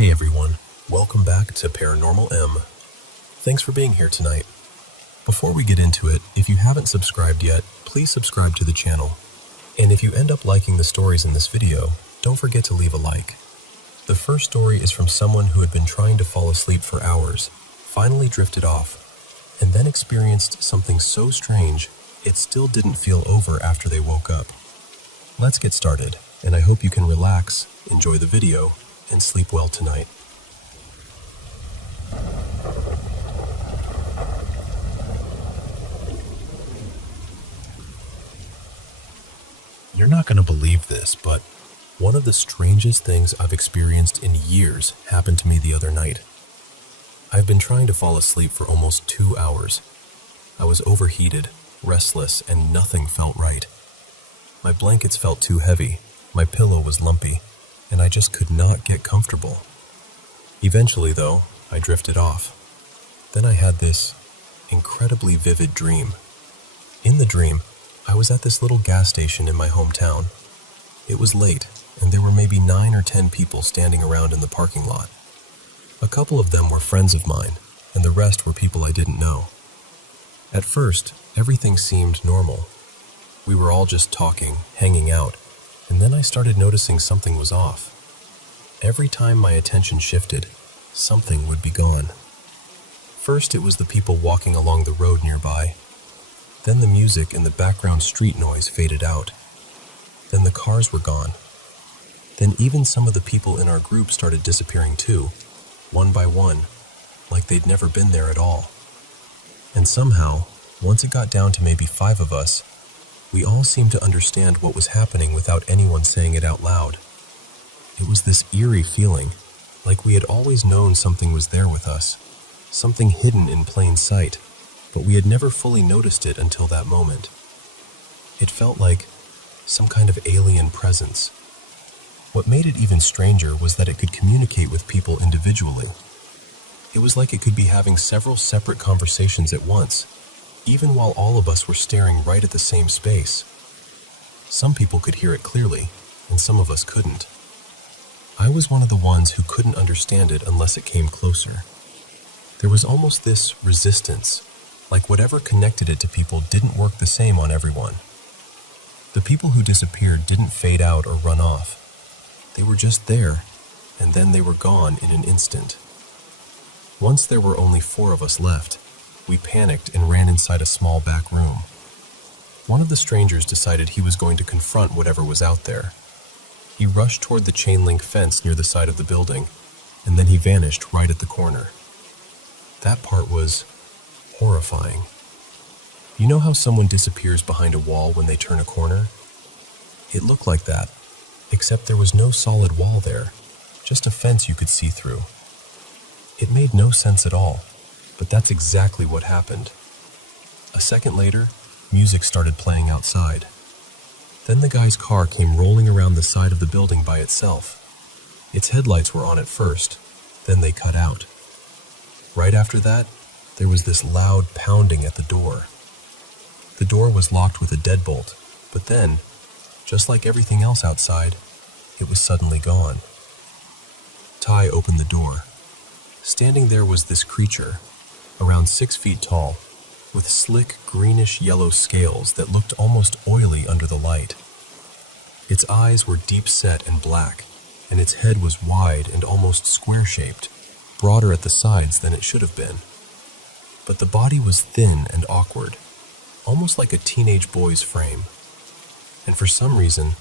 Hey everyone, welcome back to Paranormal M. Thanks for being here tonight. Before we get into it, if you haven't subscribed yet, please subscribe to the channel. And if you end up liking the stories in this video, don't forget to leave a like. The first story is from someone who had been trying to fall asleep for hours, finally drifted off, and then experienced something so strange it still didn't feel over after they woke up. Let's get started, and I hope you can relax, enjoy the video, and sleep well tonight. You're not going to believe this, but one of the strangest things I've experienced in years happened to me the other night. I've been trying to fall asleep for almost 2 hours. I was overheated, restless, and nothing felt right. My blankets felt too heavy, my pillow was lumpy, and I just could not get comfortable. Eventually, though, I drifted off. Then I had this incredibly vivid dream. In the dream, I was at this little gas station in my hometown. It was late, and there were maybe 9 or 10 people standing around in the parking lot. A couple of them were friends of mine, and the rest were people I didn't know. At first, everything seemed normal. We were all just talking, hanging out, and then I started noticing something was off. Every time my attention shifted, something would be gone. First, it was the people walking along the road nearby. Then the music and the background street noise faded out. Then the cars were gone. Then even some of the people in our group started disappearing too, one by one, like they'd never been there at all. And somehow, once it got down to maybe 5 of us, we all seemed to understand what was happening without anyone saying it out loud. It was this eerie feeling, like we had always known something was there with us, something hidden in plain sight, but we had never fully noticed it until that moment. It felt like some kind of alien presence. What made it even stranger was that it could communicate with people individually. It was like it could be having several separate conversations at once, even while all of us were staring right at the same space. Some people could hear it clearly, and some of us couldn't. I was one of the ones who couldn't understand it unless it came closer. There was almost this resistance, like whatever connected it to people didn't work the same on everyone. The people who disappeared didn't fade out or run off. They were just there, and then they were gone in an instant. Once there were only 4 of us left, we panicked and ran inside a small back room. One of the strangers decided he was going to confront whatever was out there. He rushed toward the chain link fence near the side of the building, and then he vanished right at the corner. That part was horrifying. You know how someone disappears behind a wall when they turn a corner? It looked like that, except there was no solid wall there, just a fence you could see through. It made no sense at all, but that's exactly what happened. A second later, music started playing outside. Then the guy's car came rolling around the side of the building by itself. Its headlights were on at first, then they cut out. Right after that, there was this loud pounding at the door. The door was locked with a deadbolt, but then, just like everything else outside, it was suddenly gone. Ty opened the door. Standing there was this creature, around 6 feet tall, with slick greenish-yellow scales that looked almost oily under the light. Its eyes were deep-set and black, and its head was wide and almost square-shaped, broader at the sides than it should have been. But the body was thin and awkward, almost like a teenage boy's frame. And for some reason,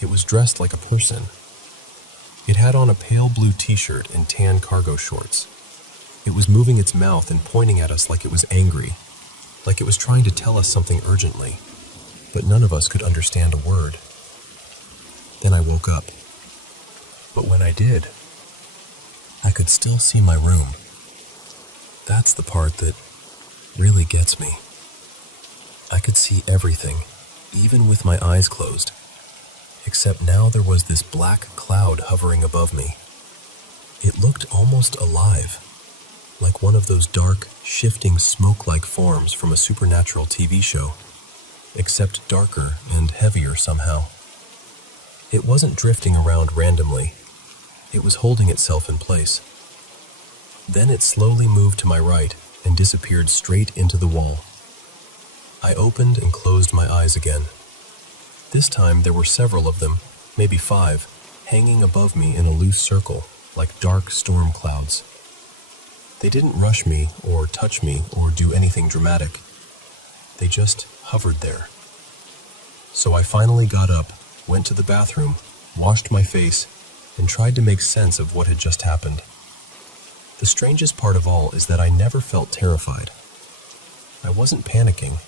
it was dressed like a person. It had on a pale blue t-shirt and tan cargo shorts. It was moving its mouth and pointing at us like it was angry, like it was trying to tell us something urgently, but none of us could understand a word. Then I woke up. But when I did, I could still see my room. That's the part that really gets me. I could see everything, even with my eyes closed. Except now there was this black cloud hovering above me. It looked almost alive, like one of those dark, shifting smoke-like forms from a supernatural TV show, except darker and heavier somehow. It wasn't drifting around randomly. It was holding itself in place. Then it slowly moved to my right and disappeared straight into the wall. I opened and closed my eyes again. This time there were several of them, maybe 5, hanging above me in a loose circle, like dark storm clouds. They didn't rush me or touch me or do anything dramatic. They just hovered there. So I finally got up, went to the bathroom, washed my face, and tried to make sense of what had just happened. The strangest part of all is that I never felt terrified. I wasn't panicking.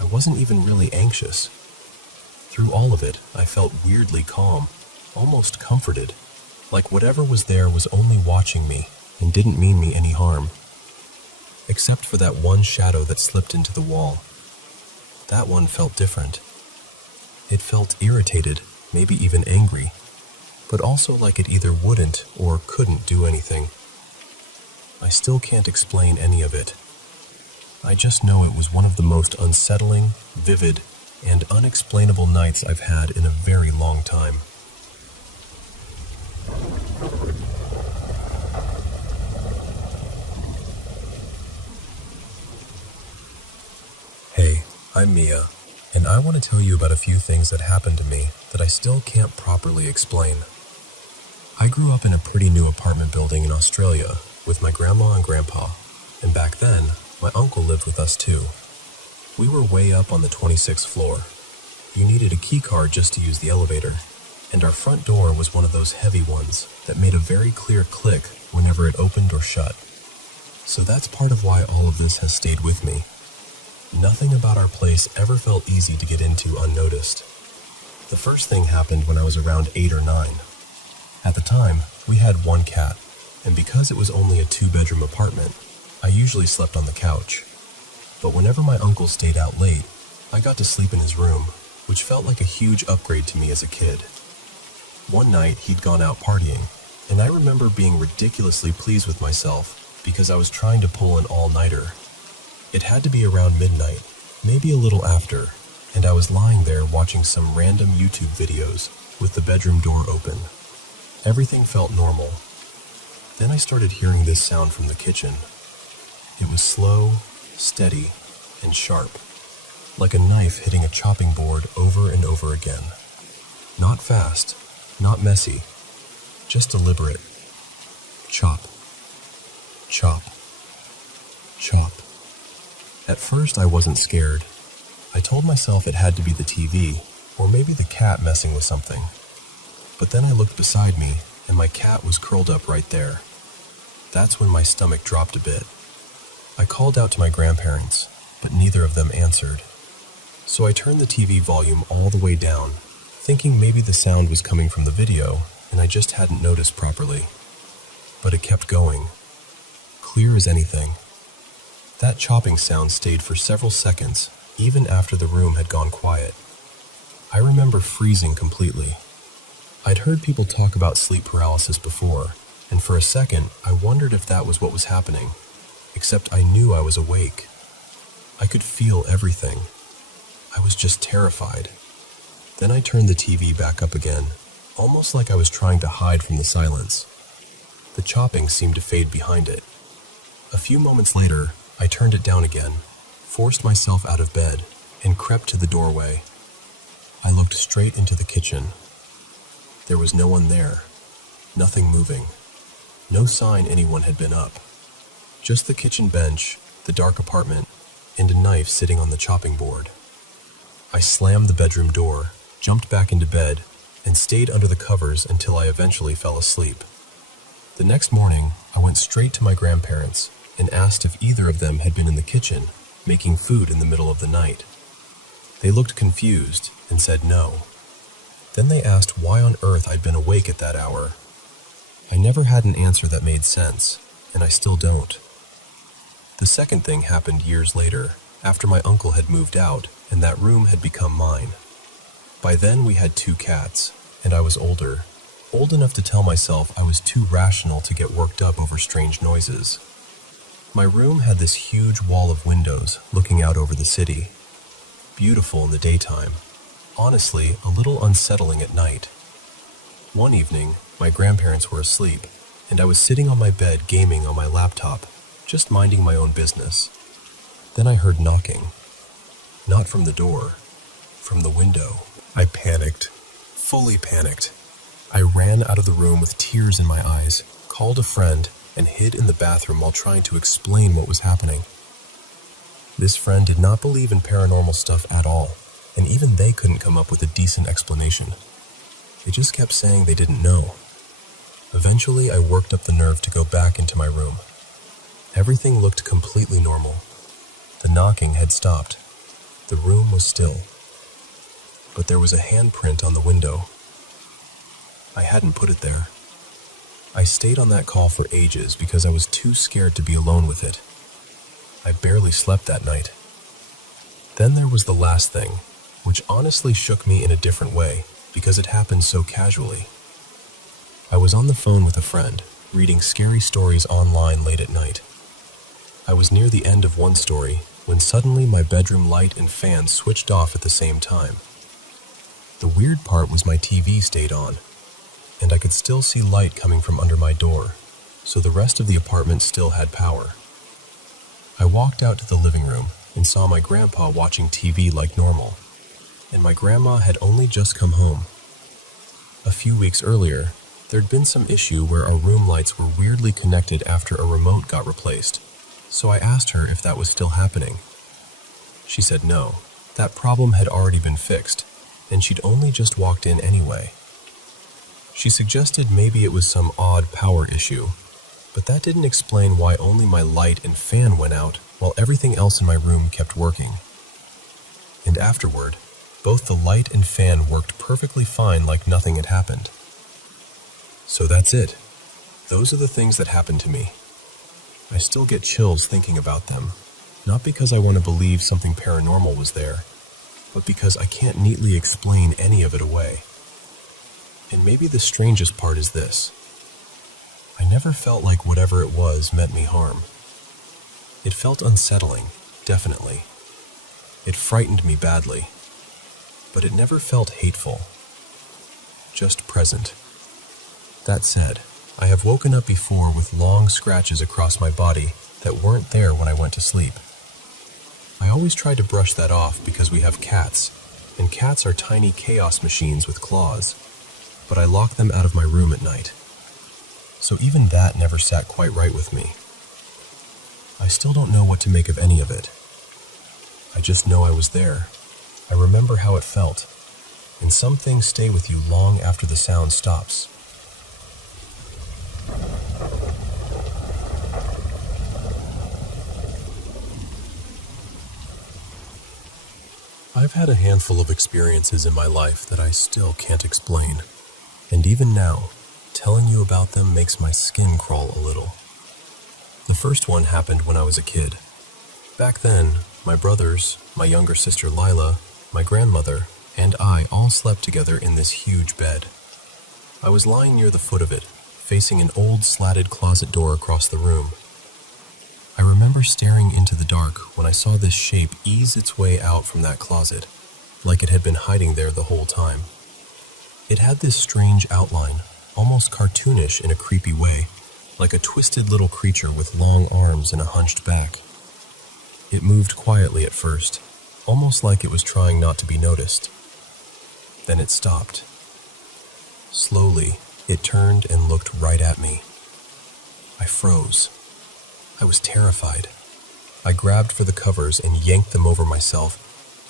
I wasn't even really anxious. Through all of it, I felt weirdly calm, almost comforted, like whatever was there was only watching me and didn't mean me any harm. Except for that one shadow that slipped into the wall. That one felt different. It felt irritated, maybe even angry, but also like it either wouldn't or couldn't do anything. I still can't explain any of it. I just know it was one of the most unsettling, vivid, and unexplainable nights I've had in a very long time. Hey, I'm Mia, and I want to tell you about a few things that happened to me that I still can't properly explain. I grew up in a pretty new apartment building in Australia with my grandma and grandpa, and back then, my uncle lived with us too. We were way up on the 26th floor. You needed a key card just to use the elevator, and our front door was one of those heavy ones that made a very clear click whenever it opened or shut. So that's part of why all of this has stayed with me. Nothing about our place ever felt easy to get into unnoticed. The first thing happened when I was around 8 or 9. At the time, we had one cat, and because it was only a 2-bedroom apartment, I usually slept on the couch. But whenever my uncle stayed out late, I got to sleep in his room, which felt like a huge upgrade to me as a kid. One night, he'd gone out partying, and I remember being ridiculously pleased with myself because I was trying to pull an all-nighter. It had to be around midnight, maybe a little after, and I was lying there watching some random YouTube videos with the bedroom door open. Everything felt normal. Then I started hearing this sound from the kitchen. It was slow, steady, and sharp, like a knife hitting a chopping board over and over again. Not fast, not messy, just deliberate. Chop, chop, chop. At first I wasn't scared. I told myself it had to be the TV, or maybe the cat messing with something. But then I looked beside me, and my cat was curled up right there. That's when my stomach dropped a bit. I called out to my grandparents, but neither of them answered. So I turned the TV volume all the way down, thinking maybe the sound was coming from the video, and I just hadn't noticed properly. But it kept going, clear as anything. That chopping sound stayed for several seconds, even after the room had gone quiet. I remember freezing completely. I'd heard people talk about sleep paralysis before, and for a second, I wondered if that was what was happening, except I knew I was awake. I could feel everything. I was just terrified. Then I turned the TV back up again, almost like I was trying to hide from the silence. The chopping seemed to fade behind it. A few moments later, I turned it down again, forced myself out of bed, and crept to the doorway. I looked straight into the kitchen. There was no one there, nothing moving, no sign anyone had been up. Just the kitchen bench, the dark apartment, and a knife sitting on the chopping board. I slammed the bedroom door, jumped back into bed, and stayed under the covers until I eventually fell asleep. The next morning, I went straight to my grandparents and asked if either of them had been in the kitchen, making food in the middle of the night. They looked confused and said no. Then they asked why on earth I'd been awake at that hour. I never had an answer that made sense, and I still don't. The second thing happened years later, after my uncle had moved out and that room had become mine. By then we had 2 cats, and I was older, old enough to tell myself I was too rational to get worked up over strange noises. My room had this huge wall of windows looking out over the city. Beautiful in the daytime, honestly a little unsettling at night. One evening, my grandparents were asleep, and I was sitting on my bed gaming on my laptop, just minding my own business. Then I heard knocking. Not from the door, from the window. I panicked, fully panicked. I ran out of the room with tears in my eyes, called a friend, and hid in the bathroom while trying to explain what was happening. This friend did not believe in paranormal stuff at all, and even they couldn't come up with a decent explanation. They just kept saying they didn't know. Eventually, I worked up the nerve to go back into my room. Everything looked completely normal. The knocking had stopped. The room was still. But there was a handprint on the window. I hadn't put it there. I stayed on that call for ages because I was too scared to be alone with it. I barely slept that night. Then there was the last thing, which honestly shook me in a different way because it happened so casually. I was on the phone with a friend, reading scary stories online late at night. I was near the end of one story when suddenly my bedroom light and fan switched off at the same time. The weird part was my TV stayed on, and I could still see light coming from under my door, so the rest of the apartment still had power. I walked out to the living room and saw my grandpa watching TV like normal, and my grandma had only just come home. A few weeks earlier, there'd been some issue where our room lights were weirdly connected after a remote got replaced, so I asked her if that was still happening. She said no, that problem had already been fixed, and she'd only just walked in anyway. She suggested maybe it was some odd power issue, but that didn't explain why only my light and fan went out while everything else in my room kept working. And afterward, both the light and fan worked perfectly fine like nothing had happened. So that's it. Those are the things that happened to me. I still get chills thinking about them, not because I want to believe something paranormal was there, but because I can't neatly explain any of it away. And maybe the strangest part is this. I never felt like whatever it was meant me harm. It felt unsettling, definitely. It frightened me badly, but it never felt hateful. Just present. That said, I have woken up before with long scratches across my body that weren't there when I went to sleep. I always try to brush that off because we have cats, and cats are tiny chaos machines with claws, but I lock them out of my room at night. So even that never sat quite right with me. I still don't know what to make of any of it. I just know I was there. I remember how it felt, and some things stay with you long after the sound stops. I've had a handful of experiences in my life that I still can't explain, and even now, telling you about them makes my skin crawl a little. The first one happened when I was a kid. Back then, my brothers, my younger sister Lila, my grandmother, and I all slept together in this huge bed. I was lying near the foot of it, facing an old slatted closet door across the room. I remember staring into the dark when I saw this shape ease its way out from that closet, like it had been hiding there the whole time. It had this strange outline, almost cartoonish in a creepy way, like a twisted little creature with long arms and a hunched back. It moved quietly at first, almost like it was trying not to be noticed. Then it stopped. Slowly, it turned and looked right at me. I froze. I was terrified. I grabbed for the covers and yanked them over myself,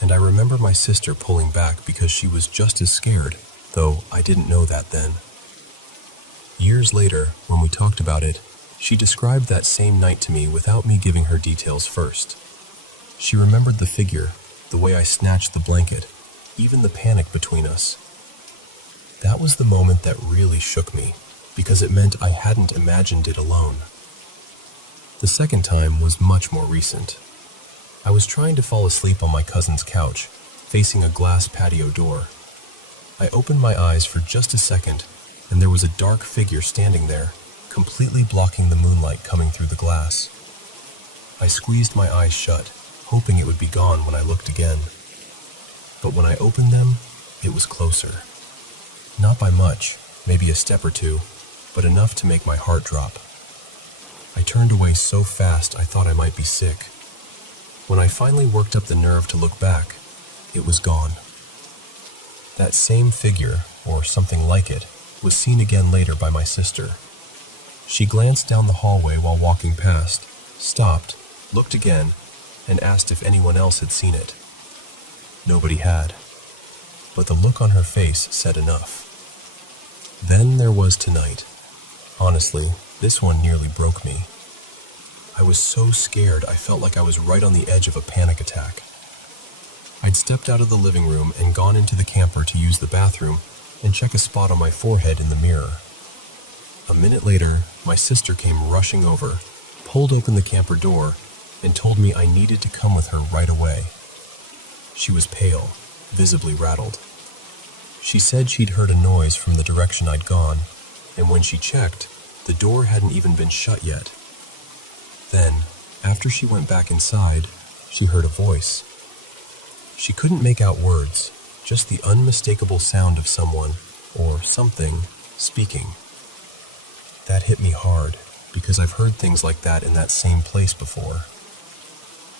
and I remember my sister pulling back because she was just as scared, though I didn't know that then. Years later, when we talked about it, she described that same night to me without me giving her details first. She remembered the figure, the way I snatched the blanket, even the panic between us. That was the moment that really shook me, because it meant I hadn't imagined it alone. The second time was much more recent. I was trying to fall asleep on my cousin's couch, facing a glass patio door. I opened my eyes for just a second, and there was a dark figure standing there, completely blocking the moonlight coming through the glass. I squeezed my eyes shut, hoping it would be gone when I looked again. But when I opened them, it was closer. Not by much, maybe a step or two, but enough to make my heart drop. I turned away so fast I thought I might be sick. When I finally worked up the nerve to look back, it was gone. That same figure, or something like it, was seen again later by my sister. She glanced down the hallway while walking past, stopped, looked again, and asked if anyone else had seen it. Nobody had, but the look on her face said enough. Then there was tonight. Honestly, this one nearly broke me. I was so scared I felt like I was right on the edge of a panic attack. I'd stepped out of the living room and gone into the camper to use the bathroom and check a spot on my forehead in the mirror. A minute later, my sister came rushing over, pulled open the camper door, and told me I needed to come with her right away. She was pale, visibly rattled. She said she'd heard a noise from the direction I'd gone, and when she checked, the door hadn't even been shut yet. Then, after she went back inside, she heard a voice. She couldn't make out words, just the unmistakable sound of someone, or something, speaking. That hit me hard, because I've heard things like that in that same place before.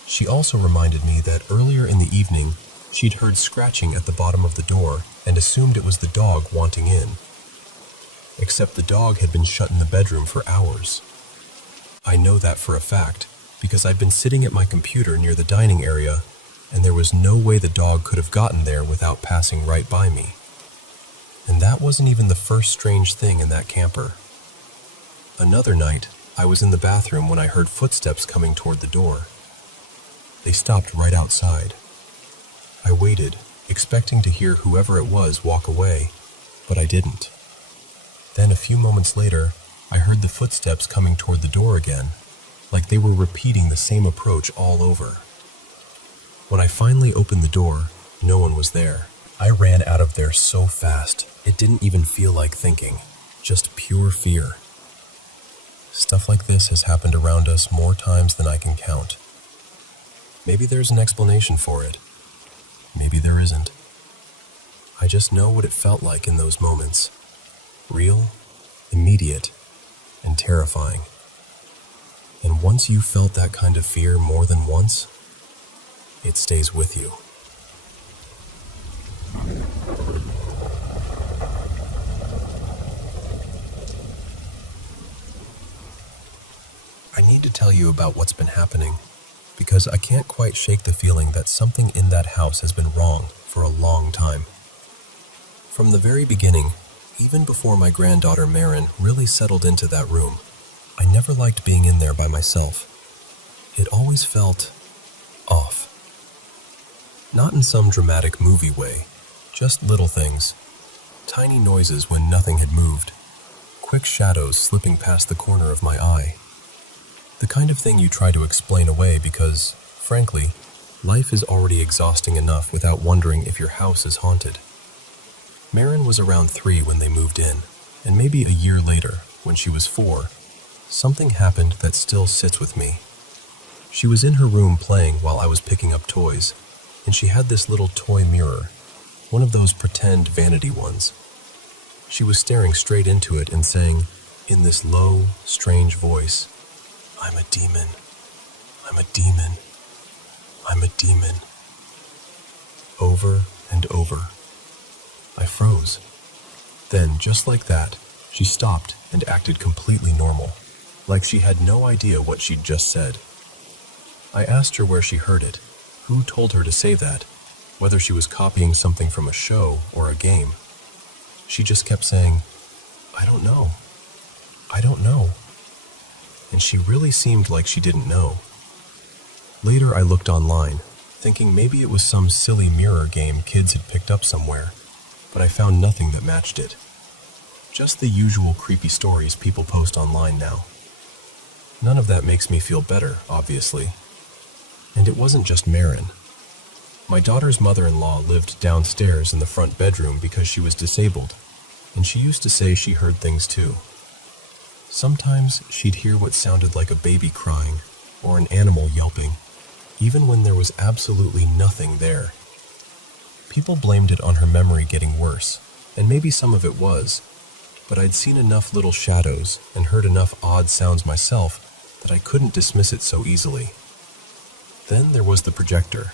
She also reminded me that earlier in the evening, she'd heard scratching at the bottom of the door and assumed it was the dog wanting in. Except the dog had been shut in the bedroom for hours. I know that for a fact, because I'd been sitting at my computer near the dining area, and there was no way the dog could have gotten there without passing right by me. And that wasn't even the first strange thing in that camper. Another night, I was in the bathroom when I heard footsteps coming toward the door. They stopped right outside. I waited, expecting to hear whoever it was walk away, but I didn't. Then a few moments later, I heard the footsteps coming toward the door again, like they were repeating the same approach all over. When I finally opened the door, no one was there. I ran out of there so fast, it didn't even feel like thinking, just pure fear. Stuff like this has happened around us more times than I can count. Maybe there's an explanation for it. Maybe there isn't. I just know what it felt like in those moments. Real, immediate, and terrifying. And once you've felt that kind of fear more than once, it stays with you. I need to tell you about what's been happening, because I can't quite shake the feeling that something in that house has been wrong for a long time. From the very beginning, even before my granddaughter Marin really settled into that room, I never liked being in there by myself. It always felt off. Not in some dramatic movie way, just little things. Tiny noises when nothing had moved. Quick shadows slipping past the corner of my eye. The kind of thing you try to explain away because, frankly, life is already exhausting enough without wondering if your house is haunted. Marin was around 3 when they moved in, and maybe a year later, when she was 4, something happened that still sits with me. She was in her room playing while I was picking up toys, and she had this little toy mirror, one of those pretend vanity ones. She was staring straight into it and saying, in this low, strange voice, "I'm a demon. I'm a demon. I'm a demon." Over and over. I froze. Then, just like that, she stopped and acted completely normal, like she had no idea what she'd just said. I asked her where she heard it, who told her to say that, whether she was copying something from a show or a game. She just kept saying, "I don't know. I don't know." And she really seemed like she didn't know. Later I looked online, thinking maybe it was some silly mirror game kids had picked up somewhere, but I found nothing that matched it. Just the usual creepy stories people post online now. None of that makes me feel better, obviously. And it wasn't just Marin. My daughter's mother-in-law lived downstairs in the front bedroom because she was disabled, and she used to say she heard things too. Sometimes she'd hear what sounded like a baby crying or an animal yelping, even when there was absolutely nothing there. People blamed it on her memory getting worse, and maybe some of it was, but I'd seen enough little shadows and heard enough odd sounds myself that I couldn't dismiss it so easily. Then there was the projector.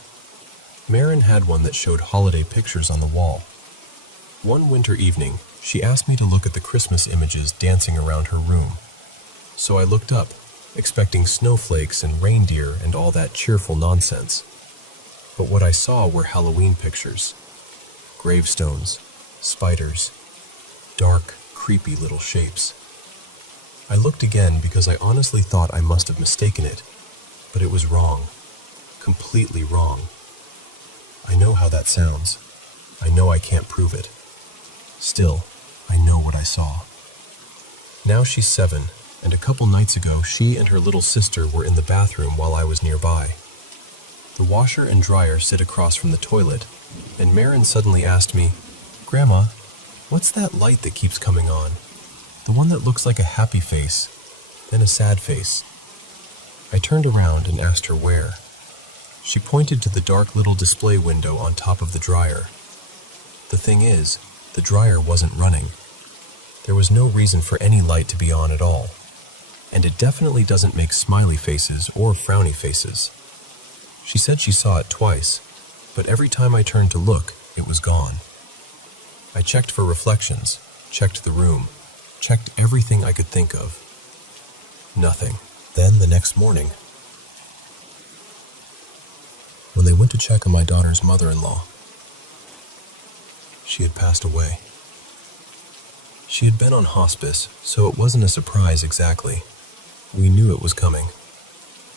Marin had one that showed holiday pictures on the wall. One winter evening, she asked me to look at the Christmas images dancing around her room. So I looked up, expecting snowflakes and reindeer and all that cheerful nonsense. But what I saw were Halloween pictures. Gravestones, spiders, dark, creepy little shapes. I looked again because I honestly thought I must have mistaken it, but it was wrong. Completely wrong. I know how that sounds. I know I can't prove it. Still, I know what I saw. Now she's 7, and a couple nights ago she and her little sister were in the bathroom while I was nearby. The washer and dryer sit across from the toilet, and Marin suddenly asked me, "Grandma, what's that light that keeps coming on? The one that looks like a happy face, then a sad face." I turned around and asked her where. She pointed to the dark little display window on top of the dryer. The thing is, the dryer wasn't running. There was no reason for any light to be on at all. And it definitely doesn't make smiley faces or frowny faces. She said she saw it twice, but every time I turned to look, it was gone. I checked for reflections, checked the room, checked everything I could think of. Nothing. Then the next morning, when they went to check on my daughter's mother-in-law, she had passed away. She had been on hospice, so it wasn't a surprise exactly. We knew it was coming.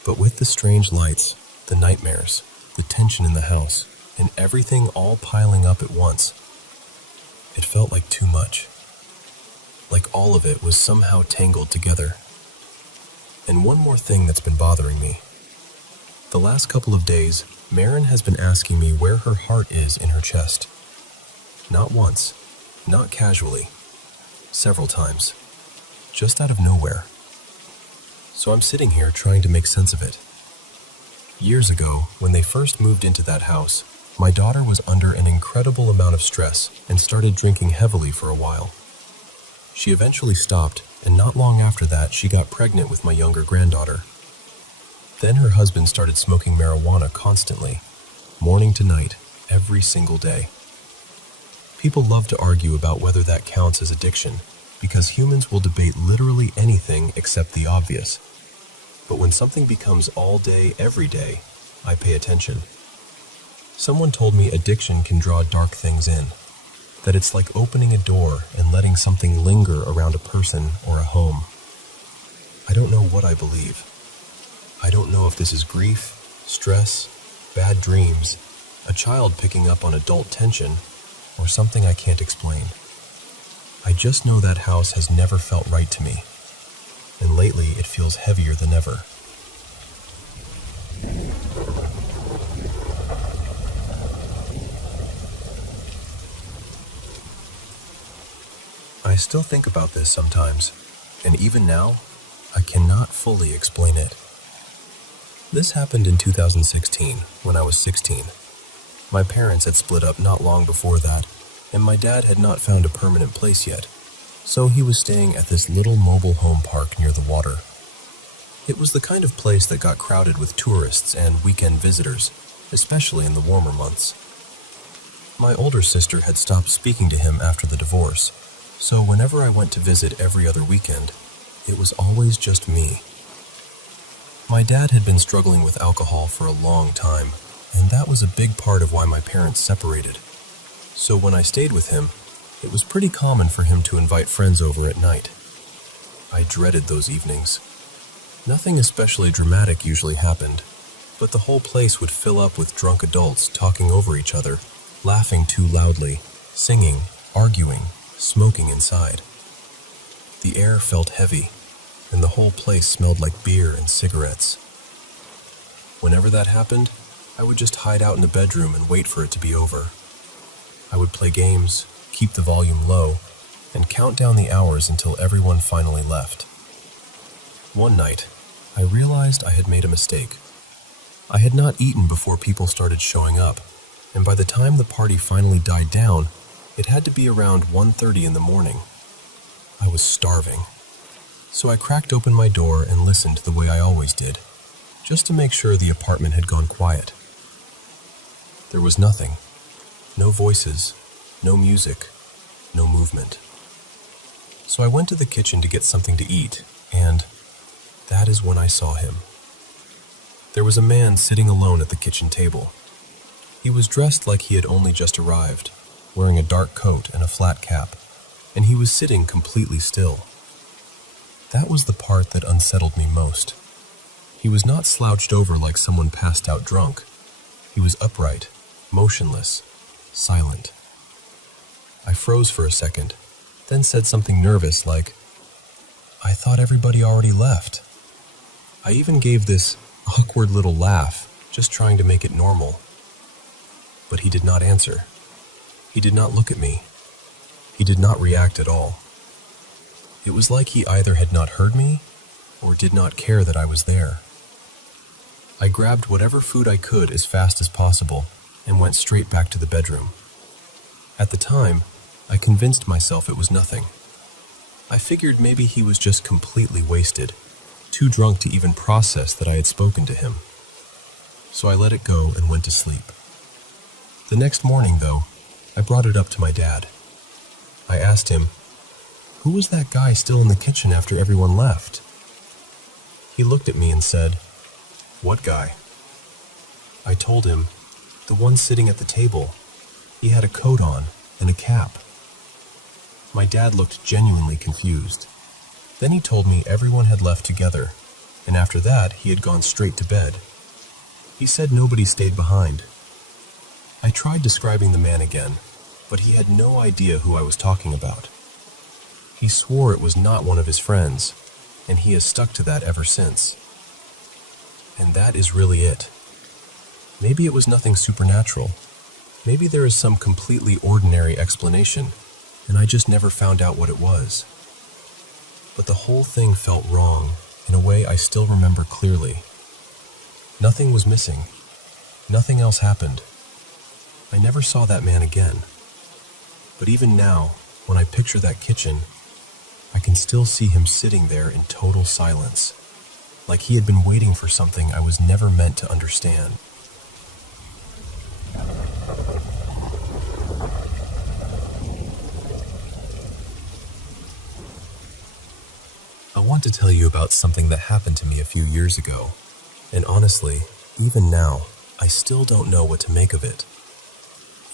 But with the strange lights, the nightmares, the tension in the house, and everything all piling up at once, it felt like too much. Like all of it was somehow tangled together. And one more thing that's been bothering me. The last couple of days, Marin has been asking me where her heart is in her chest. Not once, not casually, several times, just out of nowhere. So I'm sitting here trying to make sense of it. Years ago, when they first moved into that house, my daughter was under an incredible amount of stress and started drinking heavily for a while. She eventually stopped, and not long after that, she got pregnant with my younger granddaughter. Then her husband started smoking marijuana constantly, morning to night, every single day. People love to argue about whether that counts as addiction, because humans will debate literally anything except the obvious. But when something becomes all day, every day, I pay attention. Someone told me addiction can draw dark things in, that it's like opening a door and letting something linger around a person or a home. I don't know what I believe. I don't know if this is grief, stress, bad dreams, a child picking up on adult tension, or something I can't explain. I just know that house has never felt right to me, and lately it feels heavier than ever. I still think about this sometimes, and even now, I cannot fully explain it. This happened in 2016, when I was 16. My parents had split up not long before that, and my dad had not found a permanent place yet, so he was staying at this little mobile home park near the water. It was the kind of place that got crowded with tourists and weekend visitors, especially in the warmer months. My older sister had stopped speaking to him after the divorce, so whenever I went to visit every other weekend, it was always just me. My dad had been struggling with alcohol for a long time, and that was a big part of why my parents separated. So when I stayed with him, it was pretty common for him to invite friends over at night. I dreaded those evenings. Nothing especially dramatic usually happened, but the whole place would fill up with drunk adults talking over each other, laughing too loudly, singing, arguing, smoking inside. The air felt heavy, and the whole place smelled like beer and cigarettes. Whenever that happened, I would just hide out in the bedroom and wait for it to be over. I would play games, keep the volume low, and count down the hours until everyone finally left. One night, I realized I had made a mistake. I had not eaten before people started showing up, and by the time the party finally died down, it had to be around 1:30 in the morning. I was starving. So I cracked open my door and listened the way I always did, just to make sure the apartment had gone quiet. There was nothing. No voices, no music, no movement. So I went to the kitchen to get something to eat, and that is when I saw him. There was a man sitting alone at the kitchen table. He was dressed like he had only just arrived, wearing a dark coat and a flat cap, and he was sitting completely still. That was the part that unsettled me most. He was not slouched over like someone passed out drunk. He was upright, motionless, silent. I froze for a second, then said something nervous like, "I thought everybody already left." I even gave this awkward little laugh, just trying to make it normal. But he did not answer. He did not look at me. He did not react at all. It was like he either had not heard me or did not care that I was there. I grabbed whatever food I could as fast as possible and went straight back to the bedroom. At the time, I convinced myself it was nothing. I figured maybe he was just completely wasted, too drunk to even process that I had spoken to him. So I let it go and went to sleep. The next morning, though, I brought it up to my dad. I asked him, "Who was that guy still in the kitchen after everyone left?" He looked at me and said, "What guy?" I told him, "The one sitting at the table. He had a coat on and a cap." My dad looked genuinely confused. Then he told me everyone had left together, and after that he had gone straight to bed. He said nobody stayed behind. I tried describing the man again, but he had no idea who I was talking about. He swore it was not one of his friends, and he has stuck to that ever since. And that is really it. Maybe it was nothing supernatural. Maybe there is some completely ordinary explanation, and I just never found out what it was. But the whole thing felt wrong in a way I still remember clearly. Nothing was missing. Nothing else happened. I never saw that man again. But even now, when I picture that kitchen, I can still see him sitting there in total silence, like he had been waiting for something I was never meant to understand. I want to tell you about something that happened to me a few years ago, and honestly, even now, I still don't know what to make of it.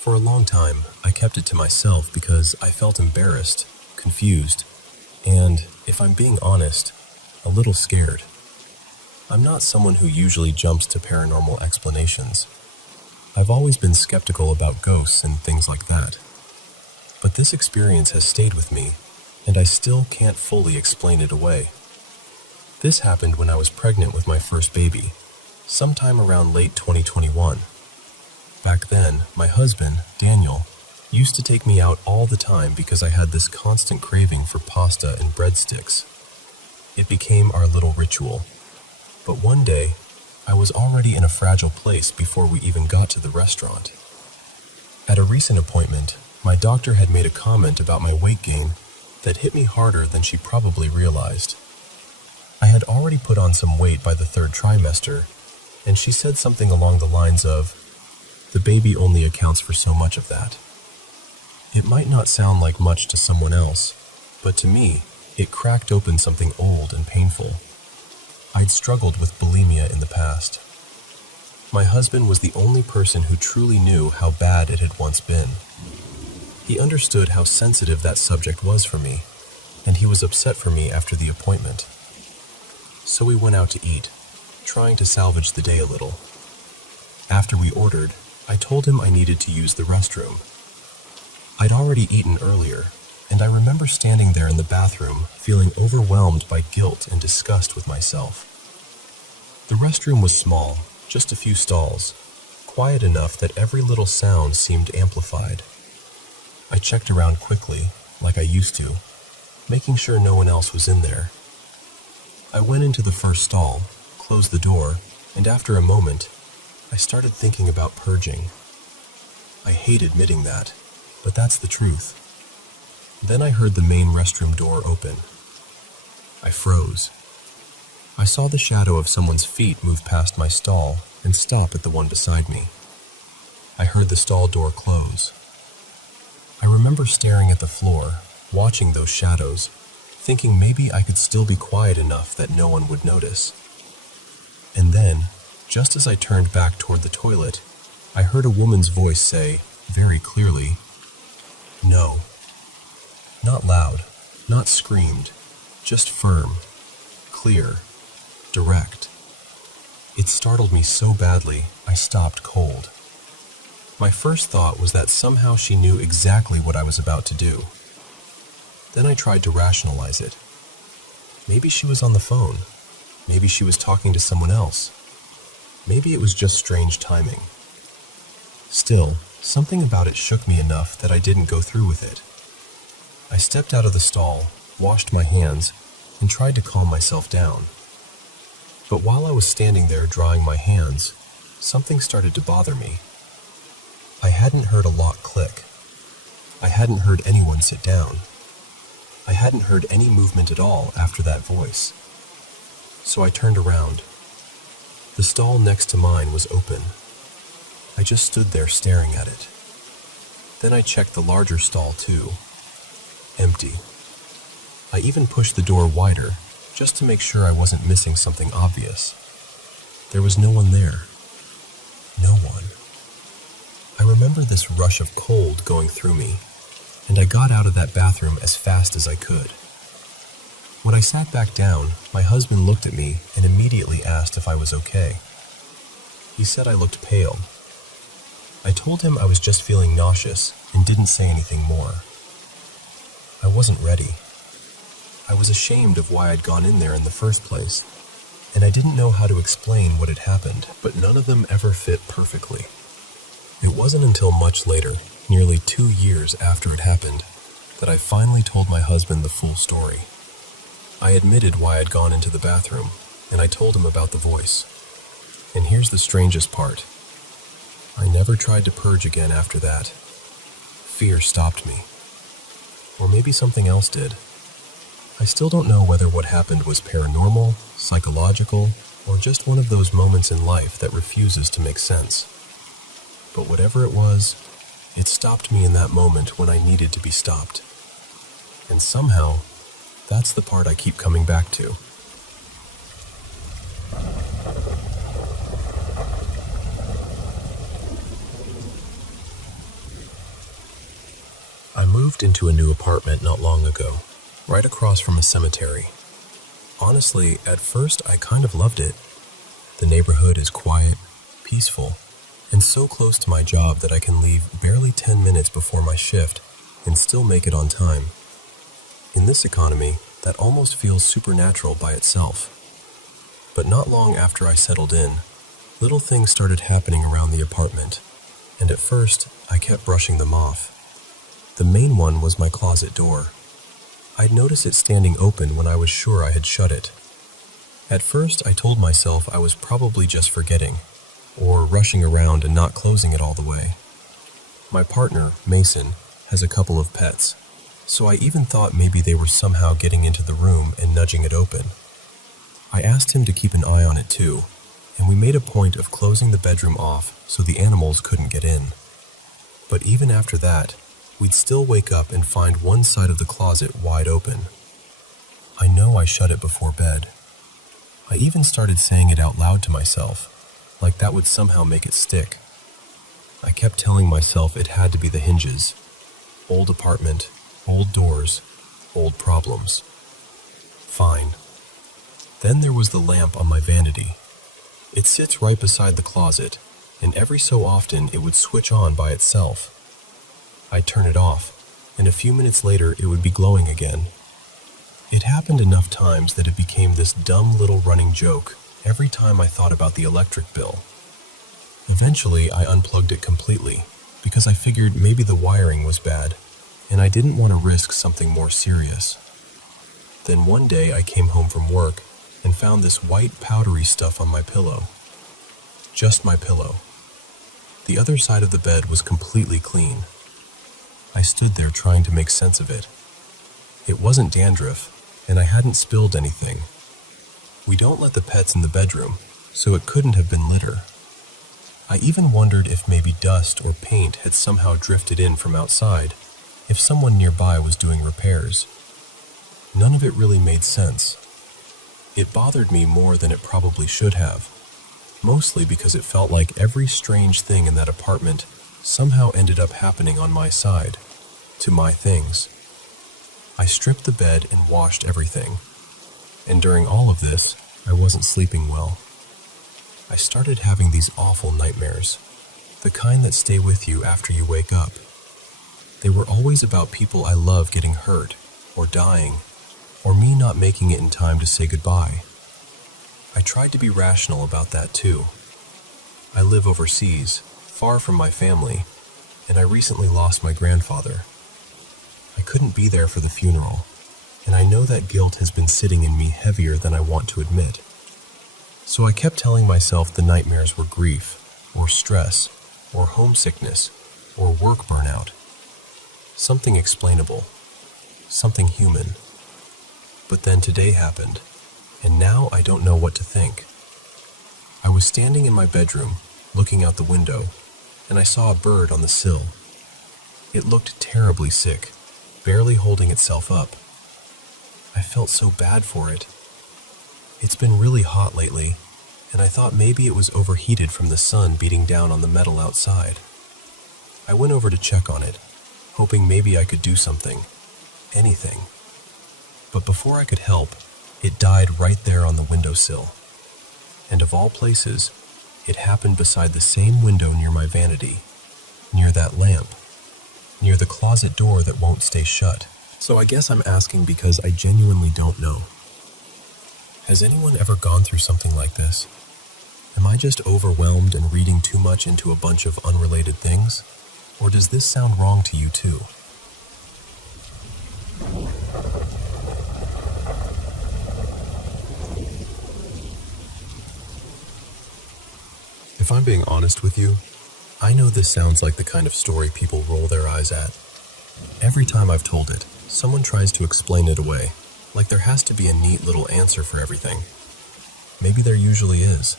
For a long time, I kept it to myself because I felt embarrassed, confused, and, if I'm being honest, a little scared. I'm not someone who usually jumps to paranormal explanations. I've always been skeptical about ghosts and things like that. But this experience has stayed with me, and I still can't fully explain it away. This happened when I was pregnant with my first baby, sometime around late 2021. Back then, my husband, Daniel, used to take me out all the time because I had this constant craving for pasta and breadsticks. It became our little ritual. But one day, I was already in a fragile place before we even got to the restaurant. At a recent appointment, my doctor had made a comment about my weight gain that hit me harder than she probably realized. I had already put on some weight by the third trimester, and she said something along the lines of, "The baby only accounts for so much of that." It might not sound like much to someone else, but to me, it cracked open something old and painful. I'd struggled with bulimia in the past. My husband was the only person who truly knew how bad it had once been. He understood how sensitive that subject was for me, and he was upset for me after the appointment. So we went out to eat, trying to salvage the day a little. After we ordered, I told him I needed to use the restroom. I'd already eaten earlier, and I remember standing there in the bathroom feeling overwhelmed by guilt and disgust with myself. The restroom was small, just a few stalls, quiet enough that every little sound seemed amplified. I checked around quickly, like I used to, making sure no one else was in there. I went into the first stall, closed the door, and after a moment, I started thinking about purging. I hate admitting that, but that's the truth. Then I heard the main restroom door open. I froze. I saw the shadow of someone's feet move past my stall and stop at the one beside me. I heard the stall door close. I remember staring at the floor, watching those shadows, thinking maybe I could still be quiet enough that no one would notice. And then, just as I turned back toward the toilet, I heard a woman's voice say, very clearly, "No." Not loud, not screamed, just firm, clear, direct. It startled me so badly, I stopped cold. My first thought was that somehow she knew exactly what I was about to do. Then I tried to rationalize it. Maybe she was on the phone. Maybe she was talking to someone else. Maybe it was just strange timing. Still, something about it shook me enough that I didn't go through with it. I stepped out of the stall, washed my hands, and tried to calm myself down. But while I was standing there drying my hands, something started to bother me. I hadn't heard a lock click. I hadn't heard anyone sit down. I hadn't heard any movement at all after that voice. So I turned around. The stall next to mine was open. I just stood there staring at it. Then I checked the larger stall too. Empty. I even pushed the door wider, just to make sure I wasn't missing something obvious. There was no one there. No one. I remember this rush of cold going through me, and I got out of that bathroom as fast as I could. When I sat back down, my husband looked at me and immediately asked if I was okay. He said I looked pale. I told him I was just feeling nauseous and didn't say anything more. I wasn't ready. I was ashamed of why I'd gone in there in the first place, and I didn't know how to explain what had happened, but none of them ever fit perfectly. It wasn't until much later, nearly 2 years after it happened, that I finally told my husband the full story. I admitted why I'd gone into the bathroom, and I told him about the voice. And here's the strangest part. I never tried to purge again after that. Fear stopped me. Or maybe something else did. I still don't know whether what happened was paranormal, psychological, or just one of those moments in life that refuses to make sense. But whatever it was, it stopped me in that moment when I needed to be stopped. And somehow, that's the part I keep coming back to. I moved into a new apartment not long ago, right across from a cemetery. Honestly, at first I kind of loved it. The neighborhood is quiet, peaceful, and so close to my job that I can leave barely 10 minutes before my shift and still make it on time. In this economy, that almost feels supernatural by itself. But not long after I settled in, little things started happening around the apartment, and at first I kept brushing them off. The main one was my closet door. I'd noticed it standing open when I was sure I had shut it. At first I told myself I was probably just forgetting, or rushing around and not closing it all the way. My partner, Mason, has a couple of pets, so I even thought maybe they were somehow getting into the room and nudging it open. I asked him to keep an eye on it too, and we made a point of closing the bedroom off so the animals couldn't get in. But even after that, we'd still wake up and find one side of the closet wide open. I know I shut it before bed. I even started saying it out loud to myself, like that would somehow make it stick. I kept telling myself it had to be the hinges. Old apartment, old doors, old problems. Fine. Then there was the lamp on my vanity. It sits right beside the closet, and every so often it would switch on by itself. I'd turn it off, and a few minutes later it would be glowing again. It happened enough times that it became this dumb little running joke every time I thought about the electric bill. Eventually I unplugged it completely, because I figured maybe the wiring was bad, and I didn't want to risk something more serious. Then one day I came home from work and found this white powdery stuff on my pillow. Just my pillow. The other side of the bed was completely clean. I stood there trying to make sense of it, It wasn't dandruff, and I hadn't spilled anything. We don't let the pets in the bedroom, so it couldn't have been litter. I even wondered if maybe dust or paint had somehow drifted in from outside, if someone nearby was doing repairs. None of it really made sense. It bothered me more than it probably should have, mostly because it felt like every strange thing in that apartment somehow ended up happening on my side, to my things. I stripped the bed and washed everything, and during all of this, I wasn't sleeping well. I started having these awful nightmares, the kind that stay with you after you wake up. They were always about people I love getting hurt, or dying, or me not making it in time to say goodbye. I tried to be rational about that too. I live overseas, far from my family, and I recently lost my grandfather. I couldn't be there for the funeral, and I know that guilt has been sitting in me heavier than I want to admit. So I kept telling myself the nightmares were grief, or stress, or homesickness, or work burnout. Something explainable, something human. But then today happened, and now I don't know what to think. I was standing in my bedroom, looking out the window, and I saw a bird on the sill. It looked terribly sick, barely holding itself up. I felt so bad for it. It's been really hot lately, and I thought maybe it was overheated from the sun beating down on the metal outside. I went over to check on it, hoping maybe I could do something, anything. But before I could help, it died right there on the windowsill. And of all places, it happened beside the same window near my vanity, near that lamp, near the closet door that won't stay shut. So I guess I'm asking because I genuinely don't know. Has anyone ever gone through something like this? Am I just overwhelmed and reading too much into a bunch of unrelated things? Or does this sound wrong to you too? If I'm being honest with you, I know this sounds like the kind of story people roll their eyes at. Every time I've told it, someone tries to explain it away, like there has to be a neat little answer for everything. Maybe there usually is.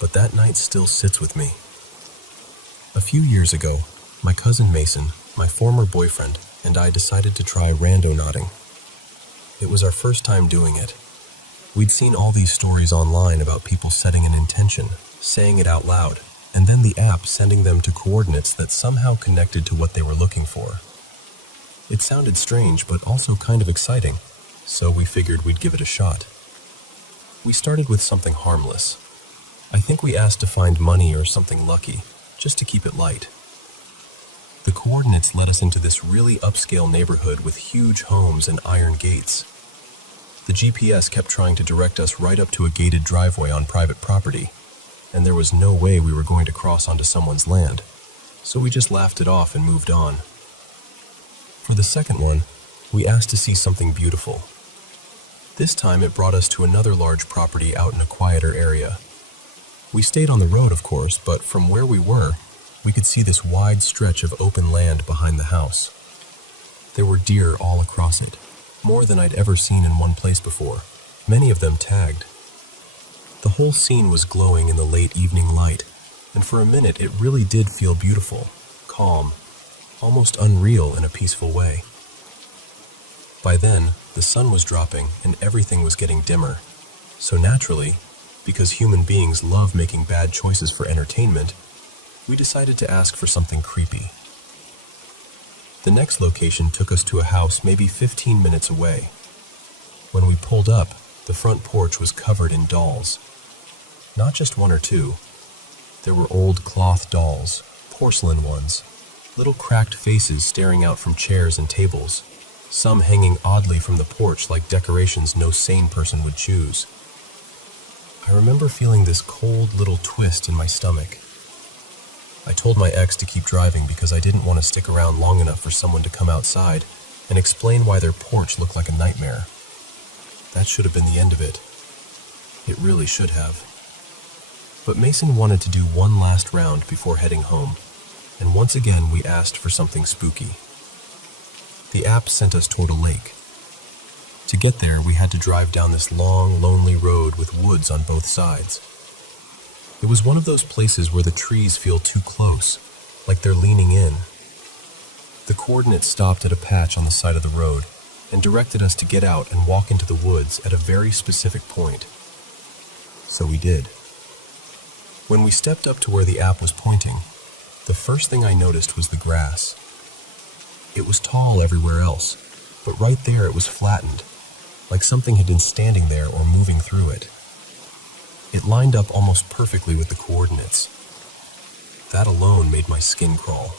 But that night still sits with me. A few years ago, my cousin Mason, my former boyfriend, and I decided to try randonauting. It was our first time doing it. We'd seen all these stories online about people setting an intention, saying it out loud, and then the app sending them to coordinates that somehow connected to what they were looking for. It sounded strange, but also kind of exciting, so we figured we'd give it a shot. We started with something harmless. I think we asked to find money or something lucky, just to keep it light. The coordinates led us into this really upscale neighborhood with huge homes and iron gates. The GPS kept trying to direct us right up to a gated driveway on private property, and there was no way we were going to cross onto someone's land, so we just laughed it off and moved on. For the second one, we asked to see something beautiful. This time it brought us to another large property out in a quieter area. We stayed on the road, of course, but from where we were, we could see this wide stretch of open land behind the house. There were deer all across it, more than I'd ever seen in one place before, many of them tagged. The whole scene was glowing in the late evening light, and for a minute it really did feel beautiful, calm, almost unreal in a peaceful way. By then, the sun was dropping and everything was getting dimmer, so naturally, because human beings love making bad choices for entertainment, we decided to ask for something creepy. The next location took us to a house maybe 15 minutes away. When we pulled up, the front porch was covered in dolls. Not just one or two. There were old cloth dolls, porcelain ones, little cracked faces staring out from chairs and tables, some hanging oddly from the porch like decorations no sane person would choose. I remember feeling this cold little twist in my stomach. I told my ex to keep driving because I didn't want to stick around long enough for someone to come outside and explain why their porch looked like a nightmare. That should have been the end of it. It really should have. But Mason wanted to do one last round before heading home, and once again we asked for something spooky. the app sent us toward a lake. To get there, we had to drive down this long, lonely road with woods on both sides. It was one of those places where the trees feel too close, like they're leaning in. The coordinates stopped at a patch on the side of the road and directed us to get out and walk into the woods at a very specific point. So we did. When we stepped up to where the app was pointing, the first thing I noticed was the grass. It was tall everywhere else, but right there it was flattened, like something had been standing there or moving through it. It lined up almost perfectly with the coordinates. That alone made my skin crawl.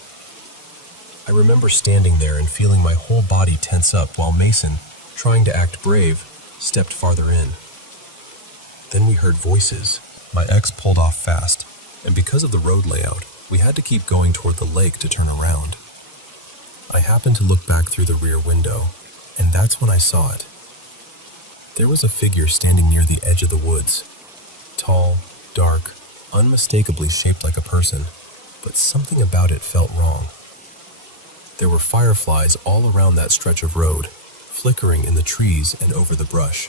I remember standing there and feeling my whole body tense up while Mason, trying to act brave, stepped farther in. Then we heard voices. My ex pulled off fast, and because of the road layout, we had to keep going toward the lake to turn around. I happened to look back through the rear window, and that's when I saw it. There was a figure standing near the edge of the woods. Tall, dark, unmistakably shaped like a person, but something about it felt wrong. There were fireflies all around that stretch of road, flickering in the trees and over the brush,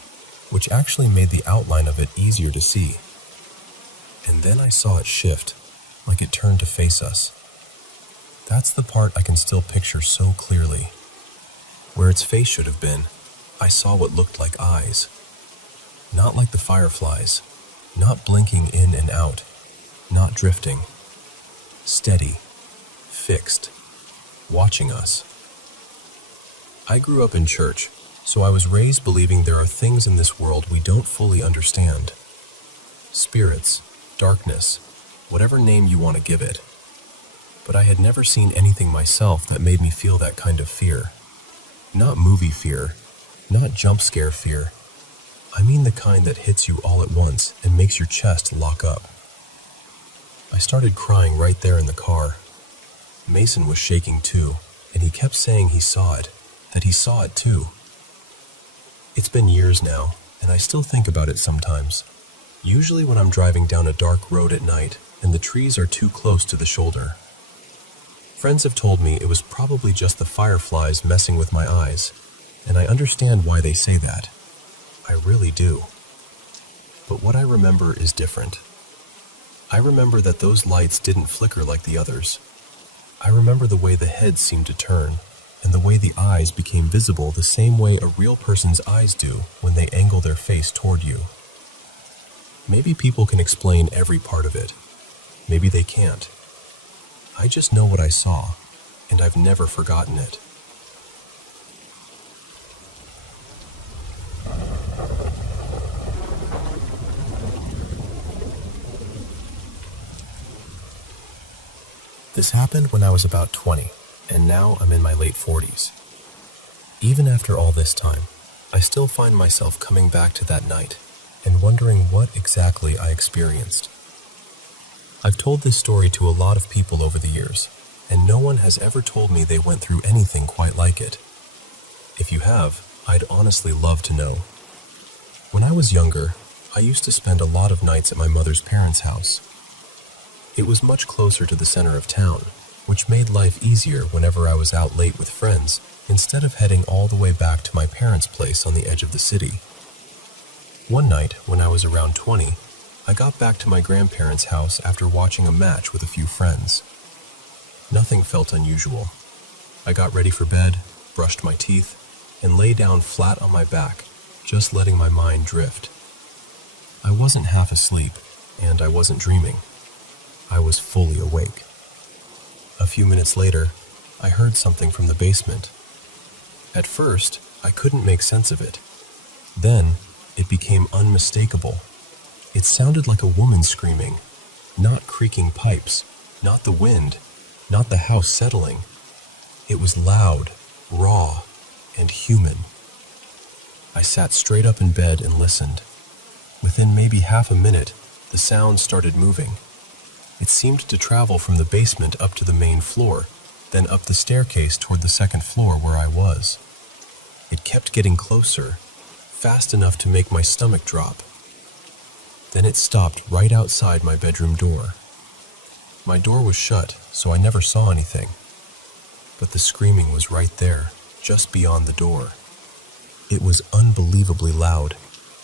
which actually made the outline of it easier to see. And then I saw it shift, like it turned to face us. That's the part I can still picture so clearly. Where its face should have been, I saw what looked like eyes. Not like the fireflies, not blinking in and out, not drifting. Steady, fixed, watching us. I grew up in church, so I was raised believing there are things in this world we don't fully understand. Spirits, darkness, whatever name you want to give it. But I had never seen anything myself that made me feel that kind of fear. Not movie fear, not jump scare fear. I mean the kind that hits you all at once and makes your chest lock up. I started crying right there in the car. Mason was shaking too, and he kept saying he saw it, that he saw it too. It's been years now, and I still think about it sometimes. Usually when I'm driving down a dark road at night and the trees are too close to the shoulder. Friends have told me it was probably just the fireflies messing with my eyes, and I understand why they say that. I really do. But what I remember is different. I remember that those lights didn't flicker like the others. I remember the way the head seemed to turn, and the way the eyes became visible the same way a real person's eyes do when they angle their face toward you. Maybe people can explain every part of it. Maybe they can't. I just know what I saw, and I've never forgotten it. This happened when I was about 20, and now I'm in my late 40s. Even after all this time, I still find myself coming back to that night and wondering what exactly I experienced. I've told this story to a lot of people over the years, and no one has ever told me they went through anything quite like it. If you have, I'd honestly love to know. When I was younger, I used to spend a lot of nights at my mother's parents' house. It was much closer to the center of town, which made life easier whenever I was out late with friends, instead of heading all the way back to my parents' place on the edge of the city. One night, when I was around 20, I got back to my grandparents' house after watching a match with a few friends. Nothing felt unusual. I got ready for bed, brushed my teeth, and lay down flat on my back, just letting my mind drift. I wasn't half asleep, and I wasn't dreaming. I was fully awake. A few minutes later, I heard something from the basement. At first, I couldn't make sense of it. Then, it became unmistakable. It sounded like a woman screaming, not creaking pipes, not the wind, not the house settling. It was loud, raw, and human. I sat straight up in bed and listened. Within maybe half a minute, the sound started moving. It seemed to travel from the basement up to the main floor, then up the staircase toward the second floor where I was. It kept getting closer, fast enough to make my stomach drop. Then it stopped right outside my bedroom door. My door was shut, so I never saw anything. But the screaming was right there, just beyond the door. It was unbelievably loud,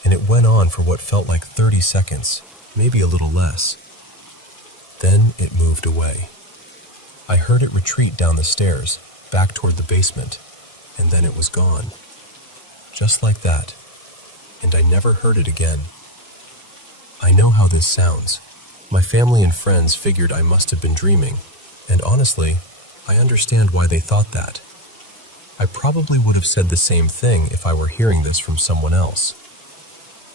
and it went on for what felt like 30 seconds, maybe a little less. Then it moved away. I heard it retreat down the stairs, back toward the basement, and then it was gone. Just like that, and I never heard it again. I know how this sounds. My family and friends figured I must have been dreaming, and honestly, I understand why they thought that. I probably would have said the same thing if I were hearing this from someone else.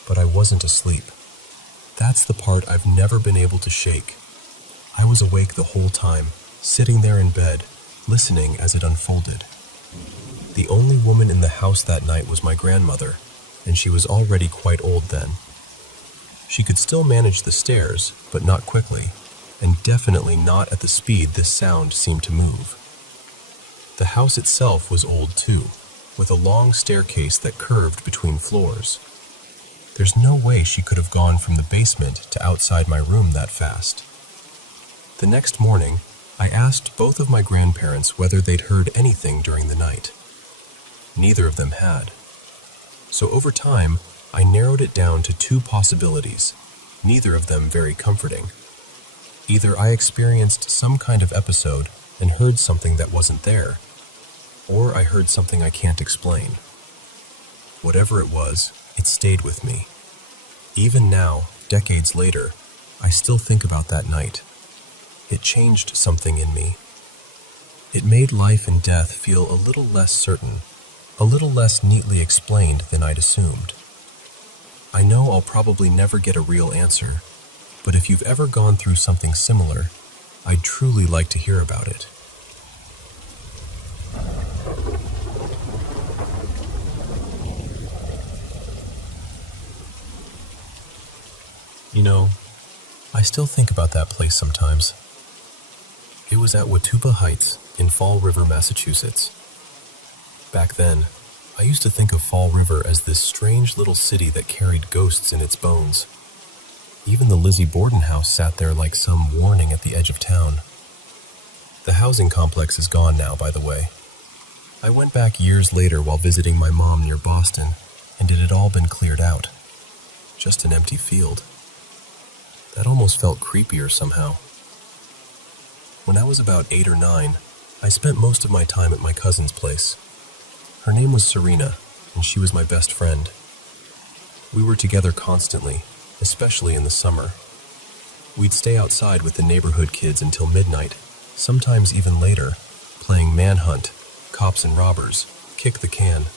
But I wasn't asleep. That's the part I've never been able to shake. I was awake the whole time, sitting there in bed, listening as it unfolded. The only woman in the house that night was my grandmother, and she was already quite old then. She could still manage the stairs, but not quickly, and definitely not at the speed this sound seemed to move. The house itself was old too, with a long staircase that curved between floors. There's no way she could have gone from the basement to outside my room that fast. The next morning, I asked both of my grandparents whether they'd heard anything during the night. Neither of them had. So over time, I narrowed it down to two possibilities, neither of them very comforting. Either I experienced some kind of episode and heard something that wasn't there, or I heard something I can't explain. Whatever it was, it stayed with me. Even now, decades later, I still think about that night. It changed something in me. It made life and death feel a little less certain, a little less neatly explained than I'd assumed. I know I'll probably never get a real answer, but if you've ever gone through something similar, I'd truly like to hear about it. You know, I still think about that place sometimes. It was at Watupa Heights in Fall River, Massachusetts. Back then, I used to think of Fall River as this strange little city that carried ghosts in its bones. Even the Lizzie Borden house sat there like some warning at the edge of town. The housing complex is gone now, by the way. I went back years later while visiting my mom near Boston, and it had all been cleared out. Just an empty field. That almost felt creepier somehow. When I was about 8 or 9, I spent most of my time at my cousin's place. Her name was Serena, and she was my best friend. We were together constantly, especially in the summer. We'd stay outside with the neighborhood kids until midnight, sometimes even later, playing manhunt, cops and robbers, kick the can.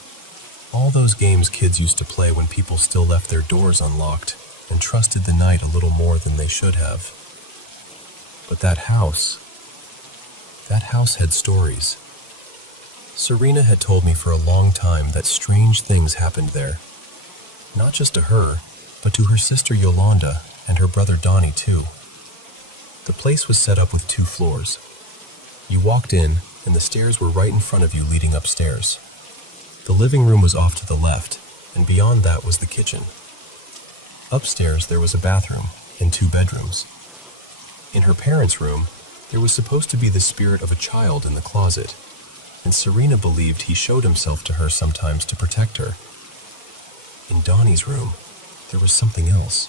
All those games kids used to play when people still left their doors unlocked and trusted the night a little more than they should have. But that house had stories. Serena had told me for a long time that strange things happened there. Not just to her, but to her sister Yolanda and her brother Donnie too. The place was set up with 2 floors. You walked in, and the stairs were right in front of you leading upstairs. The living room was off to the left, and beyond that was the kitchen. Upstairs there was a bathroom and 2 bedrooms. In her parents' room, there was supposed to be the spirit of a child in the closet, and Serena believed he showed himself to her sometimes to protect her. In Donnie's room, there was something else.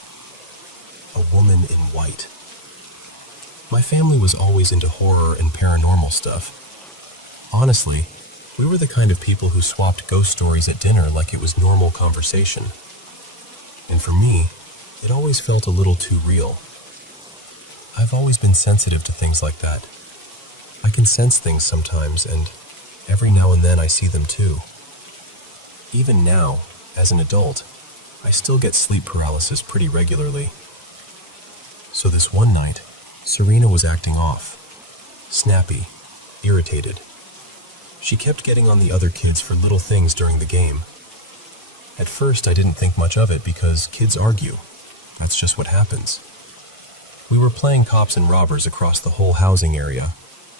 A woman in white. My family was always into horror and paranormal stuff. Honestly, we were the kind of people who swapped ghost stories at dinner like it was normal conversation. And for me, it always felt a little too real. I've always been sensitive to things like that. I can sense things sometimes, and every now and then I see them too. Even now, as an adult, I still get sleep paralysis pretty regularly. So this one night, Serena was acting off. Snappy, irritated. She kept getting on the other kids for little things during the game. At first, I didn't think much of it because kids argue. That's just what happens. We were playing cops and robbers across the whole housing area,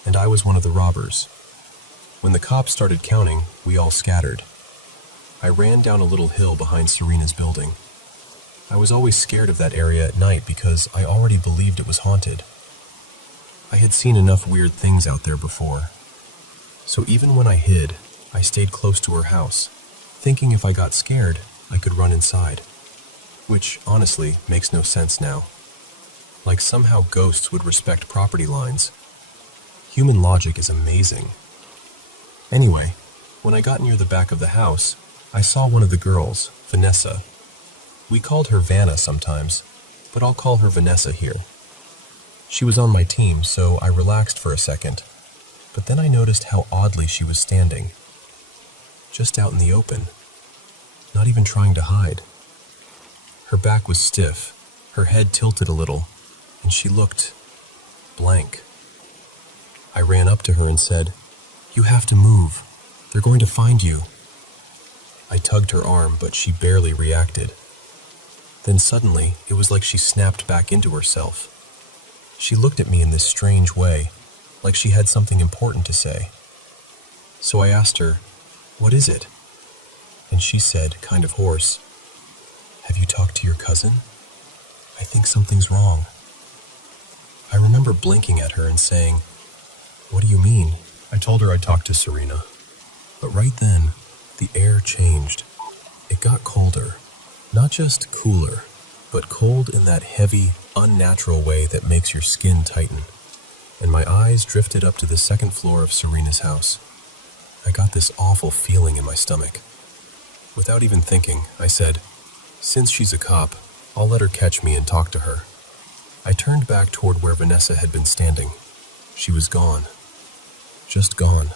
and I was one of the robbers. When the cops started counting, we all scattered. I ran down a little hill behind Serena's building. I was always scared of that area at night because I already believed it was haunted. I had seen enough weird things out there before. So even when I hid, I stayed close to her house, thinking if I got scared, I could run inside. Which, honestly, makes no sense now. Like somehow ghosts would respect property lines. Human logic is amazing. Anyway, when I got near the back of the house, I saw one of the girls, Vanessa. We called her Vanna sometimes, but I'll call her Vanessa here. She was on my team, so I relaxed for a second, but then I noticed how oddly she was standing. Just out in the open, not even trying to hide. Her back was stiff, her head tilted a little, and she looked blank. I ran up to her and said, "You have to move. They're going to find you." I tugged her arm, but she barely reacted. Then suddenly, it was like she snapped back into herself. She looked at me in this strange way, like she had something important to say. So I asked her, "What is it?" And she said, kind of hoarse, "Have you talked to your cousin? I think something's wrong." I remember blinking at her and saying, "What do you mean?" I told her I'd talked to Serena. But right then, the air changed. It got colder. Not just cooler, but cold in that heavy, unnatural way that makes your skin tighten. And my eyes drifted up to the second floor of Serena's house. I got this awful feeling in my stomach. Without even thinking, I said, "Since she's a cop, I'll let her catch me and talk to her." I turned back toward where Vanessa had been standing. She was gone. Just gone.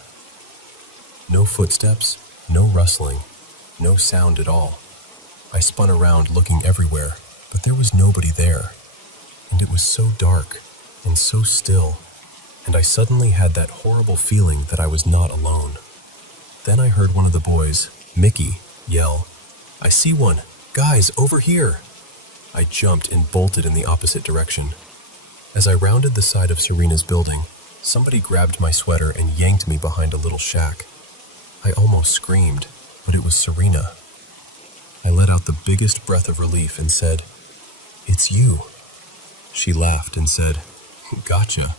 No footsteps, no rustling, no sound at all. I spun around looking everywhere, but there was nobody there. And it was so dark and so still, and I suddenly had that horrible feeling that I was not alone. Then I heard one of the boys, Mickey, yell, "I see one! Guys, over here!" I jumped and bolted in the opposite direction. As I rounded the side of Serena's building, somebody grabbed my sweater and yanked me behind a little shack. I almost screamed, but it was Serena. I let out the biggest breath of relief and said, "It's you." She laughed and said, "Gotcha.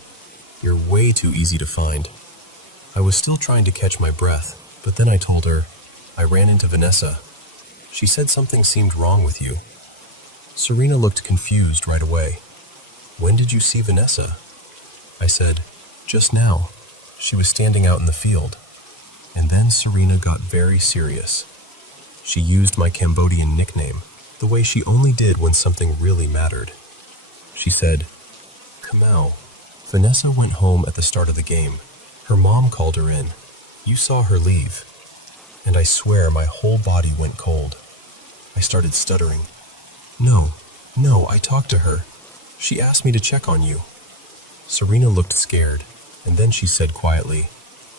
You're way too easy to find." I was still trying to catch my breath, but then I told her, "I ran into Vanessa. She said something seemed wrong with you." Serena looked confused right away. "When did you see Vanessa?" I said, "Just now. She was standing out in the field." And then Serena got very serious. She used my Cambodian nickname, the way she only did when something really mattered. She said, "Kamau, Vanessa went home at the start of the game. Her mom called her in. You saw her leave." And I swear my whole body went cold. I started stuttering. No, I talked to her. She asked me to check on you." Serena looked scared, and then she said quietly,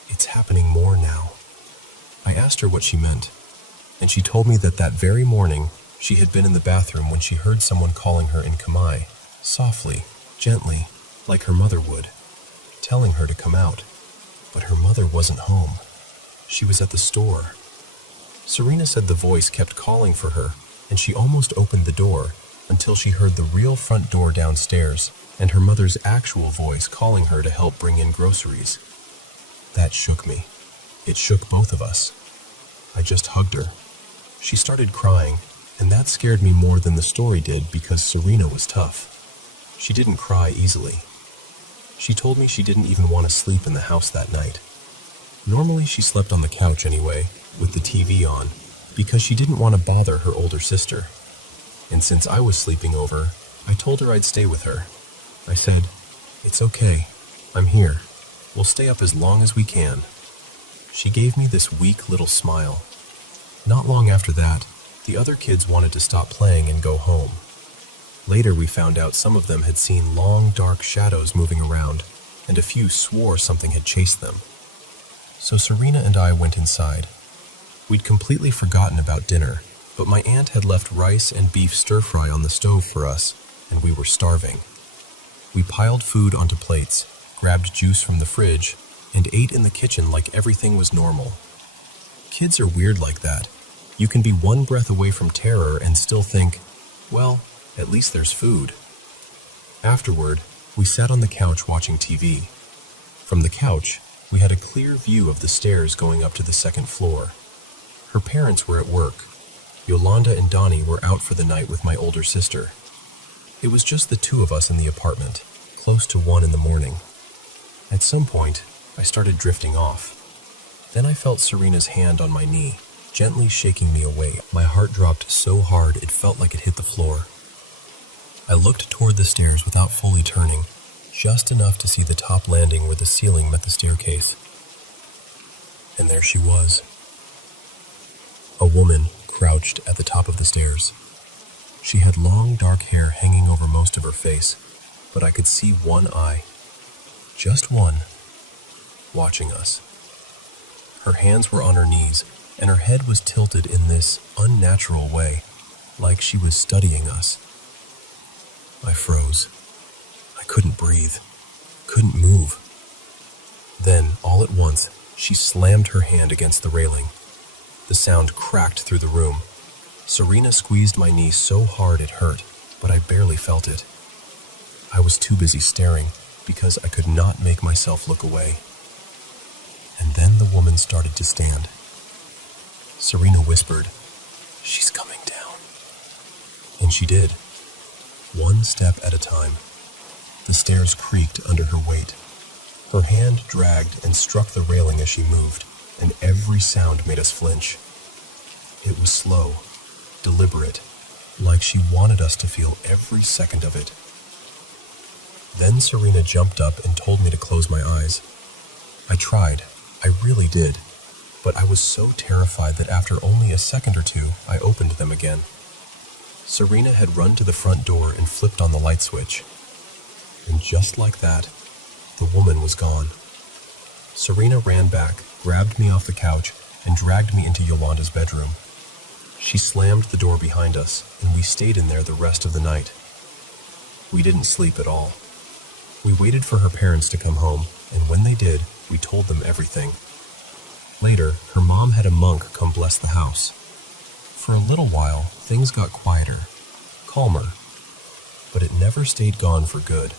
"It's happening more now." I asked her what she meant, and she told me that that very morning she had been in the bathroom when she heard someone calling her in Khmer, softly, gently, like her mother would, telling her to come out. But her mother wasn't home. She was at the store. Serena said the voice kept calling for her, and she almost opened the door until she heard the real front door downstairs and her mother's actual voice calling her to help bring in groceries. That shook me. It shook both of us. I just hugged her. She started crying, and that scared me more than the story did because Serena was tough. She didn't cry easily. She told me she didn't even want to sleep in the house that night. Normally she slept on the couch anyway, with the TV on, because she didn't want to bother her older sister. And since I was sleeping over, I told her I'd stay with her. I said, "It's okay. I'm here. We'll stay up as long as we can." She gave me this weak little smile. Not long after that, the other kids wanted to stop playing and go home. Later we found out some of them had seen long, dark shadows moving around, and a few swore something had chased them. So Serena and I went inside. We'd completely forgotten about dinner, but my aunt had left rice and beef stir-fry on the stove for us, and we were starving. We piled food onto plates, grabbed juice from the fridge, and ate in the kitchen like everything was normal. Kids are weird like that. You can be one breath away from terror and still think, well, at least there's food. Afterward, we sat on the couch watching TV. From the couch, We had a clear view of the stairs going up to the second floor. Her parents were at work. Yolanda and Donnie were out for the night with my older sister. It was just the two of us in the apartment, close to 1 in the morning. At some point, I started drifting off. Then I felt Serena's hand on my knee, gently shaking me away. My heart dropped so hard it felt like it hit the floor. I looked toward the stairs without fully turning, just enough to see the top landing where the ceiling met the staircase. And there she was. A woman crouched at the top of the stairs. She had long dark hair hanging over most of her face, but I could see one eye, just one, watching us. Her hands were on her knees, and her head was tilted in this unnatural way, like she was studying us. I froze. I couldn't breathe, couldn't move. Then, all at once, she slammed her hand against the railing. The sound cracked through the room. Serena squeezed my knee so hard it hurt, but I barely felt it. I was too busy staring because I could not make myself look away. And then the woman started to stand. Serena whispered, "She's coming down." And she did, one step at a time. The stairs creaked under her weight. Her hand dragged and struck the railing as she moved, and every sound made us flinch. It was slow, deliberate, like she wanted us to feel every second of it. Then Serena jumped up and told me to close my eyes. I tried, I really did, but I was so terrified that after only a second or two, I opened them again. Serena had run to the front door and flipped on the light switch. And just like that, the woman was gone. Serena ran back, grabbed me off the couch, and dragged me into Yolanda's bedroom. She slammed the door behind us, and we stayed in there the rest of the night. We didn't sleep at all. We waited for her parents to come home, and when they did, we told them everything. Later, her mom had a monk come bless the house. For a little while, things got quieter, calmer, but it never stayed gone for good.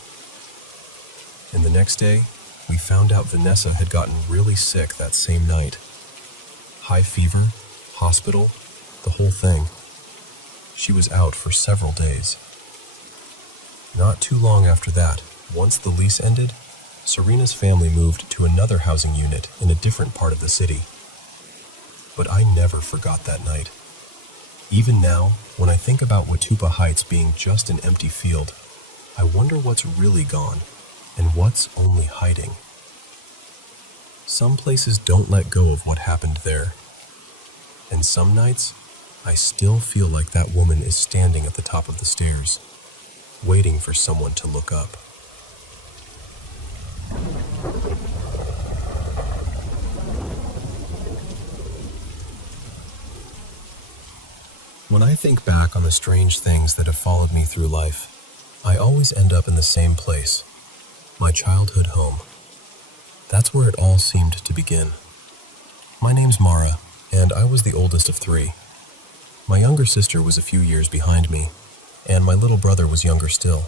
And the next day, we found out Vanessa had gotten really sick that same night. High fever, hospital, the whole thing. She was out for several days. Not too long after that, once the lease ended, Serena's family moved to another housing unit in a different part of the city. But I never forgot that night. Even now, when I think about Watupa Heights being just an empty field, I wonder what's really gone and what's only hiding. Some places don't let go of what happened there. And some nights, I still feel like that woman is standing at the top of the stairs, waiting for someone to look up. When I think back on the strange things that have followed me through life, I always end up in the same place, my childhood home. That's where it all seemed to begin. My name's Mara, and I was the oldest of 3. My younger sister was a few years behind me, and my little brother was younger still.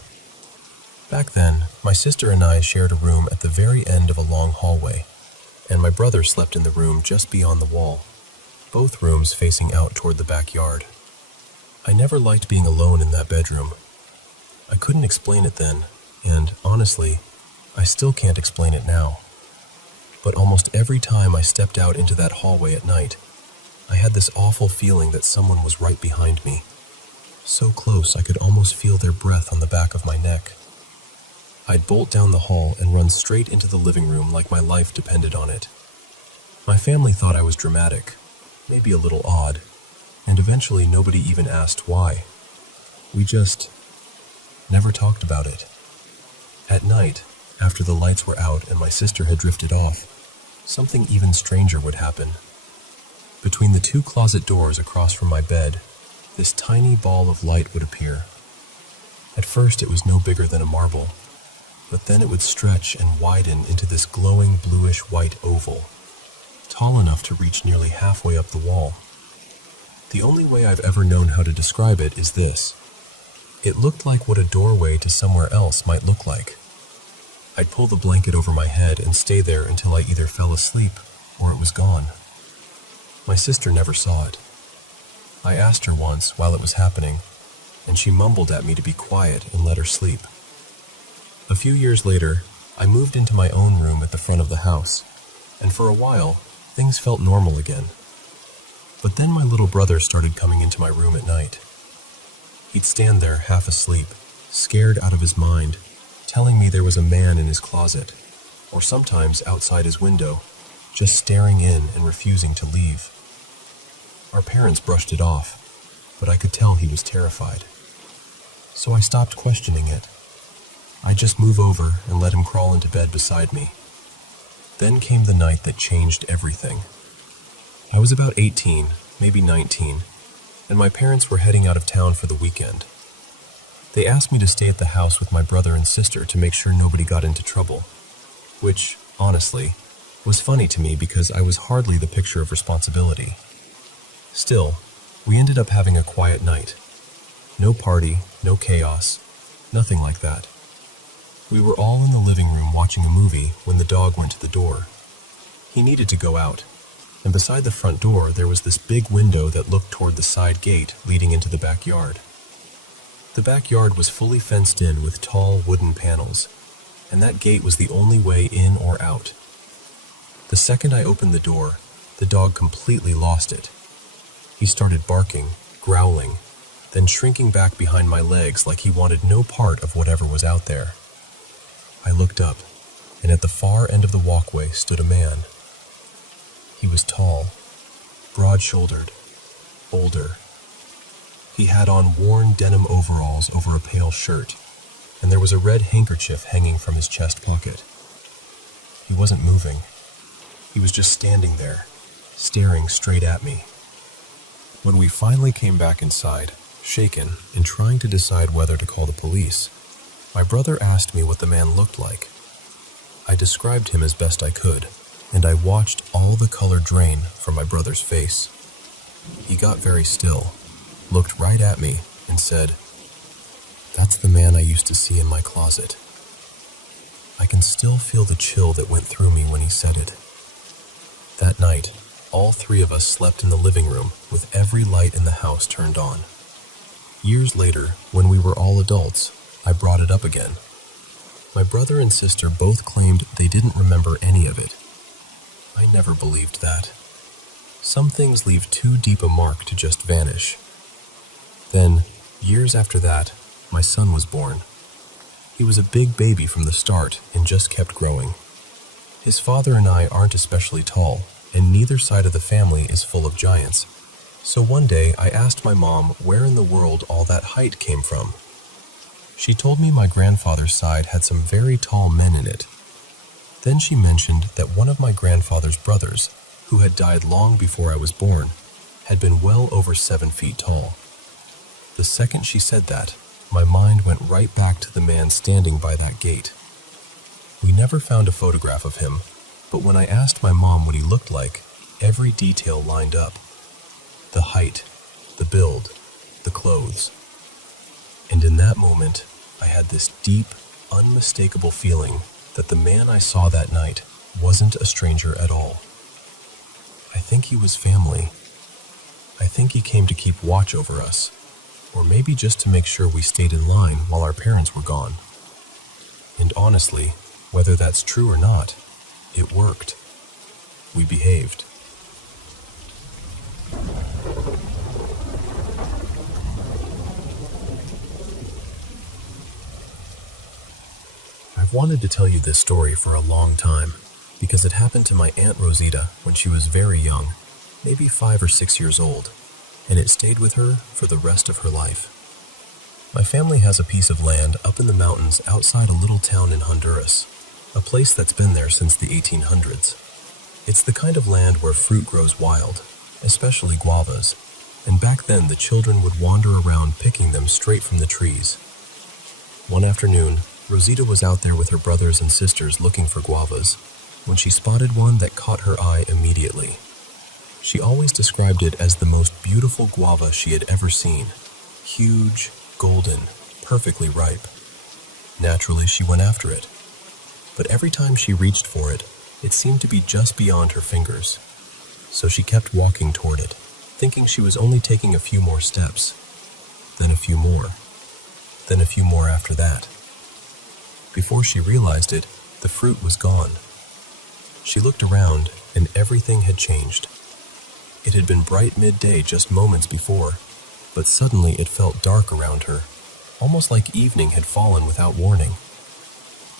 Back then, my sister and I shared a room at the very end of a long hallway, and my brother slept in the room just beyond the wall, both rooms facing out toward the backyard. I never liked being alone in that bedroom. I couldn't explain it then, and honestly, I still can't explain it now. But almost every time I stepped out into that hallway at night, I had this awful feeling that someone was right behind me. So close I could almost feel their breath on the back of my neck. I'd bolt down the hall and run straight into the living room like my life depended on it. My family thought I was dramatic, maybe a little odd, and eventually nobody even asked why. We just never talked about it. At night, after the lights were out and my sister had drifted off, something even stranger would happen. Between the 2 closet doors across from my bed, this tiny ball of light would appear. At first it was no bigger than a marble, but then it would stretch and widen into this glowing bluish-white oval, tall enough to reach nearly halfway up the wall. The only way I've ever known how to describe it is this. It looked like what a doorway to somewhere else might look like. I'd pull the blanket over my head and stay there until I either fell asleep or it was gone. My sister never saw it. I asked her once while it was happening, and she mumbled at me to be quiet and let her sleep. A few years later, I moved into my own room at the front of the house, and for a while, things felt normal again. But then my little brother started coming into my room at night. He'd stand there half asleep, scared out of his mind, telling me there was a man in his closet, or sometimes outside his window, just staring in and refusing to leave. Our parents brushed it off, but I could tell he was terrified. So I stopped questioning it. I'd just move over and let him crawl into bed beside me. Then came the night that changed everything. I was about 18, maybe 19, and my parents were heading out of town for the weekend. They asked me to stay at the house with my brother and sister to make sure nobody got into trouble, which, honestly, was funny to me because I was hardly the picture of responsibility. Still, we ended up having a quiet night. No party, no chaos, nothing like that. We were all in the living room watching a movie when the dog went to the door. He needed to go out, and beside the front door there was this big window that looked toward the side gate leading into the backyard. The backyard was fully fenced in with tall wooden panels, and that gate was the only way in or out. The second I opened the door, the dog completely lost it. He started barking, growling, then shrinking back behind my legs like he wanted no part of whatever was out there. I looked up, and at the far end of the walkway stood a man. He was tall, broad-shouldered, older. He had on worn denim overalls over a pale shirt, and there was a red handkerchief hanging from his chest pocket. He wasn't moving. He was just standing there, staring straight at me. When we finally came back inside, shaken and trying to decide whether to call the police, my brother asked me what the man looked like. I described him as best I could, and I watched all the color drain from my brother's face. He got very still, looked right at me, and said, "That's the man I used to see in my closet." I can still feel the chill that went through me when he said it. That night, all three of us slept in the living room with every light in the house turned on. Years later, when we were all adults, I brought it up again. My brother and sister both claimed they didn't remember any of it. I never believed that. Some things leave too deep a mark to just vanish. Then, years after that, my son was born. He was a big baby from the start and just kept growing. His father and I aren't especially tall, and neither side of the family is full of giants. So one day I asked my mom where in the world all that height came from. She told me my grandfather's side had some very tall men in it. Then she mentioned that one of my grandfather's brothers, who had died long before I was born, had been well over 7 feet tall. The second she said that, my mind went right back to the man standing by that gate. We never found a photograph of him, but when I asked my mom what he looked like, every detail lined up. The height, the build, the clothes. And in that moment, I had this deep, unmistakable feeling that the man I saw that night wasn't a stranger at all. I think he was family. I think he came to keep watch over us, or maybe just to make sure we stayed in line while our parents were gone. And honestly, whether that's true or not, it worked. We behaved. I've wanted to tell you this story for a long time because it happened to my Aunt Rosita when she was very young, maybe 5 or 6 years old, and it stayed with her for the rest of her life. My family has a piece of land up in the mountains outside a little town in Honduras, a place that's been there since the 1800s. It's the kind of land where fruit grows wild, especially guavas, and back then the children would wander around picking them straight from the trees. One afternoon, Rosita was out there with her brothers and sisters looking for guavas when she spotted one that caught her eye immediately. She always described it as the most beautiful guava she had ever seen. Huge, golden, perfectly ripe. Naturally, she went after it. but every time she reached for it, it seemed to be just beyond her fingers. So she kept walking toward it, thinking she was only taking a few more steps, then a few more, then a few more after that. Before she realized it, the fruit was gone. She looked around, and everything had changed. It had been bright midday just moments before, but suddenly it felt dark around her, almost like evening had fallen without warning.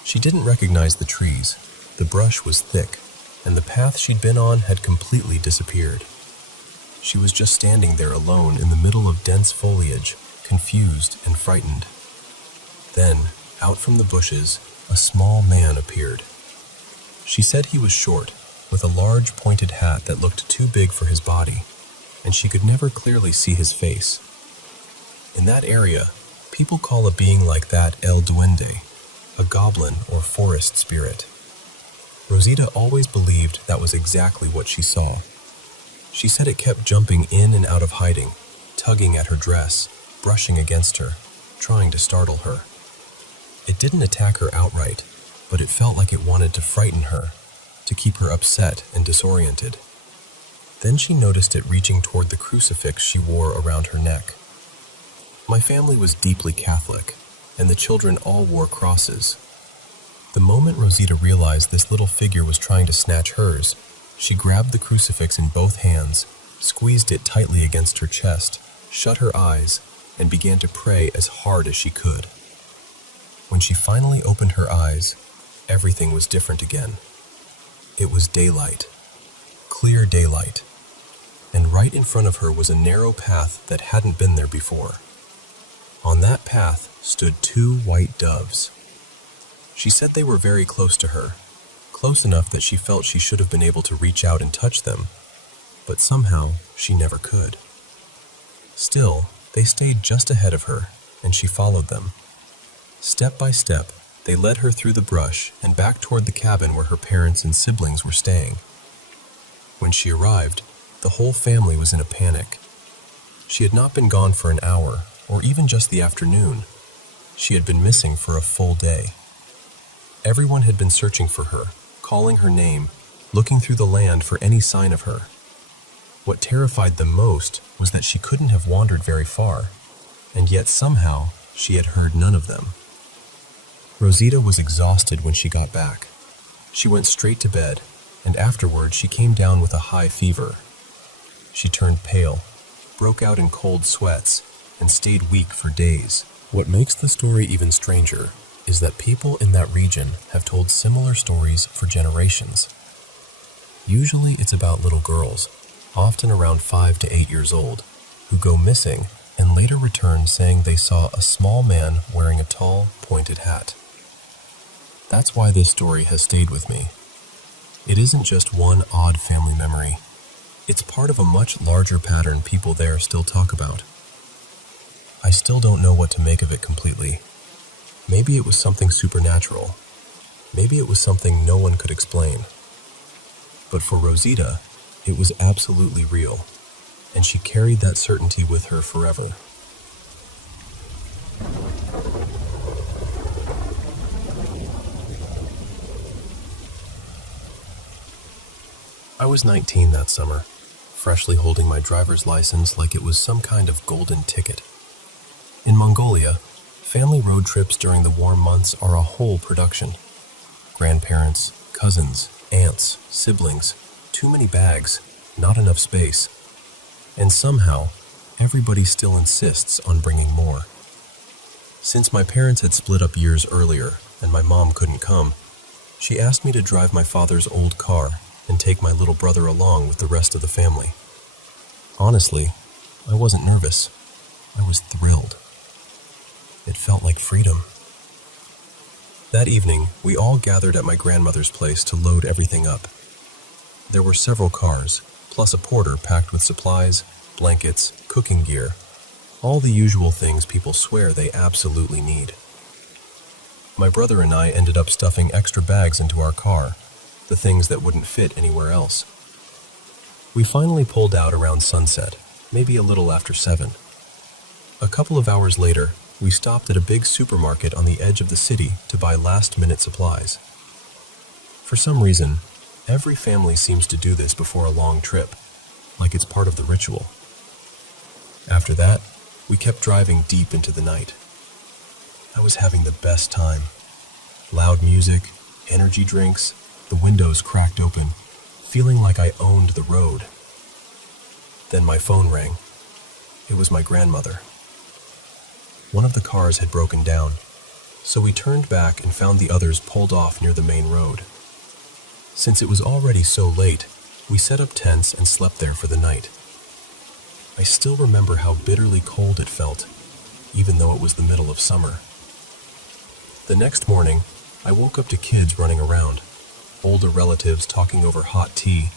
She didn't recognize the trees. The brush was thick, and the path she'd been on had completely disappeared. She was just standing there alone in the middle of dense foliage, confused and frightened. Then, out from the bushes, a small man appeared. She said he was short, with a large pointed hat that looked too big for his body, and she could never clearly see his face. In that area, people call a being like that El Duende, a goblin or forest spirit. Rosita always believed that was exactly what she saw. She said it kept jumping in and out of hiding, tugging at her dress, brushing against her, trying to startle her. It didn't attack her outright, but it felt like it wanted to frighten her, to keep her upset and disoriented. Then she noticed it reaching toward the crucifix she wore around her neck. My family was deeply Catholic, and the children all wore crosses. The moment Rosita realized this little figure was trying to snatch hers, she grabbed the crucifix in both hands, squeezed it tightly against her chest, shut her eyes, and began to pray as hard as she could. When she finally opened her eyes, everything was different again. It was daylight, clear daylight, and right in front of her was a narrow path that hadn't been there before. On that path stood 2 white doves. She said they were very close to her, close enough that she felt she should have been able to reach out and touch them, but somehow she never could. Still, they stayed just ahead of her, and she followed them. Step by step, they led her through the brush and back toward the cabin where her parents and siblings were staying. When she arrived, the whole family was in a panic. She had not been gone for an hour, or even just the afternoon. She had been missing for a full day. Everyone had been searching for her, calling her name, looking through the land for any sign of her. What terrified them most was that she couldn't have wandered very far, and yet somehow she had heard none of them. Rosita was exhausted when she got back. She went straight to bed, and afterward she came down with a high fever. She turned pale, broke out in cold sweats, and stayed weak for days. What makes the story even stranger is that people in that region have told similar stories for generations. Usually it's about little girls, often around 5 to 8 years old, who go missing and later return saying they saw a small man wearing a tall, pointed hat. That's why this story has stayed with me. It isn't just one odd family memory. It's part of a much larger pattern people there still talk about. I still don't know what to make of it completely. Maybe it was something supernatural. Maybe it was something no one could explain. But for Rosita, it was absolutely real, and she carried that certainty with her forever. I was 19 that summer, freshly holding my driver's license like it was some kind of golden ticket. In Mongolia, family road trips during the warm months are a whole production. Grandparents, cousins, aunts, siblings, too many bags, not enough space. And somehow, everybody still insists on bringing more. Since my parents had split up years earlier and my mom couldn't come, she asked me to drive my father's old car and take my little brother along with the rest of the family. Honestly, I wasn't nervous. I was thrilled. It felt like freedom. That evening, we all gathered at my grandmother's place to load everything up. There were several cars, plus a porter packed with supplies, blankets, cooking gear, all the usual things people swear they absolutely need. My brother and I ended up stuffing extra bags into our car, the things that wouldn't fit anywhere else. We finally pulled out around sunset, maybe a little after 7. A couple of hours later, we stopped at a big supermarket on the edge of the city to buy last-minute supplies. For some reason, every family seems to do this before a long trip, like it's part of the ritual. After that, we kept driving deep into the night. I was having the best time. Loud music, energy drinks, the windows cracked open, feeling like I owned the road. Then my phone rang. It was my grandmother. One of the cars had broken down, so we turned back and found the others pulled off near the main road. Since it was already so late, we set up tents and slept there for the night. I still remember how bitterly cold it felt, even though it was the middle of summer. The next morning, I woke up to kids running around, older relatives talking over hot tea,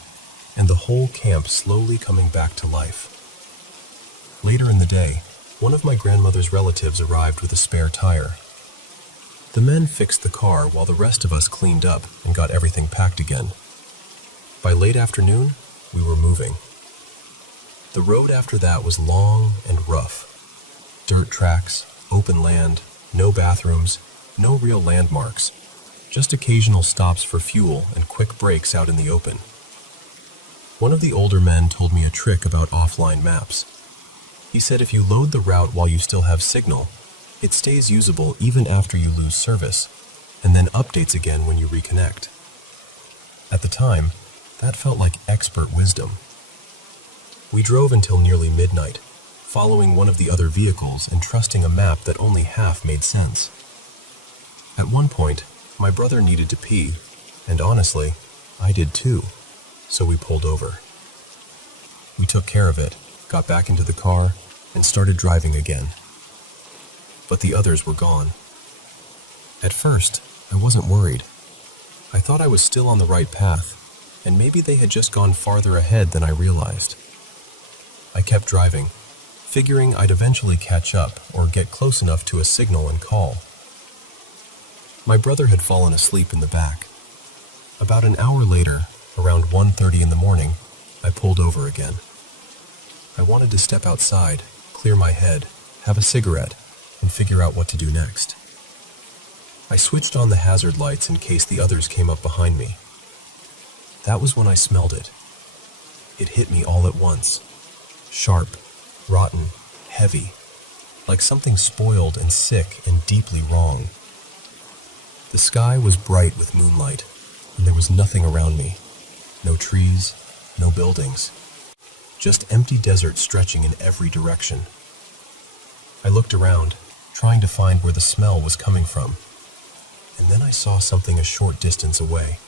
and the whole camp slowly coming back to life. Later in the day, one of my grandmother's relatives arrived with a spare tire. The men fixed the car while the rest of us cleaned up and got everything packed again. By late afternoon, we were moving. The road after that was long and rough. Dirt tracks, open land, no bathrooms, no real landmarks, just occasional stops for fuel and quick breaks out in the open. One of the older men told me a trick about offline maps. He said if you load the route while you still have signal, it stays usable even after you lose service, and then updates again when you reconnect. At the time, that felt like expert wisdom. We drove until nearly midnight, following one of the other vehicles and trusting a map that only half made sense. At one point, my brother needed to pee, and honestly, I did too, so we pulled over. We took care of it, got back into the car, and started driving again. But the others were gone. At first, I wasn't worried. I thought I was still on the right path, and maybe they had just gone farther ahead than I realized. I kept driving, figuring I'd eventually catch up or get close enough to a signal and call. My brother had fallen asleep in the back. About an hour later, around 1:30 in the morning, I pulled over again. I wanted to step outside, clear my head, have a cigarette, and figure out what to do next. I switched on the hazard lights in case the others came up behind me. That was when I smelled it. It hit me all at once. Sharp, rotten, heavy, like something spoiled and sick and deeply wrong. The sky was bright with moonlight, and there was nothing around me. No trees, no buildings. Just empty desert stretching in every direction. I looked around, trying to find where the smell was coming from, and then I saw something a short distance away.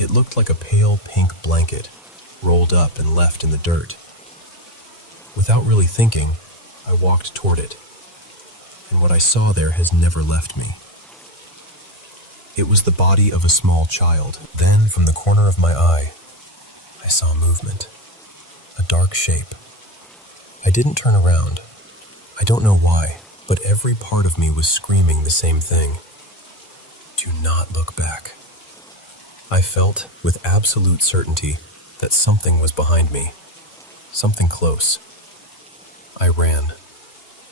It looked like a pale pink blanket, rolled up and left in the dirt. Without really thinking, I walked toward it, and what I saw there has never left me. It was the body of a small child. Then, from the corner of my eye, I saw movement. A dark shape. I didn't turn around. I don't know why, but every part of me was screaming the same thing. Do not look back. I felt, with absolute certainty, that something was behind me. Something close. I ran.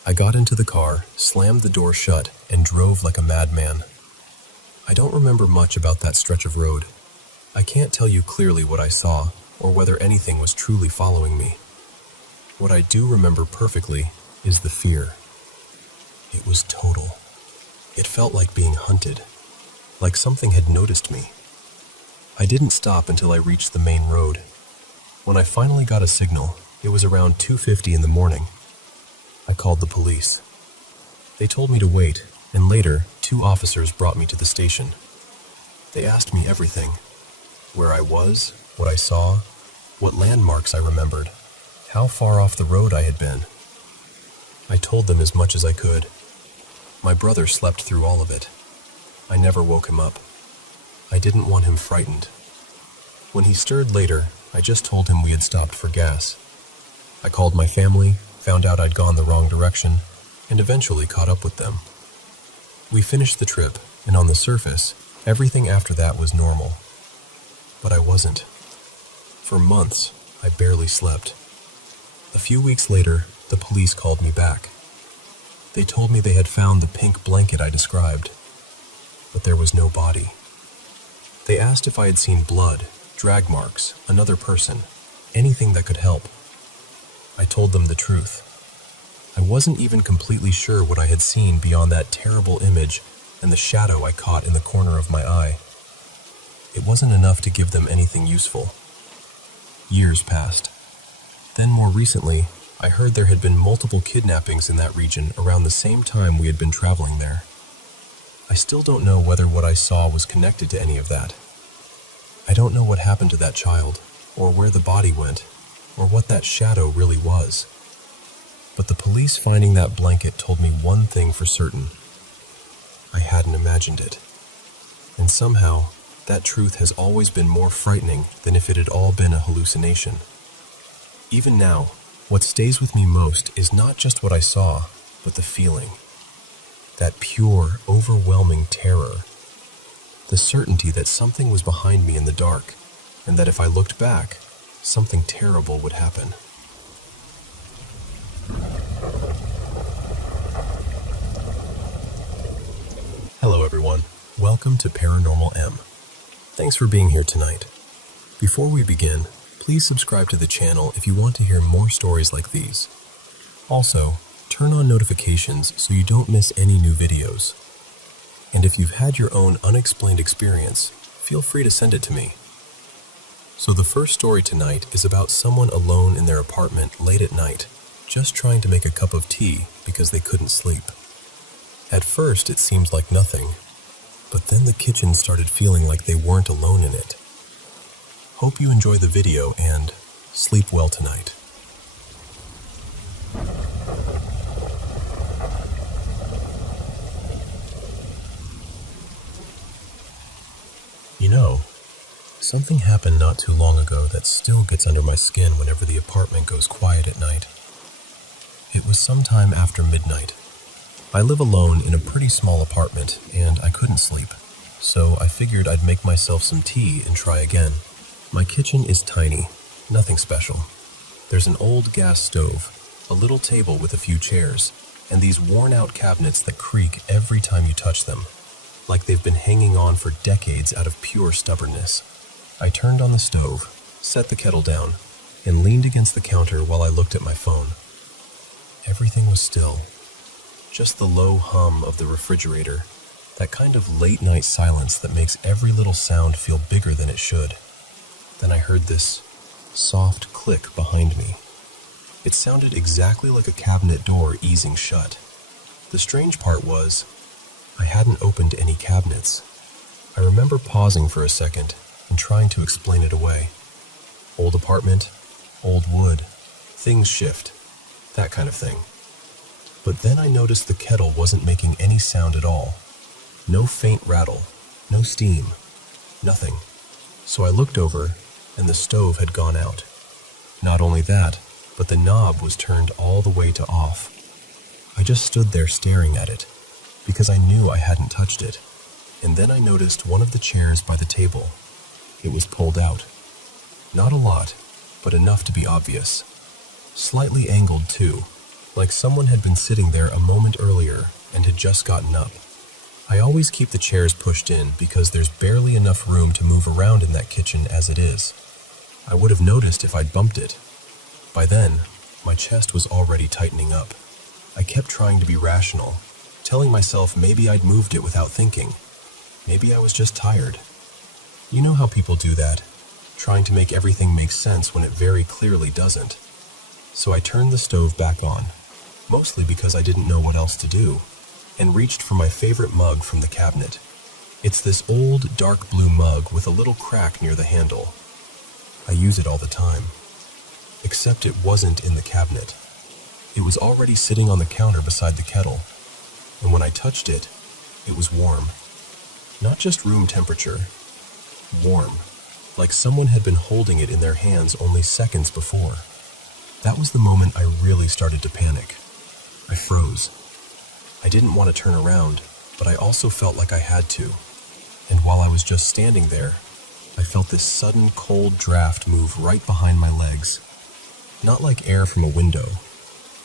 I got into the car, slammed the door shut, and drove like a madman. I don't remember much about that stretch of road. I can't tell you clearly what I saw, or whether anything was truly following me. What I do remember perfectly is the fear. It was total. It felt like being hunted, like something had noticed me. I didn't stop until I reached the main road. When I finally got a signal, it was around 2:50 in the morning. I called the police. They told me to wait, and later, 2 officers brought me to the station. They asked me everything. Where I was, what I saw, what landmarks I remembered, how far off the road I had been. I told them as much as I could. My brother slept through all of it. I never woke him up. I didn't want him frightened. When he stirred later, I just told him we had stopped for gas. I called my family, found out I'd gone the wrong direction, and eventually caught up with them. We finished the trip, and on the surface, everything after that was normal. But I wasn't. For months, I barely slept. A few weeks later, the police called me back. They told me they had found the pink blanket I described, but there was no body. They asked if I had seen blood, drag marks, another person, anything that could help. I told them the truth. I wasn't even completely sure what I had seen beyond that terrible image and the shadow I caught in the corner of my eye. It wasn't enough to give them anything useful. Years passed. Then more recently, I heard there had been multiple kidnappings in that region around the same time we had been traveling there. I still don't know whether what I saw was connected to any of that. I don't know what happened to that child, or where the body went, or what that shadow really was. But the police finding that blanket told me one thing for certain. I hadn't imagined it. And somehow, that truth has always been more frightening than if it had all been a hallucination. Even now, what stays with me most is not just what I saw, but the feeling. That pure, overwhelming terror. The certainty that something was behind me in the dark, and that if I looked back, something terrible would happen. Hello everyone, welcome to Paranormal M. Thanks for being here tonight. Before we begin, please subscribe to the channel if you want to hear more stories like these. Also, turn on notifications so you don't miss any new videos. And if you've had your own unexplained experience, feel free to send it to me. So the first story tonight is about someone alone in their apartment late at night, just trying to make a cup of tea because they couldn't sleep. At first it seems like nothing, but then the kitchen started feeling like they weren't alone in it. Hope you enjoy the video and sleep well tonight. You know, something happened not too long ago that still gets under my skin whenever the apartment goes quiet at night. It was sometime after midnight. I live alone in a pretty small apartment, and I couldn't sleep, so I figured I'd make myself some tea and try again. My kitchen is tiny, nothing special. There's an old gas stove, a little table with a few chairs, and these worn-out cabinets that creak every time you touch them, like they've been hanging on for decades out of pure stubbornness. I turned on the stove, set the kettle down, and leaned against the counter while I looked at my phone. Everything was still. Just the low hum of the refrigerator, that kind of late-night silence that makes every little sound feel bigger than it should. Then I heard this soft click behind me. It sounded exactly like a cabinet door easing shut. The strange part was, I hadn't opened any cabinets. I remember pausing for a second and trying to explain it away. Old apartment, old wood, things shift, that kind of thing. But then I noticed the kettle wasn't making any sound at all. No faint rattle, no steam, nothing. So I looked over, and the stove had gone out. Not only that, but the knob was turned all the way to off. I just stood there staring at it, because I knew I hadn't touched it. And then I noticed one of the chairs by the table. It was pulled out. Not a lot, but enough to be obvious. Slightly angled too, like someone had been sitting there a moment earlier and had just gotten up. I always keep the chairs pushed in because there's barely enough room to move around in that kitchen as it is. I would have noticed if I'd bumped it. By then, my chest was already tightening up. I kept trying to be rational, telling myself maybe I'd moved it without thinking. Maybe I was just tired. You know how people do that, trying to make everything make sense when it very clearly doesn't. So I turned the stove back on, mostly because I didn't know what else to do, and reached for my favorite mug from the cabinet. It's this old, dark blue mug with a little crack near the handle. I use it all the time. Except it wasn't in the cabinet. It was already sitting on the counter beside the kettle, and when I touched it, it was warm. Not just room temperature, warm, like someone had been holding it in their hands only seconds before. That was the moment I really started to panic. I froze. I didn't want to turn around, but I also felt like I had to. And while I was just standing there, I felt this sudden cold draft move right behind my legs. Not like air from a window.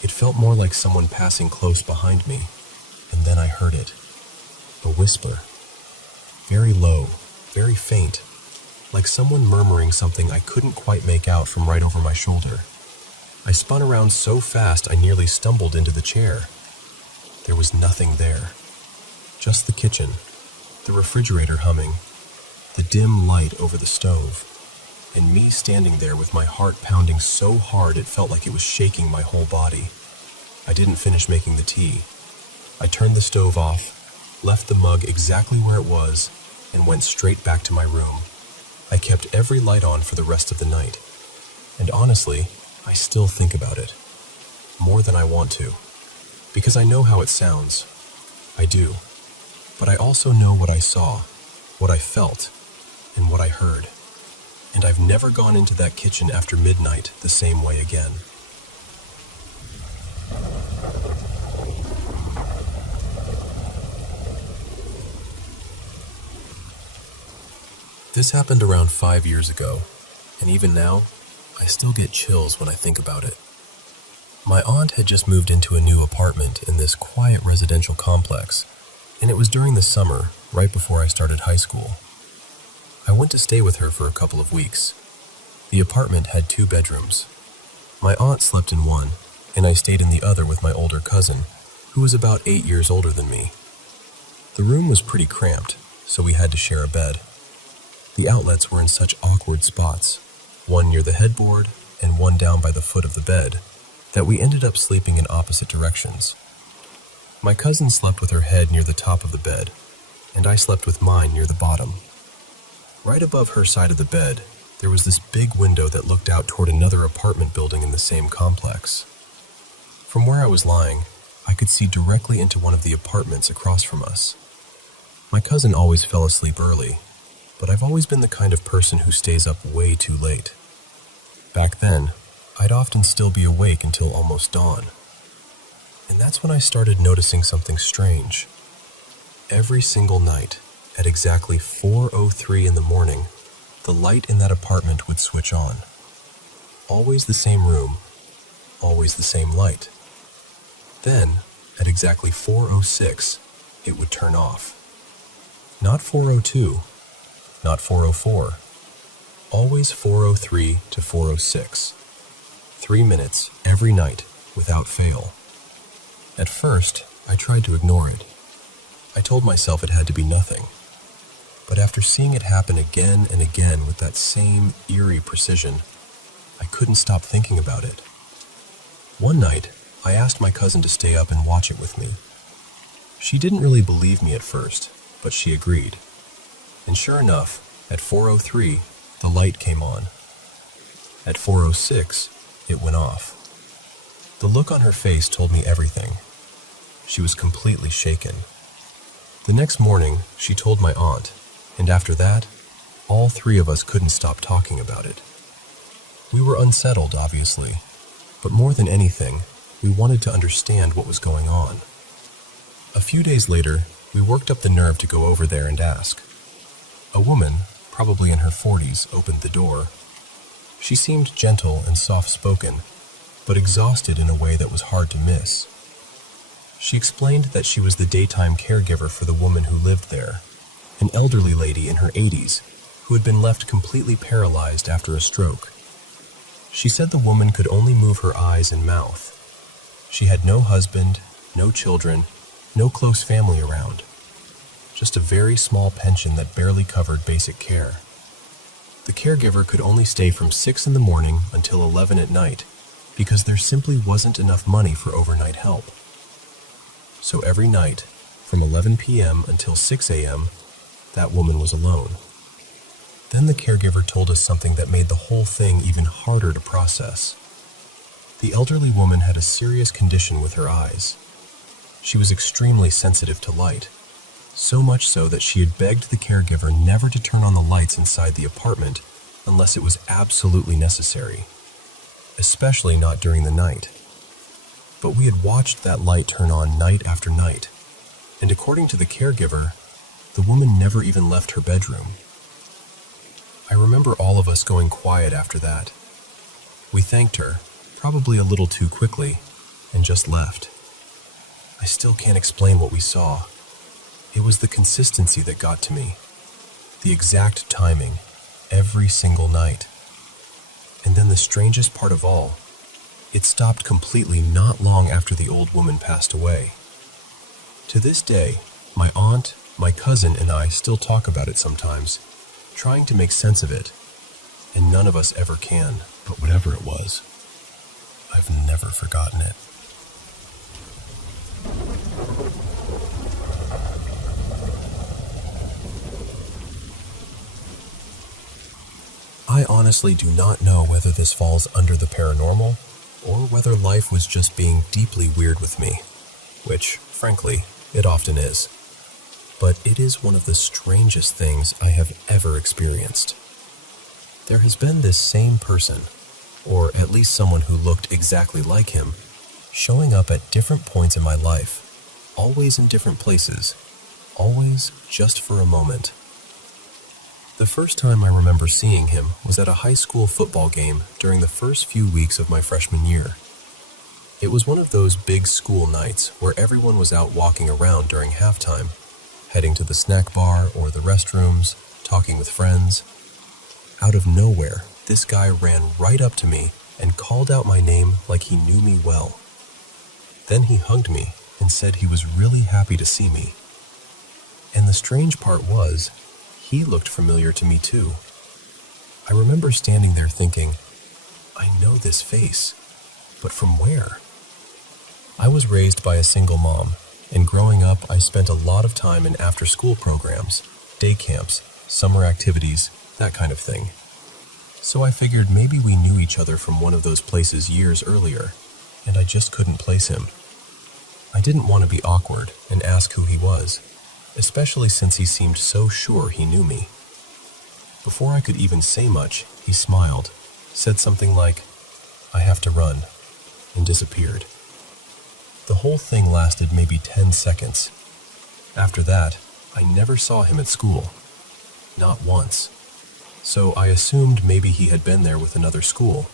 It felt more like someone passing close behind me. And then I heard it. A whisper. Very low, very faint, like someone murmuring something I couldn't quite make out from right over my shoulder. I spun around so fast I nearly stumbled into the chair. There was nothing there. Just the kitchen, the refrigerator humming, the dim light over the stove, and me standing there with my heart pounding so hard it felt like it was shaking my whole body. I didn't finish making the tea. I turned the stove off, left the mug exactly where it was, and went straight back to my room. I kept every light on for the rest of the night. And honestly, I still think about it. More than I want to. Because I know how it sounds. I do. But I also know what I saw, what I felt, and what I heard. And I've never gone into that kitchen after midnight the same way again. This happened around 5 years ago, and even now, I still get chills when I think about it. My aunt had just moved into a new apartment in this quiet residential complex, and it was during the summer, right before I started high school. I went to stay with her for a couple of weeks. The apartment had 2 bedrooms. My aunt slept in one, and I stayed in the other with my older cousin, who was about 8 years older than me. The room was pretty cramped, so we had to share a bed. The outlets were in such awkward spots, one near the headboard and one down by the foot of the bed, that we ended up sleeping in opposite directions. My cousin slept with her head near the top of the bed, and I slept with mine near the bottom. Right above her side of the bed, there was this big window that looked out toward another apartment building in the same complex. From where I was lying, I could see directly into one of the apartments across from us. My cousin always fell asleep early, but I've always been the kind of person who stays up way too late. Back then, I'd often still be awake until almost dawn. And that's when I started noticing something strange. Every single night, at exactly 4:03 in the morning, the light in that apartment would switch on. Always the same room, always the same light. Then, at exactly 4:06, it would turn off. Not 4:02, not 4:04, always 4:03 to 4:06. 3 minutes every night, without fail. At first, I tried to ignore it. I told myself it had to be nothing. But after seeing it happen again and again with that same eerie precision, I couldn't stop thinking about it. One night, I asked my cousin to stay up and watch it with me. She didn't really believe me at first, but she agreed. And sure enough, at 4:03, the light came on. At 4:06, it went off. The look on her face told me everything. She was completely shaken. The next morning, she told my aunt, and after that, all 3 of us couldn't stop talking about it. We were unsettled, obviously, but more than anything, we wanted to understand what was going on. A few days later, we worked up the nerve to go over there and ask. A woman, probably in her 40s, opened the door. She seemed gentle and soft-spoken, but exhausted in a way that was hard to miss. She explained that she was the daytime caregiver for the woman who lived there, an elderly lady in her 80s who had been left completely paralyzed after a stroke. She said the woman could only move her eyes and mouth. She had no husband, no children, no close family around. Just a very small pension that barely covered basic care. The caregiver could only stay from 6 in the morning until 11 at night because there simply wasn't enough money for overnight help. So every night, from 11 p.m. until 6 a.m., that woman was alone. Then the caregiver told us something that made the whole thing even harder to process. The elderly woman had a serious condition with her eyes. She was extremely sensitive to light, so much so that she had begged the caregiver never to turn on the lights inside the apartment unless it was absolutely necessary, especially not during the night. But we had watched that light turn on night after night, and according to the caregiver, the woman never even left her bedroom. I remember all of us going quiet after that. We thanked her, probably a little too quickly, and just left. I still can't explain what we saw. It was the consistency that got to me. the exact timing, every single night. And then the strangest part of all, it stopped completely not long after the old woman passed away. To this day, my aunt, my cousin, and I still talk about it sometimes, trying to make sense of it, and none of us ever can. But whatever it was, I've never forgotten it. I honestly do not know whether this falls under the paranormal, or whether life was just being deeply weird with me, which, frankly, it often is. But it is one of the strangest things I have ever experienced. There has been this same person, or at least someone who looked exactly like him, showing up at different points in my life, always in different places, always just for a moment. The first time I remember seeing him was at a high school football game during the first few weeks of my freshman year. It was one of those big school nights where everyone was out walking around during halftime, heading to the snack bar or the restrooms, talking with friends. Out of nowhere, this guy ran right up to me and called out my name like he knew me well. Then he hugged me and said he was really happy to see me. And the strange part was, he looked familiar to me too. I remember standing there thinking, I know this face, but from where? I was raised by a single mom, and growing up I spent a lot of time in after-school programs, day camps, summer activities, that kind of thing. So I figured maybe we knew each other from one of those places years earlier, and I just couldn't place him. I didn't want to be awkward and ask who he was, especially since he seemed so sure he knew me. Before I could even say much, he smiled, said something like, I have to run, and disappeared. The whole thing lasted maybe 10 seconds. After that, I never saw him at school. Not once. So I assumed maybe he had been there with another school,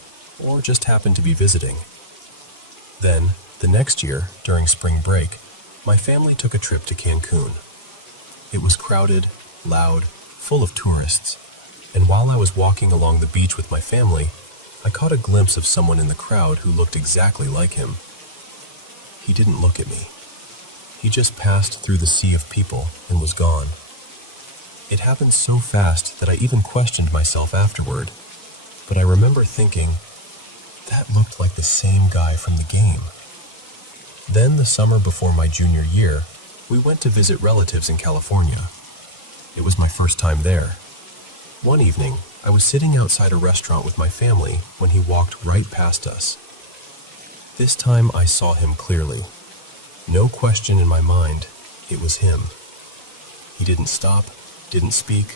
or just happened to be visiting. Then, the next year, during spring break, my family took a trip to Cancun. It was crowded, loud, full of tourists, and while I was walking along the beach with my family, I caught a glimpse of someone in the crowd who looked exactly like him. He didn't look at me. He just passed through the sea of people and was gone. It happened so fast that I even questioned myself afterward, but I remember thinking, that looked like the same guy from the game. Then the summer before my junior year, we went to visit relatives in California. It was my first time there. One evening, I was sitting outside a restaurant with my family when he walked right past us. This time I saw him clearly. No question in my mind, it was him. He didn't stop, didn't speak,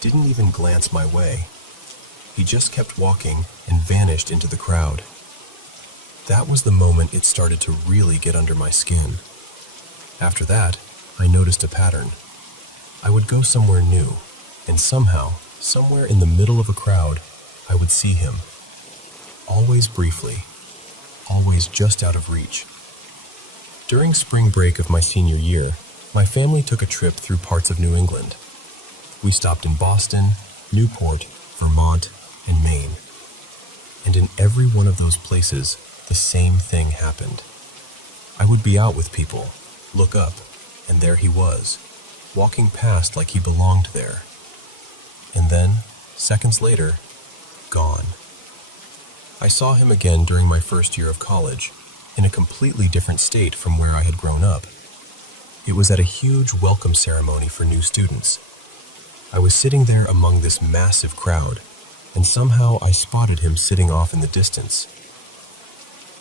didn't even glance my way. He just kept walking and vanished into the crowd. That was the moment it started to really get under my skin. After that, I noticed a pattern. I would go somewhere new, and somehow, somewhere in the middle of a crowd, I would see him. Always briefly, always just out of reach. During spring break of my senior year, my family took a trip through parts of New England. We stopped in Boston, Newport, Vermont, and Maine. And in every one of those places, the same thing happened. I would be out with people, look up, and there he was, walking past like he belonged there. And then, seconds later, gone. I saw him again during my first year of college, in a completely different state from where I had grown up. It was at a huge welcome ceremony for new students. I was sitting there among this massive crowd, and somehow I spotted him sitting off in the distance.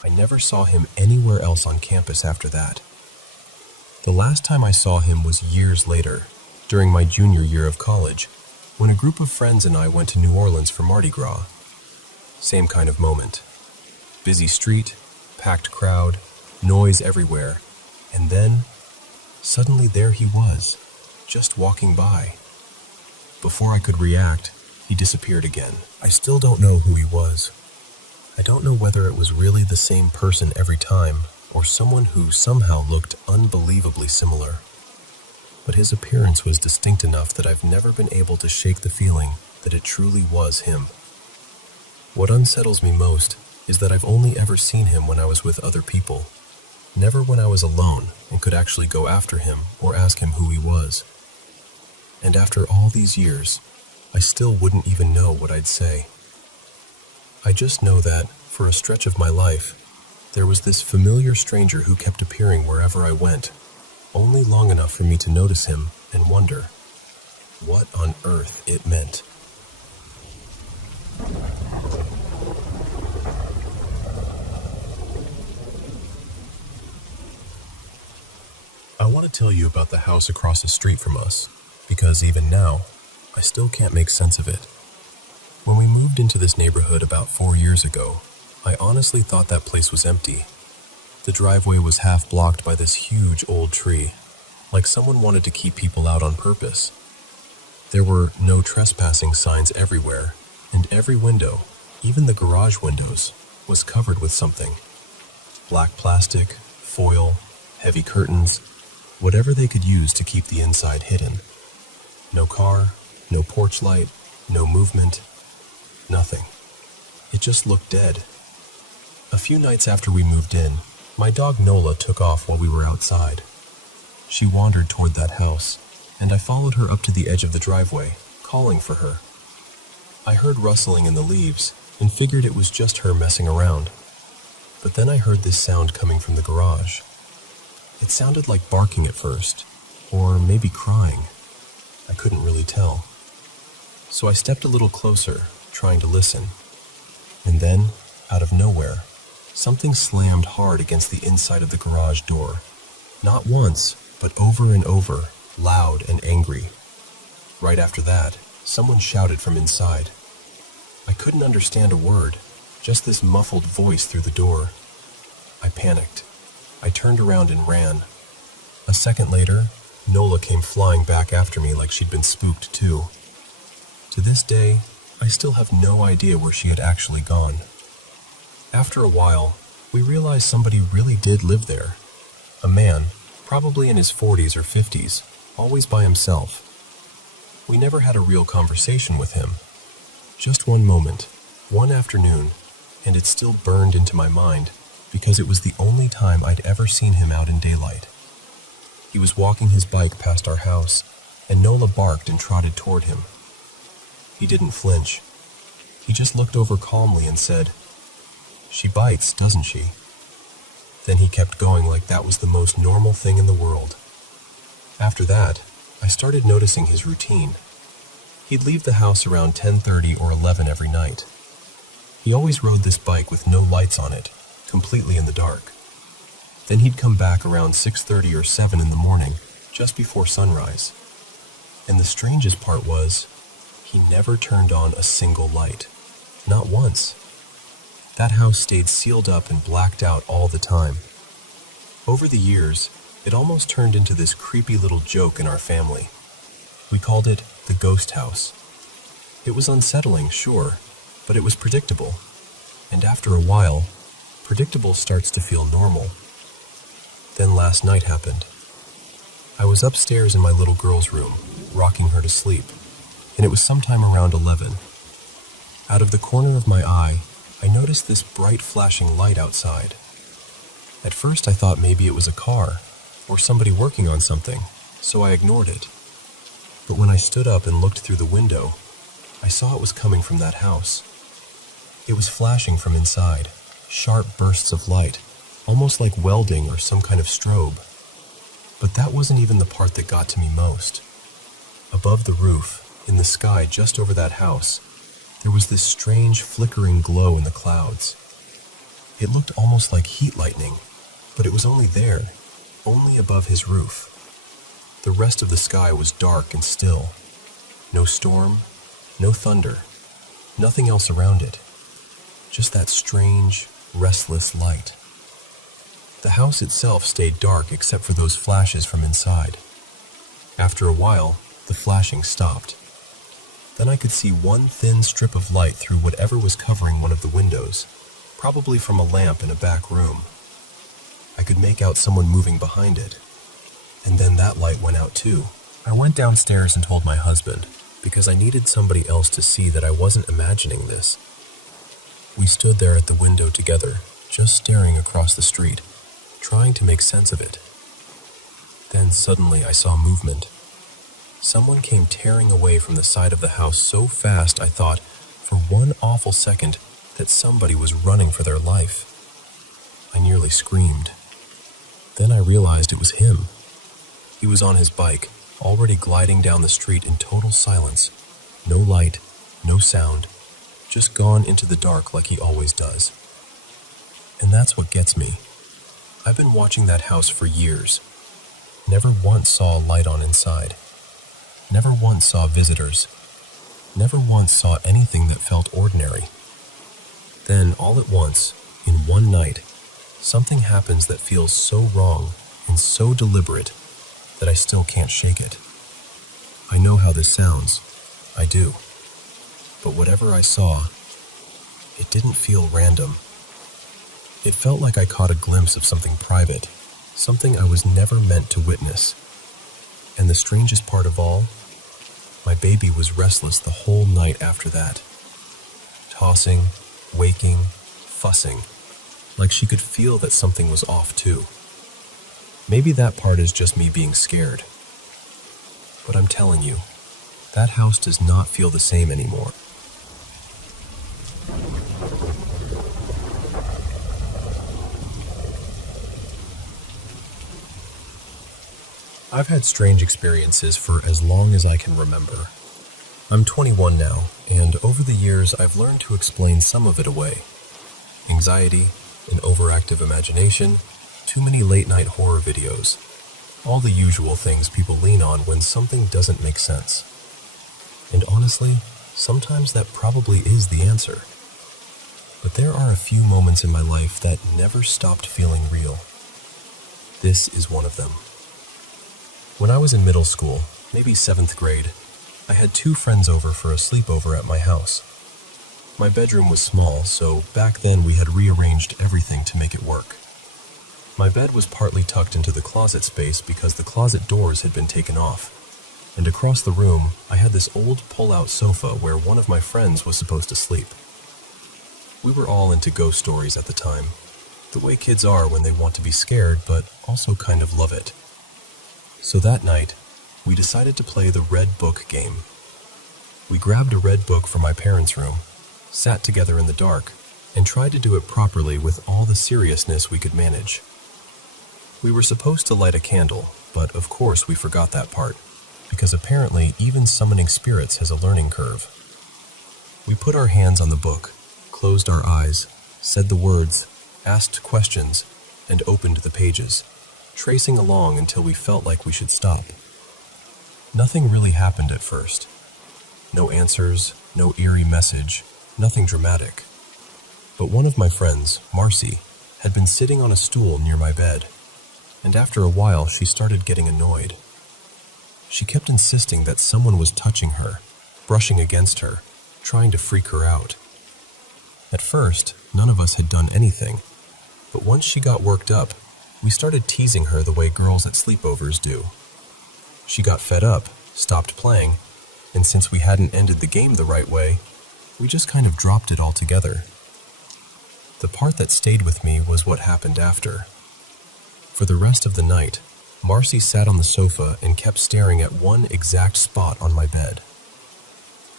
I never saw him anywhere else on campus after that. The last time I saw him was years later, during my junior year of college, when a group of friends and I went to New Orleans for Mardi Gras. Same kind of moment. Busy street, packed crowd, noise everywhere, and then, suddenly there he was, just walking by. Before I could react, he disappeared again. I still don't know who he was. I don't know whether it was really the same person every time, or someone who somehow looked unbelievably similar. but his appearance was distinct enough that I've never been able to shake the feeling that it truly was him. What unsettles me most is that I've only ever seen him when I was with other people, never when I was alone and could actually go after him or ask him who he was. And after all these years, I still wouldn't even know what I'd say. I just know that, for a stretch of my life, there was this familiar stranger who kept appearing wherever I went, only long enough for me to notice him and wonder what on earth it meant. I want to tell you about the house across the street from us, because even now, I still can't make sense of it. When we moved into this neighborhood about 4 years ago, I honestly thought that place was empty. The driveway was half blocked by this huge old tree, like someone wanted to keep people out on purpose. There were no trespassing signs everywhere, and every window, even the garage windows, was covered with something. Black plastic, foil, heavy curtains, whatever they could use to keep the inside hidden. No car, no porch light, no movement, nothing. It just looked dead. A few nights after we moved in, my dog Nola took off while we were outside. She wandered toward that house, and I followed her up to the edge of the driveway, calling for her. I heard rustling in the leaves and figured it was just her messing around. But then I heard this sound coming from the garage. It sounded like barking at first, or maybe crying. I couldn't really tell. So I stepped a little closer, trying to listen. And then, out of nowhere, something slammed hard against the inside of the garage door. Not once, but over and over, loud and angry. Right after that, someone shouted from inside. I couldn't understand a word, just this muffled voice through the door. I panicked. I turned around and ran. A second later, Nola came flying back after me like she'd been spooked too. To this day, I still have no idea where she had actually gone. After a while, we realized somebody really did live there. A man, probably in his 40s or 50s, always by himself. We never had a real conversation with him. Just one moment, one afternoon, and it still burned into my mind because it was the only time I'd ever seen him out in daylight. He was walking his bike past our house, and Nola barked and trotted toward him. He didn't flinch. He just looked over calmly and said, "She bites, doesn't she?" Then he kept going like that was the most normal thing in the world. After that, I started noticing his routine. He'd leave the house around 10:30 or 11 every night. He always rode this bike with no lights on it, completely in the dark. Then he'd come back around 6:30 or 7 in the morning, just before sunrise. And the strangest part was, he never turned on a single light. Not once. That house stayed sealed up and blacked out all the time. Over the years, it almost turned into this creepy little joke in our family. We called it the ghost house. It was unsettling, sure, but it was predictable. And after a while, predictable starts to feel normal. Then last night happened. I was upstairs in my little girl's room, rocking her to sleep, and it was sometime around 11. Out of the corner of my eye, I noticed this bright flashing light outside. At first I thought maybe it was a car, or somebody working on something, so I ignored it. But when I stood up and looked through the window, I saw it was coming from that house. It was flashing from inside, sharp bursts of light, almost like welding or some kind of strobe. But that wasn't even the part that got to me most. Above the roof, in the sky just over that house, there was this strange flickering glow in the clouds. It looked almost like heat lightning, but it was only there, only above his roof. The rest of the sky was dark and still. No storm, no thunder, nothing else around it. Just that strange, restless light. The house itself stayed dark except for those flashes from inside. After a while, the flashing stopped. Then I could see one thin strip of light through whatever was covering one of the windows, probably from a lamp in a back room. I could make out someone moving behind it. and then that light went out too. I went downstairs and told my husband, because I needed somebody else to see that I wasn't imagining this. We stood there at the window together, just staring across the street, trying to make sense of it. Then suddenly I saw movement. Someone came tearing away from the side of the house so fast I thought, for one awful second, that somebody was running for their life. I nearly screamed. Then I realized it was him. He was on his bike, already gliding down the street in total silence. No light, no sound, just gone into the dark like he always does. And that's what gets me. I've been watching that house for years. Never once saw a light on inside. Never once saw visitors. Never once saw anything that felt ordinary. Then, all at once, in one night, something happens that feels so wrong and so deliberate that I still can't shake it. I know how this sounds. I do. But whatever I saw, it didn't feel random. It felt like I caught a glimpse of something private, something I was never meant to witness. And the strangest part of all, my baby was restless the whole night after that. Tossing, waking, fussing, like she could feel that something was off too. Maybe that part is just me being scared. But I'm telling you, that house does not feel the same anymore. I've had strange experiences for as long as I can remember. I'm 21 now, and over the years I've learned to explain some of it away. Anxiety, an overactive imagination, too many late-night horror videos. All the usual things people lean on when something doesn't make sense. And honestly, sometimes that probably is the answer. But there are a few moments in my life that never stopped feeling real. This is one of them. When I was in middle school, maybe 7th grade, I had 2 friends over for a sleepover at my house. My bedroom was small, so back then we had rearranged everything to make it work. My bed was partly tucked into the closet space because the closet doors had been taken off, and across the room I had this old pull-out sofa where one of my friends was supposed to sleep. We were all into ghost stories at the time, the way kids are when they want to be scared but also kind of love it. So that night, we decided to play the red book game. We grabbed a red book from my parents' room, sat together in the dark, and tried to do it properly with all the seriousness we could manage. We were supposed to light a candle, but of course we forgot that part, because apparently even summoning spirits has a learning curve. We put our hands on the book, closed our eyes, said the words, asked questions, and opened the pages, tracing along until we felt like we should stop. Nothing really happened at first. No answers, no eerie message, nothing dramatic. But one of my friends, Marcy, had been sitting on a stool near my bed, and after a while she started getting annoyed. She kept insisting that someone was touching her, brushing against her, trying to freak her out. At first, none of us had done anything, but once she got worked up, we started teasing her the way girls at sleepovers do. She got fed up, stopped playing, and since we hadn't ended the game the right way, we just kind of dropped it altogether. The part that stayed with me was what happened after. For the rest of the night, Marcy sat on the sofa and kept staring at one exact spot on my bed.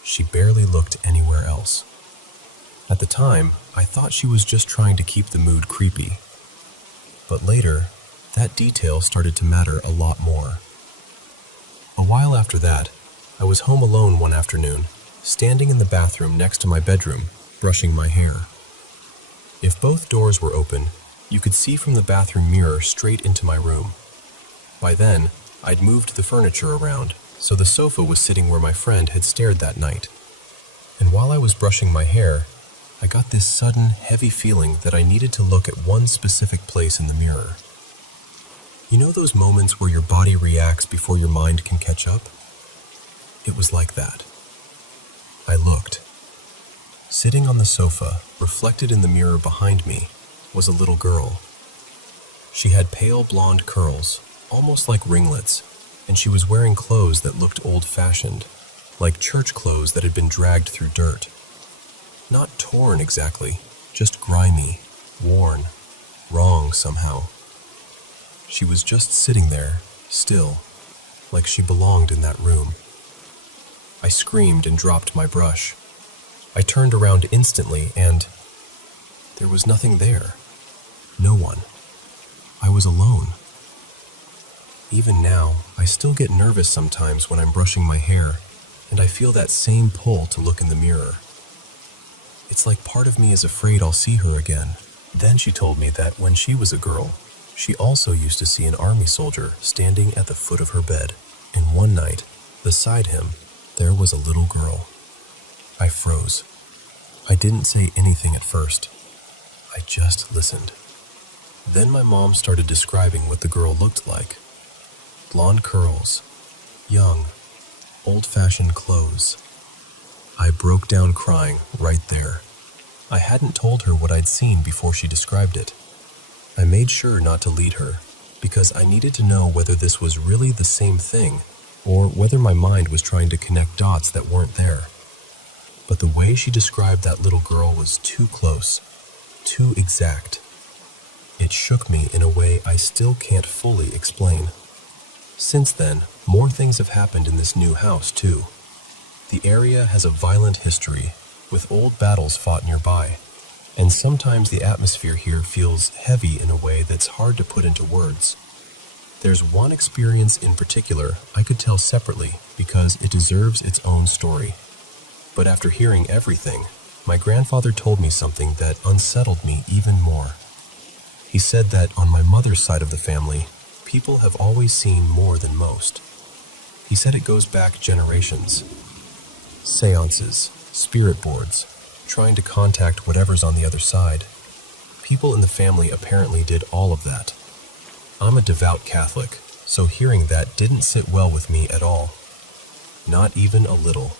She barely looked anywhere else. At the time, I thought she was just trying to keep the mood creepy. But later, that detail started to matter a lot more. A while after that, I was home alone one afternoon, standing in the bathroom next to my bedroom, brushing my hair. If both doors were open, you could see from the bathroom mirror straight into my room. By then, I'd moved the furniture around, so the sofa was sitting where my friend had stared that night. And while I was brushing my hair, I got this sudden, heavy feeling that I needed to look at one specific place in the mirror. You know those moments where your body reacts before your mind can catch up? It was like that. I looked. Sitting on the sofa, reflected in the mirror behind me, was a little girl. She had pale blonde curls, almost like ringlets, and she was wearing clothes that looked old-fashioned, like church clothes that had been dragged through dirt. Not torn exactly, just grimy, worn, wrong somehow. She was just sitting there, still, like she belonged in that room. I screamed and dropped my brush. I turned around instantly and there was nothing there. No one. I was alone. Even now, I still get nervous sometimes when I'm brushing my hair, and I feel that same pull to look in the mirror. It's like part of me is afraid I'll see her again. Then she told me that when she was a girl, she also used to see an army soldier standing at the foot of her bed, and one night, beside him, there was a little girl. I froze. I didn't say anything at first. I just listened. Then my mom started describing what the girl looked like. Blonde curls, young, old-fashioned clothes. I broke down crying right there. I hadn't told her what I'd seen before she described it. I made sure not to lead her, because I needed to know whether this was really the same thing, or whether my mind was trying to connect dots that weren't there. But the way she described that little girl was too close, too exact. It shook me in a way I still can't fully explain. Since then, more things have happened in this new house, too. The area has a violent history, with old battles fought nearby, and sometimes the atmosphere here feels heavy in a way that's hard to put into words. There's one experience in particular I could tell separately because it deserves its own story. But after hearing everything, my grandfather told me something that unsettled me even more. He said that on my mother's side of the family, people have always seen more than most. He said it goes back generations. Seances, spirit boards, trying to contact whatever's on the other side. People in the family apparently did all of that. I'm a devout Catholic, so hearing that didn't sit well with me at all. Not even a little.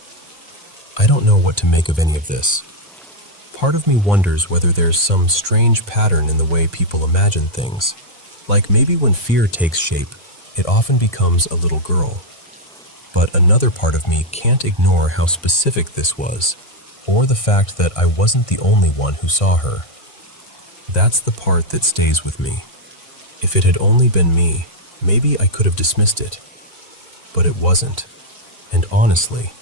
I don't know what to make of any of this. Part of me wonders whether there's some strange pattern in the way people imagine things. Like maybe when fear takes shape, it often becomes a little girl. But another part of me can't ignore how specific this was, or the fact that I wasn't the only one who saw her. That's the part that stays with me. If it had only been me, maybe I could have dismissed it. But it wasn't. And honestly,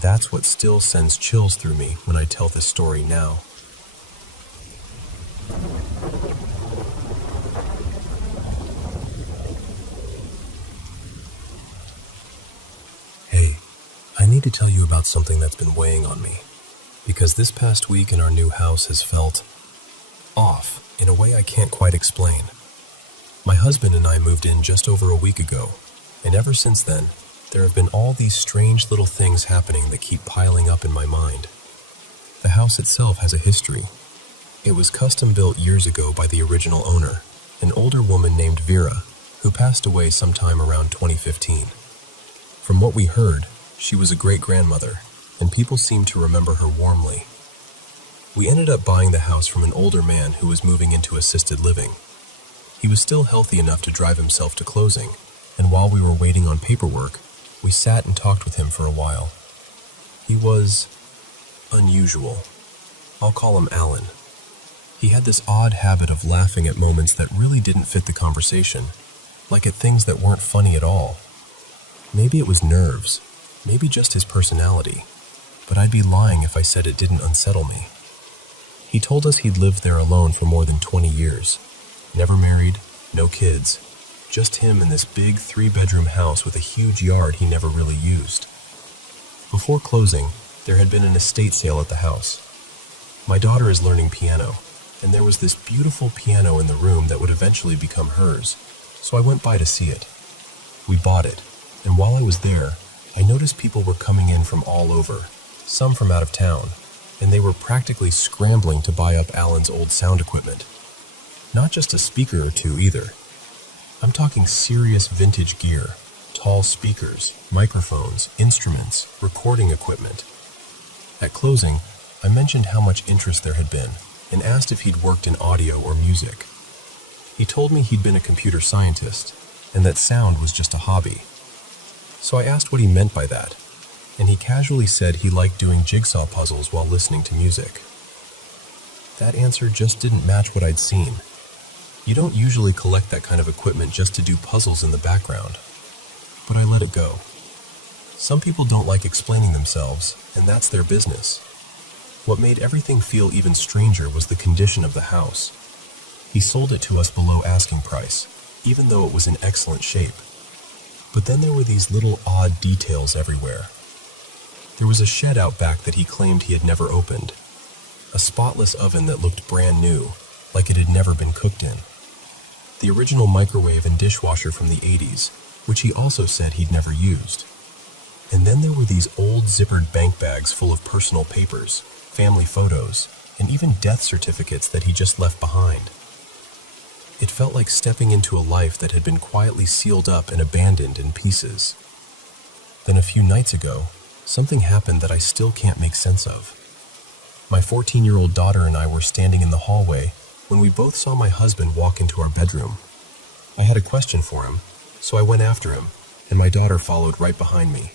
that's what still sends chills through me when I tell this story now. Hey, I need to tell you about something that's been weighing on me, because this past week in our new house has felt off in a way I can't quite explain. My husband and I moved in just over a week ago, and ever since then, there have been all these strange little things happening that keep piling up in my mind. The house itself has a history. It was custom built years ago by the original owner, an older woman named Vera, who passed away sometime around 2015. From what we heard, she was a great-grandmother, and people seemed to remember her warmly. We ended up buying the house from an older man who was moving into assisted living. He was still healthy enough to drive himself to closing, and while we were waiting on paperwork, we sat and talked with him for a while. He was unusual. I'll call him Alan. He had this odd habit of laughing at moments that really didn't fit the conversation, like at things that weren't funny at all. Maybe it was nerves, maybe just his personality, but I'd be lying if I said it didn't unsettle me. He told us he'd lived there alone for more than 20 years. Never married, no kids. Just him in this big 3-bedroom house with a huge yard he never really used. Before closing, there had been an estate sale at the house. My daughter is learning piano, and there was this beautiful piano in the room that would eventually become hers, so I went by to see it. We bought it, and while I was there, I noticed people were coming in from all over, some from out of town, and they were practically scrambling to buy up Alan's old sound equipment. Not just a speaker or two either. I'm talking serious vintage gear, tall speakers, microphones, instruments, recording equipment. At closing, I mentioned how much interest there had been and asked if he'd worked in audio or music. He told me he'd been a computer scientist, and that sound was just a hobby. So I asked what he meant by that, and he casually said he liked doing jigsaw puzzles while listening to music. That answer just didn't match what I'd seen. You don't usually collect that kind of equipment just to do puzzles in the background. But I let it go. Some people don't like explaining themselves, and that's their business. What made everything feel even stranger was the condition of the house. He sold it to us below asking price, even though it was in excellent shape. But then there were these little odd details everywhere. There was a shed out back that he claimed he had never opened. A spotless oven that looked brand new, like it had never been cooked in. The original microwave and dishwasher from the 80s, which he also said he'd never used. And then there were these old zippered bank bags full of personal papers, family photos, and even death certificates that he just left behind. It felt like stepping into a life that had been quietly sealed up and abandoned in pieces. Then a few nights ago, something happened that I still can't make sense of. My 14-year-old daughter and I were standing in the hallway when we both saw my husband walk into our bedroom. I had a question for him, so I went after him, and my daughter followed right behind me.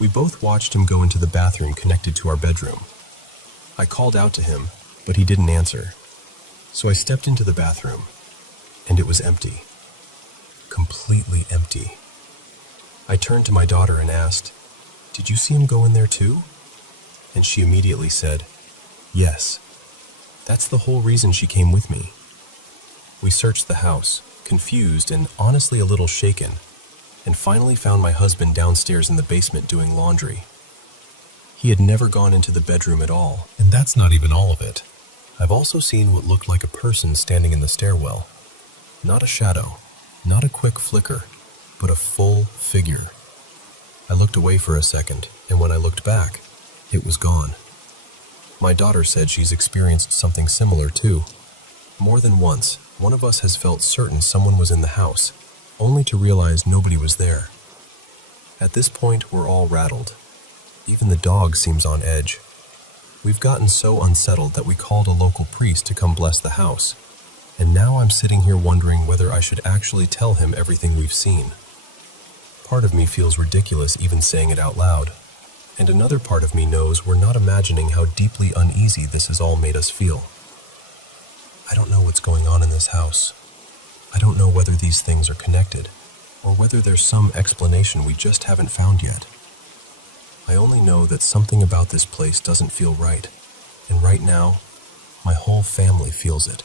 We both watched him go into the bathroom connected to our bedroom. I called out to him, but he didn't answer. So I stepped into the bathroom, and it was empty. Completely empty. I turned to my daughter and asked, "Did you see him go in there too?" And she immediately said, "Yes." That's the whole reason she came with me. We searched the house, confused and honestly a little shaken, and finally found my husband downstairs in the basement doing laundry. He had never gone into the bedroom at all, and that's not even all of it. I've also seen what looked like a person standing in the stairwell. Not a shadow, not a quick flicker, but a full figure. I looked away for a second, and when I looked back, it was gone. My daughter said she's experienced something similar too. More than once, one of us has felt certain someone was in the house, only to realize nobody was there. At this point, we're all rattled. Even the dog seems on edge. We've gotten so unsettled that we called a local priest to come bless the house, and now I'm sitting here wondering whether I should actually tell him everything we've seen. Part of me feels ridiculous even saying it out loud, and another part of me knows we're not imagining how deeply uneasy this has all made us feel. I don't know what's going on in this house. I don't know whether these things are connected, or whether there's some explanation we just haven't found yet. I only know that something about this place doesn't feel right, and right now, my whole family feels it.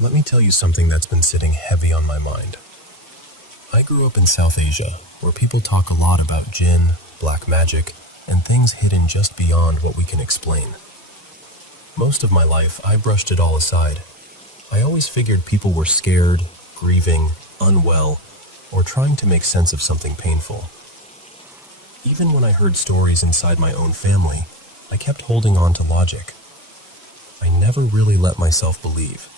Let me tell you something that's been sitting heavy on my mind. I grew up in South Asia, where people talk a lot about jinn, black magic, and things hidden just beyond what we can explain. Most of my life, I brushed it all aside. I always figured people were scared, grieving, unwell, or trying to make sense of something painful. Even when I heard stories inside my own family, I kept holding on to logic. I never really let myself believe.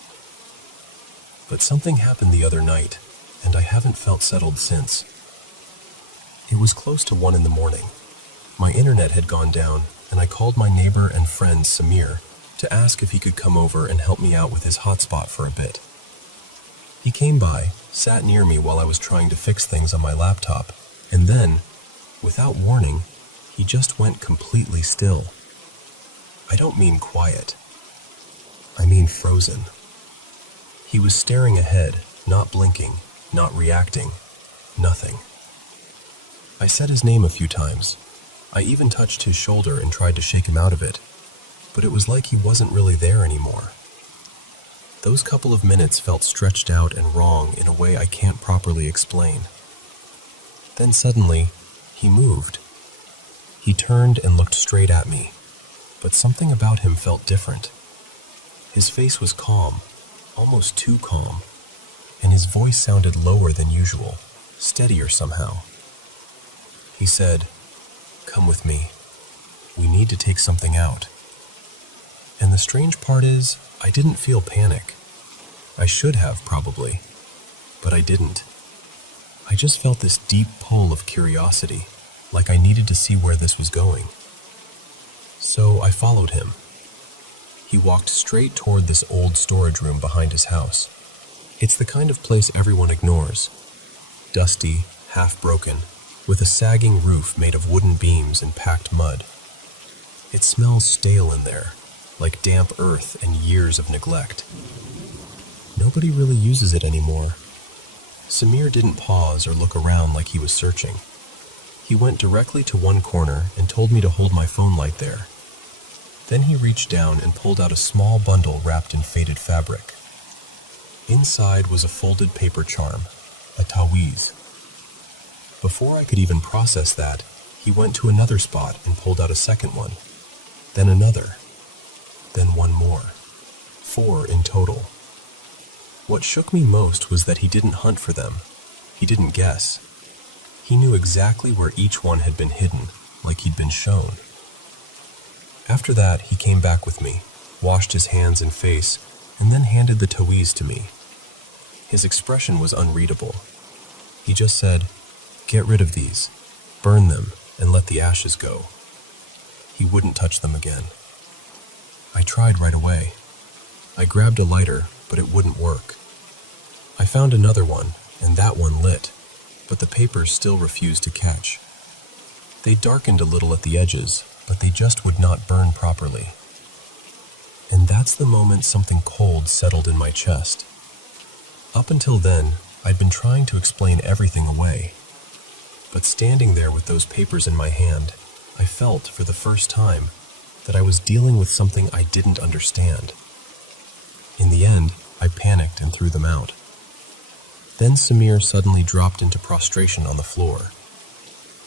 But something happened the other night, and I haven't felt settled since. It was close to 1 a.m. My internet had gone down, and I called my neighbor and friend Samir to ask if he could come over and help me out with his hotspot for a bit. He came by, sat near me while I was trying to fix things on my laptop, and then, without warning, he just went completely still. I don't mean quiet. I mean frozen. He was staring ahead, not blinking, not reacting, nothing. I said his name a few times. I even touched his shoulder and tried to shake him out of it, but it was like he wasn't really there anymore. Those couple of minutes felt stretched out and wrong in a way I can't properly explain. Then suddenly, he moved. He turned and looked straight at me, but something about him felt different. His face was calm, almost too calm, and his voice sounded lower than usual, steadier somehow. He said, "Come with me. We need to take something out." And the strange part is, I didn't feel panic. I should have, probably, but I didn't. I just felt this deep pull of curiosity, like I needed to see where this was going. So I followed him. He walked straight toward this old storage room behind his house. It's the kind of place everyone ignores. Dusty, half-broken, with a sagging roof made of wooden beams and packed mud. It smells stale in there, like damp earth and years of neglect. Nobody really uses it anymore. Samir didn't pause or look around like he was searching. He went directly to one corner and told me to hold my phone light there. Then he reached down and pulled out a small bundle wrapped in faded fabric. Inside was a folded paper charm, a tawiz. Before I could even process that, he went to another spot and pulled out a second one, then another, then one more. 4 in total. What shook me most was that he didn't hunt for them. He didn't guess. He knew exactly where each one had been hidden, like he'd been shown. After that, he came back with me, washed his hands and face, and then handed the tawiz to me. His expression was unreadable. He just said, "Get rid of these, burn them, and let the ashes go." He wouldn't touch them again. I tried right away. I grabbed a lighter, but it wouldn't work. I found another one, and that one lit, but the papers still refused to catch. They darkened a little at the edges, but they just would not burn properly. And that's the moment something cold settled in my chest. Up until then, I'd been trying to explain everything away. But standing there with those papers in my hand, I felt, for the first time, that I was dealing with something I didn't understand. In the end, I panicked and threw them out. Then Samir suddenly dropped into prostration on the floor.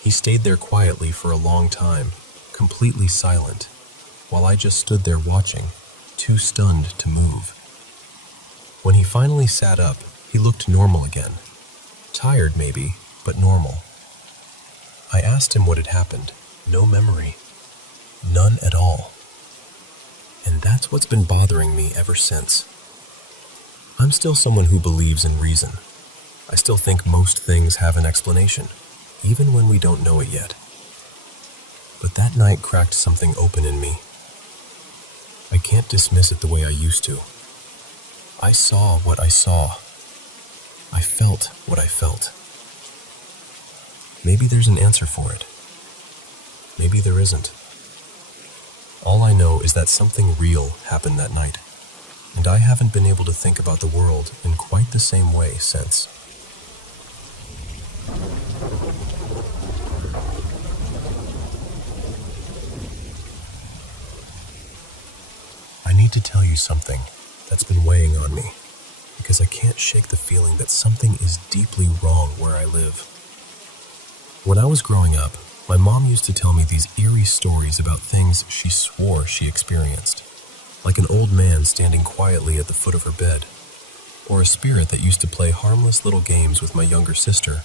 He stayed there quietly for a long time, completely silent, while I just stood there watching, too stunned to move. When he finally sat up, he looked normal again. Tired maybe, but normal. I asked him what had happened. No memory. None at all. And that's what's been bothering me ever since. I'm still someone who believes in reason. I still think most things have an explanation, even when we don't know it yet. But that night cracked something open in me. I can't dismiss it the way I used to. I saw what I saw. I felt what I felt. Maybe there's an answer for it. Maybe there isn't. All I know is that something real happened that night, and I haven't been able to think about the world in quite the same way since. I need to tell you something that's been weighing on me, because I can't shake the feeling that something is deeply wrong where I live. When I was growing up, my mom used to tell me these eerie stories about things she swore she experienced, like an old man standing quietly at the foot of her bed, or a spirit that used to play harmless little games with my younger sister,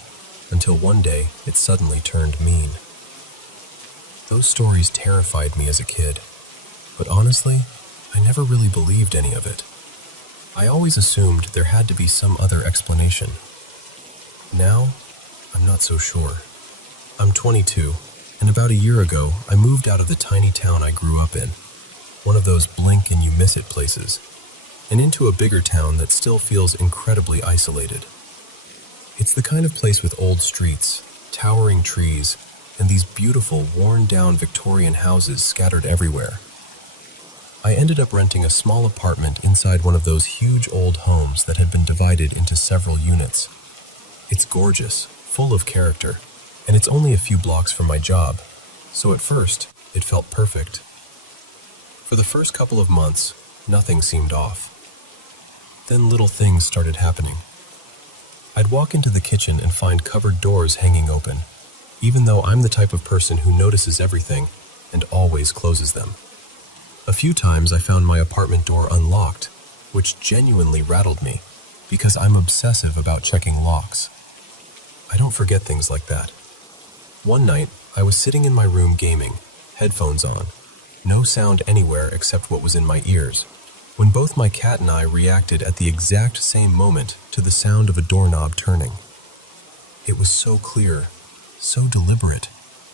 until one day it suddenly turned mean. Those stories terrified me as a kid, but honestly, I never really believed any of it. I always assumed there had to be some other explanation. Now, I'm not so sure. I'm 22, and about a year ago, I moved out of the tiny town I grew up in, one of those blink and you miss it places, and into a bigger town that still feels incredibly isolated. It's the kind of place with old streets, towering trees, and these beautiful, worn-down Victorian houses scattered everywhere. I ended up renting a small apartment inside one of those huge old homes that had been divided into several units. It's gorgeous, full of character, and it's only a few blocks from my job, so at first, it felt perfect. For the first couple of months, nothing seemed off. Then little things started happening. I'd walk into the kitchen and find cupboard doors hanging open, even though I'm the type of person who notices everything and always closes them. A few times I found my apartment door unlocked, which genuinely rattled me, because I'm obsessive about checking locks. I don't forget things like that. One night, I was sitting in my room gaming, headphones on, no sound anywhere except what was in my ears, when both my cat and I reacted at the exact same moment to the sound of a doorknob turning. It was so clear, so deliberate,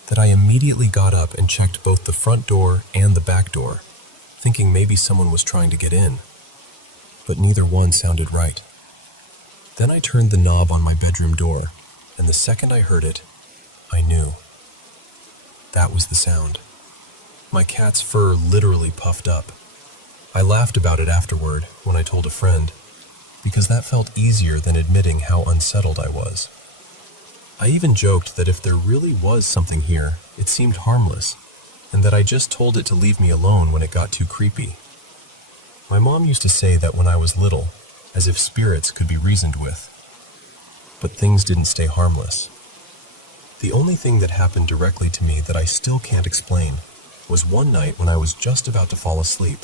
that I immediately got up and checked both the front door and the back door, thinking maybe someone was trying to get in. But neither one sounded right. Then I turned the knob on my bedroom door, and the second I heard it, I knew. That was the sound. My cat's fur literally puffed up. I laughed about it afterward when I told a friend, because that felt easier than admitting how unsettled I was. I even joked that if there really was something here, it seemed harmless, and that I just told it to leave me alone when it got too creepy. My mom used to say that when I was little, as if spirits could be reasoned with. But things didn't stay harmless. The only thing that happened directly to me that I still can't explain was one night when I was just about to fall asleep.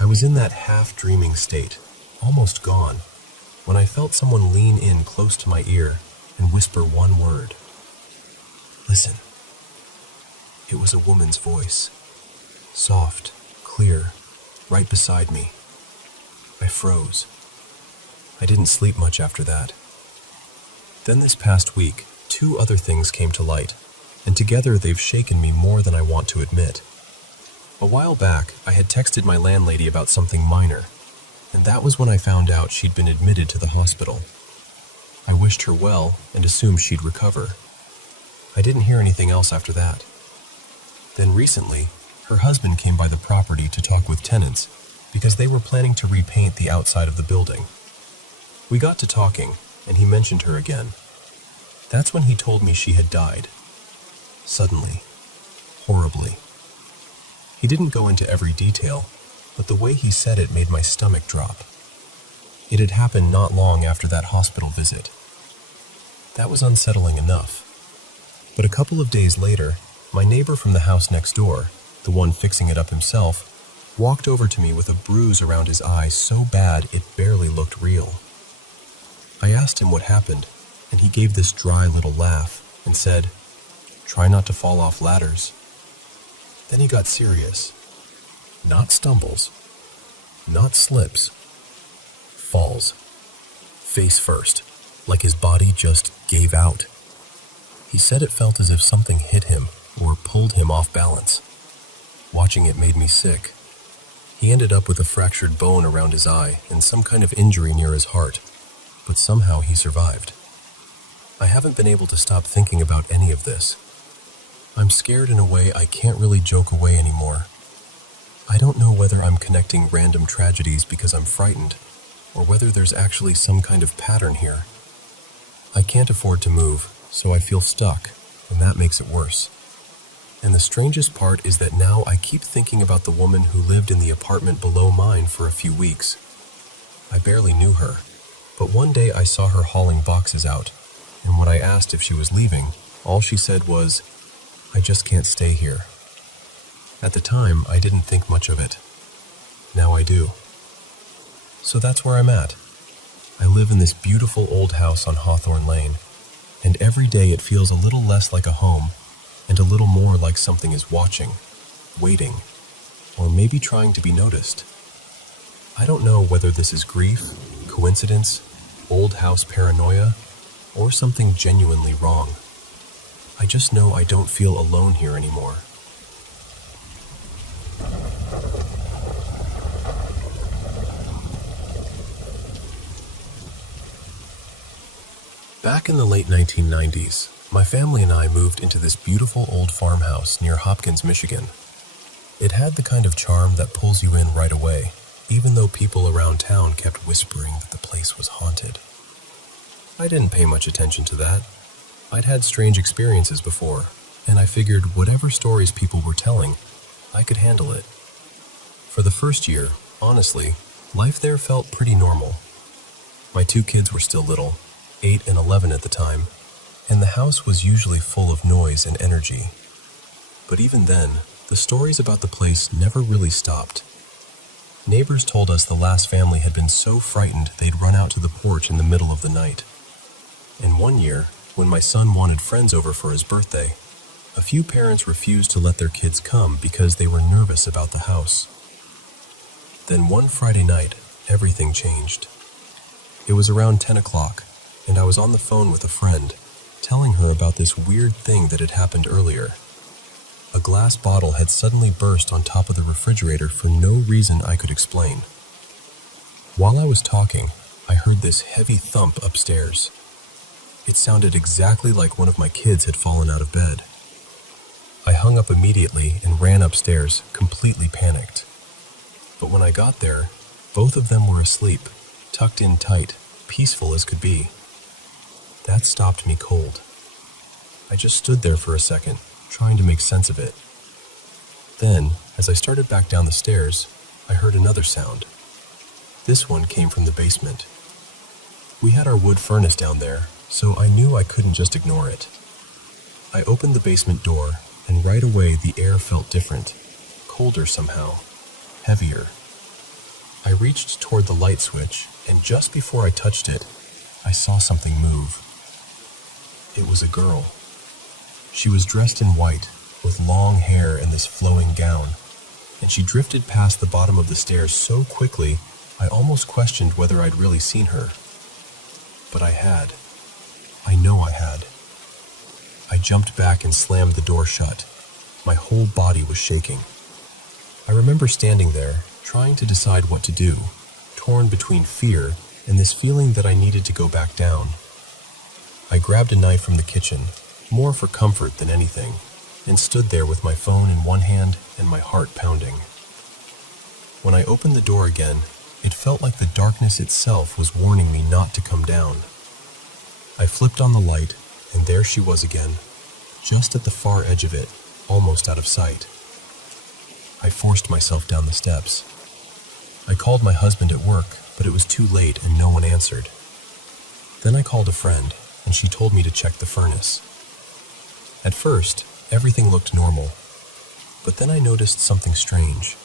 I was in that half-dreaming state, almost gone, when I felt someone lean in close to my ear and whisper one word. Listen. It was a woman's voice. Soft, clear, right beside me. I froze. I didn't sleep much after that. Then this past week, 2 other things came to light, and together they've shaken me more than I want to admit. A while back, I had texted my landlady about something minor, and that was when I found out she'd been admitted to the hospital. I wished her well and assumed she'd recover. I didn't hear anything else after that. Then recently, her husband came by the property to talk with tenants because they were planning to repaint the outside of the building. We got to talking, and he mentioned her again. That's when he told me she had died. Suddenly. Horribly. He didn't go into every detail, but the way he said it made my stomach drop. It had happened not long after that hospital visit. That was unsettling enough. But a couple of days later, my neighbor from the house next door, the one fixing it up himself, walked over to me with a bruise around his eye so bad it barely looked real. I asked him what happened, and he gave this dry little laugh and said, "Try not to fall off ladders." Then he got serious. Not stumbles, not slips, falls. Face first, like his body just gave out. He said it felt as if something hit him or pulled him off balance. Watching it made me sick. He ended up with a fractured bone around his eye and some kind of injury near his heart, but somehow he survived. I haven't been able to stop thinking about any of this. I'm scared in a way I can't really joke away anymore. I don't know whether I'm connecting random tragedies because I'm frightened, or whether there's actually some kind of pattern here. I can't afford to move, so I feel stuck, and that makes it worse. And the strangest part is that now I keep thinking about the woman who lived in the apartment below mine for a few weeks. I barely knew her, but one day I saw her hauling boxes out, and when I asked if she was leaving, all she said was, "I just can't stay here." At the time, I didn't think much of it. Now I do. So that's where I'm at. I live in this beautiful old house on Hawthorne Lane, and every day it feels a little less like a home and a little more like something is watching, waiting, or maybe trying to be noticed. I don't know whether this is grief, coincidence, old house paranoia, or something genuinely wrong. I just know I don't feel alone here anymore. Back in the late 1990s, my family and I moved into this beautiful old farmhouse near Hopkins, Michigan. It had the kind of charm that pulls you in right away, even though people around town kept whispering that the place was haunted. I didn't pay much attention to that. I'd had strange experiences before, and I figured whatever stories people were telling, I could handle it. For the first year, honestly, life there felt pretty normal. My 2 kids were still little, 8 and 11 at the time, and the house was usually full of noise and energy. But even then, the stories about the place never really stopped. Neighbors told us the last family had been so frightened they'd run out to the porch in the middle of the night. And one year, when my son wanted friends over for his birthday, a few parents refused to let their kids come because they were nervous about the house. Then one Friday night, everything changed. It was around 10 o'clock, and I was on the phone with a friend, telling her about this weird thing that had happened earlier. A glass bottle had suddenly burst on top of the refrigerator for no reason I could explain. While I was talking, I heard this heavy thump upstairs. It sounded exactly like one of my kids had fallen out of bed. I hung up immediately and ran upstairs, completely panicked. But when I got there, both of them were asleep, tucked in tight, peaceful as could be. That stopped me cold. I just stood there for a second, trying to make sense of it. Then, as I started back down the stairs, I heard another sound. This one came from the basement. We had our wood furnace down there, so I knew I couldn't just ignore it. I opened the basement door, and right away the air felt different, colder somehow, heavier. I reached toward the light switch, and just before I touched it, I saw something move. It was a girl. She was dressed in white, with long hair and this flowing gown, and she drifted past the bottom of the stairs so quickly, I almost questioned whether I'd really seen her. But I had. I know I had. I jumped back and slammed the door shut. My whole body was shaking. I remember standing there, trying to decide what to do, torn between fear and this feeling that I needed to go back down. I grabbed a knife from the kitchen, more for comfort than anything, and stood there with my phone in one hand and my heart pounding. When I opened the door again, it felt like the darkness itself was warning me not to come down. I flipped on the light, and there she was again, just at the far edge of it, almost out of sight. I forced myself down the steps. I called my husband at work, but it was too late and no one answered. Then I called a friend, and she told me to check the furnace. At first, everything looked normal, but then I noticed something strange.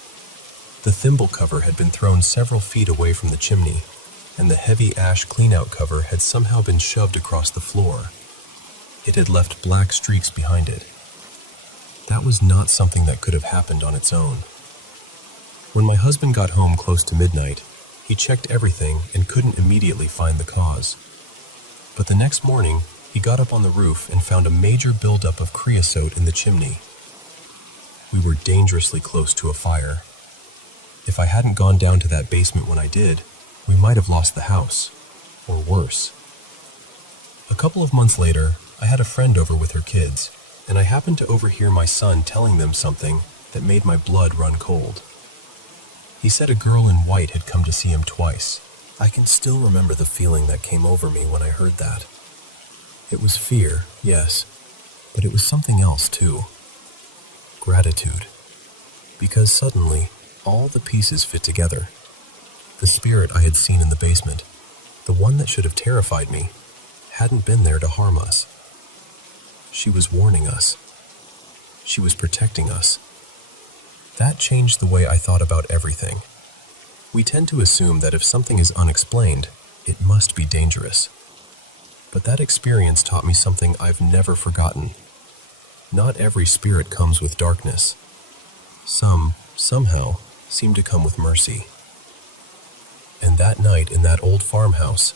The thimble cover had been thrown several feet away from the chimney, and the heavy ash cleanout cover had somehow been shoved across the floor. It had left black streaks behind it. That was not something that could have happened on its own. When my husband got home close to midnight, he checked everything and couldn't immediately find the cause. But the next morning, he got up on the roof and found a major buildup of creosote in the chimney. We were dangerously close to a fire. If I hadn't gone down to that basement when I did, we might have lost the house, or worse. A couple of months later, I had a friend over with her kids, and I happened to overhear my son telling them something that made my blood run cold. He said a girl in white had come to see him twice. I can still remember the feeling that came over me when I heard that. It was fear, yes, but it was something else too. Gratitude. Because suddenly, all the pieces fit together. The spirit I had seen in the basement, the one that should have terrified me, hadn't been there to harm us. She was warning us. She was protecting us. That changed the way I thought about everything. We tend to assume that if something is unexplained, it must be dangerous. But that experience taught me something I've never forgotten. Not every spirit comes with darkness. Some, somehow, seem to come with mercy. And that night in that old farmhouse,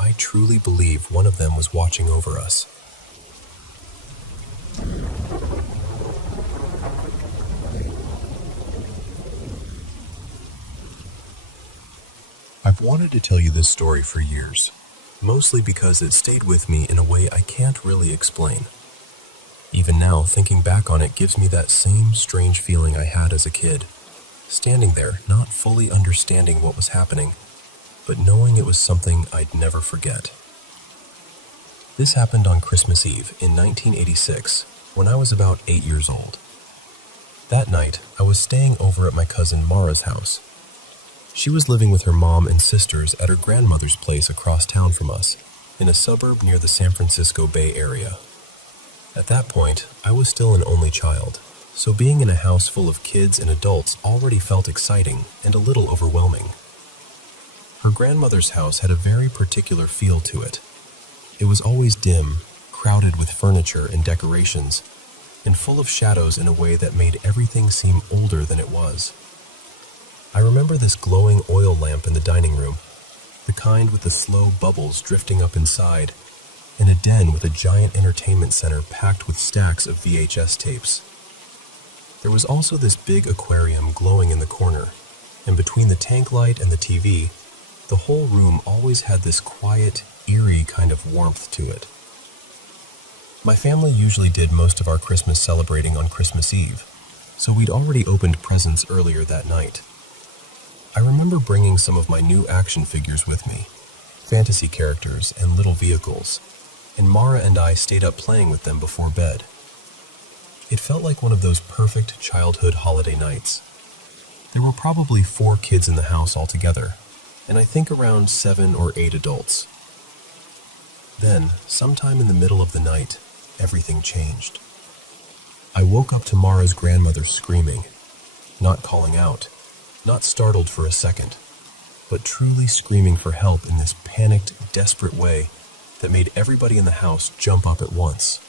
I truly believe one of them was watching over us. I've wanted to tell you this story for years, mostly because it stayed with me in a way I can't really explain. Even now, thinking back on it gives me that same strange feeling I had as a kid, standing there, not fully understanding what was happening, but knowing it was something I'd never forget. This happened on Christmas Eve in 1986, when I was about 8 years old. That night, I was staying over at my cousin Mara's house. She was living with her mom and sisters at her grandmother's place across town from us, in a suburb near the San Francisco Bay Area. At that point, I was still an only child, so being in a house full of kids and adults already felt exciting and a little overwhelming. Her grandmother's house had a very particular feel to it. It was always dim, crowded with furniture and decorations, and full of shadows in a way that made everything seem older than it was. I remember this glowing oil lamp in the dining room, the kind with the slow bubbles drifting up inside, and a den with a giant entertainment center packed with stacks of VHS tapes. There was also this big aquarium glowing in the corner, and between the tank light and the TV, the whole room always had this quiet, eerie kind of warmth to it. My family usually did most of our Christmas celebrating on Christmas Eve, so we'd already opened presents earlier that night. I remember bringing some of my new action figures with me, fantasy characters and little vehicles, and Mara and I stayed up playing with them before bed. It felt like one of those perfect childhood holiday nights. There were probably 4 kids in the house altogether, and I think around 7 or 8 adults. Then, sometime in the middle of the night, everything changed. I woke up to Mara's grandmother screaming, not calling out, not startled for a second, but truly screaming for help in this panicked, desperate way that made everybody in the house jump up at once.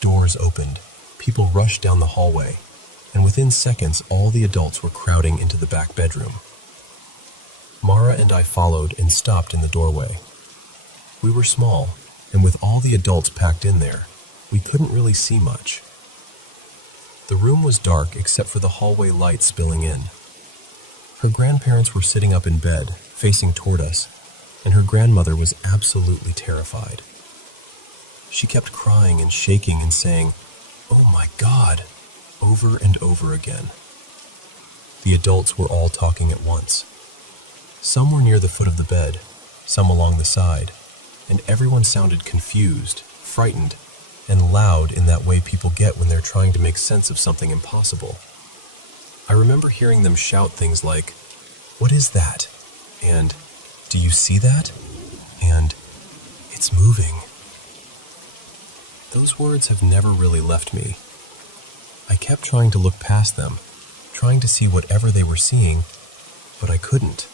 Doors opened, people rushed down the hallway, and within seconds all the adults were crowding into the back bedroom. Mara and I followed and stopped in the doorway. We were small, and with all the adults packed in there, we couldn't really see much. The room was dark except for the hallway light spilling in. Her grandparents were sitting up in bed, facing toward us, and her grandmother was absolutely terrified. She kept crying and shaking and saying, "Oh my God," over and over again. The adults were all talking at once. Some were near the foot of the bed, some along the side, and everyone sounded confused, frightened, and loud in that way people get when they're trying to make sense of something impossible. I remember hearing them shout things like, "What is that?" and "Do you see that?" and "It's moving." Those words have never really left me. I kept trying to look past them, trying to see whatever they were seeing, but I couldn't.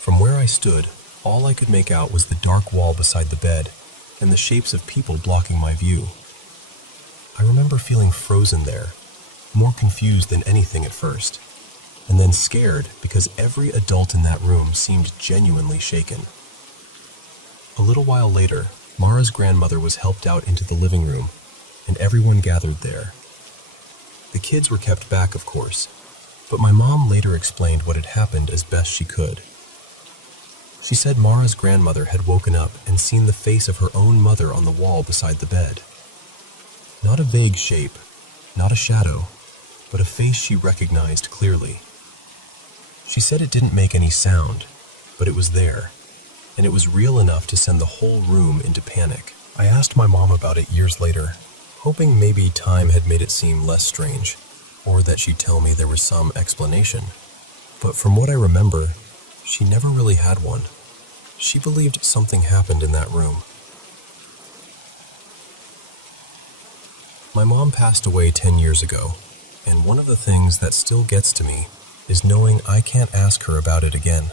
From where I stood, all I could make out was the dark wall beside the bed and the shapes of people blocking my view. I remember feeling frozen there, more confused than anything at first, and then scared because every adult in that room seemed genuinely shaken. A little while later, Mara's grandmother was helped out into the living room, and everyone gathered there. The kids were kept back, of course, but my mom later explained what had happened as best she could. She said Mara's grandmother had woken up and seen the face of her own mother on the wall beside the bed. Not a vague shape, not a shadow, but a face she recognized clearly. She said it didn't make any sound, but it was there, and it was real enough to send the whole room into panic. I asked my mom about it years later, hoping maybe time had made it seem less strange, or that she'd tell me there was some explanation. But from what I remember, she never really had one. She believed something happened in that room. My mom passed away 10 years ago, and one of the things that still gets to me is knowing I can't ask her about it again.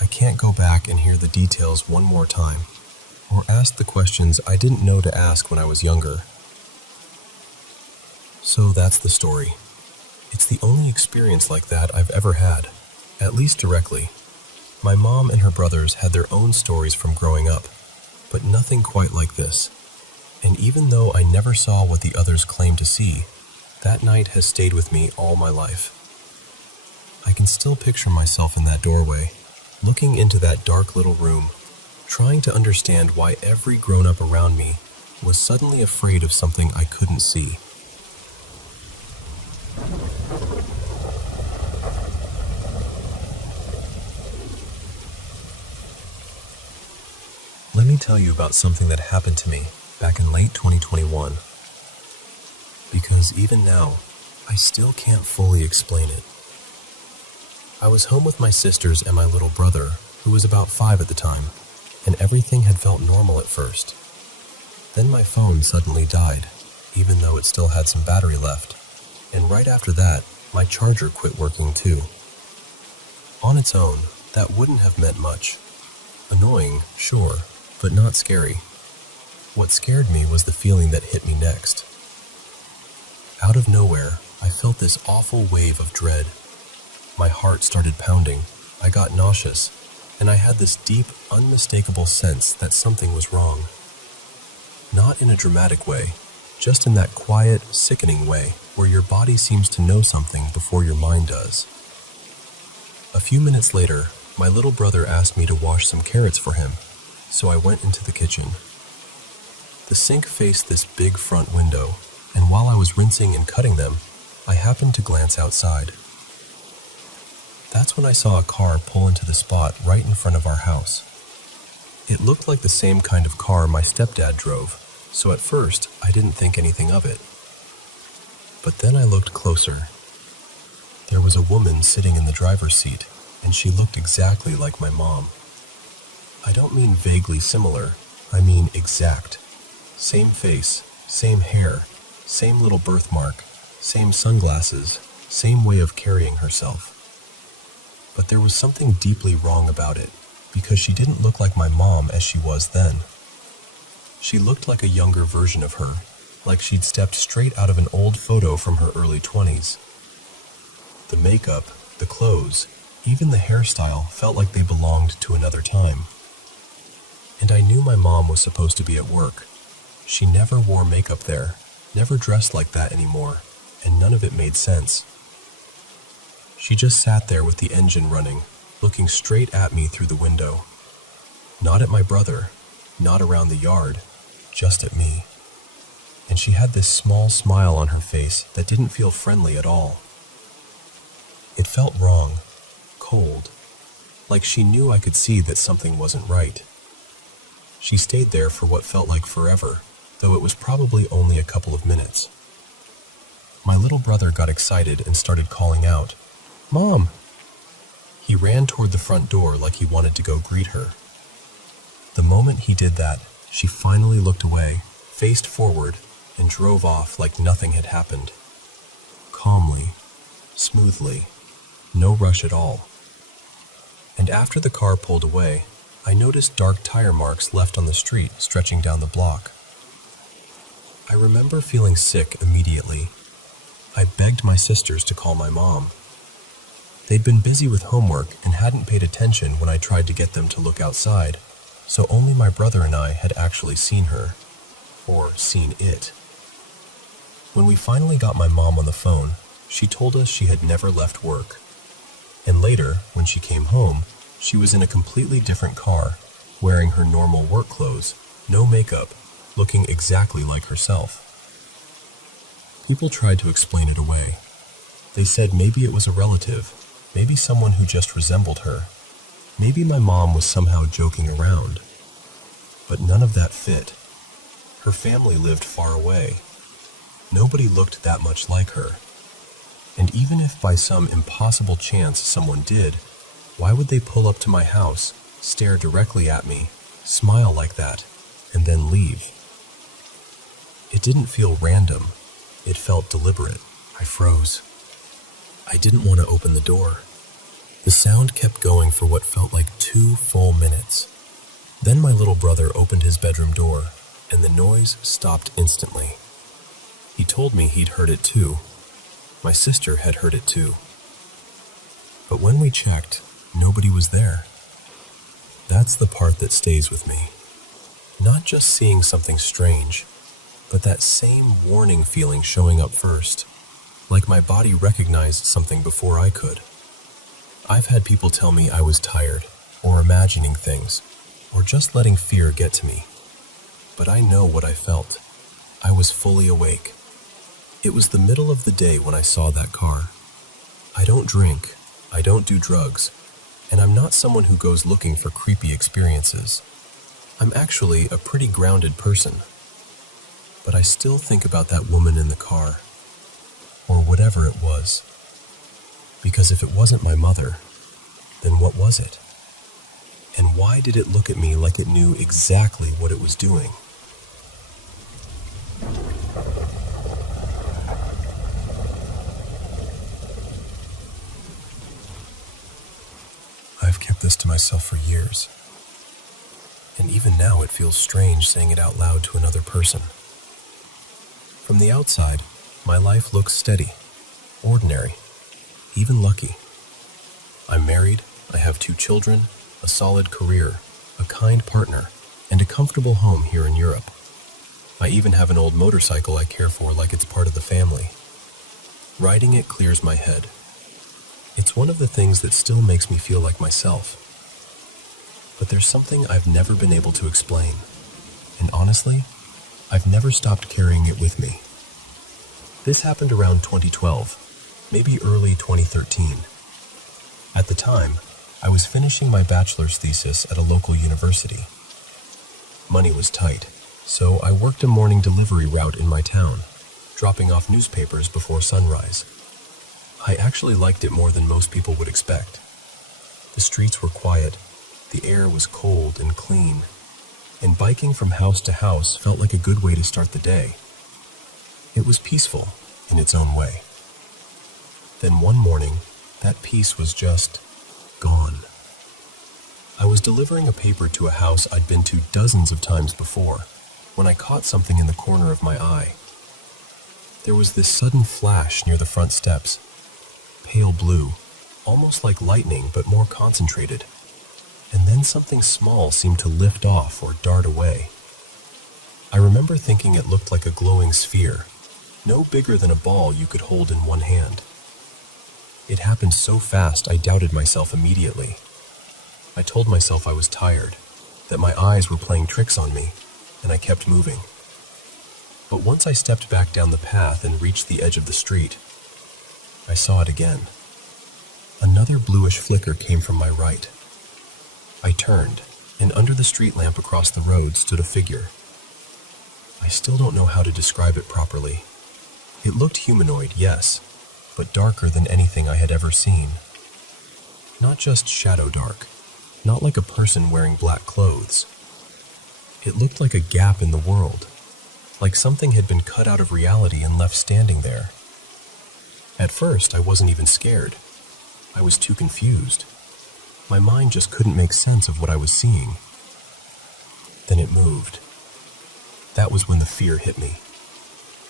I can't go back and hear the details one more time, or ask the questions I didn't know to ask when I was younger. So that's the story. It's the only experience like that I've ever had, at least directly. My mom and her brothers had their own stories from growing up, but nothing quite like this. And even though I never saw what the others claimed to see, that night has stayed with me all my life. I can still picture myself in that doorway, looking into that dark little room, trying to understand why every grown-up around me was suddenly afraid of something I couldn't see. Let me tell you about something that happened to me back in late 2021. Because even now, I still can't fully explain it. I was home with my sisters and my little brother, who was about 5 at the time, and everything had felt normal at first. Then my phone suddenly died, even though it still had some battery left, and right after that, my charger quit working too. On its own, that wouldn't have meant much. Annoying, sure, but not scary. What scared me was the feeling that hit me next. Out of nowhere, I felt this awful wave of dread. My heart started pounding, I got nauseous, and I had this deep, unmistakable sense that something was wrong. Not in a dramatic way, just in that quiet, sickening way where your body seems to know something before your mind does. A few minutes later, my little brother asked me to wash some carrots for him, so I went into the kitchen. The sink faced this big front window, and while I was rinsing and cutting them, I happened to glance outside. That's when I saw a car pull into the spot right in front of our house. It looked like the same kind of car my stepdad drove, so at first I didn't think anything of it. But then I looked closer. There was a woman sitting in the driver's seat, and she looked exactly like my mom. I don't mean vaguely similar, I mean exact. Same face, same hair, same little birthmark, same sunglasses, same way of carrying herself. But there was something deeply wrong about it, because she didn't look like my mom as she was then. She looked like a younger version of her, like she'd stepped straight out of an old photo from her early 20s. The makeup, the clothes, even the hairstyle felt like they belonged to another time. And I knew my mom was supposed to be at work. She never wore makeup there, never dressed like that anymore, and none of it made sense. She just sat there with the engine running, looking straight at me through the window. Not at my brother, not around the yard, just at me. And she had this small smile on her face that didn't feel friendly at all. It felt wrong, cold, like she knew I could see that something wasn't right. She stayed there for what felt like forever, though it was probably only a couple of minutes. My little brother got excited and started calling out, "Mom!" He ran toward the front door like he wanted to go greet her. The moment he did that, she finally looked away, faced forward, and drove off like nothing had happened. Calmly, smoothly, no rush at all. And after the car pulled away, I noticed dark tire marks left on the street stretching down the block. I remember feeling sick immediately. I begged my sisters to call my mom. They'd been busy with homework and hadn't paid attention when I tried to get them to look outside, so only my brother and I had actually seen her, or seen it. When we finally got my mom on the phone, she told us she had never left work. And later, when she came home, she was in a completely different car, wearing her normal work clothes, no makeup, looking exactly like herself. People tried to explain it away. They said maybe it was a relative, maybe someone who just resembled her. Maybe my mom was somehow joking around. But none of that fit. Her family lived far away. Nobody looked that much like her. And even if by some impossible chance someone did, why would they pull up to my house, stare directly at me, smile like that, and then leave? It didn't feel random. It felt deliberate. I froze. I didn't want to open the door. The sound kept going for what felt like 2 full minutes. Then my little brother opened his bedroom door, and the noise stopped instantly. He told me he'd heard it too. My sister had heard it too. But when we checked, nobody was there. That's the part that stays with me. Not just seeing something strange, but that same warning feeling showing up first, like my body recognized something before I could. I've had people tell me I was tired, or imagining things, or just letting fear get to me. But I know what I felt. I was fully awake. It was the middle of the day when I saw that car. I don't drink, I don't do drugs, and I'm not someone who goes looking for creepy experiences. I'm actually a pretty grounded person. But I still think about that woman in the car, or whatever it was. Because if it wasn't my mother, then what was it? And why did it look at me like it knew exactly what it was doing? I've kept this to myself for years. And even now it feels strange saying it out loud to another person. From the outside, my life looks steady, ordinary, even lucky. I'm married, I have 2 children, a solid career, a kind partner, and a comfortable home here in Europe. I even have an old motorcycle I care for like it's part of the family. Riding it clears my head. It's one of the things that still makes me feel like myself. But there's something I've never been able to explain. And honestly, I've never stopped carrying it with me. This happened around 2012, maybe early 2013. At the time, I was finishing my bachelor's thesis at a local university. Money was tight, so I worked a morning delivery route in my town, dropping off newspapers before sunrise. I actually liked it more than most people would expect. The streets were quiet, the air was cold and clean, and biking from house to house felt like a good way to start the day. It was peaceful in its own way. Then one morning, that peace was just gone. I was delivering a paper to a house I'd been to dozens of times before when I caught something in the corner of my eye. There was this sudden flash near the front steps, pale blue, almost like lightning but more concentrated. And then something small seemed to lift off or dart away. I remember thinking it looked like a glowing sphere, no bigger than a ball you could hold in one hand. It happened so fast I doubted myself immediately. I told myself I was tired, that my eyes were playing tricks on me, and I kept moving. But once I stepped back down the path and reached the edge of the street, I saw it again. Another bluish flicker came from my right. I turned, and under the street lamp across the road stood a figure. I still don't know how to describe it properly. It looked humanoid, yes, but darker than anything I had ever seen. Not just shadow dark, not like a person wearing black clothes. It looked like a gap in the world, like something had been cut out of reality and left standing there. At first, I wasn't even scared. I was too confused. My mind just couldn't make sense of what I was seeing. Then it moved. That was when the fear hit me.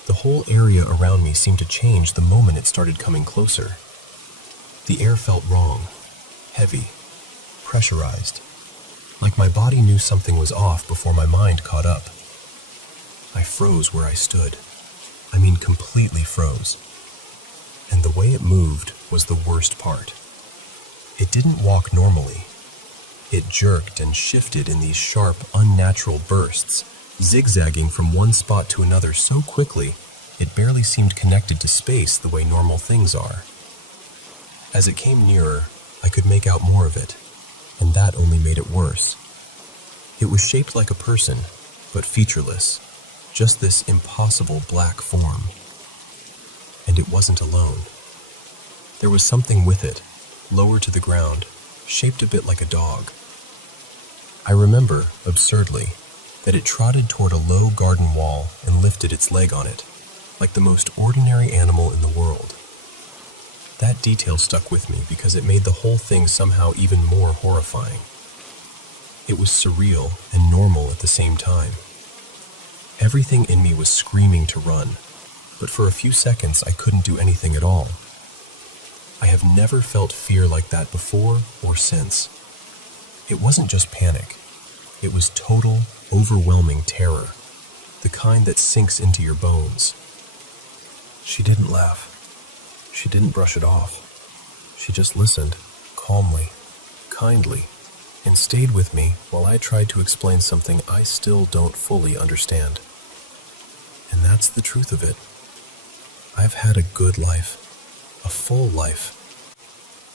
The whole area around me seemed to change the moment it started coming closer. The air felt wrong, heavy, pressurized, like my body knew something was off before my mind caught up. I froze where I stood. I mean, completely froze. And the way it moved was the worst part. It didn't walk normally. It jerked and shifted in these sharp, unnatural bursts, zigzagging from one spot to another so quickly, it barely seemed connected to space the way normal things are. As it came nearer, I could make out more of it, and that only made it worse. It was shaped like a person, but featureless, just this impossible black form. And it wasn't alone. There was something with it, lower to the ground, shaped a bit like a dog. I remember, absurdly, that it trotted toward a low garden wall and lifted its leg on it, like the most ordinary animal in the world. That detail stuck with me because it made the whole thing somehow even more horrifying. It was surreal and normal at the same time. Everything in me was screaming to run, but for a few seconds I couldn't do anything at all. I have never felt fear like that before or since. It wasn't just panic. It was total, overwhelming terror, the kind that sinks into your bones. She didn't laugh. She didn't brush it off. She just listened, calmly, kindly, and stayed with me while I tried to explain something I still don't fully understand. And that's the truth of it. I've had a good life, a full life.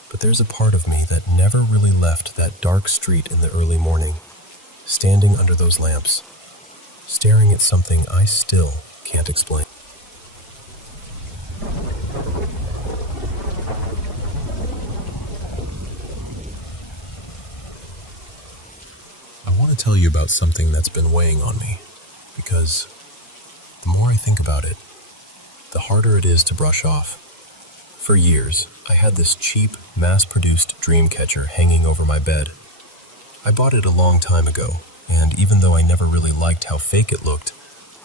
But there's a part of me that never really left that dark street in the early morning, standing under those lamps, staring at something I still can't explain. I want to tell you about something that's been weighing on me, because the more I think about it, the harder it is to brush off. For years, I had this cheap, mass-produced dream catcher hanging over my bed. I bought it a long time ago, and even though I never really liked how fake it looked,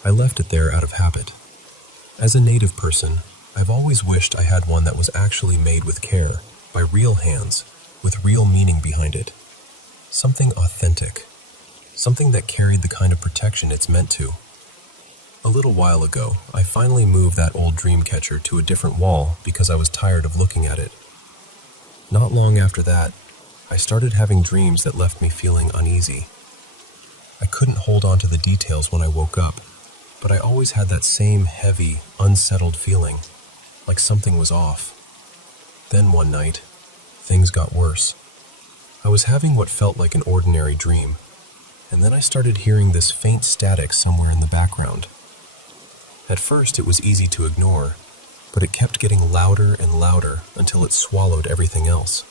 I left it there out of habit. As a native person, I've always wished I had one that was actually made with care, by real hands, with real meaning behind it. Something authentic. Something that carried the kind of protection it's meant to. A little while ago, I finally moved that old dream catcher to a different wall because I was tired of looking at it. Not long after that, I started having dreams that left me feeling uneasy. I couldn't hold on to the details when I woke up, but I always had that same heavy, unsettled feeling, like something was off. Then one night, things got worse. I was having what felt like an ordinary dream, and then I started hearing this faint static somewhere in the background. At first, it was easy to ignore, but it kept getting louder and louder until it swallowed everything else.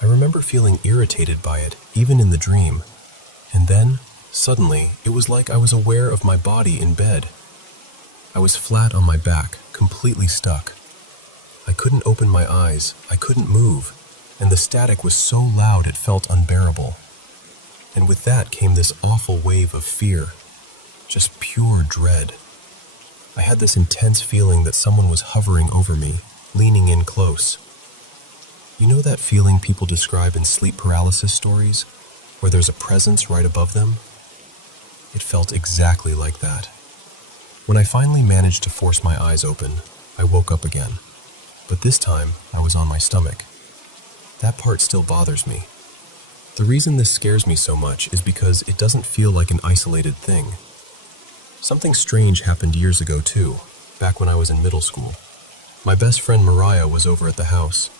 I remember feeling irritated by it, even in the dream, and then, suddenly, it was like I was aware of my body in bed. I was flat on my back, completely stuck. I couldn't open my eyes, I couldn't move, and the static was so loud it felt unbearable. And with that came this awful wave of fear, just pure dread. I had this intense feeling that someone was hovering over me, leaning in close. You know that feeling people describe in sleep paralysis stories, where there's a presence right above them? It felt exactly like that. When I finally managed to force my eyes open, I woke up again. But this time, I was on my stomach. That part still bothers me. The reason this scares me so much is because it doesn't feel like an isolated thing. Something strange happened years ago too, back when I was in middle school. My best friend Mariah was over at the house.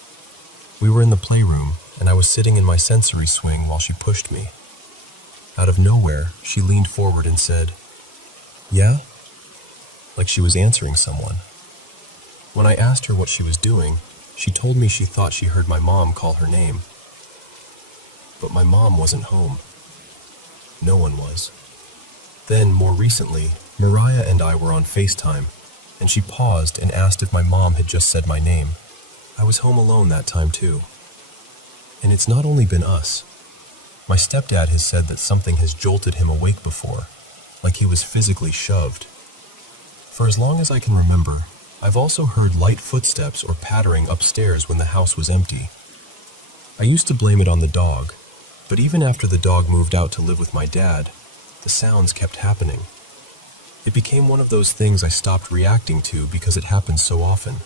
We were in the playroom, and I was sitting in my sensory swing while she pushed me. Out of nowhere, she leaned forward and said, "Yeah?" Like she was answering someone. When I asked her what she was doing, she told me she thought she heard my mom call her name. But my mom wasn't home. No one was. Then, more recently, Mariah and I were on FaceTime, and she paused and asked if my mom had just said my name. I was home alone that time too. And it's not only been us. My stepdad has said that something has jolted him awake before, like he was physically shoved. For as long as I can remember, I've also heard light footsteps or pattering upstairs when the house was empty. I used to blame it on the dog, but even after the dog moved out to live with my dad, the sounds kept happening. It became one of those things I stopped reacting to because it happened so often.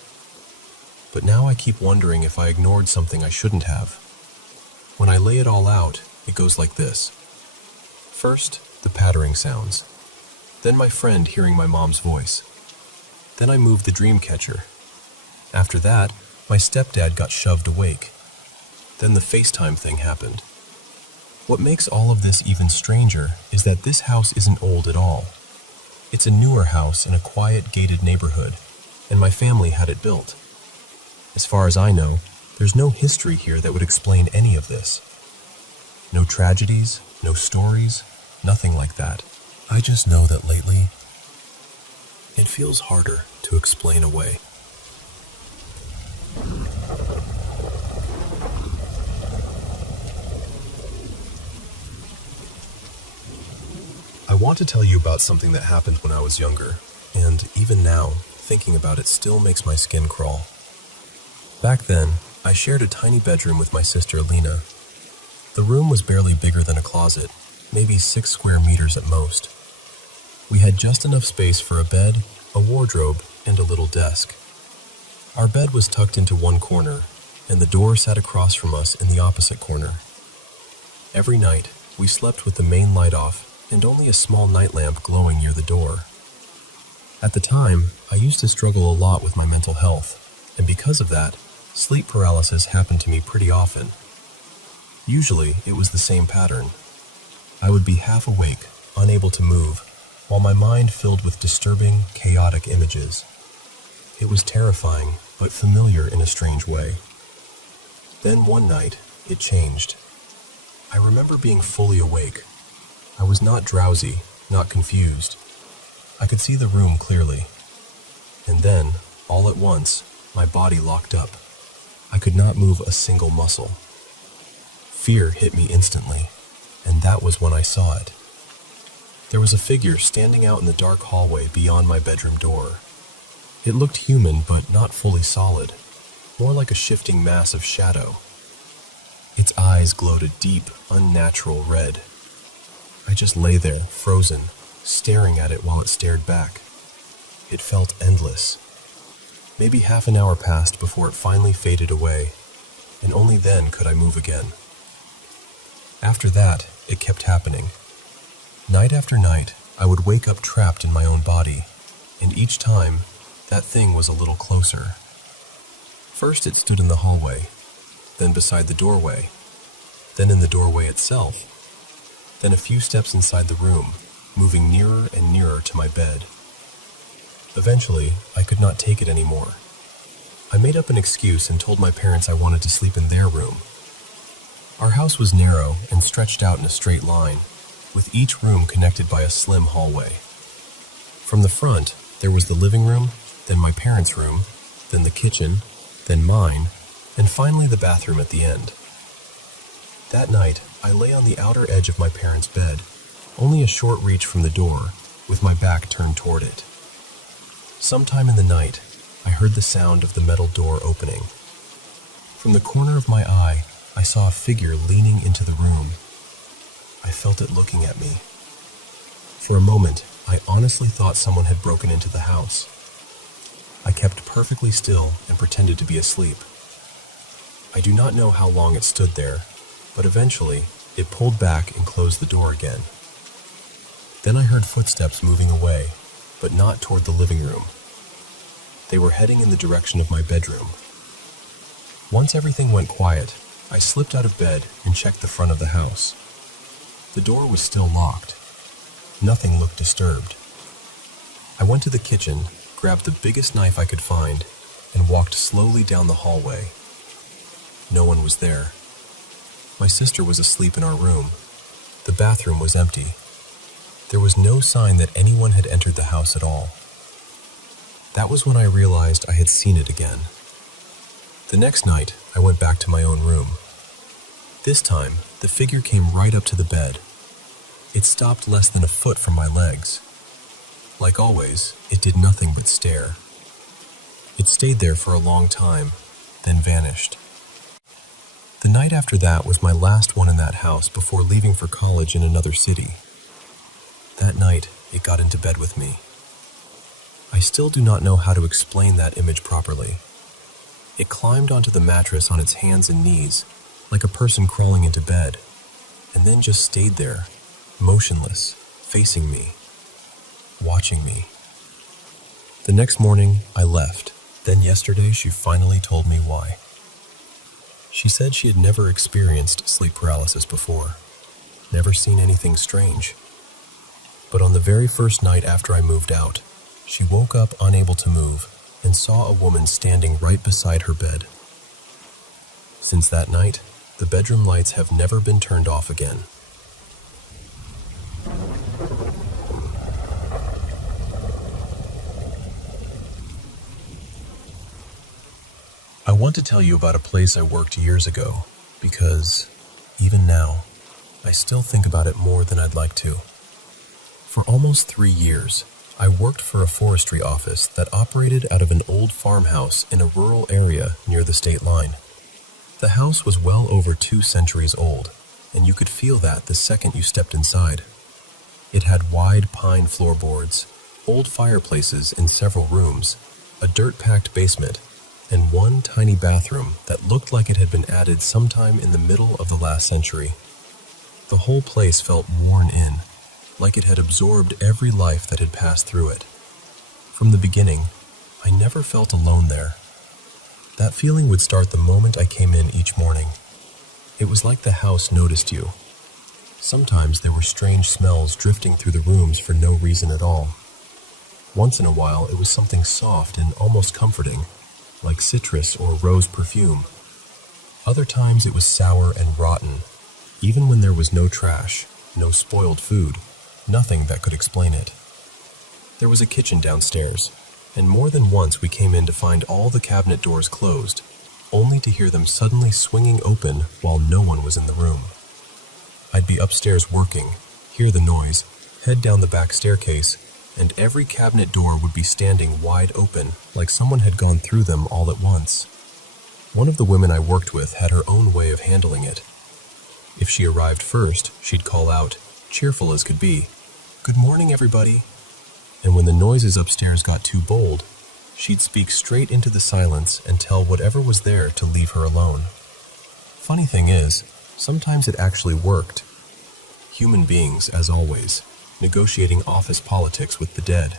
But now I keep wondering if I ignored something I shouldn't have. When I lay it all out, it goes like this. First, the pattering sounds. Then my friend hearing my mom's voice. Then I moved the dream catcher. After that, my stepdad got shoved awake. Then the FaceTime thing happened. What makes all of this even stranger is that this house isn't old at all. It's a newer house in a quiet, gated neighborhood, and my family had it built. As far as I know, there's no history here that would explain any of this. No tragedies, no stories, nothing like that. I just know that lately, it feels harder to explain away. I want to tell you about something that happened when I was younger, and even now, thinking about it still makes my skin crawl. Back then, I shared a tiny bedroom with my sister Lena. The room was barely bigger than a closet, maybe 6 square meters at most. We had just enough space for a bed, a wardrobe, and a little desk. Our bed was tucked into one corner, and the door sat across from us in the opposite corner. Every night, we slept with the main light off and only a small night lamp glowing near the door. At the time, I used to struggle a lot with my mental health, and because of that, sleep paralysis happened to me pretty often. Usually, it was the same pattern. I would be half awake, unable to move, while my mind filled with disturbing, chaotic images. It was terrifying, but familiar in a strange way. Then one night, it changed. I remember being fully awake. I was not drowsy, not confused. I could see the room clearly. And then, all at once, my body locked up. I could not move a single muscle. Fear hit me instantly, and that was when I saw it. There was a figure standing out in the dark hallway beyond my bedroom door. It looked human, but not fully solid, more like a shifting mass of shadow. Its eyes glowed a deep, unnatural red. I just lay there, frozen, staring at it while it stared back. It felt endless. Maybe half an hour passed before it finally faded away, and only then could I move again. After that, it kept happening. Night after night, I would wake up trapped in my own body, and each time, that thing was a little closer. First it stood in the hallway, then beside the doorway, then in the doorway itself, then a few steps inside the room, moving nearer and nearer to my bed. Eventually, I could not take it anymore. I made up an excuse and told my parents I wanted to sleep in their room. Our house was narrow and stretched out in a straight line, with each room connected by a slim hallway. From the front, there was the living room, then my parents' room, then the kitchen, then mine, and finally the bathroom at the end. That night, I lay on the outer edge of my parents' bed, only a short reach from the door, with my back turned toward it. Sometime in the night, I heard the sound of the metal door opening. From the corner of my eye, I saw a figure leaning into the room. I felt it looking at me. For a moment, I honestly thought someone had broken into the house. I kept perfectly still and pretended to be asleep. I do not know how long it stood there, but eventually, it pulled back and closed the door again. Then I heard footsteps moving away, but not toward the living room. They were heading in the direction of my bedroom. Once everything went quiet, I slipped out of bed and checked the front of the house. The door was still locked. Nothing looked disturbed. I went to the kitchen, grabbed the biggest knife I could find, and walked slowly down the hallway. No one was there. My sister was asleep in our room. The bathroom was empty. There was no sign that anyone had entered the house at all. That was when I realized I had seen it again. The next night, I went back to my own room. This time, the figure came right up to the bed. It stopped less than a foot from my legs. Like always, it did nothing but stare. It stayed there for a long time, then vanished. The night after that was my last one in that house before leaving for college in another city. That night, it got into bed with me. I still do not know how to explain that image properly. It climbed onto the mattress on its hands and knees, like a person crawling into bed, and then just stayed there, motionless, facing me, watching me. The next morning, I left. Then yesterday, she finally told me why. She said she had never experienced sleep paralysis before, never seen anything strange. But on the very first night after I moved out, she woke up unable to move and saw a woman standing right beside her bed. Since that night, the bedroom lights have never been turned off again. I want to tell you about a place I worked years ago, because, even now, I still think about it more than I'd like to. For almost 3 years, I worked for a forestry office that operated out of an old farmhouse in a rural area near the state line. The house was well over 2 centuries old, and you could feel that the second you stepped inside. It had wide pine floorboards, old fireplaces in several rooms, a dirt-packed basement, and one tiny bathroom that looked like it had been added sometime in the middle of the last century. The whole place felt worn in, like it had absorbed every life that had passed through it. From the beginning, I never felt alone there. That feeling would start the moment I came in each morning. It was like the house noticed you. Sometimes there were strange smells drifting through the rooms for no reason at all. Once in a while, it was something soft and almost comforting, like citrus or rose perfume. Other times it was sour and rotten, even when there was no trash, no spoiled food, nothing that could explain it. There was a kitchen downstairs, and more than once we came in to find all the cabinet doors closed, only to hear them suddenly swinging open while no one was in the room. I'd be upstairs working, hear the noise, head down the back staircase, and every cabinet door would be standing wide open, like someone had gone through them all at once. One of the women I worked with had her own way of handling it. If she arrived first, she'd call out, cheerful as could be, "Good morning, everybody." And when the noises upstairs got too bold, she'd speak straight into the silence and tell whatever was there to leave her alone. Funny thing is, sometimes it actually worked. Human beings, as always, negotiating office politics with the dead.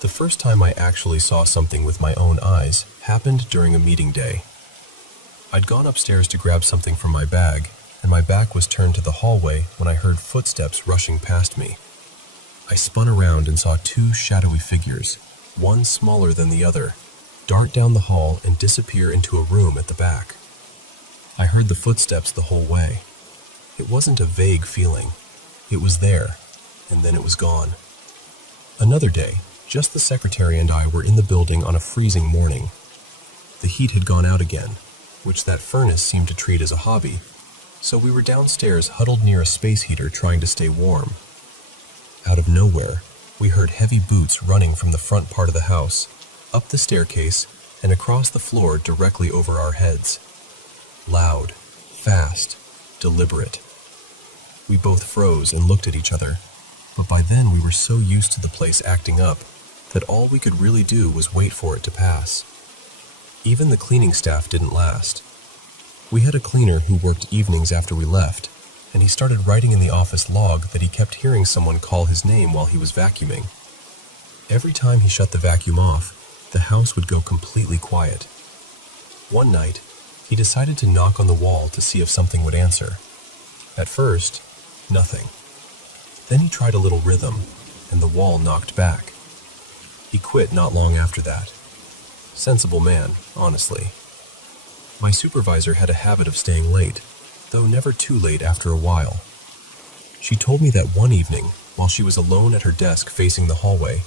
The first time I actually saw something with my own eyes happened during a meeting day. I'd gone upstairs to grab something from my bag, and my back was turned to the hallway when I heard footsteps rushing past me. I spun around and saw two shadowy figures, one smaller than the other, dart down the hall and disappear into a room at the back. I heard the footsteps the whole way. It wasn't a vague feeling. It was there, and then it was gone. Another day, just the secretary and I were in the building on a freezing morning. The heat had gone out again, which that furnace seemed to treat as a hobby, so we were downstairs huddled near a space heater trying to stay warm. Out of nowhere, we heard heavy boots running from the front part of the house, up the staircase, and across the floor directly over our heads. Loud, fast, deliberate. We both froze and looked at each other, but by then we were so used to the place acting up that all we could really do was wait for it to pass. Even the cleaning staff didn't last. We had a cleaner who worked evenings after we left, and he started writing in the office log that he kept hearing someone call his name while he was vacuuming. Every time he shut the vacuum off, the house would go completely quiet. One night, he decided to knock on the wall to see if something would answer. At first, nothing. Then he tried a little rhythm, and the wall knocked back. He quit not long after that. Sensible man, honestly. My supervisor had a habit of staying late, though never too late after a while. She told me that one evening, while she was alone at her desk facing the hallway,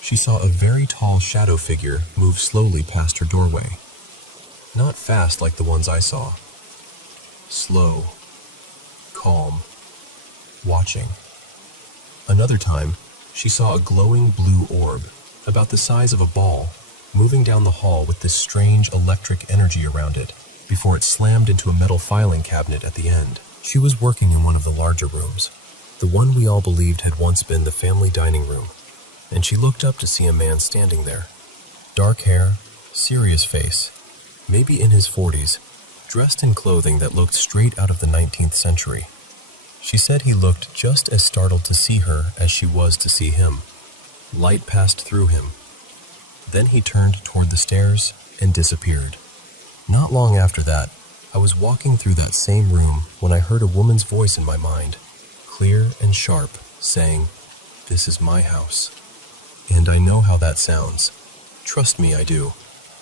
she saw a very tall shadow figure move slowly past her doorway. Not fast like the ones I saw. Slow. Calm. Watching. Another time, she saw a glowing blue orb, about the size of a ball, moving down the hall with this strange electric energy around it, before it slammed into a metal filing cabinet at the end. She was working in one of the larger rooms, the one we all believed had once been the family dining room, and she looked up to see a man standing there. Dark hair, serious face, maybe in his 40s, dressed in clothing that looked straight out of the 19th century. She said he looked just as startled to see her as she was to see him. Light passed through him. Then he turned toward the stairs and disappeared. Not long after that, I was walking through that same room when I heard a woman's voice in my mind, clear and sharp, saying, "This is my house." And I know how that sounds. Trust me, I do.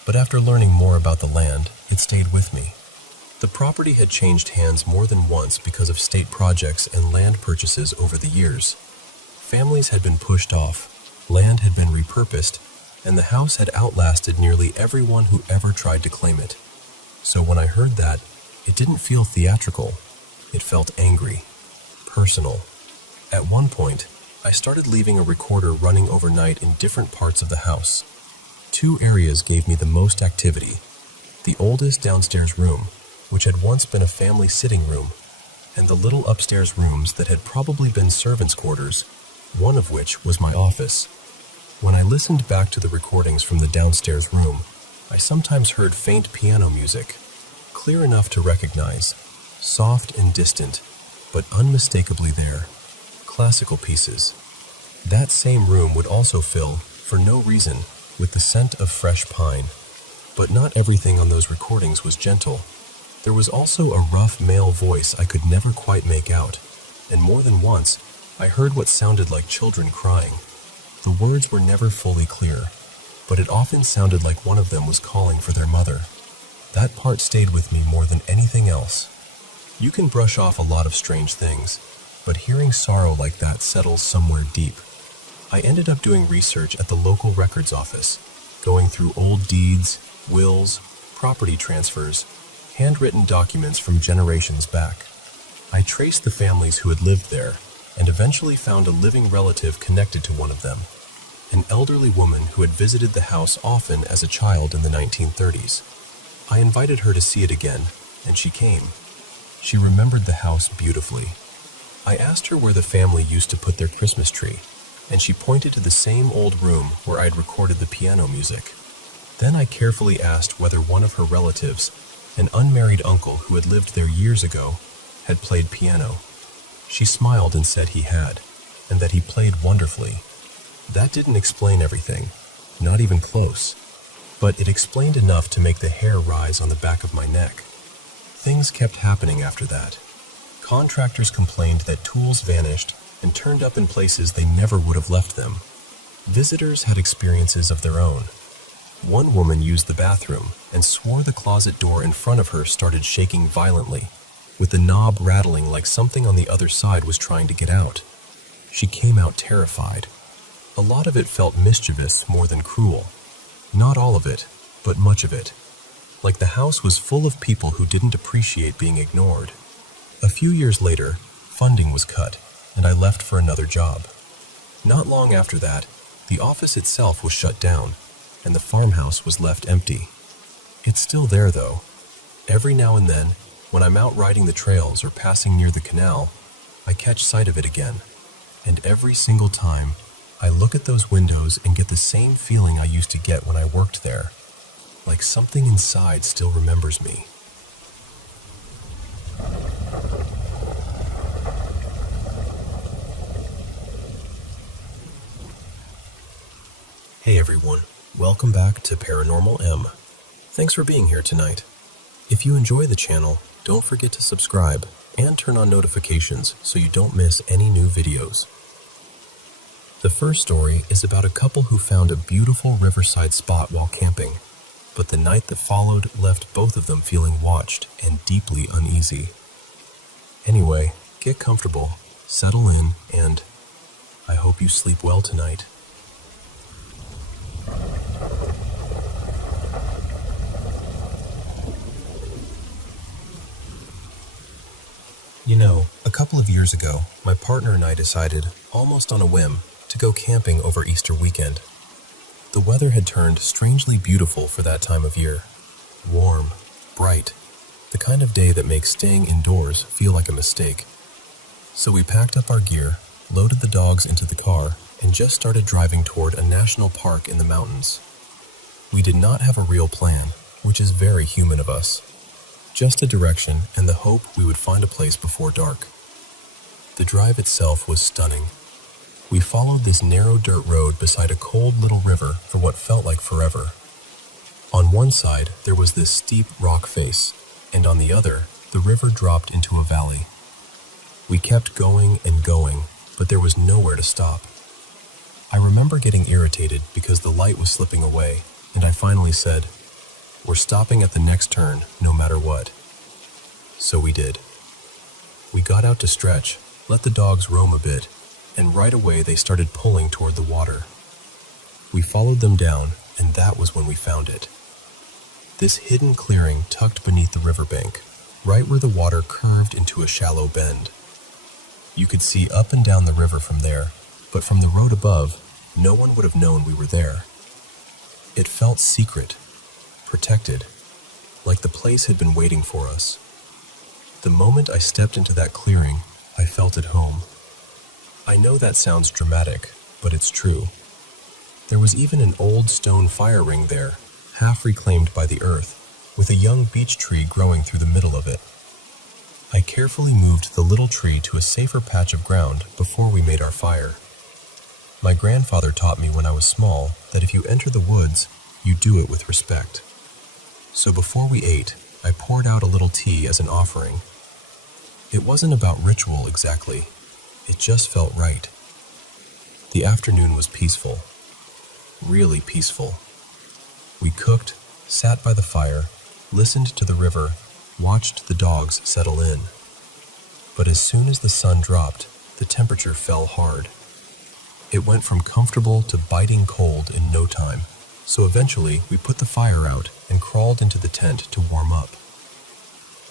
But after learning more about the land, it stayed with me. The property had changed hands more than once because of state projects and land purchases over the years. Families had been pushed off, land had been repurposed, and the house had outlasted nearly everyone who ever tried to claim it. So when I heard that, it didn't feel theatrical. It felt angry, personal. At one point, I started leaving a recorder running overnight in different parts of the house. Two areas gave me the most activity. The oldest downstairs room, which had once been a family sitting room, and the little upstairs rooms that had probably been servants' quarters, one of which was my office. When I listened back to the recordings from the downstairs room, I sometimes heard faint piano music, clear enough to recognize, soft and distant, but unmistakably there, classical pieces. That same room would also fill, for no reason, with the scent of fresh pine. But not everything on those recordings was gentle. There was also a rough male voice I could never quite make out, and more than once, I heard what sounded like children crying. The words were never fully clear, but it often sounded like one of them was calling for their mother. That part stayed with me more than anything else. You can brush off a lot of strange things, but hearing sorrow like that settles somewhere deep. I ended up doing research at the local records office, going through old deeds, wills, property transfers, handwritten documents from generations back. I traced the families who had lived there, and eventually found a living relative connected to one of them, an elderly woman who had visited the house often as a child in the 1930s. I invited her to see it again, and she came. She remembered the house beautifully. I asked her where the family used to put their Christmas tree, and she pointed to the same old room where I'd recorded the piano music. Then I carefully asked whether one of her relatives, an unmarried uncle who had lived there years ago, had played piano. She smiled and said he had, and that he played wonderfully. That didn't explain everything, not even close, but it explained enough to make the hair rise on the back of my neck. Things kept happening after that. Contractors complained that tools vanished and turned up in places they never would have left them. Visitors had experiences of their own. One woman used the bathroom and swore the closet door in front of her started shaking violently, with the knob rattling like something on the other side was trying to get out. She came out terrified. A lot of it felt mischievous more than cruel. Not all of it, but much of it. Like the house was full of people who didn't appreciate being ignored. A few years later, funding was cut, and I left for another job. Not long after that, the office itself was shut down, and the farmhouse was left empty. It's still there, though. Every now and then, when I'm out riding the trails or passing near the canal, I catch sight of it again. And every single time, I look at those windows and get the same feeling I used to get when I worked there. Like something inside still remembers me. Hey everyone, welcome back to Paranormal M. Thanks for being here tonight. If you enjoy the channel, don't forget to subscribe and turn on notifications so you don't miss any new videos. The first story is about a couple who found a beautiful riverside spot while camping, but the night that followed left both of them feeling watched and deeply uneasy. Anyway, get comfortable, settle in, and I hope you sleep well tonight. You know, a couple of years ago, my partner and I decided, almost on a whim, to go camping over Easter weekend. The weather had turned strangely beautiful for that time of year. Warm, bright, the kind of day that makes staying indoors feel like a mistake. So we packed up our gear, loaded the dogs into the car, and just started driving toward a national park in the mountains. We did not have a real plan, which is very human of us. Just a direction and the hope we would find a place before dark. The drive itself was stunning. We followed this narrow dirt road beside a cold little river for what felt like forever. On one side, there was this steep rock face, and on the other, the river dropped into a valley. We kept going and going, but there was nowhere to stop. I remember getting irritated because the light was slipping away, and I finally said, "We're stopping at the next turn, no matter what." So we did. We got out to stretch, let the dogs roam a bit, and right away they started pulling toward the water. We followed them down, and that was when we found it. This hidden clearing tucked beneath the riverbank, right where the water curved into a shallow bend. You could see up and down the river from there, but from the road above, no one would have known we were there. It felt secret, protected, like the place had been waiting for us. The moment I stepped into that clearing, I felt at home. I know that sounds dramatic, but it's true. There was even an old stone fire ring there, half reclaimed by the earth, with a young beech tree growing through the middle of it. I carefully moved the little tree to a safer patch of ground before we made our fire. My grandfather taught me when I was small that if you enter the woods, you do it with respect. So before we ate, I poured out a little tea as an offering. It wasn't about ritual exactly. It just felt right. The afternoon was peaceful. Really peaceful. We cooked, sat by the fire, listened to the river, watched the dogs settle in. But as soon as the sun dropped, the temperature fell hard. It went from comfortable to biting cold in no time, so eventually we put the fire out and crawled into the tent to warm up.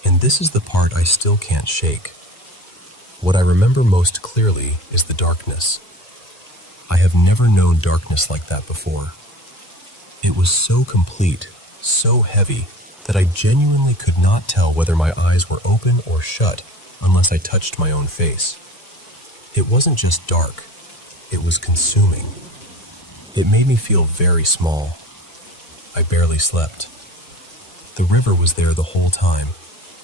And this is the part I still can't shake. What I remember most clearly is the darkness. I have never known darkness like that before. It was so complete, so heavy, that I genuinely could not tell whether my eyes were open or shut unless I touched my own face. It wasn't just dark, it was consuming. It made me feel very small. I barely slept. The river was there the whole time,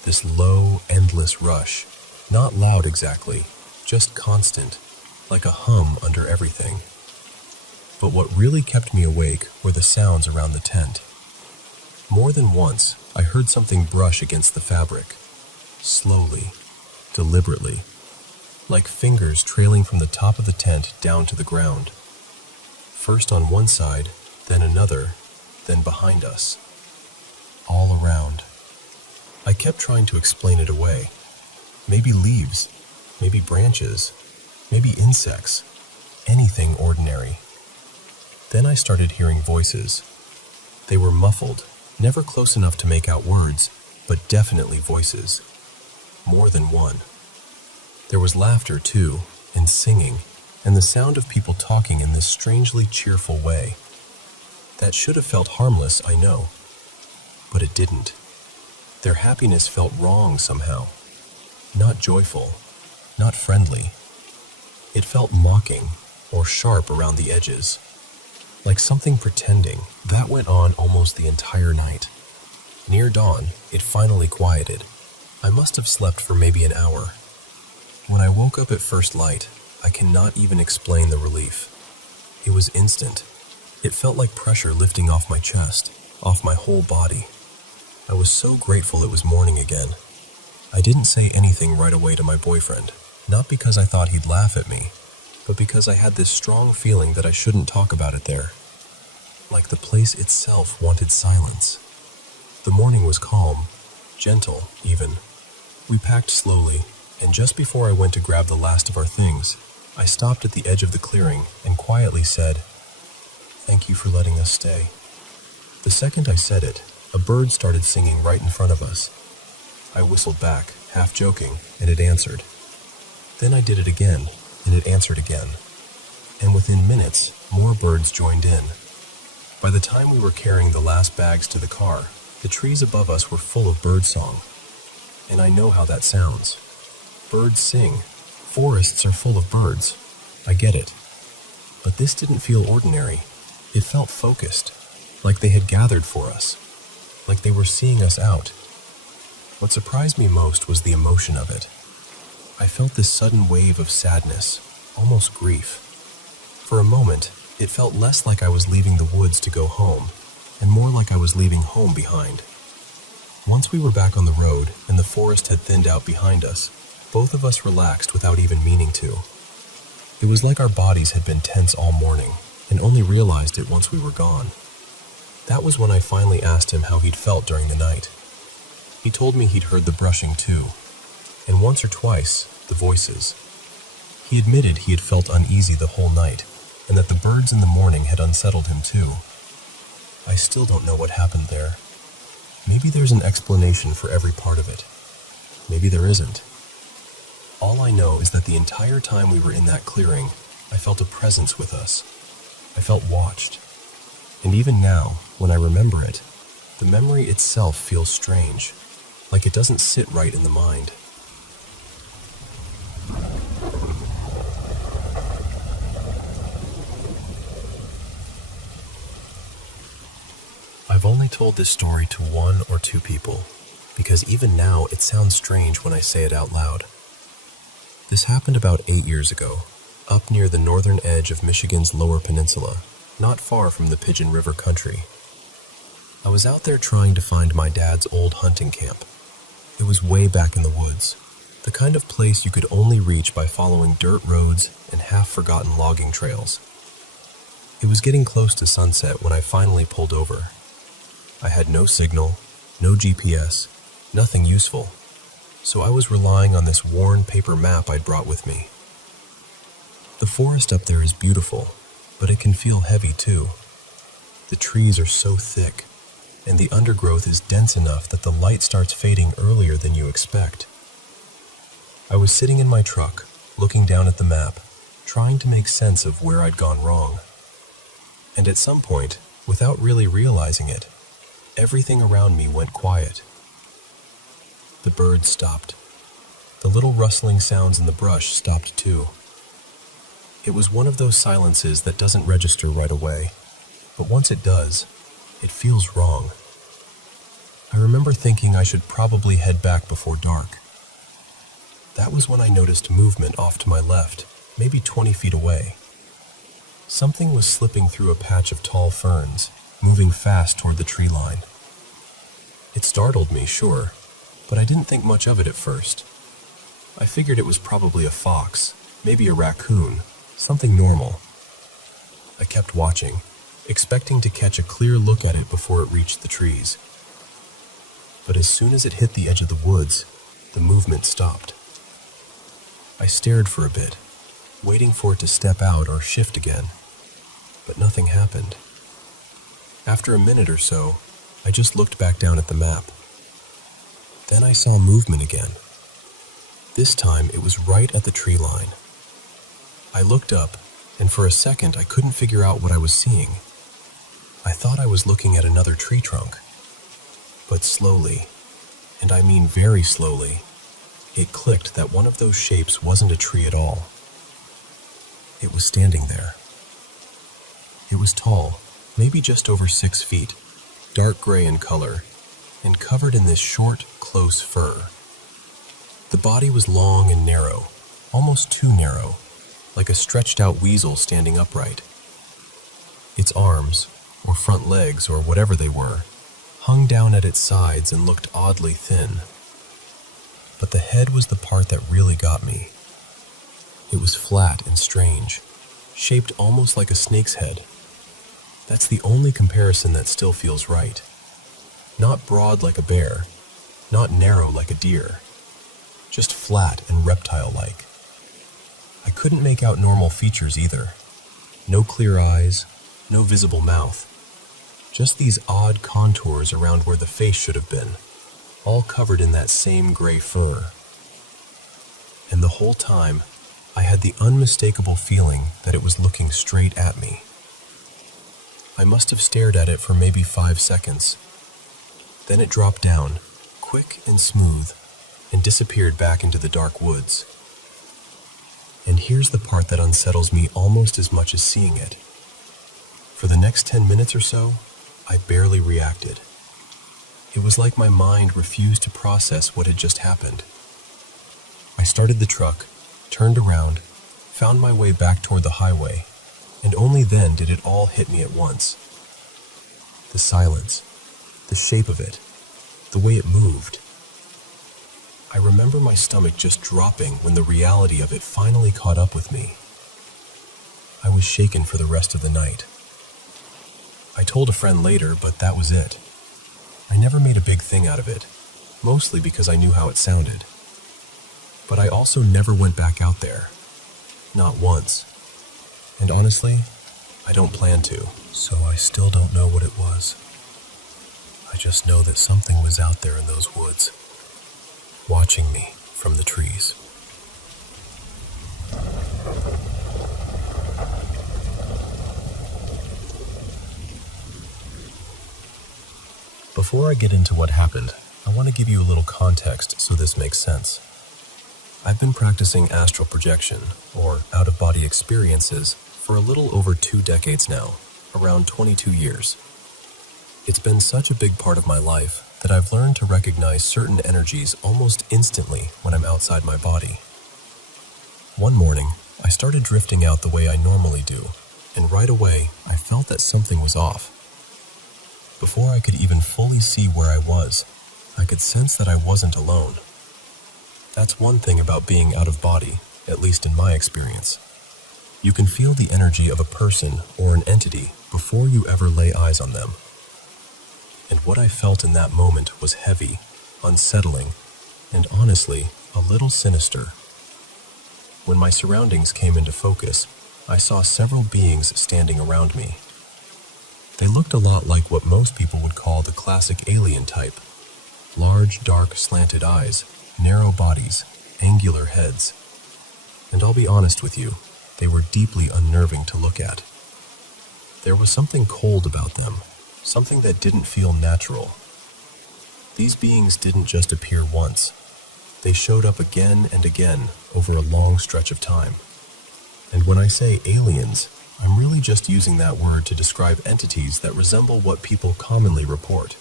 this low, endless rush, not loud exactly, just constant, like a hum under everything. But what really kept me awake were the sounds around the tent. More than once, I heard something brush against the fabric, slowly, deliberately, like fingers trailing from the top of the tent down to the ground. First on one side, then another, then behind us. All around. I kept trying to explain it away. Maybe leaves, maybe branches, maybe insects, anything ordinary. Then I started hearing voices. They were muffled, never close enough to make out words, but definitely voices. More than one. There was laughter too, and singing, and the sound of people talking in this strangely cheerful way. That should have felt harmless, I know, but it didn't. Their happiness felt wrong somehow. Not joyful, not friendly. It felt mocking or sharp around the edges, like something pretending. That went on almost the entire night. Near dawn, it finally quieted. I must have slept for maybe an hour. When I woke up at first light, I cannot even explain the relief. It was instant. It felt like pressure lifting off my chest, off my whole body. I was so grateful it was morning again. I didn't say anything right away to my boyfriend, not because I thought he'd laugh at me, but because I had this strong feeling that I shouldn't talk about it there. Like the place itself wanted silence. The morning was calm, gentle even. We packed slowly, and just before I went to grab the last of our things, I stopped at the edge of the clearing and quietly said, "Thank you for letting us stay." The second I said it, a bird started singing right in front of us. I whistled back, half joking, and it answered. Then I did it again, and it answered again. And within minutes, more birds joined in. By the time we were carrying the last bags to the car, the trees above us were full of birdsong. And I know how that sounds. Birds sing. Forests are full of birds. I get it. But this didn't feel ordinary. It felt focused, like they had gathered for us, like they were seeing us out. What surprised me most was the emotion of it. I felt this sudden wave of sadness, almost grief. For a moment, it felt less like I was leaving the woods to go home, and more like I was leaving home behind. Once we were back on the road and the forest had thinned out behind us, both of us relaxed without even meaning to. It was like our bodies had been tense all morning and only realized it once we were gone. That was when I finally asked him how he'd felt during the night. He told me he'd heard the brushing too, and once or twice, the voices. He admitted he had felt uneasy the whole night, and that the birds in the morning had unsettled him too. I still don't know what happened there. Maybe there's an explanation for every part of it. Maybe there isn't. All I know is that the entire time we were in that clearing, I felt a presence with us. I felt watched. And even now, when I remember it, the memory itself feels strange, like it doesn't sit right in the mind. I've only told this story to one or two people, because even now it sounds strange when I say it out loud. This happened about 8 years ago, up near the northern edge of Michigan's Lower Peninsula, not far from the Pigeon River country. I was out there trying to find my dad's old hunting camp. It was way back in the woods, the kind of place you could only reach by following dirt roads and half-forgotten logging trails. It was getting close to sunset when I finally pulled over. I had no signal, no GPS, nothing useful, so I was relying on this worn paper map I'd brought with me. The forest up there is beautiful, but it can feel heavy too. The trees are so thick, and the undergrowth is dense enough that the light starts fading earlier than you expect. I was sitting in my truck, looking down at the map, trying to make sense of where I'd gone wrong. And at some point, without really realizing it, Everything around me went quiet. The birds stopped. The little rustling sounds in the brush stopped too. It was one of those silences that doesn't register right away, but once it does, it feels wrong. I remember thinking I should probably head back before dark. That was when I noticed movement off to my left, maybe 20 feet away. Something was slipping through a patch of tall ferns, moving fast toward the tree line. It startled me, sure, but I didn't think much of it at first. I figured it was probably a fox, maybe a raccoon, something normal. I kept watching, expecting to catch a clear look at it before it reached the trees. But as soon as it hit the edge of the woods, the movement stopped. I stared for a bit, waiting for it to step out or shift again, but nothing happened. After a minute or so, I just looked back down at the map. Then I saw movement again. This time it was right at the tree line. I looked up, and for a second I couldn't figure out what I was seeing. I thought I was looking at another tree trunk. But slowly, and I mean very slowly, it clicked that one of those shapes wasn't a tree at all. It was standing there. It was tall, maybe just over 6 feet, dark gray in color, and covered in this short, close fur. The body was long and narrow, almost too narrow, like a stretched-out weasel standing upright. Its arms, or front legs, or whatever they were, hung down at its sides and looked oddly thin. But the head was the part that really got me. It was flat and strange, shaped almost like a snake's head. That's the only comparison that still feels right. Not broad like a bear, not narrow like a deer, just flat and reptile-like. I couldn't make out normal features either. No clear eyes, no visible mouth. Just these odd contours around where the face should have been, all covered in that same gray fur. And the whole time, I had the unmistakable feeling that it was looking straight at me. I must have stared at it for maybe 5 seconds. Then it dropped down, quick and smooth, and disappeared back into the dark woods. And here's the part that unsettles me almost as much as seeing it. For the next 10 minutes or so, I barely reacted. It was like my mind refused to process what had just happened. I started the truck, turned around, found my way back toward the highway, and only then did it all hit me at once. The silence, the shape of it, the way it moved. I remember my stomach just dropping when the reality of it finally caught up with me. I was shaken for the rest of the night. I told a friend later, but that was it. I never made a big thing out of it, mostly because I knew how it sounded. But I also never went back out there. Not once. And honestly, I don't plan to. So I still don't know what it was. I just know that something was out there in those woods, watching me from the trees. Before I get into what happened, I want to give you a little context so this makes sense. I've been practicing astral projection, or out-of-body experiences, for a little over 2 decades now, around 22 years. It's been such a big part of my life that I've learned to recognize certain energies almost instantly when I'm outside my body. One morning, I started drifting out the way I normally do, and right away, I felt that something was off. Before I could even fully see where I was, I could sense that I wasn't alone. That's one thing about being out of body, at least in my experience. You can feel the energy of a person or an entity before you ever lay eyes on them. And what I felt in that moment was heavy, unsettling, and honestly, a little sinister. When my surroundings came into focus, I saw several beings standing around me. They looked a lot like what most people would call the classic alien type. Large, dark, slanted eyes, narrow bodies, angular heads. And I'll be honest with you, they were deeply unnerving to look at. There was something cold about them, something that didn't feel natural. These beings didn't just appear once. They showed up again and again over a long stretch of time. And when I say aliens, I'm really just using that word to describe entities that resemble what people commonly report.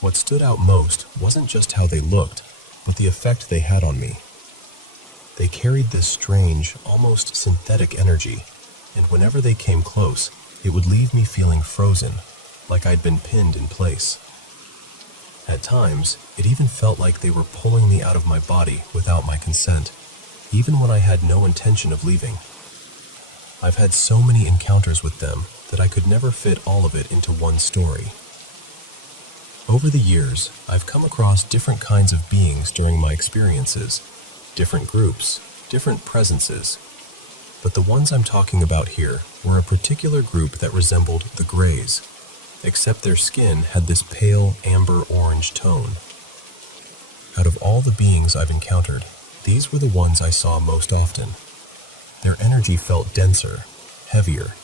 What stood out most wasn't just how they looked, but the effect they had on me. They carried this strange, almost synthetic energy, and whenever they came close, it would leave me feeling frozen, like I'd been pinned in place. At times, it even felt like they were pulling me out of my body without my consent, even when I had no intention of leaving. I've had so many encounters with them that I could never fit all of it into one story. Over the years, I've come across different kinds of beings during my experiences, different groups, different presences. But the ones I'm talking about here were a particular group that resembled the Greys, except their skin had this pale amber-orange tone. Out of all the beings I've encountered, these were the ones I saw most often. Their energy felt denser, heavier,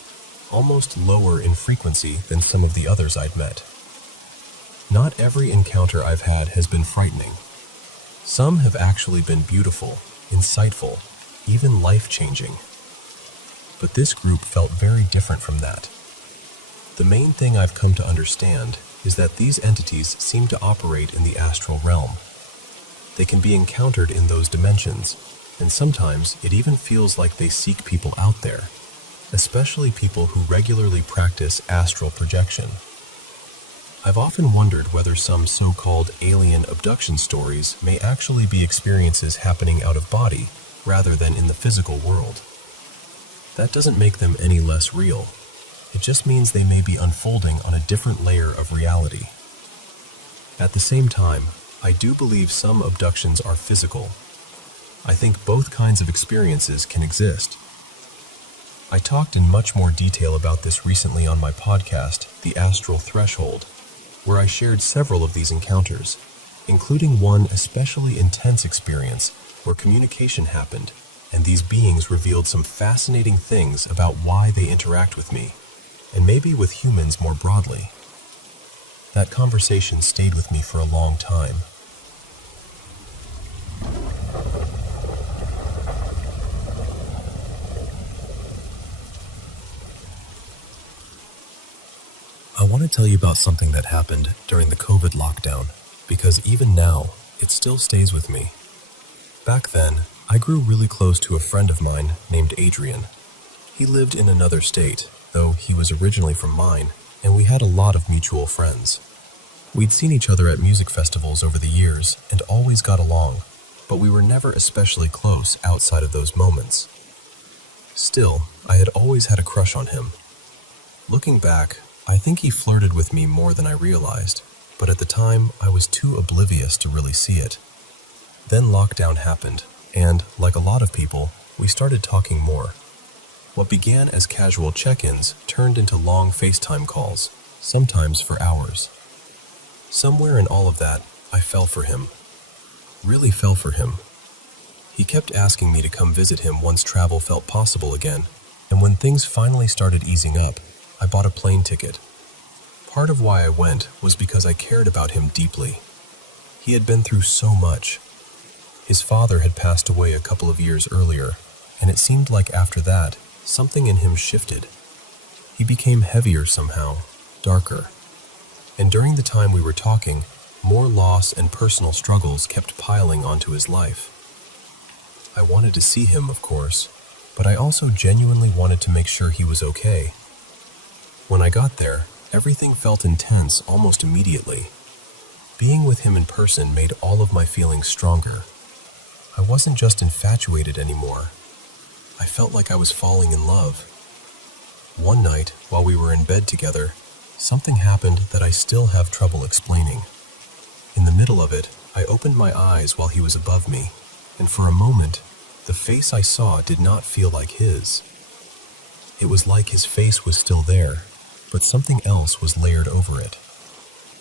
almost lower in frequency than some of the others I'd met. Not every encounter I've had has been frightening. Some have actually been beautiful, insightful, even life-changing. But this group felt very different from that. The main thing I've come to understand is that these entities seem to operate in the astral realm. They can be encountered in those dimensions, and sometimes it even feels like they seek people out there, especially people who regularly practice astral projection. I've often wondered whether some so-called alien abduction stories may actually be experiences happening out of body rather than in the physical world. That doesn't make them any less real. It just means they may be unfolding on a different layer of reality. At the same time, I do believe some abductions are physical. I think both kinds of experiences can exist. I talked in much more detail about this recently on my podcast, The Astral Threshold, where I shared several of these encounters, including one especially intense experience where communication happened, and these beings revealed some fascinating things about why they interact with me, and maybe with humans more broadly. That conversation stayed with me for a long time. I want to tell you about something that happened during the COVID lockdown, because even now, it still stays with me. Back then, I grew really close to a friend of mine named Adrian. He lived in another state, though he was originally from mine, and we had a lot of mutual friends. We'd seen each other at music festivals over the years and always got along, but we were never especially close outside of those moments. Still, I had always had a crush on him. Looking back, I think he flirted with me more than I realized, but at the time, I was too oblivious to really see it. Then lockdown happened, and, like a lot of people, we started talking more. What began as casual check-ins turned into long FaceTime calls, sometimes for hours. Somewhere in all of that, I fell for him. Really fell for him. He kept asking me to come visit him once travel felt possible again, and when things finally started easing up, I bought a plane ticket. Part of why I went was because I cared about him deeply. He had been through so much. His father had passed away a couple of years earlier, and it seemed like after that, something in him shifted. He became heavier somehow, darker. And during the time we were talking, more loss and personal struggles kept piling onto his life. I wanted to see him, of course, but I also genuinely wanted to make sure he was okay. When I got there, everything felt intense almost immediately. Being with him in person made all of my feelings stronger. I wasn't just infatuated anymore. I felt like I was falling in love. One night, while we were in bed together, something happened that I still have trouble explaining. In the middle of it, I opened my eyes while he was above me, and for a moment, the face I saw did not feel like his. It was like his face was still there, but something else was layered over it.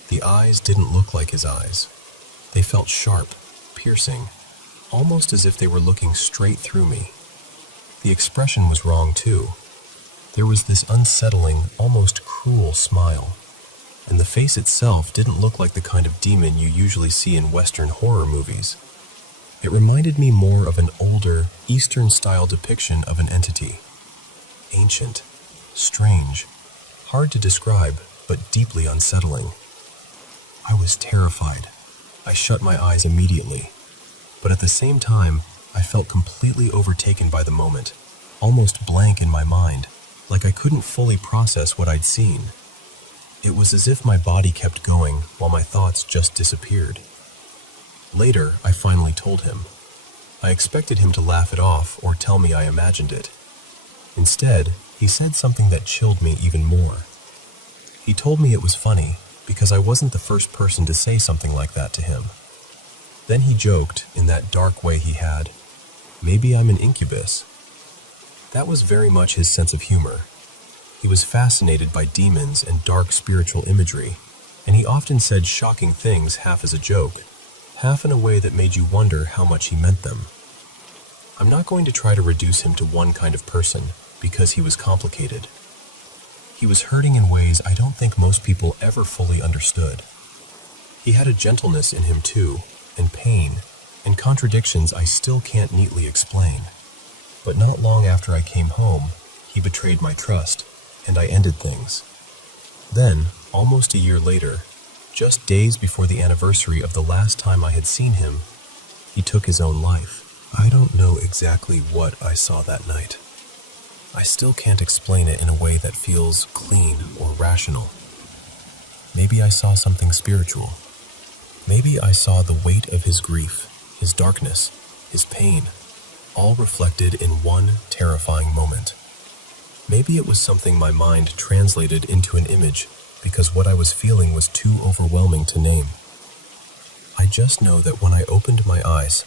The eyes didn't look like his eyes. They felt sharp, piercing, almost as if they were looking straight through me. The expression was wrong too. There was this unsettling, almost cruel smile, and the face itself didn't look like the kind of demon you usually see in Western horror movies. It reminded me more of an older, Eastern-style depiction of an entity. Ancient, strange, hard to describe, but deeply unsettling. I was terrified. I shut my eyes immediately, but at the same time, I felt completely overtaken by the moment, almost blank in my mind, like I couldn't fully process what I'd seen. It was as if my body kept going while my thoughts just disappeared. Later, I finally told him. I expected him to laugh it off or tell me I imagined it. Instead, he said something that chilled me even more. He told me it was funny because I wasn't the first person to say something like that to him. Then he joked, in that dark way he had, "Maybe I'm an incubus." That was very much his sense of humor. He was fascinated by demons and dark spiritual imagery, and he often said shocking things half as a joke, half in a way that made you wonder how much he meant them. I'm not going to try to reduce him to one kind of person, because he was complicated. He was hurting in ways I don't think most people ever fully understood. He had a gentleness in him too, and pain, and contradictions I still can't neatly explain. But not long after I came home, he betrayed my trust, and I ended things. Then, almost a year later, just days before the anniversary of the last time I had seen him, he took his own life. I don't know exactly what I saw that night. I still can't explain it in a way that feels clean or rational. Maybe I saw something spiritual. Maybe I saw the weight of his grief, his darkness, his pain, all reflected in one terrifying moment. Maybe it was something my mind translated into an image because what I was feeling was too overwhelming to name. I just know that when I opened my eyes,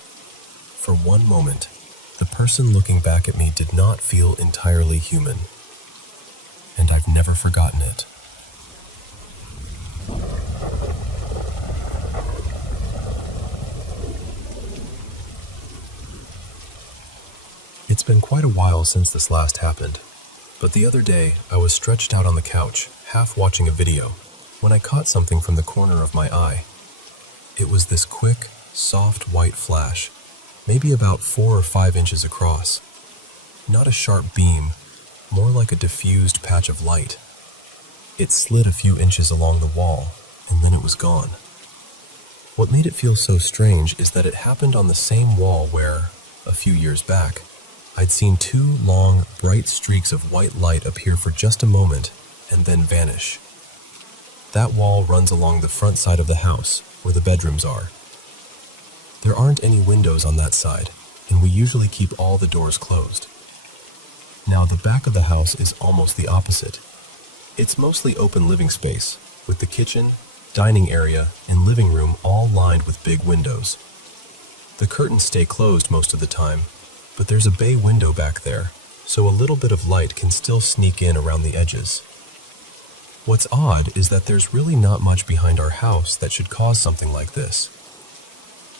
for one moment, the person looking back at me did not feel entirely human. And I've never forgotten it. It's been quite a while since this last happened, but the other day I was stretched out on the couch, half watching a video, when I caught something from the corner of my eye. It was this quick, soft white flash, maybe about 4 or 5 inches across. Not a sharp beam, more like a diffused patch of light. It slid a few inches along the wall, and then it was gone. What made it feel so strange is that it happened on the same wall where, a few years back, I'd seen 2 long, bright streaks of white light appear for just a moment and then vanish. That wall runs along the front side of the house, where the bedrooms are. There aren't any windows on that side, and we usually keep all the doors closed. Now, the back of the house is almost the opposite. It's mostly open living space, with the kitchen, dining area, and living room all lined with big windows. The curtains stay closed most of the time, but there's a bay window back there, so a little bit of light can still sneak in around the edges. What's odd is that there's really not much behind our house that should cause something like this.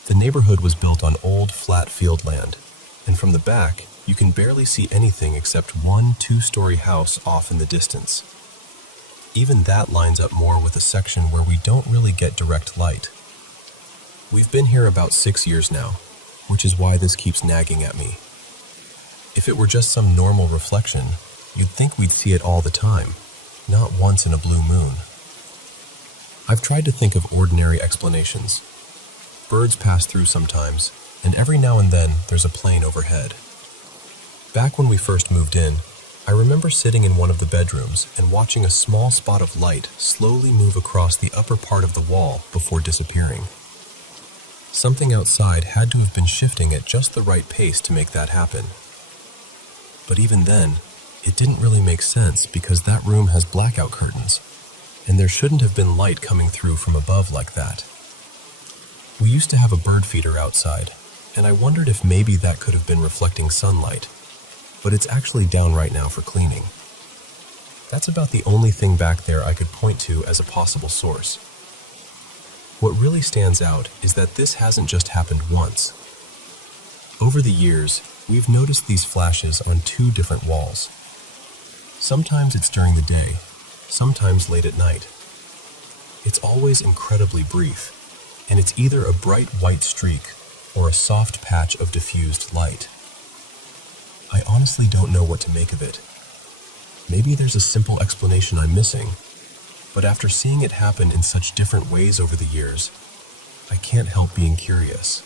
The neighborhood was built on old, flat field land, and from the back, you can barely see anything except one 2-story house off in the distance. Even that lines up more with a section where we don't really get direct light. We've been here about 6 years now, which is why this keeps nagging at me. If it were just some normal reflection, you'd think we'd see it all the time, not once in a blue moon. I've tried to think of ordinary explanations. Birds pass through sometimes, and every now and then there's a plane overhead. Back when we first moved in, I remember sitting in one of the bedrooms and watching a small spot of light slowly move across the upper part of the wall before disappearing. Something outside had to have been shifting at just the right pace to make that happen. But even then, it didn't really make sense because that room has blackout curtains, and there shouldn't have been light coming through from above like that. We used to have a bird feeder outside, and I wondered if maybe that could have been reflecting sunlight, but it's actually down right now for cleaning. That's about the only thing back there I could point to as a possible source. What really stands out is that this hasn't just happened once. Over the years, we've noticed these flashes on 2 different walls. Sometimes it's during the day, sometimes late at night. It's always incredibly brief, and it's either a bright white streak or a soft patch of diffused light. I honestly don't know what to make of it. Maybe there's a simple explanation I'm missing, but after seeing it happen in such different ways over the years, I can't help being curious.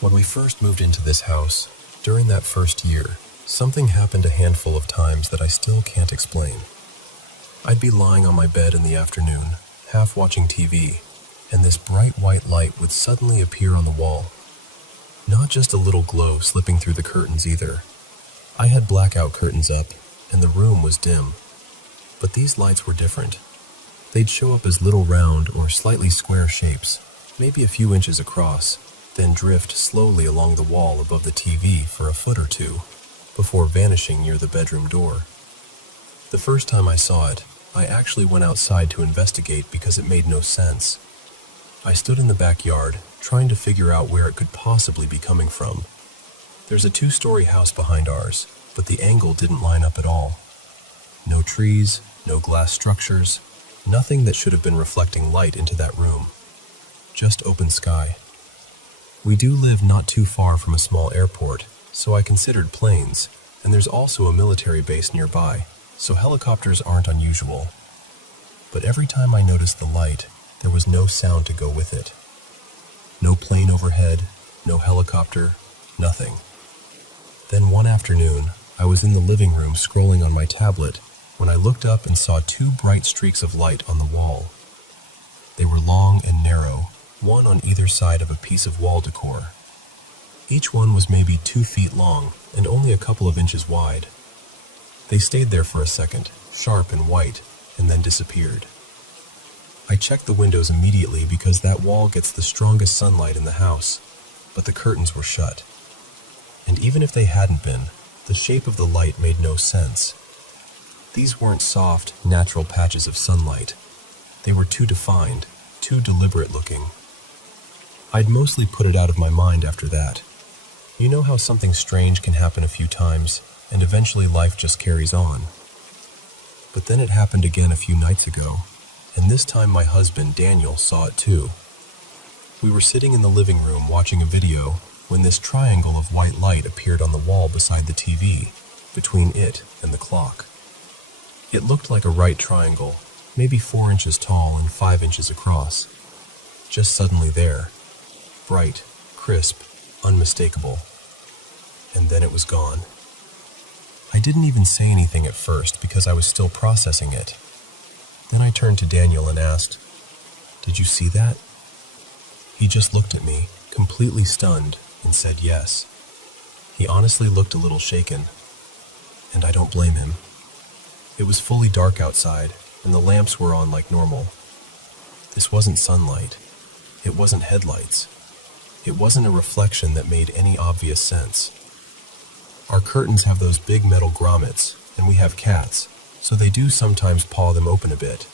When we first moved into this house, during that first year, something happened a handful of times that I still can't explain. I'd be lying on my bed in the afternoon, half watching TV, and this bright white light would suddenly appear on the wall. Not just a little glow slipping through the curtains either. I had blackout curtains up, and the room was dim. But these lights were different. They'd show up as little round or slightly square shapes, maybe a few inches across, then drift slowly along the wall above the TV for a foot or two, before vanishing near the bedroom door. The first time I saw it, I actually went outside to investigate because it made no sense. I stood in the backyard, trying to figure out where it could possibly be coming from. There's a 2-story house behind ours, but the angle didn't line up at all. No trees, no glass structures, nothing that should have been reflecting light into that room. Just open sky. We do live not too far from a small airport, so I considered planes, and there's also a military base nearby, so helicopters aren't unusual. But every time I noticed the light, there was no sound to go with it. No plane overhead, no helicopter, nothing. Then one afternoon, I was in the living room scrolling on my tablet when I looked up and saw 2 bright streaks of light on the wall. They were long and narrow, one on either side of a piece of wall decor. Each one was maybe 2 feet long and only a couple of inches wide. They stayed there for a second, sharp and white, and then disappeared. I checked the windows immediately because that wall gets the strongest sunlight in the house, but the curtains were shut. And even if they hadn't been, the shape of the light made no sense. These weren't soft, natural patches of sunlight. They were too defined, too deliberate looking. I'd mostly put it out of my mind after that. You know how something strange can happen a few times, and eventually life just carries on. But then it happened again a few nights ago, and this time my husband, Daniel, saw it too. We were sitting in the living room watching a video when this triangle of white light appeared on the wall beside the TV, between it and the clock. It looked like a right triangle, maybe 4 inches tall and 5 inches across. Just suddenly there. Bright, crisp, unmistakable. And then it was gone. I didn't even say anything at first because I was still processing it. Then I turned to Daniel and asked, "Did you see that?" He just looked at me, completely stunned, and said yes. He honestly looked a little shaken, and I don't blame him. It was fully dark outside, and the lamps were on like normal. This wasn't sunlight. It wasn't headlights. It wasn't a reflection that made any obvious sense. Our curtains have those big metal grommets, and we have cats, so they do sometimes paw them open a bit.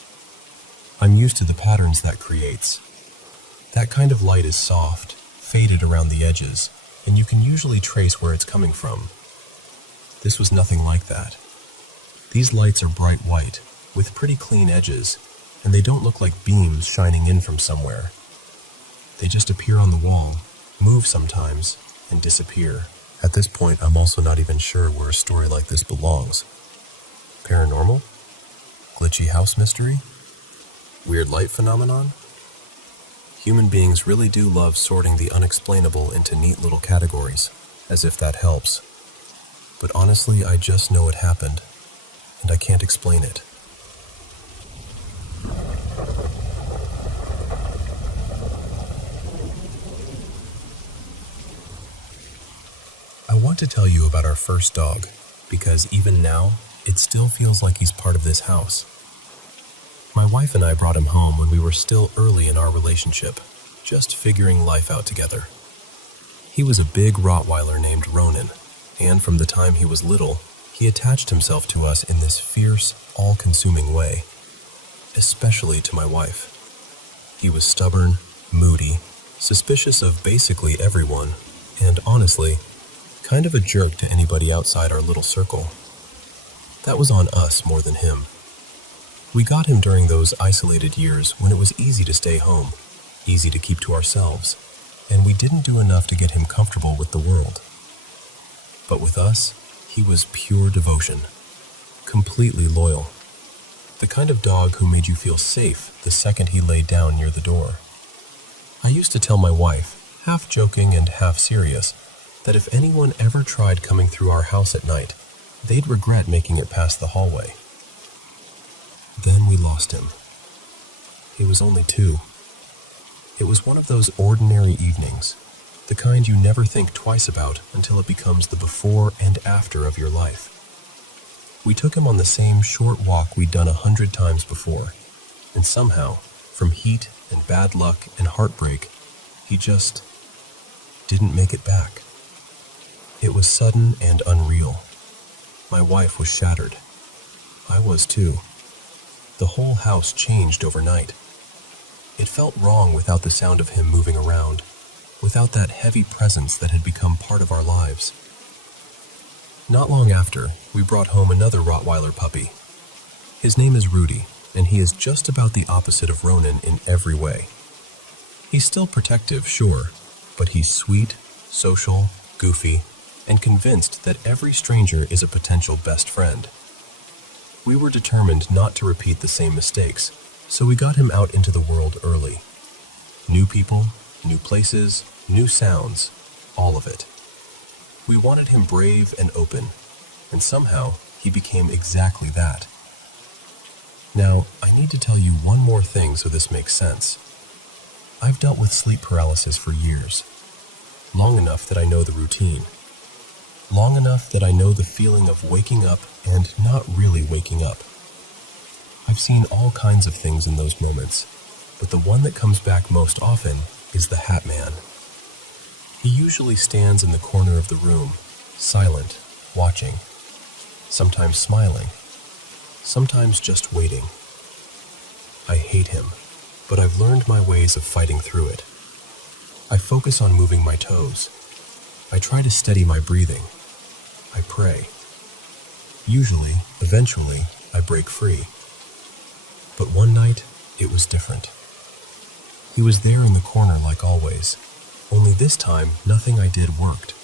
I'm used to the patterns that creates. That kind of light is soft, faded around the edges, and you can usually trace where it's coming from. This was nothing like that. These lights are bright white, with pretty clean edges, and they don't look like beams shining in from somewhere. They just appear on the wall, move sometimes, and disappear. At this point, I'm also not even sure where a story like this belongs. Paranormal? Glitchy house mystery? Weird light phenomenon? Human beings really do love sorting the unexplainable into neat little categories, as if that helps. But honestly, I just know it happened, and I can't explain it. I want to tell you about our first dog, because even now, it still feels like he's part of this house. My wife and I brought him home when we were still early in our relationship, just figuring life out together. He was a big Rottweiler named Ronan, and from the time he was little, he attached himself to us in this fierce, all-consuming way, especially to my wife. He was stubborn, moody, suspicious of basically everyone, and honestly, kind of a jerk to anybody outside our little circle. That was on us more than him. We got him during those isolated years when it was easy to stay home, easy to keep to ourselves, and we didn't do enough to get him comfortable with the world. But with us, he was pure devotion, completely loyal. The kind of dog who made you feel safe the second he laid down near the door. I used to tell my wife, half joking and half serious, that if anyone ever tried coming through our house at night, they'd regret making it past the hallway. Then we lost him. He was only 2. It was one of those ordinary evenings, the kind you never think twice about until it becomes the before and after of your life. We took him on the same short walk we'd done 100 times before, and somehow, from heat and bad luck and heartbreak, he just didn't make it back. It was sudden and unreal. My wife was shattered. I was too. The whole house changed overnight. It felt wrong without the sound of him moving around, without that heavy presence that had become part of our lives. Not long after, we brought home another Rottweiler puppy. His name is Rudy, and he is just about the opposite of Ronan in every way. He's still protective, sure, but he's sweet, social, goofy, and convinced that every stranger is a potential best friend. We were determined not to repeat the same mistakes, so we got him out into the world early. New people, new places, new sounds, all of it. We wanted him brave and open, and somehow he became exactly that. Now, I need to tell you one more thing so this makes sense. I've dealt with sleep paralysis for years, long enough that I know the routine. Long enough that I know the feeling of waking up and not really waking up. I've seen all kinds of things in those moments, but the one that comes back most often is the Hat Man. He usually stands in the corner of the room, silent, watching, sometimes smiling, sometimes just waiting. I hate him, but I've learned my ways of fighting through it. I focus on moving my toes. I try to steady my breathing. I pray. Usually, eventually, I break free. But one night, it was different. He was there in the corner like always, only this time nothing I did worked.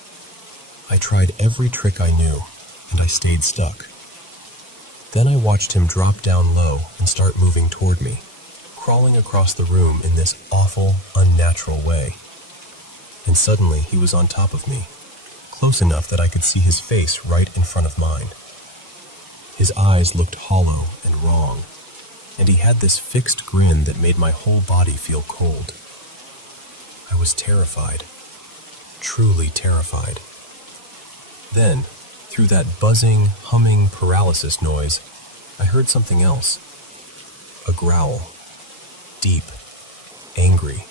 I tried every trick I knew, and I stayed stuck. Then I watched him drop down low and start moving toward me, crawling across the room in this awful, unnatural way. And suddenly he was on top of me, close enough that I could see his face right in front of mine. His eyes looked hollow and wrong, and he had this fixed grin that made my whole body feel cold. I was terrified, truly terrified. Then, through that buzzing, humming paralysis noise, I heard something else. A growl, deep, angry,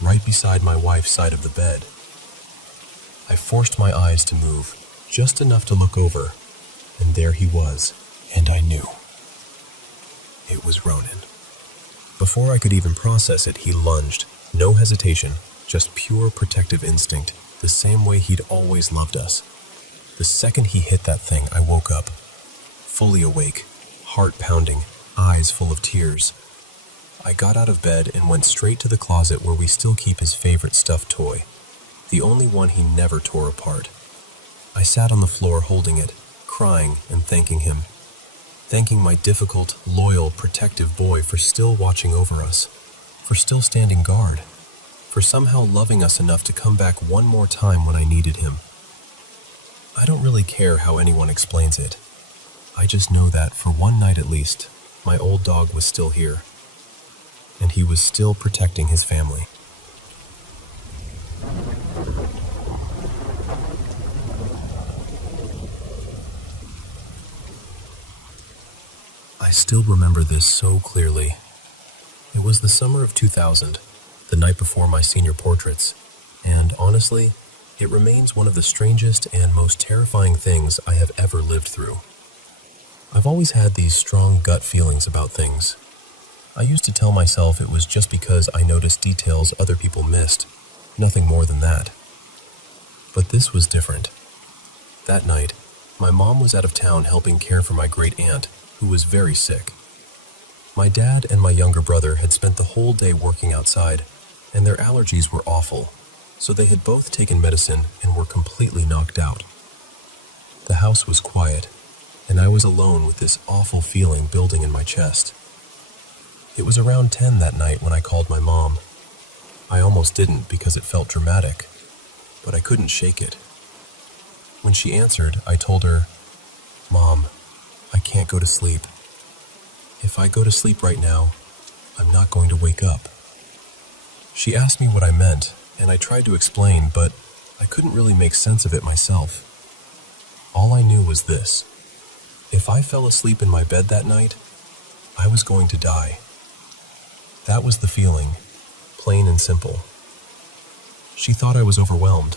right beside my wife's side of the bed. I forced my eyes to move, just enough to look over, and there he was, and I knew. It was Ronan. Before I could even process it, he lunged, no hesitation, just pure protective instinct, the same way he'd always loved us. The second he hit that thing, I woke up, fully awake, heart pounding, eyes full of tears. I got out of bed and went straight to the closet where we still keep his favorite stuffed toy, the only one he never tore apart. I sat on the floor holding it, crying and thanking him. Thanking my difficult, loyal, protective boy for still watching over us, for still standing guard, for somehow loving us enough to come back one more time when I needed him. I don't really care how anyone explains it. I just know that, for one night at least, my old dog was still here, and he was still protecting his family. I still remember this so clearly. It was the summer of 2000, the night before my senior portraits, and honestly, it remains one of the strangest and most terrifying things I have ever lived through. I've always had these strong gut feelings about things. I used to tell myself it was just because I noticed details other people missed, nothing more than that. But this was different. That night, my mom was out of town helping care for my great aunt, who was very sick. My dad and my younger brother had spent the whole day working outside, and their allergies were awful, so they had both taken medicine and were completely knocked out. The house was quiet, and I was alone with this awful feeling building in my chest. It was around 10 that night when I called my mom. I almost didn't because it felt dramatic, but I couldn't shake it. When she answered, I told her, "Mom, I can't go to sleep. If I go to sleep right now, I'm not going to wake up." She asked me what I meant, and I tried to explain, but I couldn't really make sense of it myself. All I knew was this: if I fell asleep in my bed that night, I was going to die. That was the feeling, plain and simple. She thought I was overwhelmed,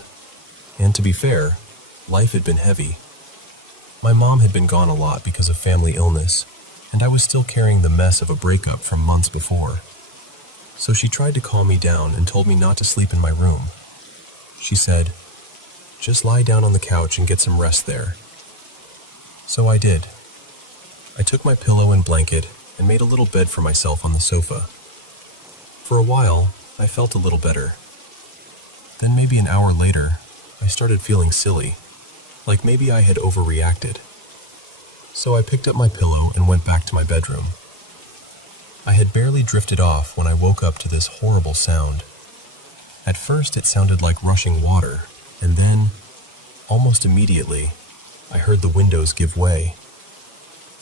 and to be fair, life had been heavy. My mom had been gone a lot because of family illness, and I was still carrying the mess of a breakup from months before. So she tried to calm me down and told me not to sleep in my room. She said, "Just lie down on the couch and get some rest there." So I did. I took my pillow and blanket and made a little bed for myself on the sofa. For a while, I felt a little better. Then maybe an hour later, I started feeling silly, like maybe I had overreacted. So I picked up my pillow and went back to my bedroom. I had barely drifted off when I woke up to this horrible sound. At first, it sounded like rushing water, and then, almost immediately, I heard the windows give way.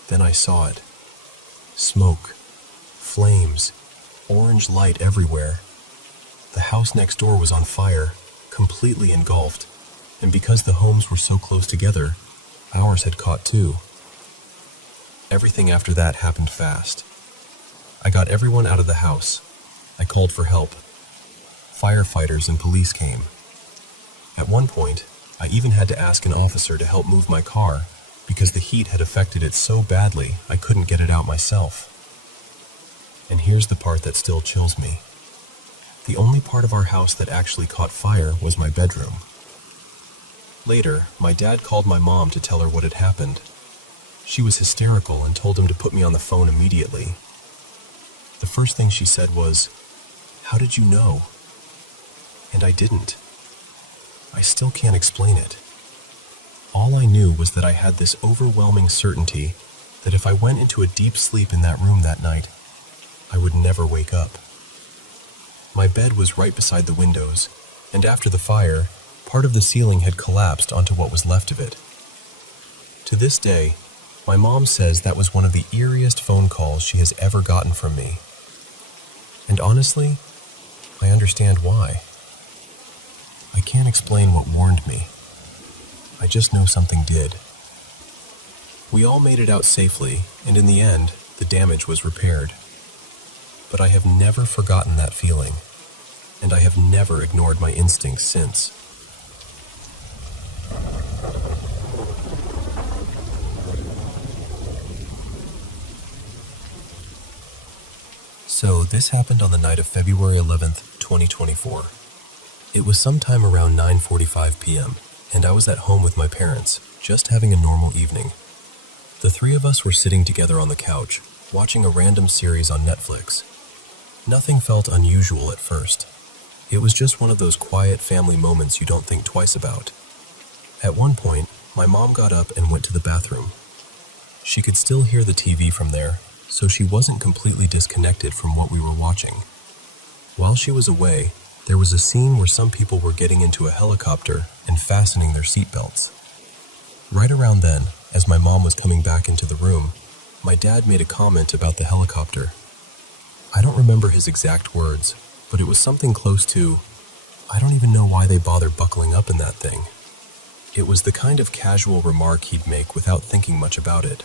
Then I saw it. Smoke, flames, orange light everywhere. The house next door was on fire, completely engulfed, and because the homes were so close together, ours had caught too. Everything after that happened fast. I got everyone out of the house. I called for help. Firefighters and police came. At one point, I even had to ask an officer to help move my car because the heat had affected it so badly I couldn't get it out myself. And here's the part that still chills me. The only part of our house that actually caught fire was my bedroom. Later, my dad called my mom to tell her what had happened. She was hysterical and told him to put me on the phone immediately. The first thing she said was, "How did you know?" And I didn't. I still can't explain it. All I knew was that I had this overwhelming certainty that if I went into a deep sleep in that room that night, I would never wake up. My bed was right beside the windows, and after the fire, part of the ceiling had collapsed onto what was left of it. To this day, my mom says that was one of the eeriest phone calls she has ever gotten from me. And honestly, I understand why. I can't explain what warned me. I just know something did. We all made it out safely, and in the end, the damage was repaired. But I have never forgotten that feeling, and I have never ignored my instincts since. So this happened on the night of February 11th, 2024. It was sometime around 9:45 p.m., and I was at home with my parents, just having a normal evening. The three of us were sitting together on the couch, watching a random series on Netflix. Nothing felt unusual at first. It was just one of those quiet family moments you don't think twice about. At one point, my mom got up and went to the bathroom. She could still hear the TV from there, so she wasn't completely disconnected from what we were watching. While she was away, there was a scene where some people were getting into a helicopter and fastening their seatbelts. Right around then, as my mom was coming back into the room, my dad made a comment about the helicopter. I don't remember his exact words, but it was something close to, "I don't even know why they bother buckling up in that thing." It was the kind of casual remark he'd make without thinking much about it.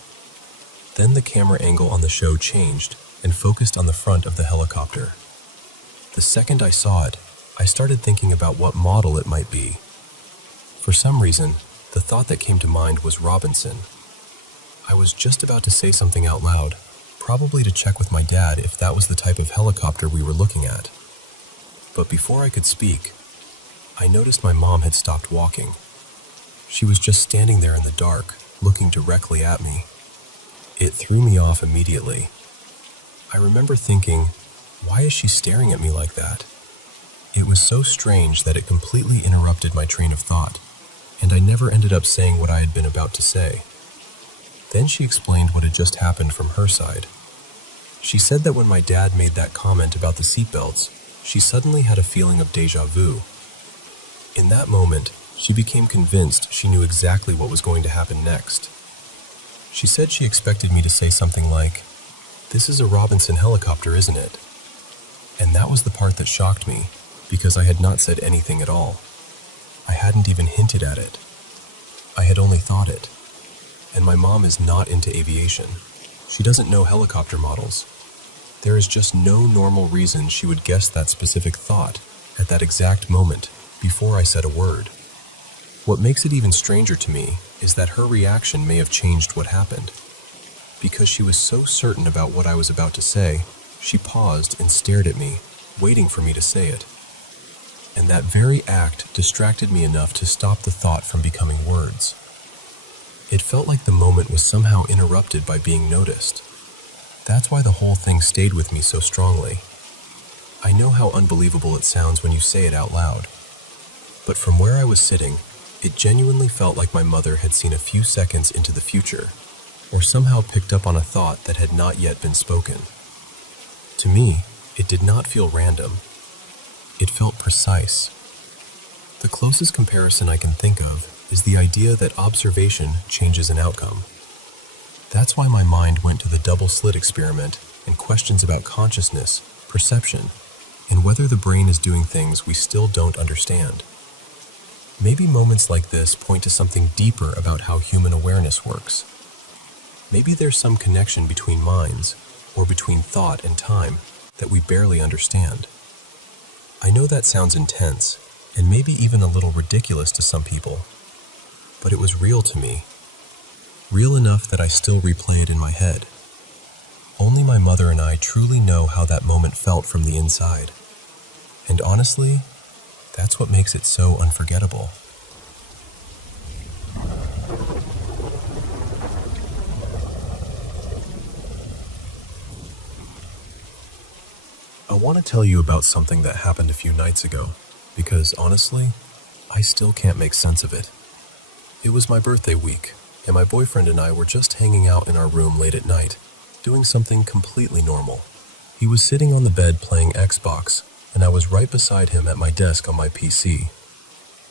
Then the camera angle on the show changed and focused on the front of the helicopter. The second I saw it, I started thinking about what model it might be. For some reason, the thought that came to mind was Robinson. I was just about to say something out loud, probably to check with my dad if that was the type of helicopter we were looking at. But before I could speak, I noticed my mom had stopped walking. She was just standing there in the dark, looking directly at me. It threw me off immediately. I remember thinking, why is she staring at me like that? It was so strange that it completely interrupted my train of thought, and I never ended up saying what I had been about to say. Then she explained what had just happened from her side. She said that when my dad made that comment about the seatbelts, she suddenly had a feeling of déjà vu. In that moment, she became convinced she knew exactly what was going to happen next. She said she expected me to say something like, "This is a Robinson helicopter, isn't it?" And that was the part that shocked me, because I had not said anything at all. I hadn't even hinted at it. I had only thought it. And my mom is not into aviation. She doesn't know helicopter models. There is just no normal reason she would guess that specific thought at that exact moment before I said a word. What makes it even stranger to me is that her reaction may have changed what happened. Because she was so certain about what I was about to say, she paused and stared at me, waiting for me to say it. And that very act distracted me enough to stop the thought from becoming words. It felt like the moment was somehow interrupted by being noticed. That's why the whole thing stayed with me so strongly. I know how unbelievable it sounds when you say it out loud. But from where I was sitting, it genuinely felt like my mother had seen a few seconds into the future, or somehow picked up on a thought that had not yet been spoken. To me, it did not feel random. It felt precise. The closest comparison I can think of is the idea that observation changes an outcome. That's why my mind went to the double slit experiment and questions about consciousness, perception, and whether the brain is doing things we still don't understand. Maybe moments like this point to something deeper about how human awareness works. Maybe there's some connection between minds, or between thought and time, that we barely understand. I know that sounds intense, and maybe even a little ridiculous to some people, but it was real to me. Real enough that I still replay it in my head. Only my mother and I truly know how that moment felt from the inside. And honestly, that's what makes it so unforgettable. I want to tell you about something that happened a few nights ago, because honestly, I still can't make sense of it. It was my birthday week, and my boyfriend and I were just hanging out in our room late at night, doing something completely normal. He was sitting on the bed playing Xbox, and I was right beside him at my desk on my PC.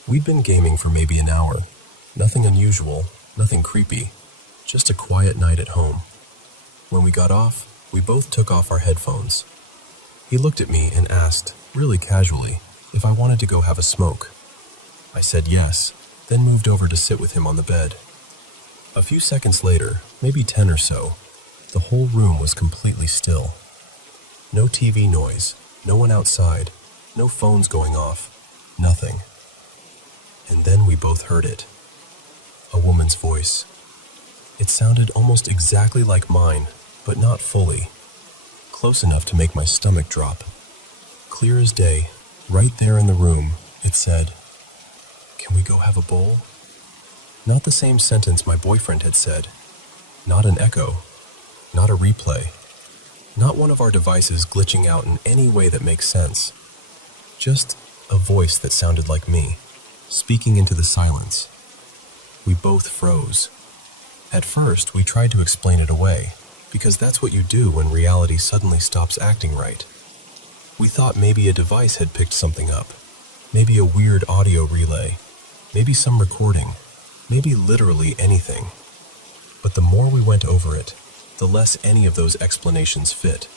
We'd been gaming for maybe an hour. Nothing unusual, nothing creepy, just a quiet night at home. When we got off, we both took off our headphones. He looked at me and asked, really casually, if I wanted to go have a smoke. I said yes, then moved over to sit with him on the bed. A few seconds later, maybe 10 or so, the whole room was completely still. No TV noise, no one outside, no phones going off, nothing. And then we both heard it. A woman's voice. It sounded almost exactly like mine, but not fully. Close enough to make my stomach drop. Clear as day, right there in the room, it said, "Can we go have a bowl?" Not the same sentence my boyfriend had said. Not an echo. Not a replay. Not one of our devices glitching out in any way that makes sense. Just a voice that sounded like me, speaking into the silence. We both froze. At first, we tried to explain it away, because that's what you do when reality suddenly stops acting right. We thought maybe a device had picked something up. Maybe a weird audio relay. Maybe some recording. Maybe literally anything. But the more we went over it, the less any of those explanations fit.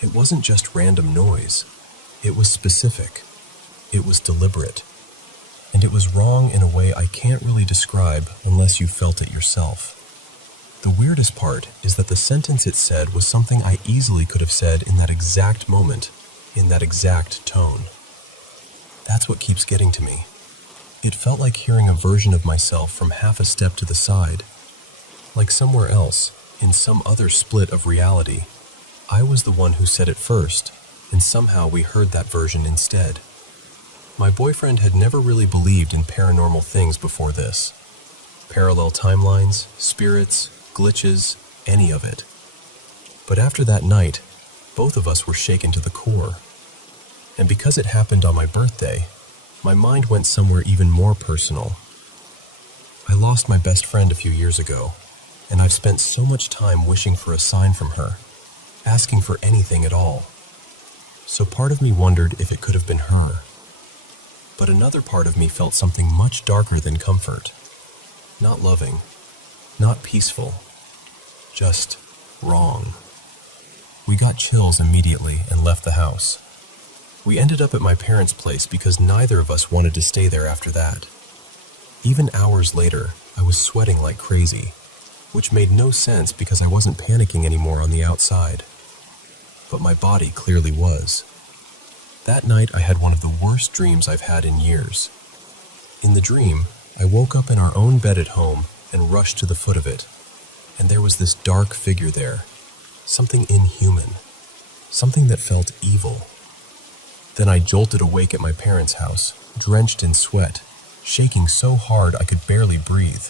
It wasn't just random noise. It was specific. It was deliberate. And it was wrong in a way I can't really describe unless you felt it yourself. The weirdest part is that the sentence it said was something I easily could have said in that exact moment, in that exact tone. That's what keeps getting to me. It felt like hearing a version of myself from half a step to the side. Like somewhere else, in some other split of reality, I was the one who said it first, and somehow we heard that version instead. My boyfriend had never really believed in paranormal things before this. Parallel timelines, spirits, glitches, any of it. But after that night, both of us were shaken to the core. And because it happened on my birthday, my mind went somewhere even more personal. I lost my best friend a few years ago, and I've spent so much time wishing for a sign from her, asking for anything at all. So part of me wondered if it could have been her. But another part of me felt something much darker than comfort. Not loving, not peaceful, just wrong. We got chills immediately and left the house. We ended up at my parents' place because neither of us wanted to stay there after that. Even hours later, I was sweating like crazy, which made no sense because I wasn't panicking anymore on the outside. But my body clearly was. That night, I had one of the worst dreams I've had in years. In the dream, I woke up in our own bed at home and rushed to the foot of it, and there was this dark figure there, something inhuman, something that felt evil. Then I jolted awake at my parents' house, drenched in sweat, shaking so hard I could barely breathe.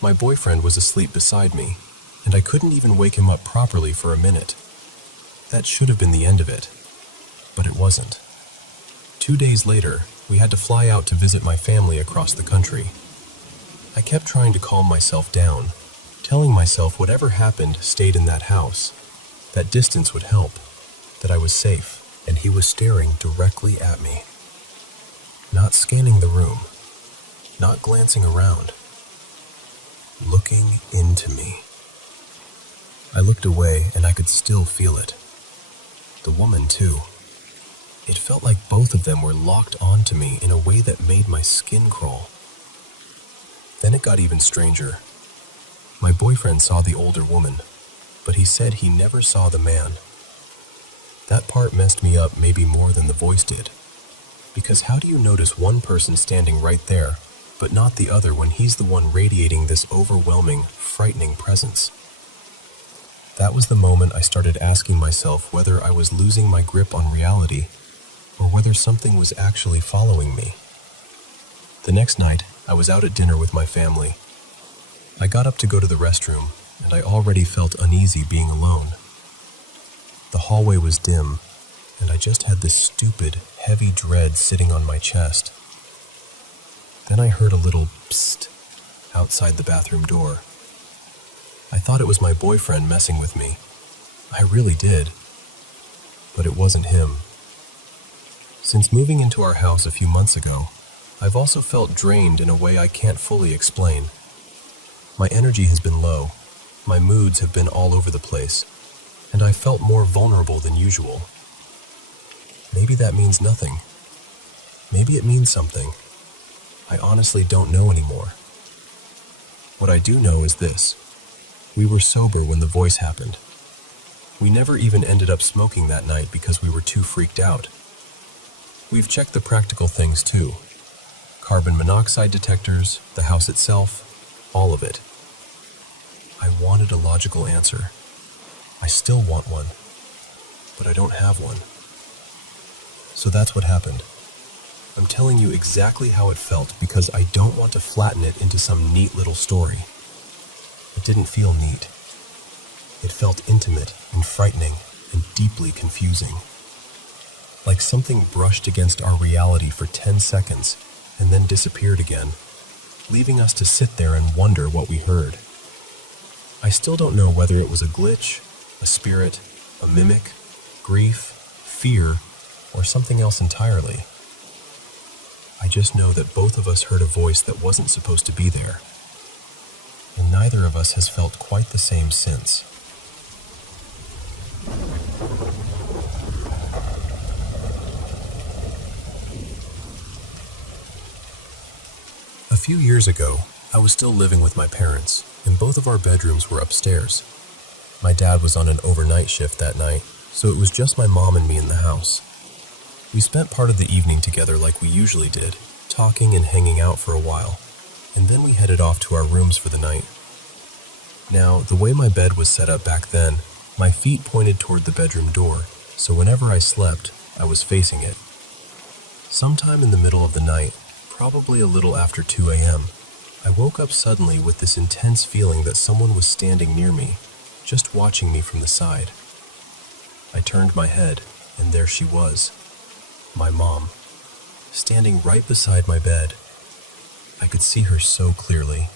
My boyfriend was asleep beside me, and I couldn't even wake him up properly for a minute. That should have been the end of it, but it wasn't. 2 days later, we had to fly out to visit my family across the country. I kept trying to calm myself down, telling myself whatever happened stayed in that house, that distance would help, that I was safe, and he was staring directly at me. Not scanning the room, not glancing around, looking into me. I looked away and I could still feel it. The woman too. It felt like both of them were locked onto me in a way that made my skin crawl. Then it got even stranger. My boyfriend saw the older woman, but he said he never saw the man. That part messed me up maybe more than the voice did. Because how do you notice one person standing right there, but not the other when he's the one radiating this overwhelming, frightening presence? That was the moment I started asking myself whether I was losing my grip on reality, or whether something was actually following me. The next night, I was out at dinner with my family. I got up to go to the restroom, and I already felt uneasy being alone. The hallway was dim, and I just had this stupid, heavy dread sitting on my chest. Then I heard a little psst outside the bathroom door. I thought it was my boyfriend messing with me. I really did. But it wasn't him. Since moving into our house a few months ago, I've also felt drained in a way I can't fully explain. My energy has been low, my moods have been all over the place, and I felt more vulnerable than usual. Maybe that means nothing. Maybe it means something. I honestly don't know anymore. What I do know is this. We were sober when the voice happened. We never even ended up smoking that night because we were too freaked out. We've checked the practical things too. Carbon monoxide detectors, the house itself, all of it. I wanted a logical answer. I still want one, but I don't have one. So that's what happened. I'm telling you exactly how it felt because I don't want to flatten it into some neat little story. It didn't feel neat. It felt intimate and frightening and deeply confusing. Like something brushed against our reality for 10 seconds and then disappeared again, leaving us to sit there and wonder what we heard. I still don't know whether it was a glitch, a spirit, a mimic, grief, fear, or something else entirely. I just know that both of us heard a voice that wasn't supposed to be there, and neither of us has felt quite the same since. A few years ago, I was still living with my parents, and both of our bedrooms were upstairs. My dad was on an overnight shift that night, so it was just my mom and me in the house. We spent part of the evening together like we usually did, talking and hanging out for a while, and then we headed off to our rooms for the night. Now, the way my bed was set up back then, my feet pointed toward the bedroom door, so whenever I slept, I was facing it. Sometime in the middle of the night, probably a little after 2 a.m., I woke up suddenly with this intense feeling that someone was standing near me, just watching me from the side. I turned my head, and there she was, my mom, standing right beside my bed. I could see her so clearly.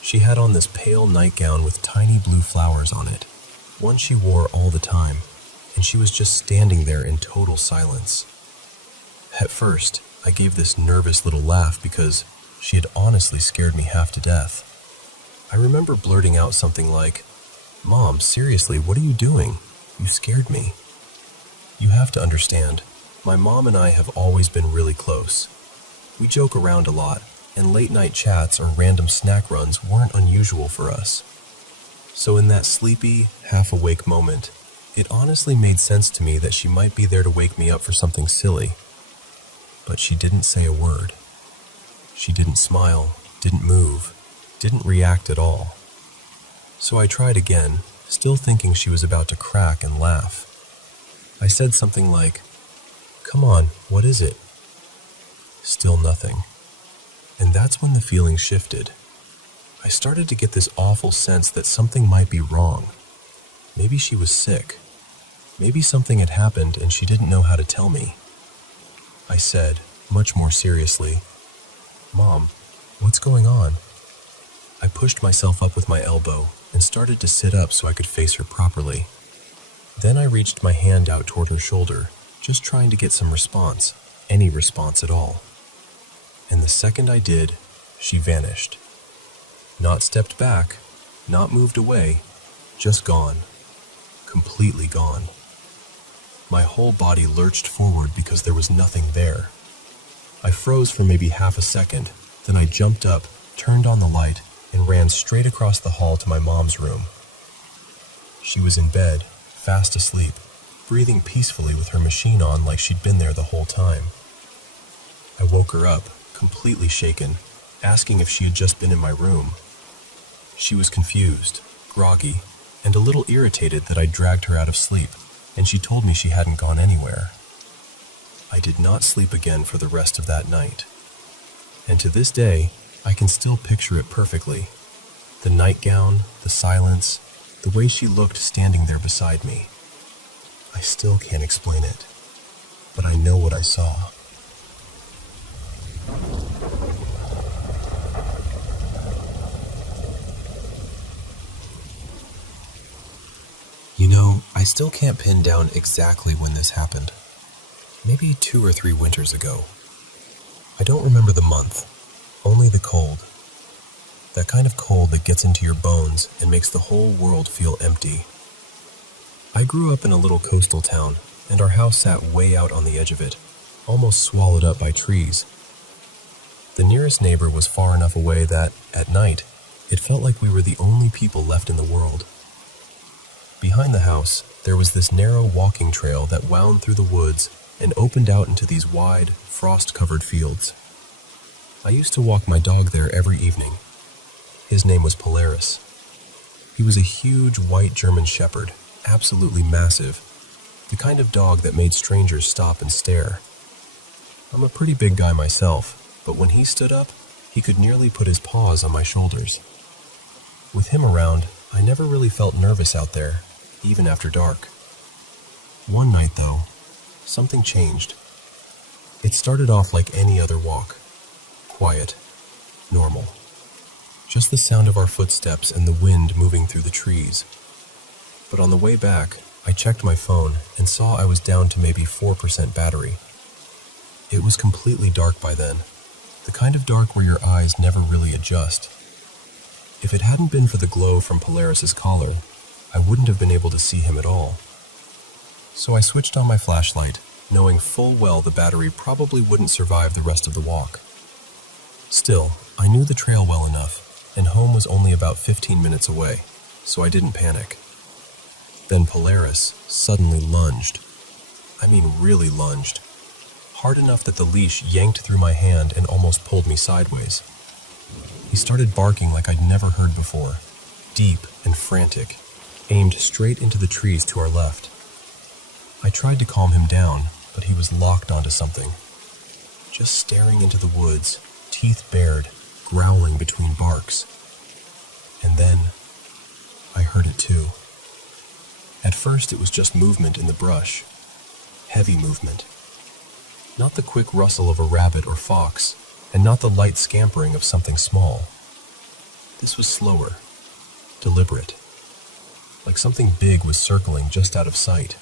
She had on this pale nightgown with tiny blue flowers on it, one she wore all the time, and she was just standing there in total silence. At first, I gave this nervous little laugh because she had honestly scared me half to death. I remember blurting out something like, "Mom, seriously, what are you doing? You scared me." You have to understand, my mom and I have always been really close. We joke around a lot, and late-night chats or random snack runs weren't unusual for us. So in that sleepy, half-awake moment, it honestly made sense to me that she might be there to wake me up for something silly. But she didn't say a word. She didn't smile, didn't move, didn't react at all. So I tried again, still thinking she was about to crack and laugh. I said something like, "Come on, what is it?" Still nothing. And that's when the feeling shifted. I started to get this awful sense that something might be wrong. Maybe she was sick. Maybe something had happened and she didn't know how to tell me. I said, much more seriously, "Mom, what's going on?" I pushed myself up with my elbow and started to sit up so I could face her properly. Then I reached my hand out toward her shoulder, just trying to get some response, any response at all. And the second I did, she vanished. Not stepped back, not moved away, just gone. Completely gone. My whole body lurched forward because there was nothing there. I froze for maybe half a second, then I jumped up, turned on the light, and ran straight across the hall to my mom's room. She was in bed, fast asleep, breathing peacefully with her machine on like she'd been there the whole time. I woke her up, completely shaken, asking if she had just been in my room. She was confused, groggy, and a little irritated that I dragged her out of sleep, and she told me she hadn't gone anywhere. I did not sleep again for the rest of that night. And to this day, I can still picture it perfectly. The nightgown, the silence, the way she looked standing there beside me. I still can't explain it, but I know what I saw. You know, I still can't pin down exactly when this happened. Maybe 2 or 3 winters ago. I don't remember the month, only the cold. That kind of cold that gets into your bones and makes the whole world feel empty. I grew up in a little coastal town, and our house sat way out on the edge of it, almost swallowed up by trees. The nearest neighbor was far enough away that, at night, it felt like we were the only people left in the world. Behind the house, there was this narrow walking trail that wound through the woods and opened out into these wide, frost-covered fields. I used to walk my dog there every evening. His name was Polaris. He was a huge white German shepherd, absolutely massive, the kind of dog that made strangers stop and stare. I'm a pretty big guy myself, but when he stood up, he could nearly put his paws on my shoulders. With him around, I never really felt nervous out there, even after dark. One night, though, something changed. It started off like any other walk. Quiet, normal. Just the sound of our footsteps and the wind moving through the trees. But on the way back, I checked my phone and saw I was down to maybe 4% battery. It was completely dark by then, the kind of dark where your eyes never really adjust. If it hadn't been for the glow from Polaris's collar, I wouldn't have been able to see him at all. So I switched on my flashlight, knowing full well the battery probably wouldn't survive the rest of the walk. Still, I knew the trail well enough, and home was only about 15 minutes away, so I didn't panic. Then Polaris suddenly lunged. I mean really lunged. Hard enough that the leash yanked through my hand and almost pulled me sideways. He started barking like I'd never heard before, deep and frantic, aimed straight into the trees to our left. I tried to calm him down, but he was locked onto something. just staring into the woods, teeth bared, growling between barks. And then, I heard it too. At first it was just movement in the brush. Heavy movement. Not the quick rustle of a rabbit or fox, and not the light scampering of something small. This was slower, deliberate, like something big was circling just out of sight.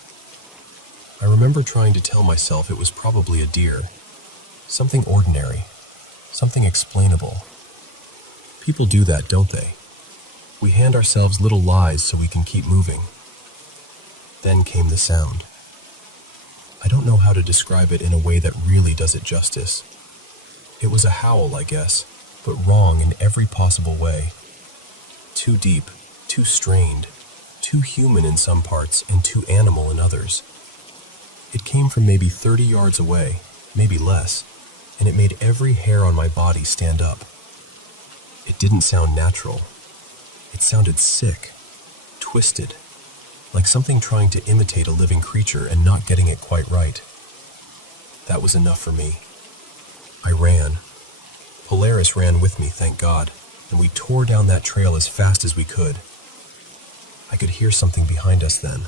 I remember trying to tell myself it was probably a deer, something ordinary, something explainable. People do that, don't they? We hand ourselves little lies so we can keep moving. Then came the sound. I don't know how to describe it in a way that really does it justice. It was a howl, I guess, but wrong in every possible way. Too deep, too strained, too human in some parts and too animal in others. It came from maybe 30 yards away, maybe less, and it made every hair on my body stand up. It didn't sound natural. It sounded sick, twisted, like something trying to imitate a living creature and not getting it quite right. That was enough for me. I ran. Polaris ran with me, thank God, and we tore down that trail as fast as we could. I could hear something behind us then.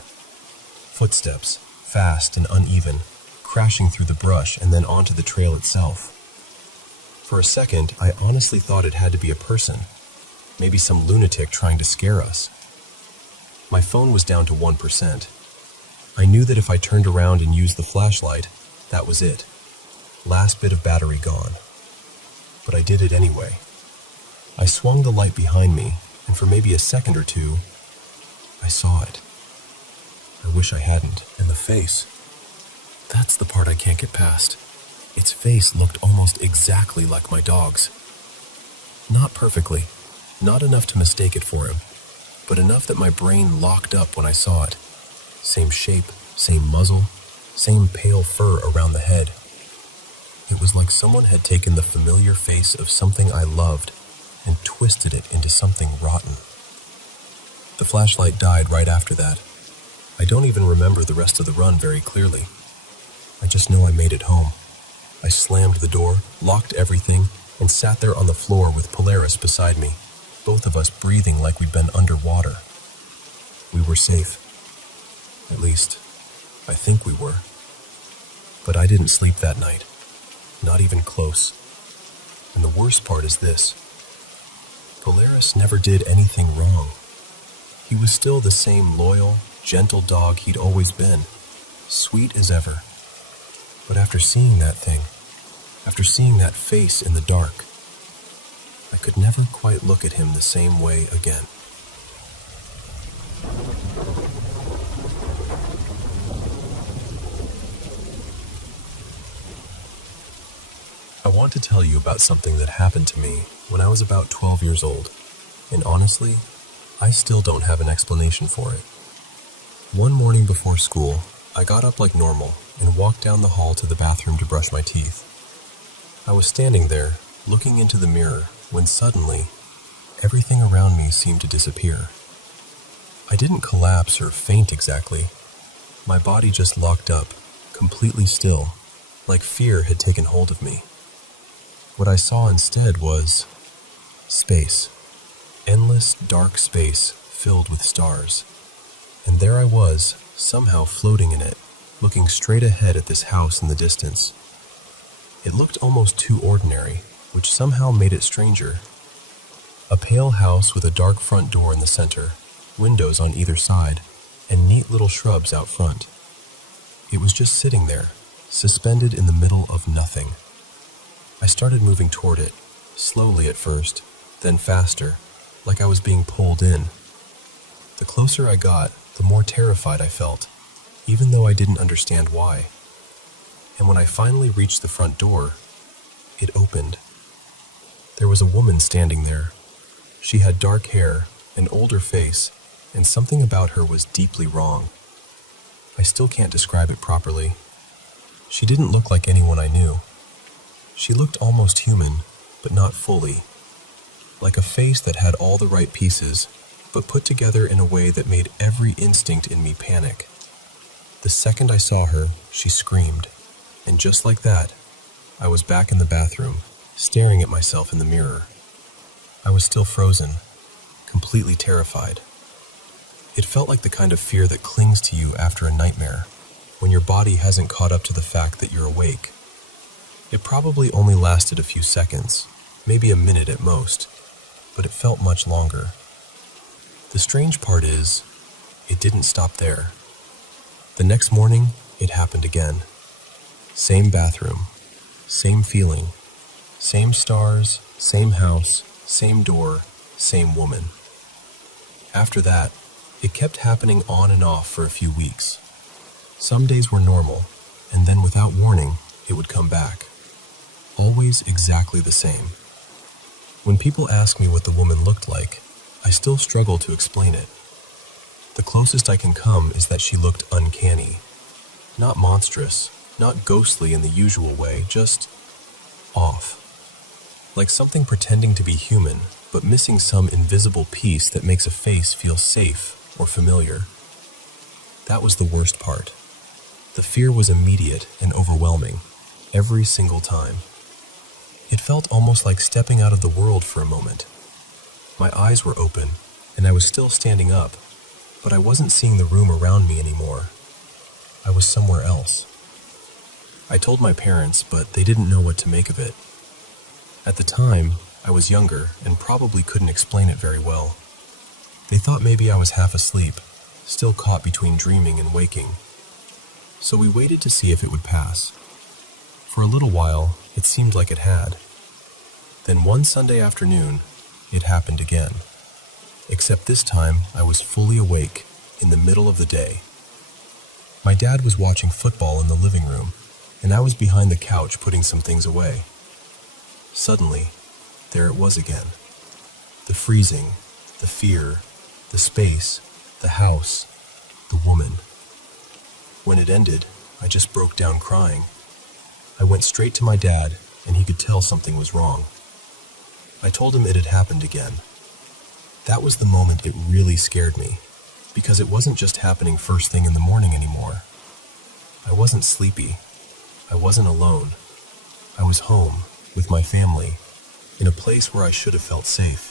Footsteps, fast and uneven, crashing through the brush and then onto the trail itself. For a second, I honestly thought it had to be a person, maybe some lunatic trying to scare us. My phone was down to 1%. I knew that if I turned around and used the flashlight, that was it. Last bit of battery gone. But I did it anyway. I swung the light behind me, and for maybe a second or two, I saw it. I wish I hadn't. And the face. That's the part I can't get past. Its face looked almost exactly like my dog's. Not perfectly, not enough to mistake it for him, but enough that my brain locked up when I saw it. Same shape, same muzzle, same pale fur around the head. It was like someone had taken the familiar face of something I loved and twisted it into something rotten. The flashlight died right after that. I don't even remember the rest of the run very clearly. I just know I made it home. I slammed the door, locked everything, and sat there on the floor with Polaris beside me, both of us breathing like we'd been underwater. We were safe. At least, I think we were. But I didn't sleep that night. Not even close. And the worst part is this. Polaris never did anything wrong. He was still the same loyal, gentle dog he'd always been, sweet as ever. But after seeing that thing, after seeing that face in the dark, I could never quite look at him the same way again. I want to tell you about something that happened to me when I was about 12 years old, and honestly, I still don't have an explanation for it. One morning before school, I got up like normal and walked down the hall to the bathroom to brush my teeth. I was standing there, looking into the mirror, when suddenly, everything around me seemed to disappear. I didn't collapse or faint exactly. My body just locked up, completely still, like fear had taken hold of me. What I saw instead was space. Endless, dark space filled with stars. And there I was, somehow floating in it, looking straight ahead at this house in the distance. It looked almost too ordinary, which somehow made it stranger. A pale house with a dark front door in the center, windows on either side, and neat little shrubs out front. It was just sitting there, suspended in the middle of nothing. I started moving toward it, slowly at first, then faster, like I was being pulled in. The closer I got, the more terrified I felt, even though I didn't understand why. And when I finally reached the front door, it opened. There was a woman standing there. She had dark hair, an older face, and something about her was deeply wrong. I still can't describe it properly. She didn't look like anyone I knew. She looked almost human, but not fully. Like a face that had all the right pieces, but put together in a way that made every instinct in me panic. The second I saw her, she screamed, and just like that, I was back in the bathroom, staring at myself in the mirror. I was still frozen, completely terrified. It felt like the kind of fear that clings to you after a nightmare, when your body hasn't caught up to the fact that you're awake. It probably only lasted a few seconds, maybe a minute at most, but it felt much longer. The strange part is, it didn't stop there. The next morning, it happened again. Same bathroom, same feeling, same stars, same house, same door, same woman. After that, it kept happening on and off for a few weeks. Some days were normal, and then without warning, it would come back. Always exactly the same. When people ask me what the woman looked like, I still struggle to explain it. The closest I can come is that she looked uncanny. Not monstrous, not ghostly in the usual way, just off. Like something pretending to be human, but missing some invisible piece that makes a face feel safe or familiar. That was the worst part. The fear was immediate and overwhelming, every single time. It felt almost like stepping out of the world for a moment. My eyes were open, and I was still standing up, but I wasn't seeing the room around me anymore. I was somewhere else. I told my parents, but they didn't know what to make of it. At the time, I was younger and probably couldn't explain it very well. They thought maybe I was half asleep, still caught between dreaming and waking. So we waited to see if it would pass. For a little while, it seemed like it had. Then one Sunday afternoon, it happened again. Except this time, I was fully awake, in the middle of the day. My dad was watching football in the living room, and I was behind the couch putting some things away. Suddenly, there it was again. The freezing, the fear, the space, the house, the woman. When it ended, I just broke down crying. I went straight to my dad, and he could tell something was wrong. I told him it had happened again. That was the moment it really scared me, because it wasn't just happening first thing in the morning anymore. I wasn't sleepy. I wasn't alone. I was home, with my family, in a place where I should have felt safe.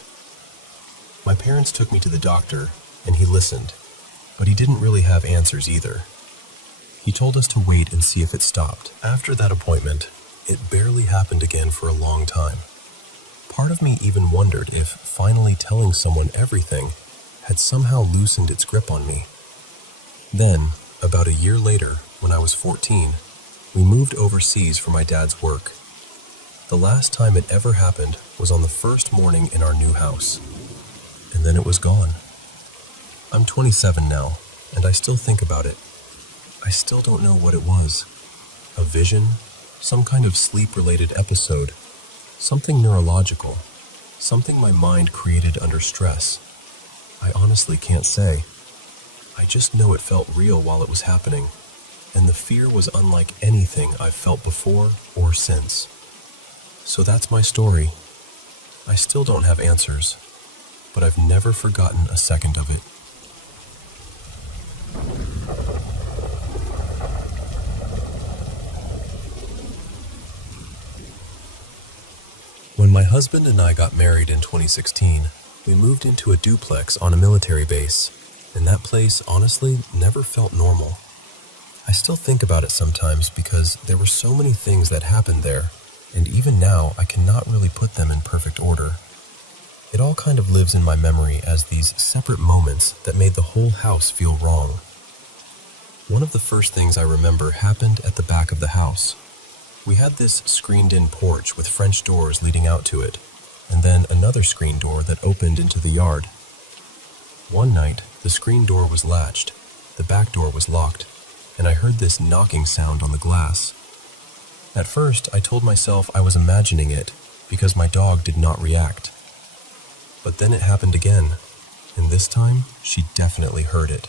My parents took me to the doctor, and he listened, but he didn't really have answers either. He told us to wait and see if it stopped. After that appointment, it barely happened again for a long time. Part of me even wondered if finally telling someone everything had somehow loosened its grip on me. Then, about a year later, when I was 14, we moved overseas for my dad's work. The last time it ever happened was on the first morning in our new house. And then it was gone. I'm 27 now, and I still think about it. I still don't know what it was. A vision? Some kind of sleep-related episode? Something neurological? Something my mind created under stress? I honestly can't say. I just know it felt real while it was happening, and the fear was unlike anything I've felt before or since. So that's my story. I still don't have answers, but I've never forgotten a second of it. When my husband and I got married in 2016, we moved into a duplex on a military base, and that place honestly never felt normal. I still think about it sometimes because there were so many things that happened there, and even now I cannot really put them in perfect order. It all kind of lives in my memory as these separate moments that made the whole house feel wrong. One of the first things I remember happened at the back of the house. We had this screened-in porch with French doors leading out to it, and then another screen door that opened into the yard. One night, the screen door was latched, the back door was locked, and I heard this knocking sound on the glass. At first, I told myself I was imagining it because my dog did not react. But then it happened again, and this time, she definitely heard it.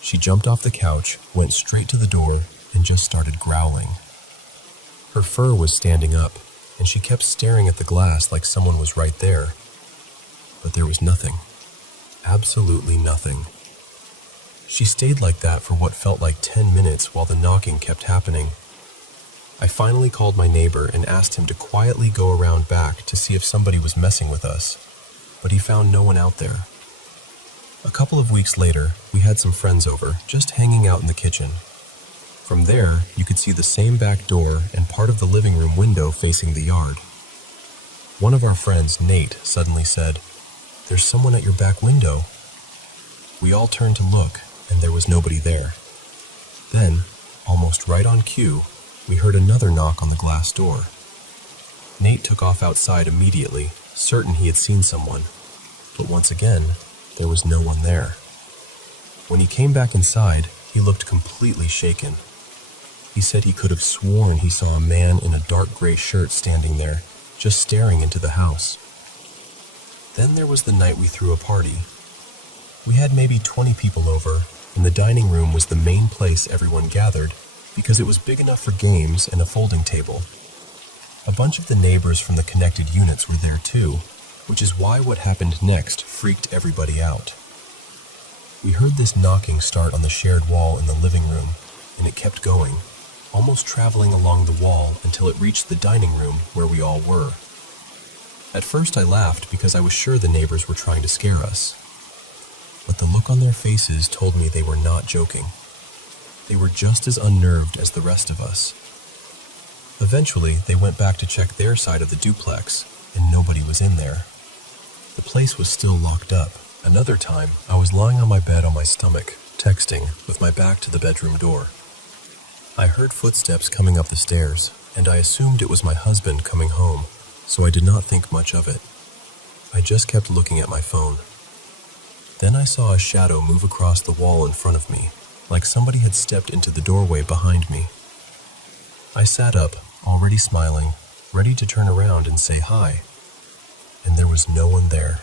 She jumped off the couch, went straight to the door, and just started growling. Her fur was standing up, and she kept staring at the glass like someone was right there. But there was nothing. Absolutely nothing. She stayed like that for what felt like 10 minutes while the knocking kept happening. I finally called my neighbor and asked him to quietly go around back to see if somebody was messing with us, but he found no one out there. A couple of weeks later, we had some friends over, just hanging out in the kitchen. From there, you could see the same back door and part of the living room window facing the yard. One of our friends, Nate, suddenly said, "There's someone at your back window." We all turned to look, and there was nobody there. Then, almost right on cue, we heard another knock on the glass door. Nate took off outside immediately, certain he had seen someone, but once again, there was no one there. When he came back inside, he looked completely shaken. He said he could have sworn he saw a man in a dark gray shirt standing there, just staring into the house. Then there was the night we threw a party. We had maybe 20 people over, and the dining room was the main place everyone gathered because it was big enough for games and a folding table. A bunch of the neighbors from the connected units were there too, which is why what happened next freaked everybody out. We heard this knocking start on the shared wall in the living room, and it kept going, almost traveling along the wall until it reached the dining room where we all were. At first I laughed because I was sure the neighbors were trying to scare us. But the look on their faces told me they were not joking. They were just as unnerved as the rest of us. Eventually, they went back to check their side of the duplex, and nobody was in there. The place was still locked up. Another time, I was lying on my bed on my stomach, texting, with my back to the bedroom door. I heard footsteps coming up the stairs, and I assumed it was my husband coming home, so I did not think much of it. I just kept looking at my phone. Then I saw a shadow move across the wall in front of me, like somebody had stepped into the doorway behind me. I sat up, already smiling, ready to turn around and say hi. And there was no one there.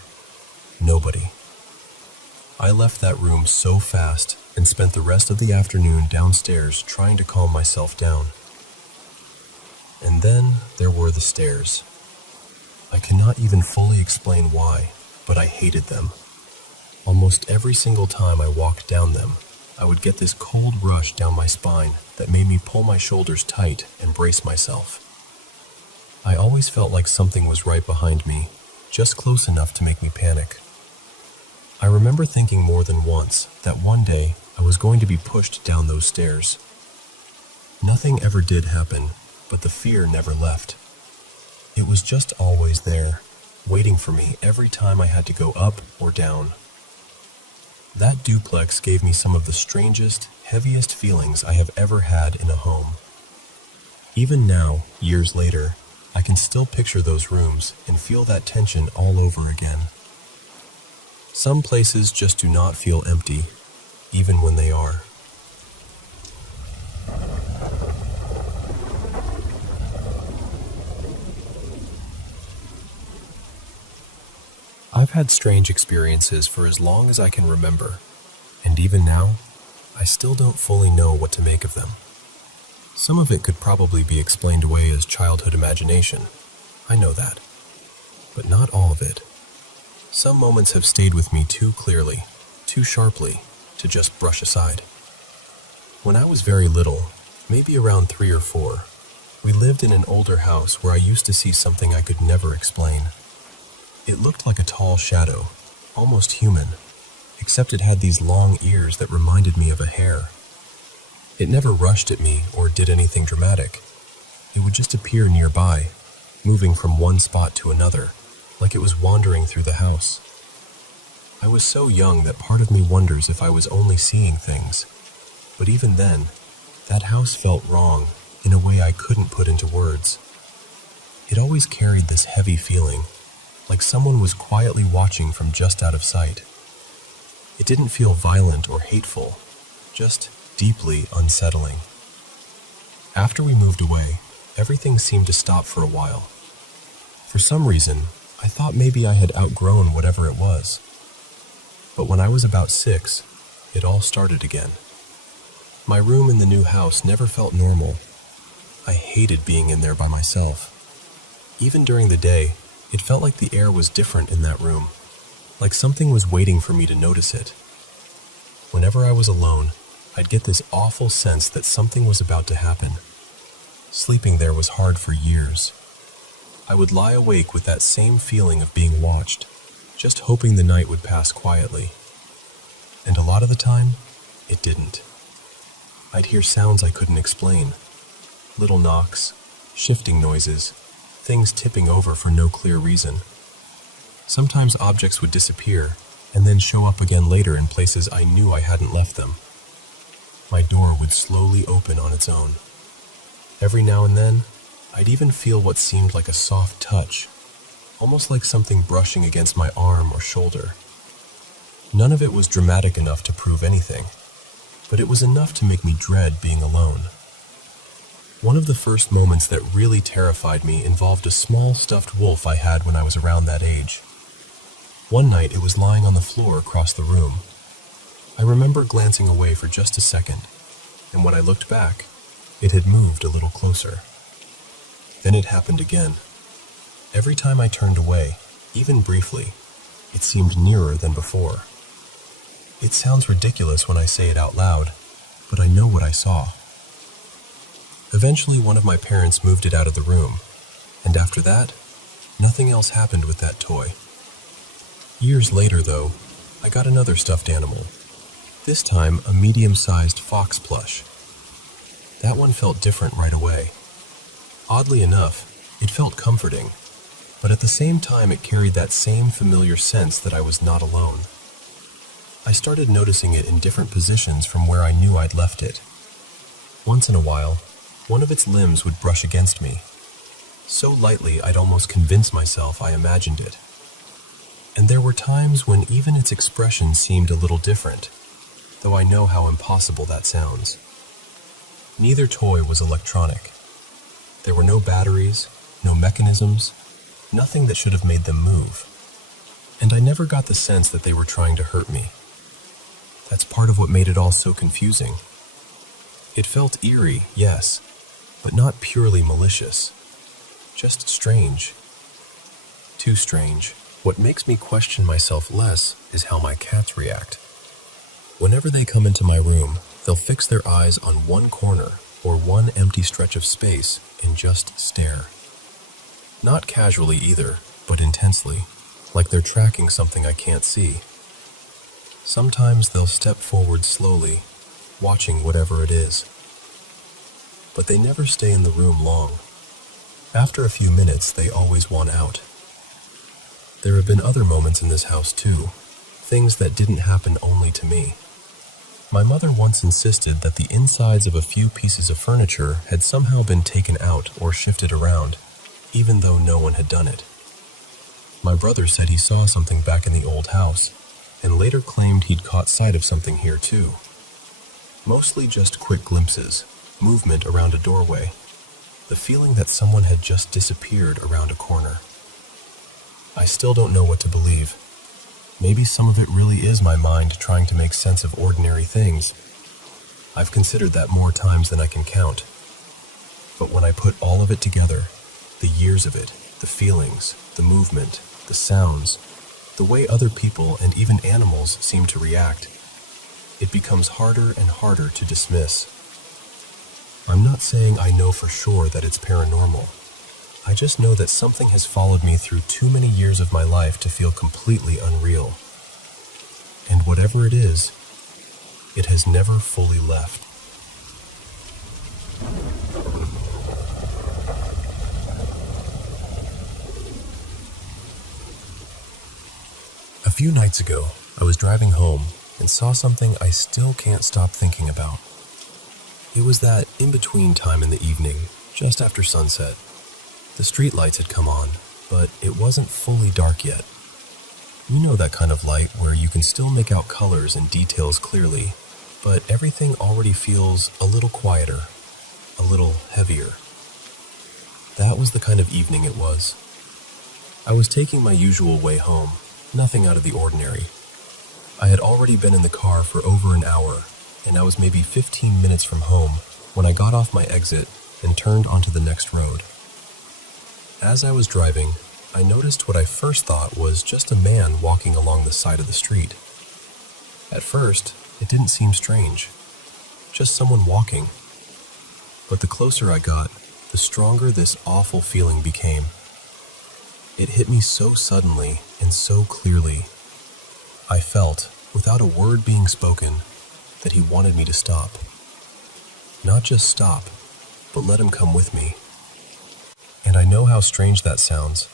Nobody. I left that room so fast and spent the rest of the afternoon downstairs trying to calm myself down. And then there were the stairs. I cannot even fully explain why, but I hated them. Almost every single time I walked down them, I would get this cold rush down my spine that made me pull my shoulders tight and brace myself. I always felt like something was right behind me, just close enough to make me panic. I remember thinking more than once that one day I was going to be pushed down those stairs. Nothing ever did happen, but the fear never left. It was just always there, waiting for me every time I had to go up or down. That duplex gave me some of the strangest, heaviest feelings I have ever had in a home. Even now, years later, I can still picture those rooms and feel that tension all over again. Some places just do not feel empty, even when they are. I've had strange experiences for as long as I can remember, and even now, I still don't fully know what to make of them. Some of it could probably be explained away as childhood imagination. I know that. But not all of it. Some moments have stayed with me too clearly, too sharply, to just brush aside. When I was very little, maybe around 3 or 4, we lived in an older house where I used to see something I could never explain. It looked like a tall shadow, almost human, except it had these long ears that reminded me of a hare. It never rushed at me or did anything dramatic. It would just appear nearby, moving from one spot to another, like it was wandering through the house. I was so young that part of me wonders if I was only seeing things. But even then, that house felt wrong in a way I couldn't put into words. It always carried this heavy feeling, like someone was quietly watching from just out of sight. It didn't feel violent or hateful, just deeply unsettling. After we moved away, everything seemed to stop for a while. For some reason, I thought maybe I had outgrown whatever it was. But when I was about 6, it all started again. My room in the new house never felt normal. I hated being in there by myself. Even during the day, it felt like the air was different in that room, like something was waiting for me to notice it. Whenever I was alone, I'd get this awful sense that something was about to happen. sleeping there was hard for years. I would lie awake with that same feeling of being watched, just hoping the night would pass quietly. And a lot of the time, it didn't. I'd hear sounds I couldn't explain. Little knocks, shifting noises, things tipping over for no clear reason. Sometimes objects would disappear and then show up again later in places I knew I hadn't left them. My door would slowly open on its own. Every now and then, I'd even feel what seemed like a soft touch, almost like something brushing against my arm or shoulder. None of it was dramatic enough to prove anything, but it was enough to make me dread being alone. One of the first moments that really terrified me involved a small stuffed wolf I had when I was around that age. One night it was lying on the floor across the room. I remember glancing away for just a second, and when I looked back, it had moved a little closer. Then it happened again. Every time I turned away, even briefly, it seemed nearer than before. It sounds ridiculous when I say it out loud, but I know what I saw. Eventually, one of my parents moved it out of the room, and after that, nothing else happened with that toy. Years later, though, I got another stuffed animal, this time a medium-sized fox plush. That one felt different right away. Oddly enough, it felt comforting, but at the same time it carried that same familiar sense that I was not alone. I started noticing it in different positions from where I knew I'd left it. Once in a while, one of its limbs would brush against me, so lightly I'd almost convince myself I imagined it. And there were times when even its expression seemed a little different, though I know how impossible that sounds. Neither toy was electronic. There were no batteries, no mechanisms, nothing that should have made them move. And I never got the sense that they were trying to hurt me. That's part of what made it all so confusing. It felt eerie, yes, but not purely malicious. Just strange. Too strange. What makes me question myself less is how my cats react. Whenever they come into my room, they'll fix their eyes on one corner or one empty stretch of space and just stare. Not casually either, but intensely, like they're tracking something I can't see. Sometimes they'll step forward slowly, watching whatever it is. But they never stay in the room long. After a few minutes, they always want out. There have been other moments in this house too, things that didn't happen only to me. My mother once insisted that the insides of a few pieces of furniture had somehow been taken out or shifted around, even though no one had done it. My brother said he saw something back in the old house, and later claimed he'd caught sight of something here too. Mostly just quick glimpses, movement around a doorway, the feeling that someone had just disappeared around a corner. I still don't know what to believe. Maybe some of it really is my mind trying to make sense of ordinary things. I've considered that more times than I can count. But when I put all of it together, the years of it, the feelings, the movement, the sounds, the way other people and even animals seem to react, it becomes harder and harder to dismiss. I'm not saying I know for sure that it's paranormal. I just know that something has followed me through too many years of my life to feel completely unreal. And whatever it is, it has never fully left. A few nights ago, I was driving home and saw something I still can't stop thinking about. It was that in-between time in the evening, just after sunset. The streetlights had come on, but it wasn't fully dark yet. You know that kind of light where you can still make out colors and details clearly, but everything already feels a little quieter, a little heavier. That was the kind of evening it was. I was taking my usual way home, nothing out of the ordinary. I had already been in the car for over an hour, and I was maybe 15 minutes from home when I got off my exit and turned onto the next road. As I was driving, I noticed what I first thought was just a man walking along the side of the street. At first, it didn't seem strange, just someone walking. But the closer I got, the stronger this awful feeling became. It hit me so suddenly and so clearly. I felt, without a word being spoken, that he wanted me to stop. Not just stop, but let him come with me. And I know how strange that sounds,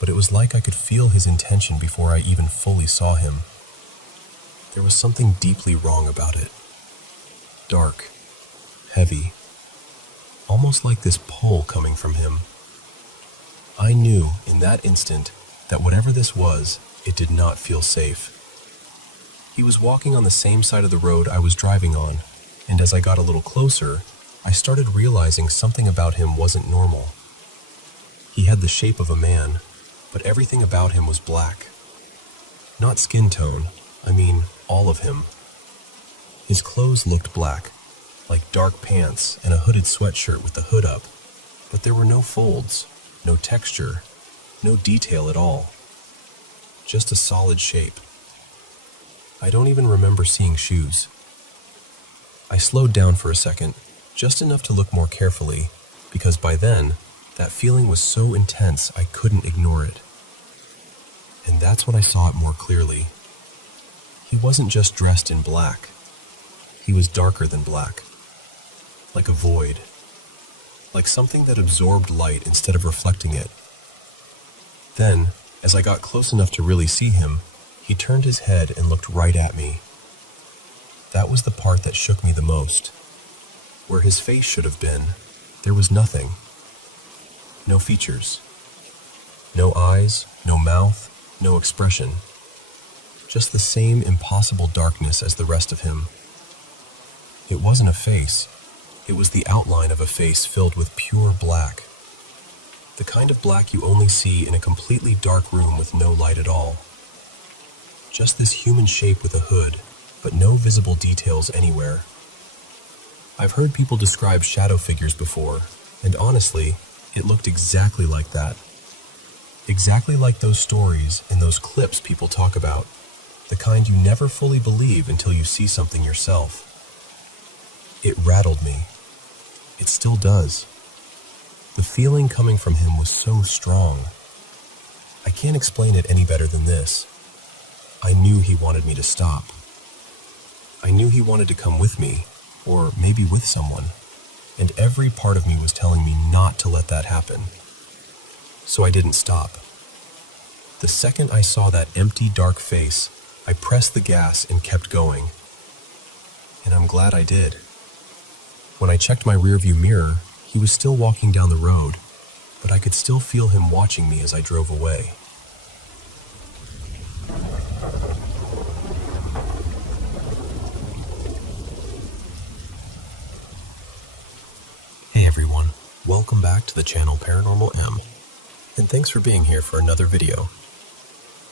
but it was like I could feel his intention before I even fully saw him. There was something deeply wrong about it. Dark, heavy, almost like this pull coming from him. I knew in that instant that whatever this was, it did not feel safe. He was walking on the same side of the road I was driving on, and as I got a little closer, I started realizing something about him wasn't normal. He had the shape of a man, but everything about him was black. Not skin tone, I mean all of him. His clothes looked black, like dark pants and a hooded sweatshirt with the hood up, but there were no folds, no texture, no detail at all. Just a solid shape. I don't even remember seeing shoes. I slowed down for a second, just enough to look more carefully, because by then, that feeling was so intense I couldn't ignore it. And that's when I saw it more clearly. He wasn't just dressed in black. He was darker than black. Like a void. Like something that absorbed light instead of reflecting it. Then, as I got close enough to really see him, he turned his head and looked right at me. That was the part that shook me the most. Where his face should have been, there was nothing. No features. No eyes, no mouth, no expression. Just the same impossible darkness as the rest of him. It wasn't a face. It was the outline of a face filled with pure black. The kind of black you only see in a completely dark room with no light at all. Just this human shape with a hood, but no visible details anywhere. I've heard people describe shadow figures before, and honestly, it looked exactly like that. Exactly like those stories and those clips people talk about, the kind you never fully believe until you see something yourself. It rattled me. It still does. The feeling coming from him was so strong. I can't explain it any better than this. I knew he wanted me to stop. I knew he wanted to come with me, or maybe with someone, and every part of me was telling me not to let that happen. So I didn't stop. The second I saw that empty, dark face, I pressed the gas and kept going. And I'm glad I did. When I checked my rearview mirror, he was still walking down the road, but I could still feel him watching me as I drove away. Hey everyone, welcome back to the channel Paranormal M, and thanks for being here for another video.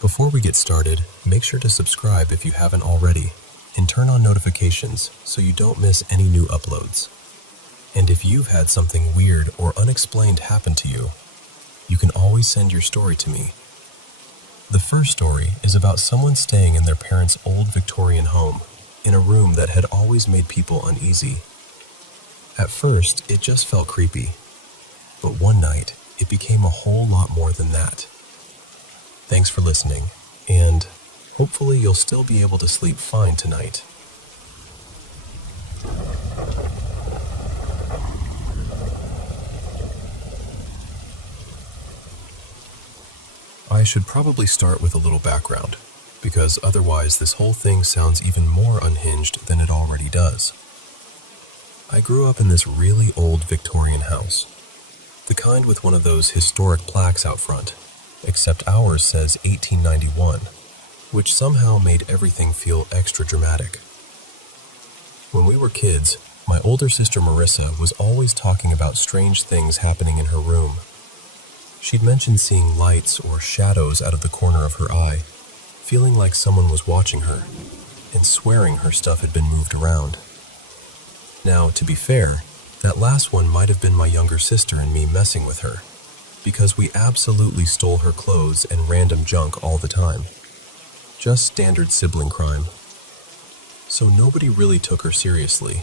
Before we get started, make sure to subscribe if you haven't already, and turn on notifications so you don't miss any new uploads. And if you've had something weird or unexplained happen to you, you can always send your story to me. The first story is about someone staying in their parents' old Victorian home, in a room that had always made people uneasy. At first, it just felt creepy, but one night, it became a whole lot more than that. Thanks for listening, and hopefully you'll still be able to sleep fine tonight. I should probably start with a little background, because otherwise this whole thing sounds even more unhinged than it already does. I grew up in this really old Victorian house, the kind with one of those historic plaques out front, except ours says 1891, which somehow made everything feel extra dramatic. When we were kids, my older sister Marissa was always talking about strange things happening in her room. She'd mentioned seeing lights or shadows out of the corner of her eye, feeling like someone was watching her, and swearing her stuff had been moved around. Now, to be fair, that last one might have been my younger sister and me messing with her, because we absolutely stole her clothes and random junk all the time. Just standard sibling crime. So nobody really took her seriously.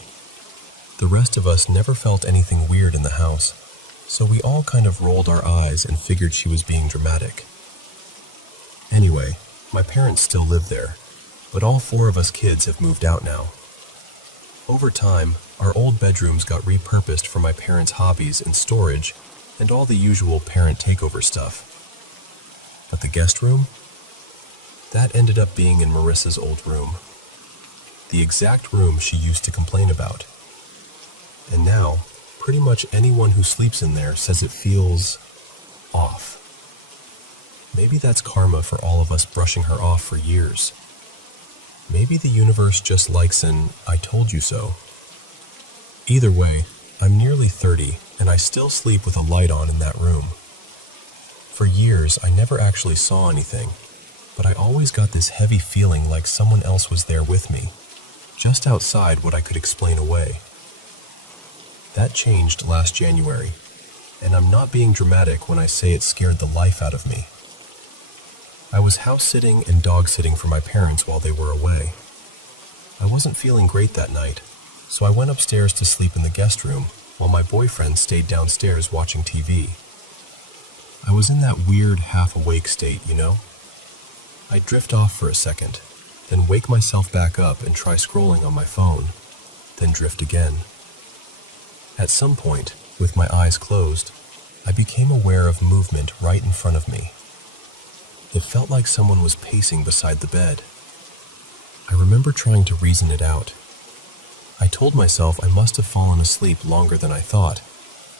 The rest of us never felt anything weird in the house, So we all kind of rolled our eyes and figured she was being dramatic. Anyway, my parents still live there, but all 4 of us kids have moved out now. Over time, our old bedrooms got repurposed for my parents' hobbies and storage and all the usual parent takeover stuff. But the guest room? That ended up being in Marissa's old room. The exact room she used to complain about. And now, pretty much anyone who sleeps in there says it feels off. Maybe that's karma for all of us brushing her off for years. Maybe the universe just likes an "I told you so." Either way, I'm nearly 30 and I still sleep with a light on in that room. For years, I never actually saw anything, but I always got this heavy feeling like someone else was there with me, just outside what I could explain away. That changed last January, and I'm not being dramatic when I say it scared the life out of me. I was house-sitting and dog-sitting for my parents while they were away. I wasn't feeling great that night, so I went upstairs to sleep in the guest room while my boyfriend stayed downstairs watching TV. I was in that weird half-awake state, you know? I'd drift off for a second, then wake myself back up and try scrolling on my phone, then drift again. At some point, with my eyes closed, I became aware of movement right in front of me. It felt like someone was pacing beside the bed. I remember trying to reason it out. I told myself I must have fallen asleep longer than I thought,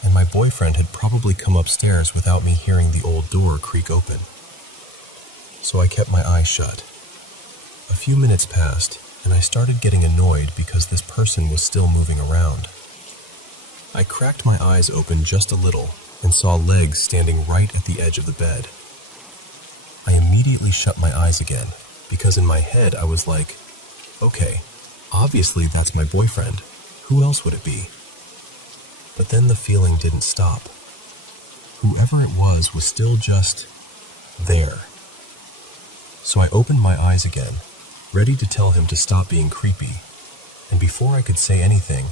and my boyfriend had probably come upstairs without me hearing the old door creak open. So I kept my eyes shut. A few minutes passed, and I started getting annoyed because this person was still moving around. I cracked my eyes open just a little and saw legs standing right at the edge of the bed. I immediately shut my eyes again, because in my head I was like, okay, obviously that's my boyfriend. Who else would it be? But then the feeling didn't stop. Whoever it was still just there. So I opened my eyes again, ready to tell him to stop being creepy, and before I could say anything,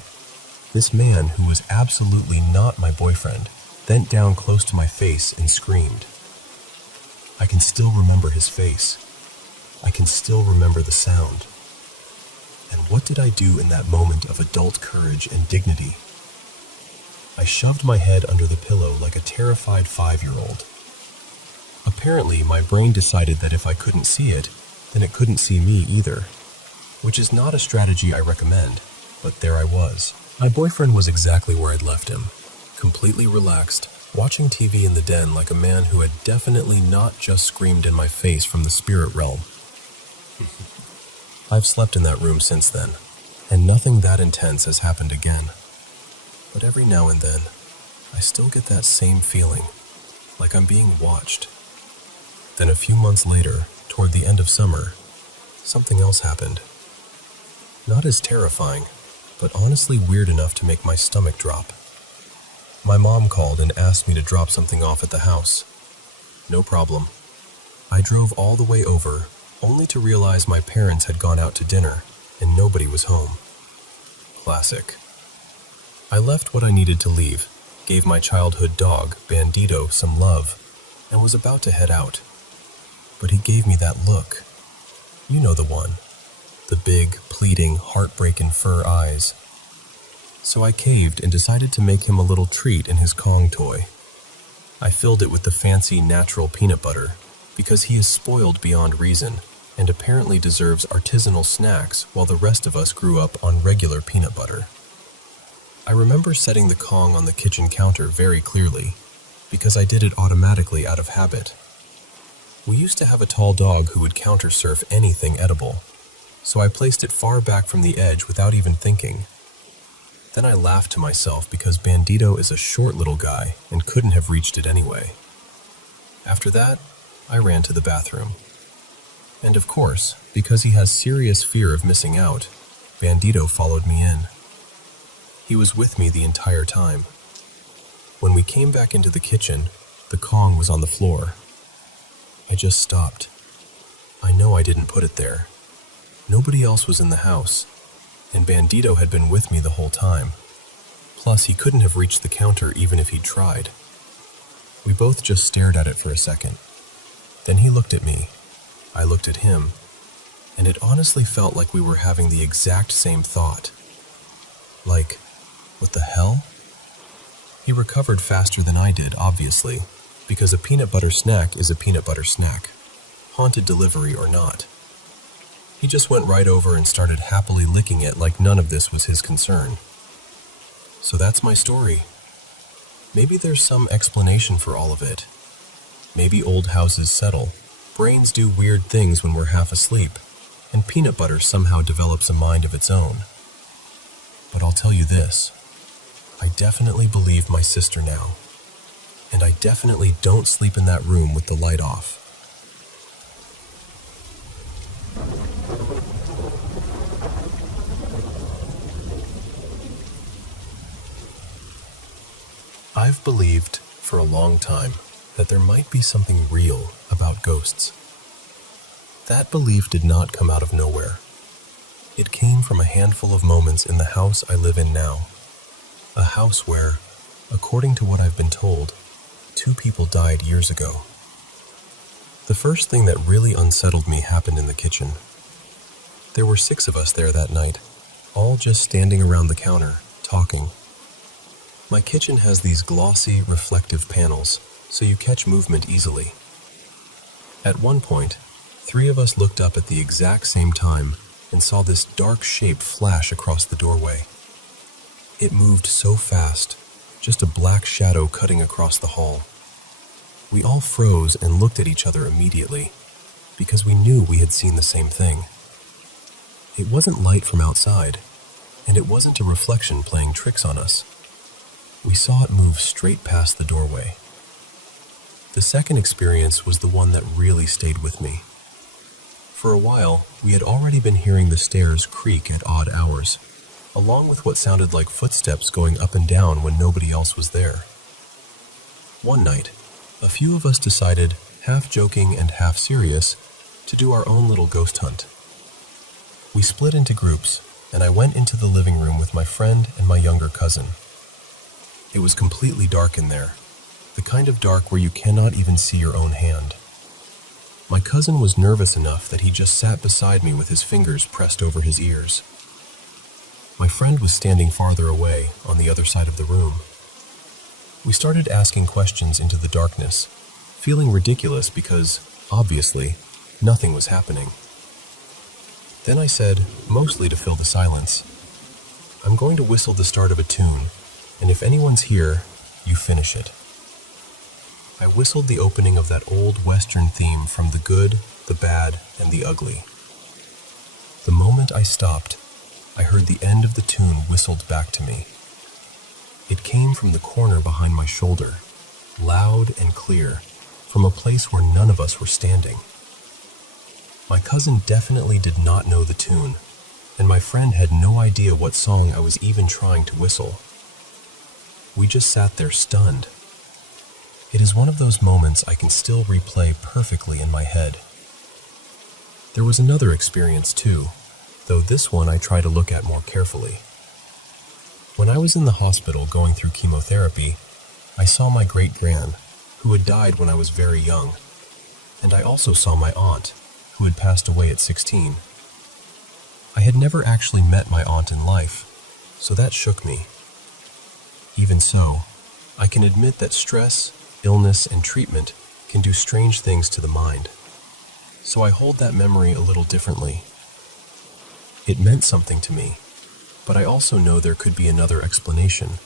this man, who was absolutely not my boyfriend, bent down close to my face and screamed. I can still remember his face. I can still remember the sound. And what did I do in that moment of adult courage and dignity? I shoved my head under the pillow like a terrified 5-year-old. Apparently, my brain decided that if I couldn't see it, then it couldn't see me either, which is not a strategy I recommend, but there I was. My boyfriend was exactly where I'd left him, completely relaxed, watching TV in the den like a man who had definitely not just screamed in my face from the spirit realm. I've slept in that room since then, and nothing that intense has happened again. But every now and then, I still get that same feeling, like I'm being watched. Then a few months later, toward the end of summer, something else happened. Not as terrifying, but honestly weird enough to make my stomach drop. My mom called and asked me to drop something off at the house. No problem. I drove all the way over, only to realize my parents had gone out to dinner and nobody was home. Classic. I left what I needed to leave, gave my childhood dog, Bandito, some love, and was about to head out. But he gave me that look. You know the one. The big, pleading, heartbreaking fur eyes. So I caved and decided to make him a little treat in his Kong toy. I filled it with the fancy natural peanut butter, because he is spoiled beyond reason, and apparently deserves artisanal snacks while the rest of us grew up on regular peanut butter. I remember setting the Kong on the kitchen counter very clearly, because I did it automatically out of habit. We used to have a tall dog who would counter-surf anything edible, so I placed it far back from the edge without even thinking. Then I laughed to myself because Bandito is a short little guy and couldn't have reached it anyway. After that, I ran to the bathroom. And of course, because he has serious fear of missing out, Bandito followed me in. He was with me the entire time. When we came back into the kitchen, the Kong was on the floor. I just stopped. I know I didn't put it there. Nobody else was in the house, and Bandito had been with me the whole time. Plus, he couldn't have reached the counter even if he'd tried. We both just stared at it for a second. Then he looked at me. I looked at him, and it honestly felt like we were having the exact same thought. Like, what the hell? He recovered faster than I did, obviously, because a peanut butter snack is a peanut butter snack, haunted delivery or not. He just went right over and started happily licking it like none of this was his concern. So that's my story. Maybe there's some explanation for all of it. Maybe old houses settle, brains do weird things when we're half asleep, and peanut butter somehow develops a mind of its own. But I'll tell you this, I definitely believe my sister now, and I definitely don't sleep in that room with the light off. I've believed for a long time that there might be something real about ghosts. That belief did not come out of nowhere. It came from a handful of moments in the house I live in now. A house where, according to what I've been told, 2 people died years ago. The first thing that really unsettled me happened in the kitchen. There were 6 of us there that night, all just standing around the counter, talking. My kitchen has these glossy, reflective panels, so you catch movement easily. At one point, 3 of us looked up at the exact same time and saw this dark shape flash across the doorway. It moved so fast, just a black shadow cutting across the hall. We all froze and looked at each other immediately, because we knew we had seen the same thing. It wasn't light from outside, and it wasn't a reflection playing tricks on us. We saw it move straight past the doorway. The second experience was the one that really stayed with me. For a while, we had already been hearing the stairs creak at odd hours, along with what sounded like footsteps going up and down when nobody else was there. One night, a few of us decided, half joking and half serious, to do our own little ghost hunt. We split into groups, and I went into the living room with my friend and my younger cousin. It was completely dark in there, the kind of dark where you cannot even see your own hand. My cousin was nervous enough that he just sat beside me with his fingers pressed over his ears. My friend was standing farther away, on the other side of the room. We started asking questions into the darkness, feeling ridiculous because, obviously, nothing was happening. Then I said, mostly to fill the silence, "I'm going to whistle the start of a tune, and if anyone's here, you finish it." I whistled the opening of that old Western theme from The Good, the Bad, and the Ugly. The moment I stopped, I heard the end of the tune whistled back to me. It came from the corner behind my shoulder, loud and clear, from a place where none of us were standing. My cousin definitely did not know the tune, and my friend had no idea what song I was even trying to whistle. We just sat there stunned. It is one of those moments I can still replay perfectly in my head. There was another experience too, though this one I try to look at more carefully. When I was in the hospital going through chemotherapy, I saw my great-gran, who had died when I was very young, and I also saw my aunt, who had passed away at 16. I had never actually met my aunt in life, so that shook me. Even so, I can admit that stress, illness, and treatment can do strange things to the mind. So I hold that memory a little differently. It meant something to me, but I also know there could be another explanation.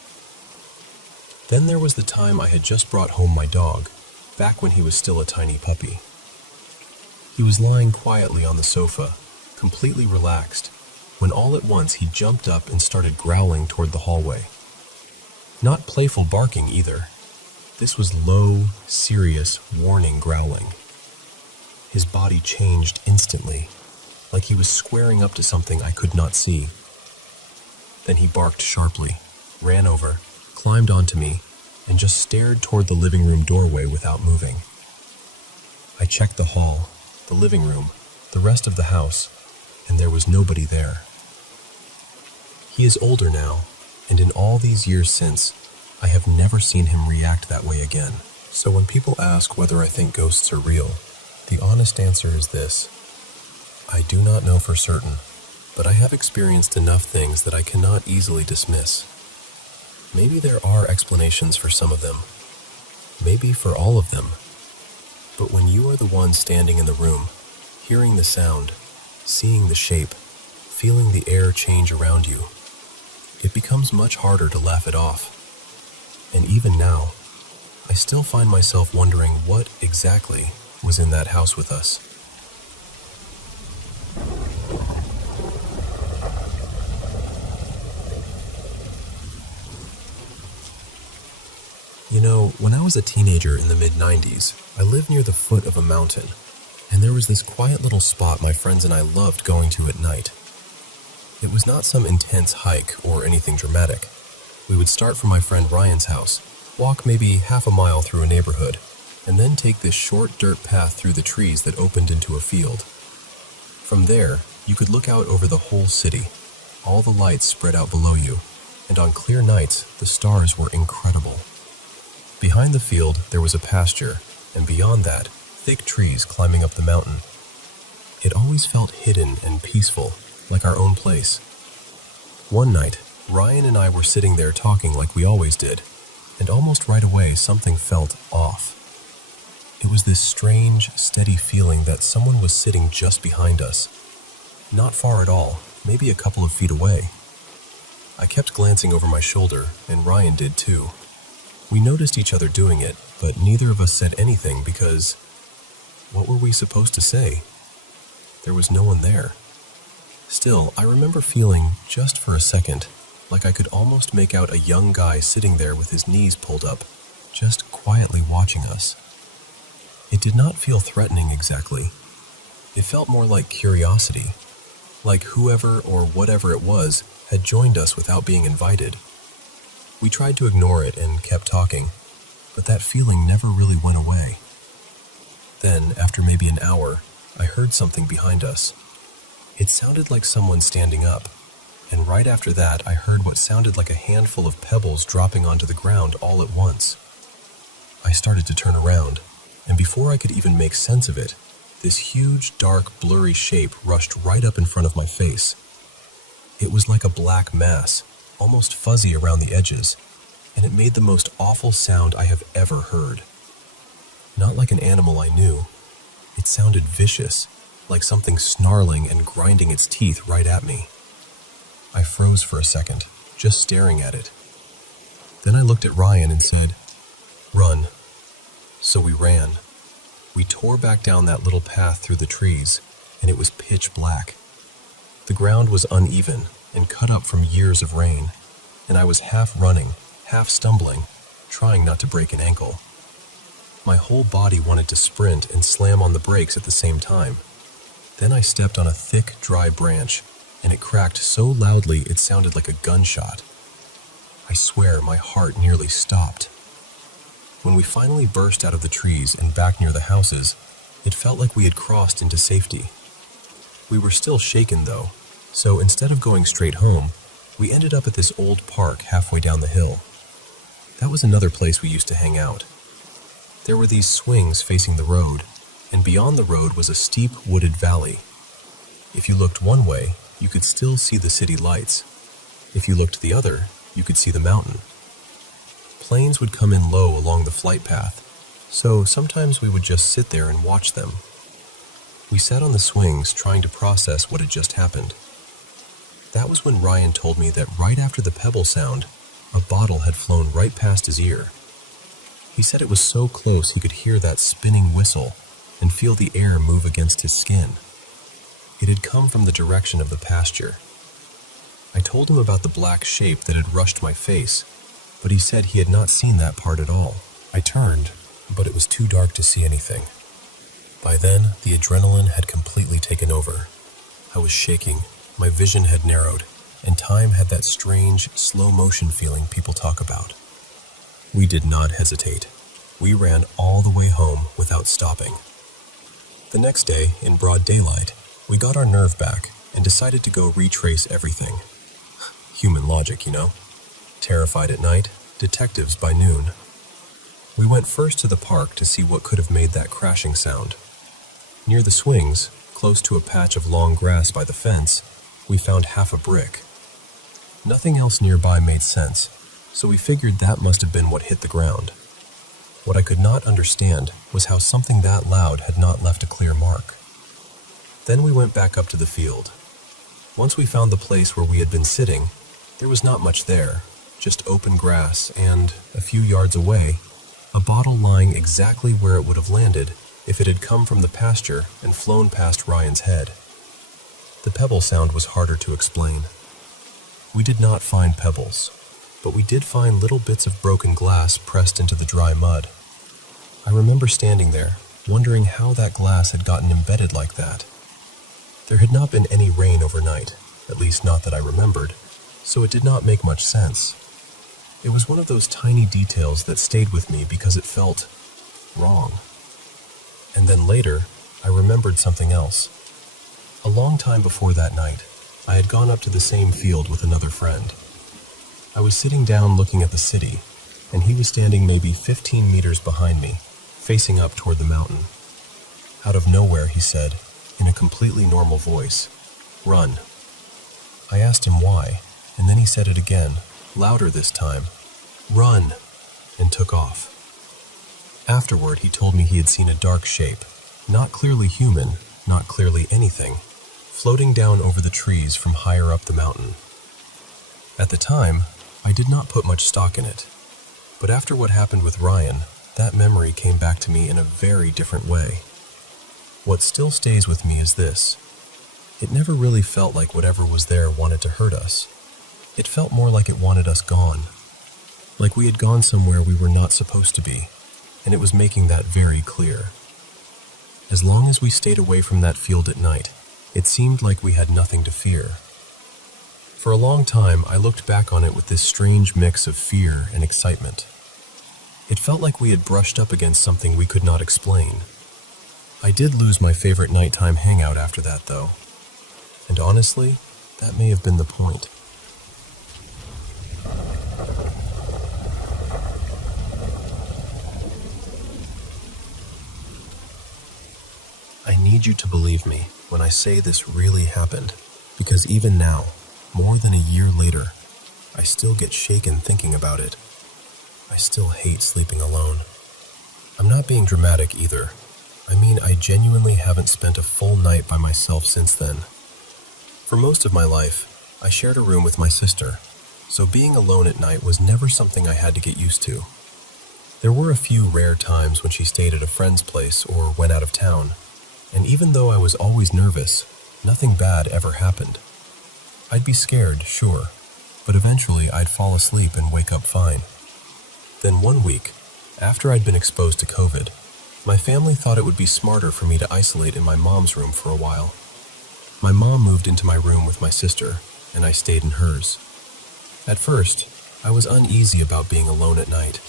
Then there was the time I had just brought home my dog, back when he was still a tiny puppy. He was lying quietly on the sofa, completely relaxed, when all at once he jumped up and started growling toward the hallway. Not playful barking either. This was low, serious, warning growling. His body changed instantly, like he was squaring up to something I could not see. Then he barked sharply, ran over, climbed onto me, and just stared toward the living room doorway without moving. I checked the hall, the living room, the rest of the house, and there was nobody there. He is older now, And in all these years since, I have never seen him react that way again. So when people ask whether I think ghosts are real, the honest answer is this. I do not know for certain, but I have experienced enough things that I cannot easily dismiss. Maybe there are explanations for some of them, maybe for all of them. But when you are the one standing in the room, hearing the sound, seeing the shape, feeling the air change around you, it becomes much harder to laugh it off. And even now, I still find myself wondering what exactly was in that house with us. You know, when I was a teenager in the mid-90s, I lived near the foot of a mountain, and there was this quiet little spot my friends and I loved going to at night. It was not some intense hike or anything dramatic. We would start from my friend Ryan's house, walk maybe half a mile through a neighborhood, and then take this short dirt path through the trees that opened into a field. From there, you could look out over the whole city, all the lights spread out below you, and on clear nights, the stars were incredible. Behind the field, there was a pasture, and beyond that, thick trees climbing up the mountain. It always felt hidden and peaceful, like our own place. One night, Ryan and I were sitting there talking like we always did, and almost right away something felt off. It was this strange, steady feeling that someone was sitting just behind us. Not far at all, maybe a couple of feet away. I kept glancing over my shoulder, and Ryan did too. We noticed each other doing it, but neither of us said anything because what were we supposed to say? There was no one there. Still, I remember feeling, just for a second, like I could almost make out a young guy sitting there with his knees pulled up, just quietly watching us. It did not feel threatening exactly. It felt more like curiosity, like whoever or whatever it was had joined us without being invited. We tried to ignore it and kept talking, but that feeling never really went away. Then, after maybe an hour, I heard something behind us. It sounded like someone standing up, and right after that I heard what sounded like a handful of pebbles dropping onto the ground all at once. I started to turn around, and before I could even make sense of it, this huge, dark, blurry shape rushed right up in front of my face. It was like a black mass, almost fuzzy around the edges, and it made the most awful sound I have ever heard. Not like an animal I knew. It sounded vicious, like something snarling and grinding its teeth right at me. I froze for a second, just staring at it. Then I looked at Ryan and said, "Run." So we ran. We tore back down that little path through the trees, and it was pitch black. The ground was uneven and cut up from years of rain, and I was half running, half stumbling, trying not to break an ankle. My whole body wanted to sprint and slam on the brakes at the same time. Then I stepped on a thick, dry branch, and it cracked so loudly it sounded like a gunshot. I swear my heart nearly stopped. When we finally burst out of the trees and back near the houses, it felt like we had crossed into safety. We were still shaken though, so instead of going straight home, we ended up at this old park halfway down the hill. That was another place we used to hang out. There were these swings facing the road, and beyond the road was a steep wooded valley. If you looked one way, you could still see the city lights. If you looked the other, you could see the mountain. Planes would come in low along the flight path, so sometimes we would just sit there and watch them. We sat on the swings trying to process what had just happened. That was when Ryan told me that right after the pebble sound, a bottle had flown right past his ear. He said it was so close he could hear that spinning whistle and feel the air move against his skin. It had come from the direction of the pasture. I told him about the black shape that had rushed my face, but he said he had not seen that part at all. I turned, but it was too dark to see anything. By then, the adrenaline had completely taken over. I was shaking, my vision had narrowed, and time had that strange, slow-motion feeling people talk about. We did not hesitate. We ran all the way home without stopping. The next day, in broad daylight, we got our nerve back and decided to go retrace everything. Human logic, you know? Terrified at night, detectives by noon. We went first to the park to see what could have made that crashing sound. Near the swings, close to a patch of long grass by the fence, we found half a brick. Nothing else nearby made sense, so we figured that must have been what hit the ground. What I could not understand was how something that loud had not left a clear mark. Then we went back up to the field. Once we found the place where we had been sitting, there was not much there, just open grass and, a few yards away, a bottle lying exactly where it would have landed if it had come from the pasture and flown past Ryan's head. The pebble sound was harder to explain. We did not find pebbles, but we did find little bits of broken glass pressed into the dry mud. I remember standing there, wondering how that glass had gotten embedded like that. There had not been any rain overnight, at least not that I remembered, so it did not make much sense. It was one of those tiny details that stayed with me because it felt wrong. And then later, I remembered something else. A long time before that night, I had gone up to the same field with another friend. I was sitting down looking at the city, and he was standing maybe 15 meters behind me, facing up toward the mountain. Out of nowhere, he said, in a completely normal voice, "Run." I asked him why, and then he said it again, louder this time, "Run," and took off. Afterward, he told me he had seen a dark shape, not clearly human, not clearly anything, floating down over the trees from higher up the mountain. At the time, I did not put much stock in it, but after what happened with Ryan, that memory came back to me in a very different way. What still stays with me is this. It never really felt like whatever was there wanted to hurt us. It felt more like it wanted us gone. Like we had gone somewhere we were not supposed to be, and it was making that very clear. As long as we stayed away from that field at night, it seemed like we had nothing to fear. For a long time, I looked back on it with this strange mix of fear and excitement. It felt like we had brushed up against something we could not explain. I did lose my favorite nighttime hangout after that, though. And honestly, that may have been the point. I need you to believe me when I say this really happened, because even now, more than a year later, I still get shaken thinking about it. I still hate sleeping alone. I'm not being dramatic either. I mean, I genuinely haven't spent a full night by myself since then. For most of my life, I shared a room with my sister, so being alone at night was never something I had to get used to. There were a few rare times when she stayed at a friend's place or went out of town, and even though I was always nervous, nothing bad ever happened. I'd be scared, sure, but eventually I'd fall asleep and wake up fine. Then one week, after I'd been exposed to COVID, my family thought it would be smarter for me to isolate in my mom's room for a while. My mom moved into my room with my sister, and I stayed in hers. At first, I was uneasy about being alone at night,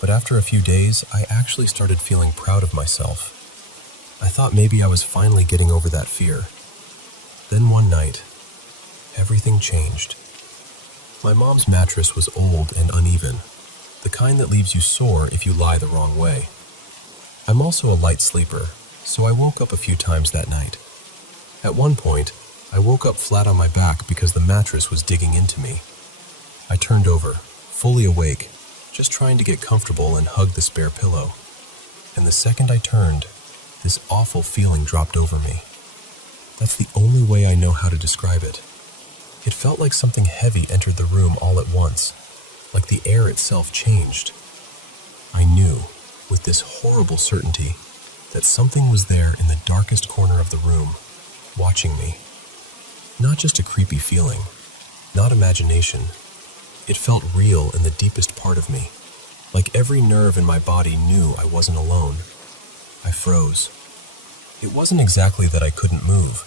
but after a few days, I actually started feeling proud of myself. I thought maybe I was finally getting over that fear. Then one night, everything changed. My mom's mattress was old and uneven, the kind that leaves you sore if you lie the wrong way. I'm also a light sleeper, so I woke up a few times that night. At one point, I woke up flat on my back because the mattress was digging into me. I turned over, fully awake, just trying to get comfortable and hug the spare pillow. And the second I turned, this awful feeling dropped over me. That's the only way I know how to describe it. It felt like something heavy entered the room all at once, like the air itself changed. I knew, with this horrible certainty, that something was there in the darkest corner of the room, watching me. Not just a creepy feeling, not imagination. It felt real in the deepest part of me, like every nerve in my body knew I wasn't alone. I froze. It wasn't exactly that I couldn't move.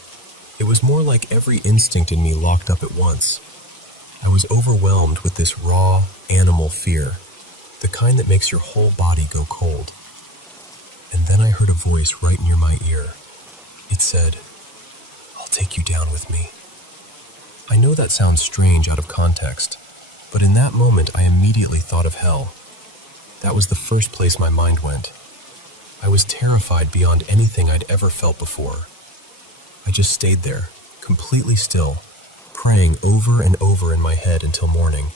It was more like every instinct in me locked up at once. I was overwhelmed with this raw, animal fear, the kind that makes your whole body go cold. And then I heard a voice right near my ear. It said, "I'll take you down with me." I know that sounds strange out of context, But in that moment, I immediately thought of hell. That was the first place my mind went. I was terrified beyond anything I'd ever felt before. I just stayed there, completely still, praying over and over in my head until morning.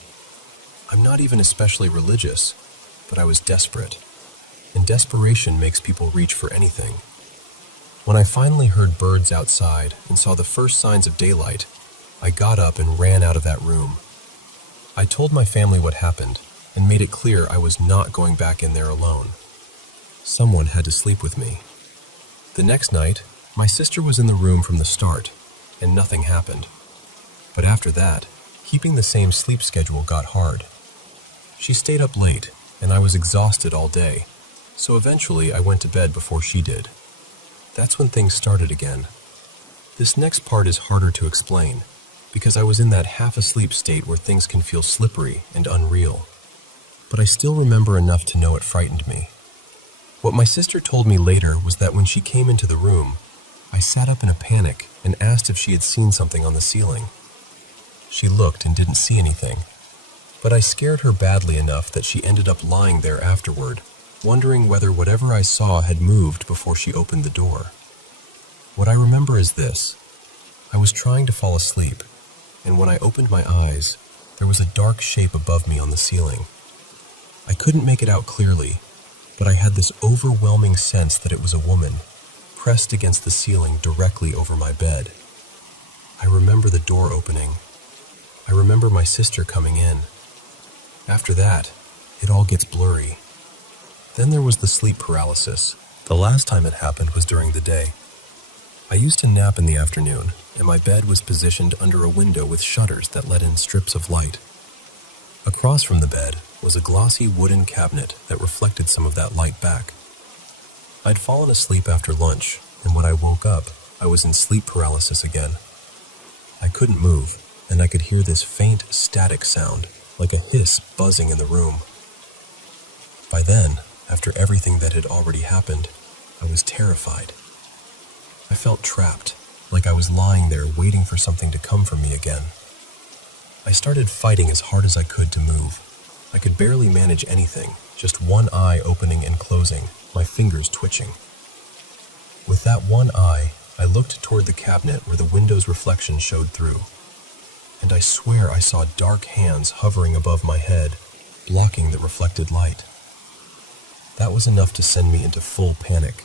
I'm not even especially religious, but I was desperate. And desperation makes people reach for anything. When I finally heard birds outside and saw the first signs of daylight, I got up and ran out of that room. I told my family what happened and made it clear I was not going back in there alone. Someone had to sleep with me. The next night, my sister was in the room from the start, and nothing happened. But after that, keeping the same sleep schedule got hard. She stayed up late, and I was exhausted all day, so eventually I went to bed before she did. That's when things started again. This next part is harder to explain, because I was in that half-asleep state where things can feel slippery and unreal. But I still remember enough to know it frightened me. What my sister told me later was that when she came into the room, I sat up in a panic and asked if she had seen something on the ceiling. She looked and didn't see anything, but I scared her badly enough that she ended up lying there afterward, wondering whether whatever I saw had moved before she opened the door. What I remember is this. I was trying to fall asleep, and when I opened my eyes, there was a dark shape above me on the ceiling. I couldn't make it out clearly, but I had this overwhelming sense that it was a woman, pressed against the ceiling directly over my bed. I remember the door opening. I remember my sister coming in. After that, it all gets blurry. Then there was the sleep paralysis. The last time it happened was during the day. I used to nap in the afternoon, and my bed was positioned under a window with shutters that let in strips of light. Across from the bed was a glossy wooden cabinet that reflected some of that light back. I'd fallen asleep after lunch, and when I woke up, I was in sleep paralysis again. I couldn't move, and I could hear this faint static sound, like a hiss buzzing in the room. By then, after everything that had already happened, I was terrified. I felt trapped, like I was lying there waiting for something to come for me again. I started fighting as hard as I could to move. I could barely manage anything, just one eye opening and closing, my fingers twitching. With that one eye, I looked toward the cabinet where the window's reflection showed through. And I swear I saw dark hands hovering above my head, blocking the reflected light. That was enough to send me into full panic.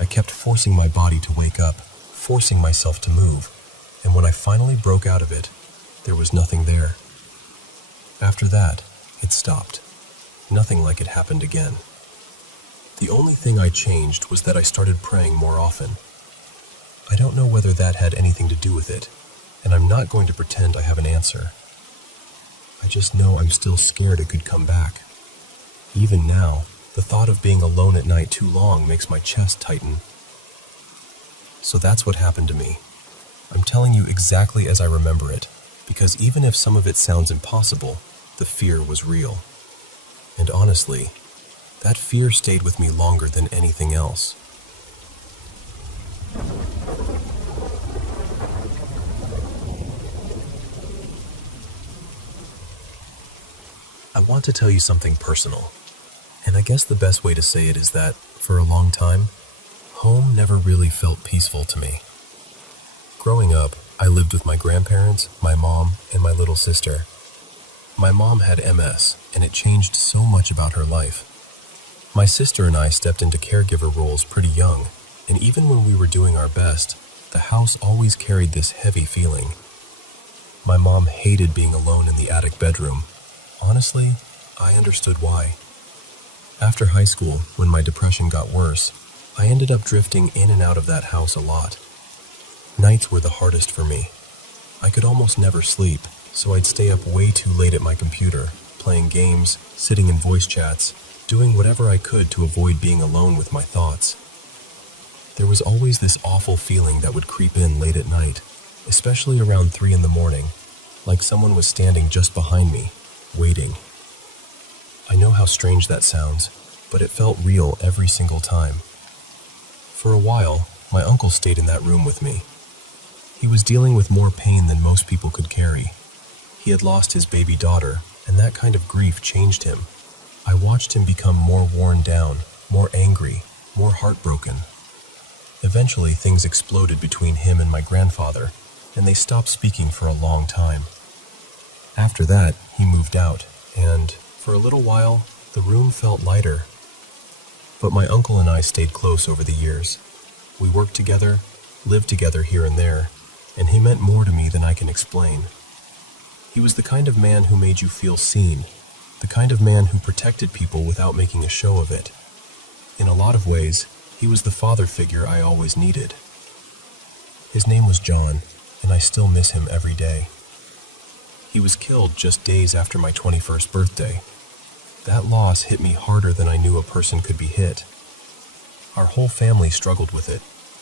I kept forcing my body to wake up, forcing myself to move, and when I finally broke out of it, there was nothing there. After that, it stopped. Nothing like it happened again. The only thing I changed was that I started praying more often. I don't know whether that had anything to do with it, and I'm not going to pretend I have an answer. I just know I'm still scared it could come back. Even now, the thought of being alone at night too long makes my chest tighten. So that's what happened to me. I'm telling you exactly as I remember it, because even if some of it sounds impossible, the fear was real. And honestly, that fear stayed with me longer than anything else. I want to tell you something personal, and I guess the best way to say it is that, for a long time, home never really felt peaceful to me. Growing up, I lived with my grandparents, my mom, and my little sister. My mom had MS, and it changed so much about her life. My sister and I stepped into caregiver roles pretty young, and even when we were doing our best, the house always carried this heavy feeling. My mom hated being alone in the attic bedroom. Honestly, I understood why. After high school, when my depression got worse, I ended up drifting in and out of that house a lot. Nights were the hardest for me. I could almost never sleep, so I'd stay up way too late at my computer, playing games, sitting in voice chats, doing whatever I could to avoid being alone with my thoughts. There was always this awful feeling that would creep in late at night, especially around 3 in the morning, like someone was standing just behind me, waiting. I know how strange that sounds, but it felt real every single time. For a while, my uncle stayed in that room with me. He was dealing with more pain than most people could carry. He had lost his baby daughter, and that kind of grief changed him. I watched him become more worn down, more angry, more heartbroken. Eventually, things exploded between him and my grandfather, and they stopped speaking for a long time. After that, he moved out, and for a little while, the room felt lighter. But my uncle and I stayed close over the years. We worked together, lived together here and there, and he meant more to me than I can explain. He was the kind of man who made you feel seen, the kind of man who protected people without making a show of it. In a lot of ways, he was the father figure I always needed. His name was John, and I still miss him every day. He was killed just days after my 21st birthday. That loss hit me harder than I knew a person could be hit. Our whole family struggled with it,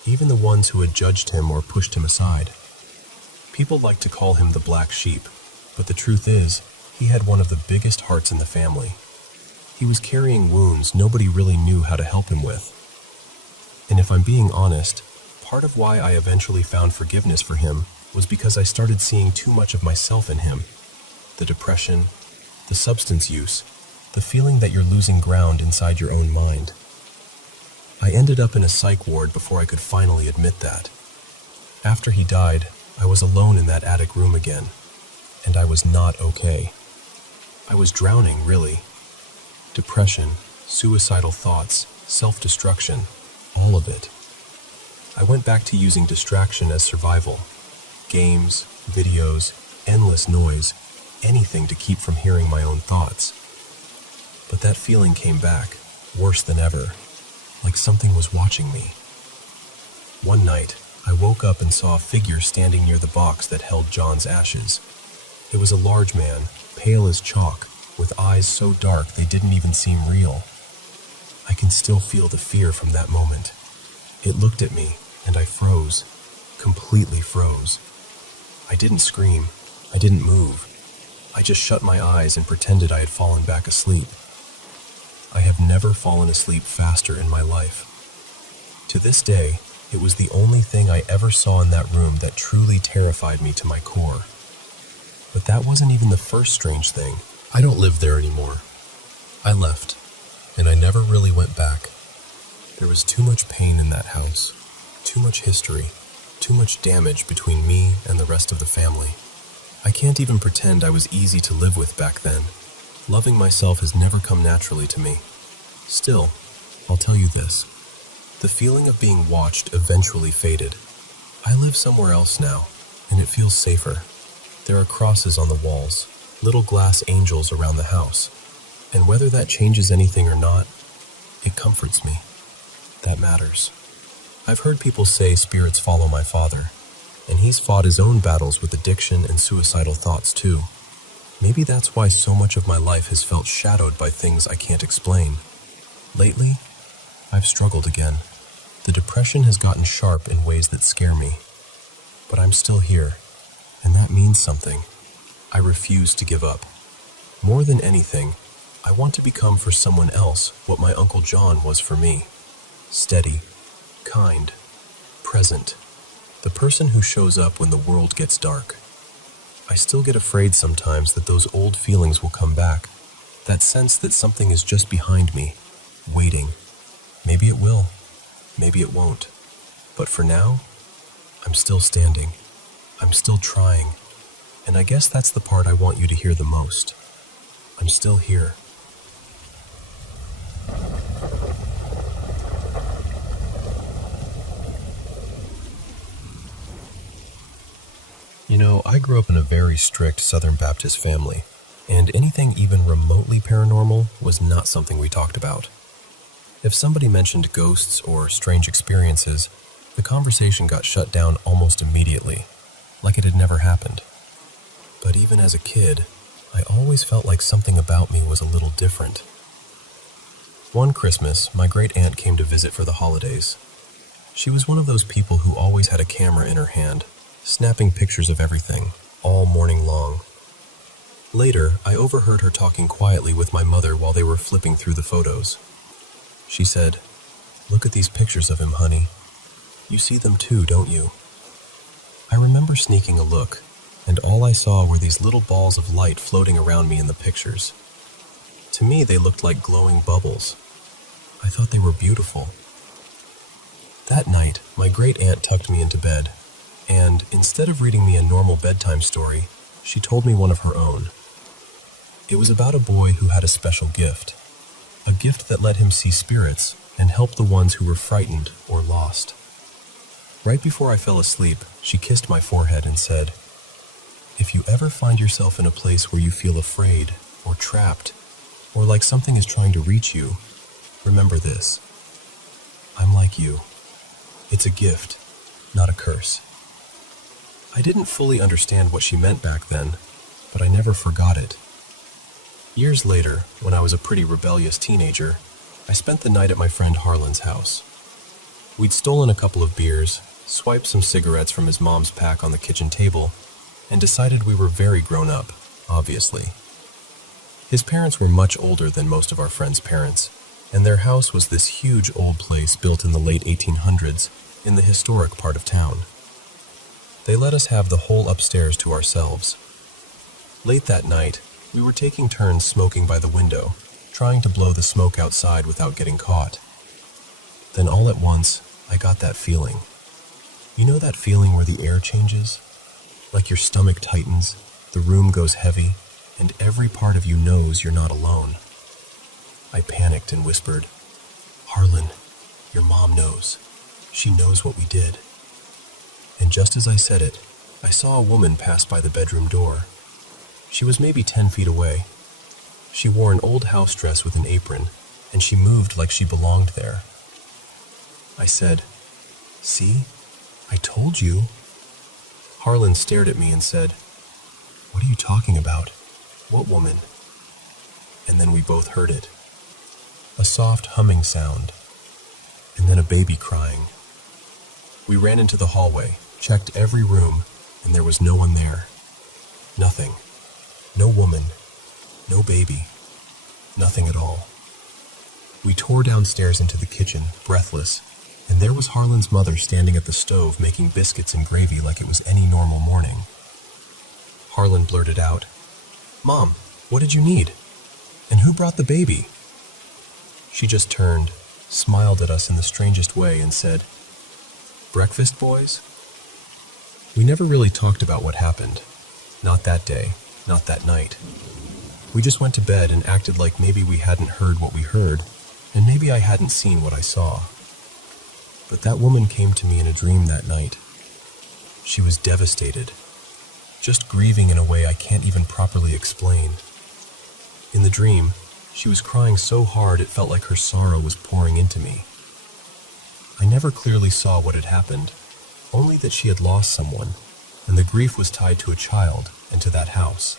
even the ones who had judged him or pushed him aside. People like to call him the black sheep, but the truth is, he had one of the biggest hearts in the family. He was carrying wounds nobody really knew how to help him with. And if I'm being honest, part of why I eventually found forgiveness for him was because I started seeing too much of myself in him. The depression, the substance use, the feeling that you're losing ground inside your own mind. I ended up in a psych ward before I could finally admit that. After he died, I was alone in that attic room again, and I was not okay. I was drowning, really. Depression, suicidal thoughts, self-destruction, all of it. I went back to using distraction as survival. Games, videos, endless noise, anything to keep from hearing my own thoughts. But that feeling came back, worse than ever, like something was watching me. One night, I woke up and saw a figure standing near the box that held John's ashes. It was a large man, pale as chalk, with eyes so dark they didn't even seem real. I can still feel the fear from that moment. It looked at me, and I froze, completely froze. I didn't scream, I didn't move. I just shut my eyes and pretended I had fallen back asleep. I have never fallen asleep faster in my life. To this day, it was the only thing I ever saw in that room that truly terrified me to my core. But that wasn't even the first strange thing. I don't live there anymore. I left, and I never really went back. There was too much pain in that house, too much history, too much damage between me and the rest of the family. I can't even pretend I was easy to live with back then. Loving myself has never come naturally to me. Still, I'll tell you this. The feeling of being watched eventually faded. I live somewhere else now, and it feels safer. There are crosses on the walls, little glass angels around the house, and whether that changes anything or not, it comforts me. That matters. I've heard people say spirits follow my father, and he's fought his own battles with addiction and suicidal thoughts too. Maybe that's why so much of my life has felt shadowed by things I can't explain. Lately, I've struggled again. The depression has gotten sharp in ways that scare me. But I'm still here, and that means something. I refuse to give up. More than anything, I want to become for someone else what my Uncle John was for me. Steady, kind, present. The person who shows up when the world gets dark. I still get afraid sometimes that those old feelings will come back. That sense that something is just behind me, waiting. Maybe it will. Maybe it won't. But for now, I'm still standing. I'm still trying. And I guess that's the part I want you to hear the most. I'm still here. You know, I grew up in a very strict Southern Baptist family, and anything even remotely paranormal was not something we talked about. If somebody mentioned ghosts or strange experiences, the conversation got shut down almost immediately, like it had never happened. But even as a kid, I always felt like something about me was a little different. One Christmas, my great-aunt came to visit for the holidays. She was one of those people who always had a camera in her hand, snapping pictures of everything, all morning long. Later, I overheard her talking quietly with my mother while they were flipping through the photos. She said, "Look at these pictures of him, honey. You see them too, don't you?" I remember sneaking a look, and all I saw were these little balls of light floating around me in the pictures. To me, they looked like glowing bubbles. I thought they were beautiful. That night, my great-aunt tucked me into bed, and instead of reading me a normal bedtime story, she told me one of her own. It was about a boy who had a special gift, a gift that let him see spirits and help the ones who were frightened or lost. Right before I fell asleep, she kissed my forehead and said, "If you ever find yourself in a place where you feel afraid or trapped, or like something is trying to reach you, remember this. I'm like you. It's a gift, not a curse." I didn't fully understand what she meant back then, but I never forgot it. Years later, when I was a pretty rebellious teenager, I spent the night at my friend Harlan's house. We'd stolen a couple of beers, swiped some cigarettes from his mom's pack on the kitchen table, and decided we were very grown up, obviously. His parents were much older than most of our friends' parents, and their house was this huge old place built in the late 1800s in the historic part of town. They let us have the whole upstairs to ourselves. Late that night, we were taking turns smoking by the window, trying to blow the smoke outside without getting caught. Then all at once, I got that feeling. You know that feeling where the air changes? Like your stomach tightens, the room goes heavy, and every part of you knows you're not alone. I panicked and whispered, "Harlan, your mom knows. She knows what we did." And just as I said it, I saw a woman pass by the bedroom door. She was maybe 10 feet away. She wore an old house dress with an apron, and she moved like she belonged there. I said, "See? I told you." Harlan stared at me and said, "What are you talking about? What woman?" And then we both heard it. A soft humming sound, and then a baby crying. We ran into the hallway, checked every room, and there was no one there. Nothing. No woman. No baby. Nothing at all. We tore downstairs into the kitchen, breathless, and there was Harlan's mother standing at the stove making biscuits and gravy like it was any normal morning. Harlan blurted out, "Mom, what did you need? And who brought the baby?" She just turned, smiled at us in the strangest way, and said, "Breakfast, boys?" We never really talked about what happened. Not that day, not that night. We just went to bed and acted like maybe we hadn't heard what we heard, and maybe I hadn't seen what I saw. But that woman came to me in a dream that night. She was devastated, just grieving in a way I can't even properly explain. In the dream, she was crying so hard it felt like her sorrow was pouring into me. I never clearly saw what had happened, only that she had lost someone, and the grief was tied to a child and to that house.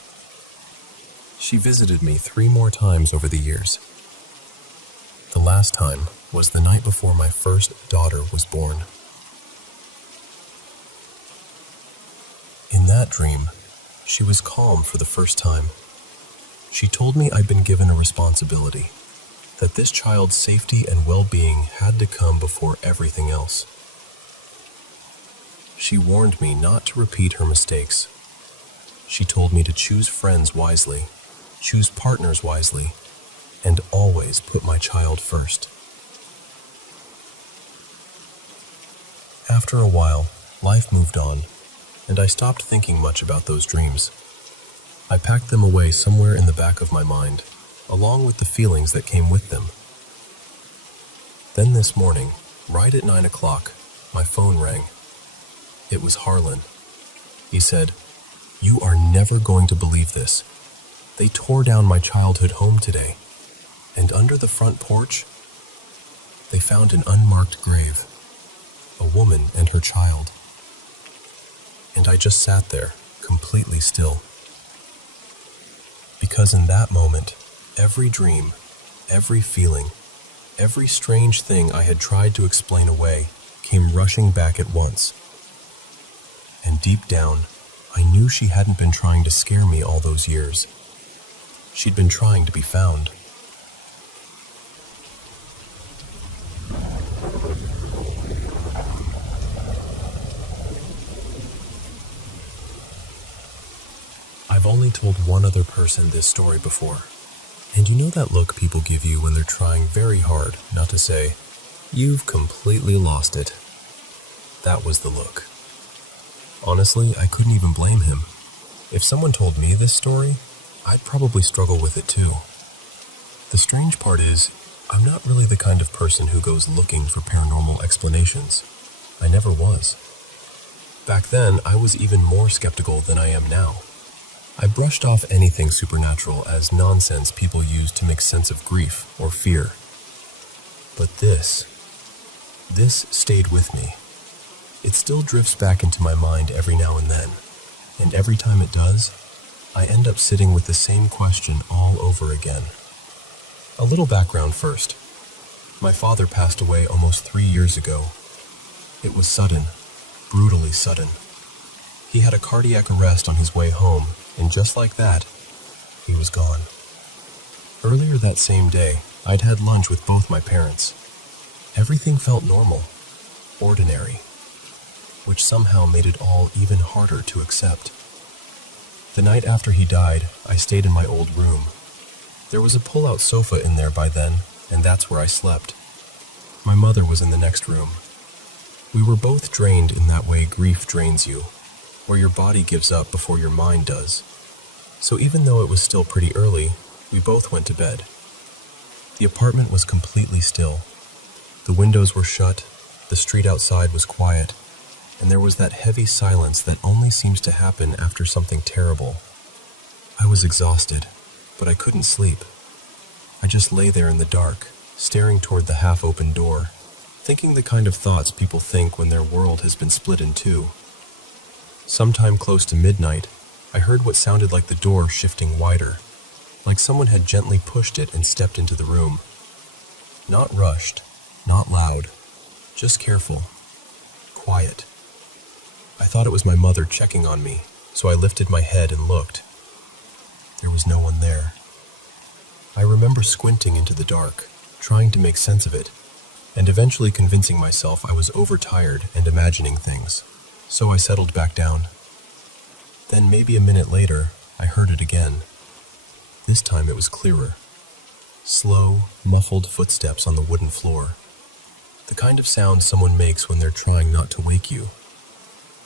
She visited me 3 more times over the years. The last time was the night before my first daughter was born. In that dream, she was calm for the first time. She told me I'd been given a responsibility, that this child's safety and well-being had to come before everything else. She warned me not to repeat her mistakes. She told me to choose friends wisely, choose partners wisely, and always put my child first. After a while, life moved on, and I stopped thinking much about those dreams. I packed them away somewhere in the back of my mind, along with the feelings that came with them. Then this morning, right at 9 o'clock, my phone rang. It was Harlan. He said, "You are never going to believe this. They tore down my childhood home today, and under the front porch, they found an unmarked grave, a woman and her child." And I just sat there, completely still. Because in that moment, every dream, every feeling, every strange thing I had tried to explain away came rushing back at once. And deep down, I knew she hadn't been trying to scare me all those years. She'd been trying to be found. I've only told one other person this story before. And you know that look people give you when they're trying very hard not to say, "You've completely lost it." That was the look. Honestly, I couldn't even blame him. If someone told me this story, I'd probably struggle with it too. The strange part is, I'm not really the kind of person who goes looking for paranormal explanations. I never was. Back then, I was even more skeptical than I am now. I brushed off anything supernatural as nonsense people use to make sense of grief or fear. But this stayed with me. It still drifts back into my mind every now and then, and every time it does, I end up sitting with the same question all over again. A little background first. My father passed away almost 3 years ago. It was sudden, brutally sudden. He had a cardiac arrest on his way home, and just like that, he was gone. Earlier that same day, I'd had lunch with both my parents. Everything felt normal, ordinary, which somehow made it all even harder to accept. The night after he died, I stayed in my old room. There was a pull-out sofa in there by then, and that's where I slept. My mother was in the next room. We were both drained in that way grief drains you, where your body gives up before your mind does. So even though it was still pretty early, we both went to bed. The apartment was completely still. The windows were shut, the street outside was quiet, and there was that heavy silence that only seems to happen after something terrible. I was exhausted, but I couldn't sleep. I just lay there in the dark, staring toward the half-open door, thinking the kind of thoughts people think when their world has been split in two. Sometime close to midnight, I heard what sounded like the door shifting wider, like someone had gently pushed it and stepped into the room. Not rushed, not loud, just careful, quiet. I thought it was my mother checking on me, so I lifted my head and looked. There was no one there. I remember squinting into the dark, trying to make sense of it, and eventually convincing myself I was overtired and imagining things, so I settled back down. Then maybe a minute later, I heard it again. This time it was clearer. Slow, muffled footsteps on the wooden floor. The kind of sound someone makes when they're trying not to wake you.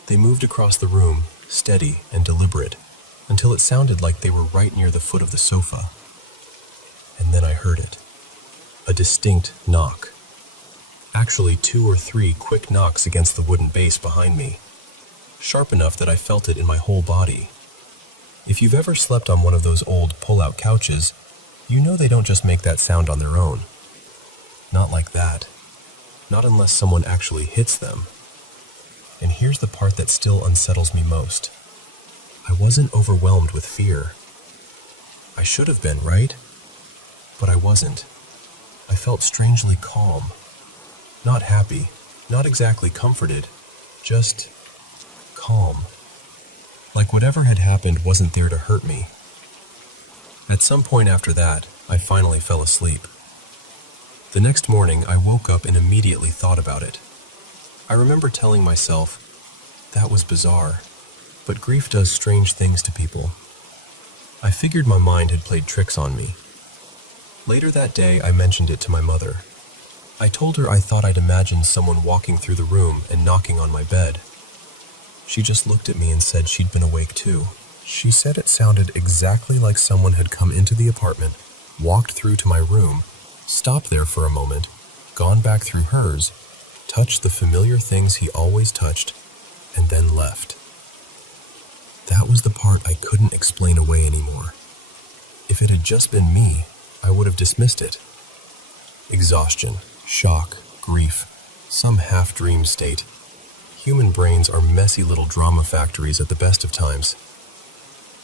They moved across the room, steady and deliberate, until it sounded like they were right near the foot of the sofa. And then I heard it. A distinct knock. Actually 2 or 3 quick knocks against the wooden base behind me, sharp enough that I felt it in my whole body. If you've ever slept on one of those old pull-out couches, you know they don't just make that sound on their own. Not like that. Not unless someone actually hits them. And here's the part that still unsettles me most. I wasn't overwhelmed with fear. I should have been, right? But I wasn't. I felt strangely calm. Not happy, not exactly comforted, just calm. Like whatever had happened wasn't there to hurt me. At some point after that, I finally fell asleep. The next morning, I woke up and immediately thought about it. I remember telling myself, that was bizarre, but grief does strange things to people. I figured my mind had played tricks on me. Later that day, I mentioned it to my mother. I told her I thought I'd imagined someone walking through the room and knocking on my bed. She just looked at me and said she'd been awake too. She said it sounded exactly like someone had come into the apartment, walked through to my room, stopped there for a moment, gone back through hers, touched the familiar things he always touched, and then left. That was the part I couldn't explain away anymore. If it had just been me, I would have dismissed it. Exhaustion, shock, grief, some half-dream state. Human brains are messy little drama factories at the best of times.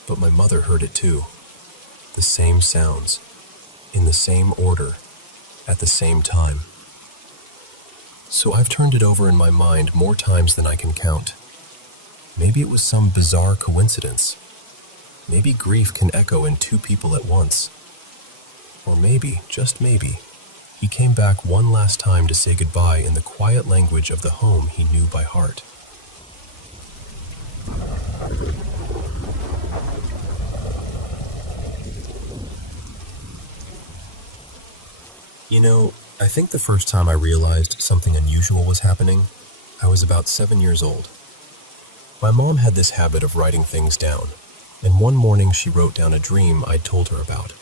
But my mother heard it too. The same sounds, in the same order, at the same time. So I've turned it over in my mind more times than I can count. Maybe it was some bizarre coincidence. Maybe grief can echo in 2 people at once. Or maybe, just maybe, he came back one last time to say goodbye in the quiet language of the home he knew by heart. I think the first time I realized something unusual was happening, I was about 7 years old. My mom had this habit of writing things down, and one morning she wrote down a dream I'd told her about.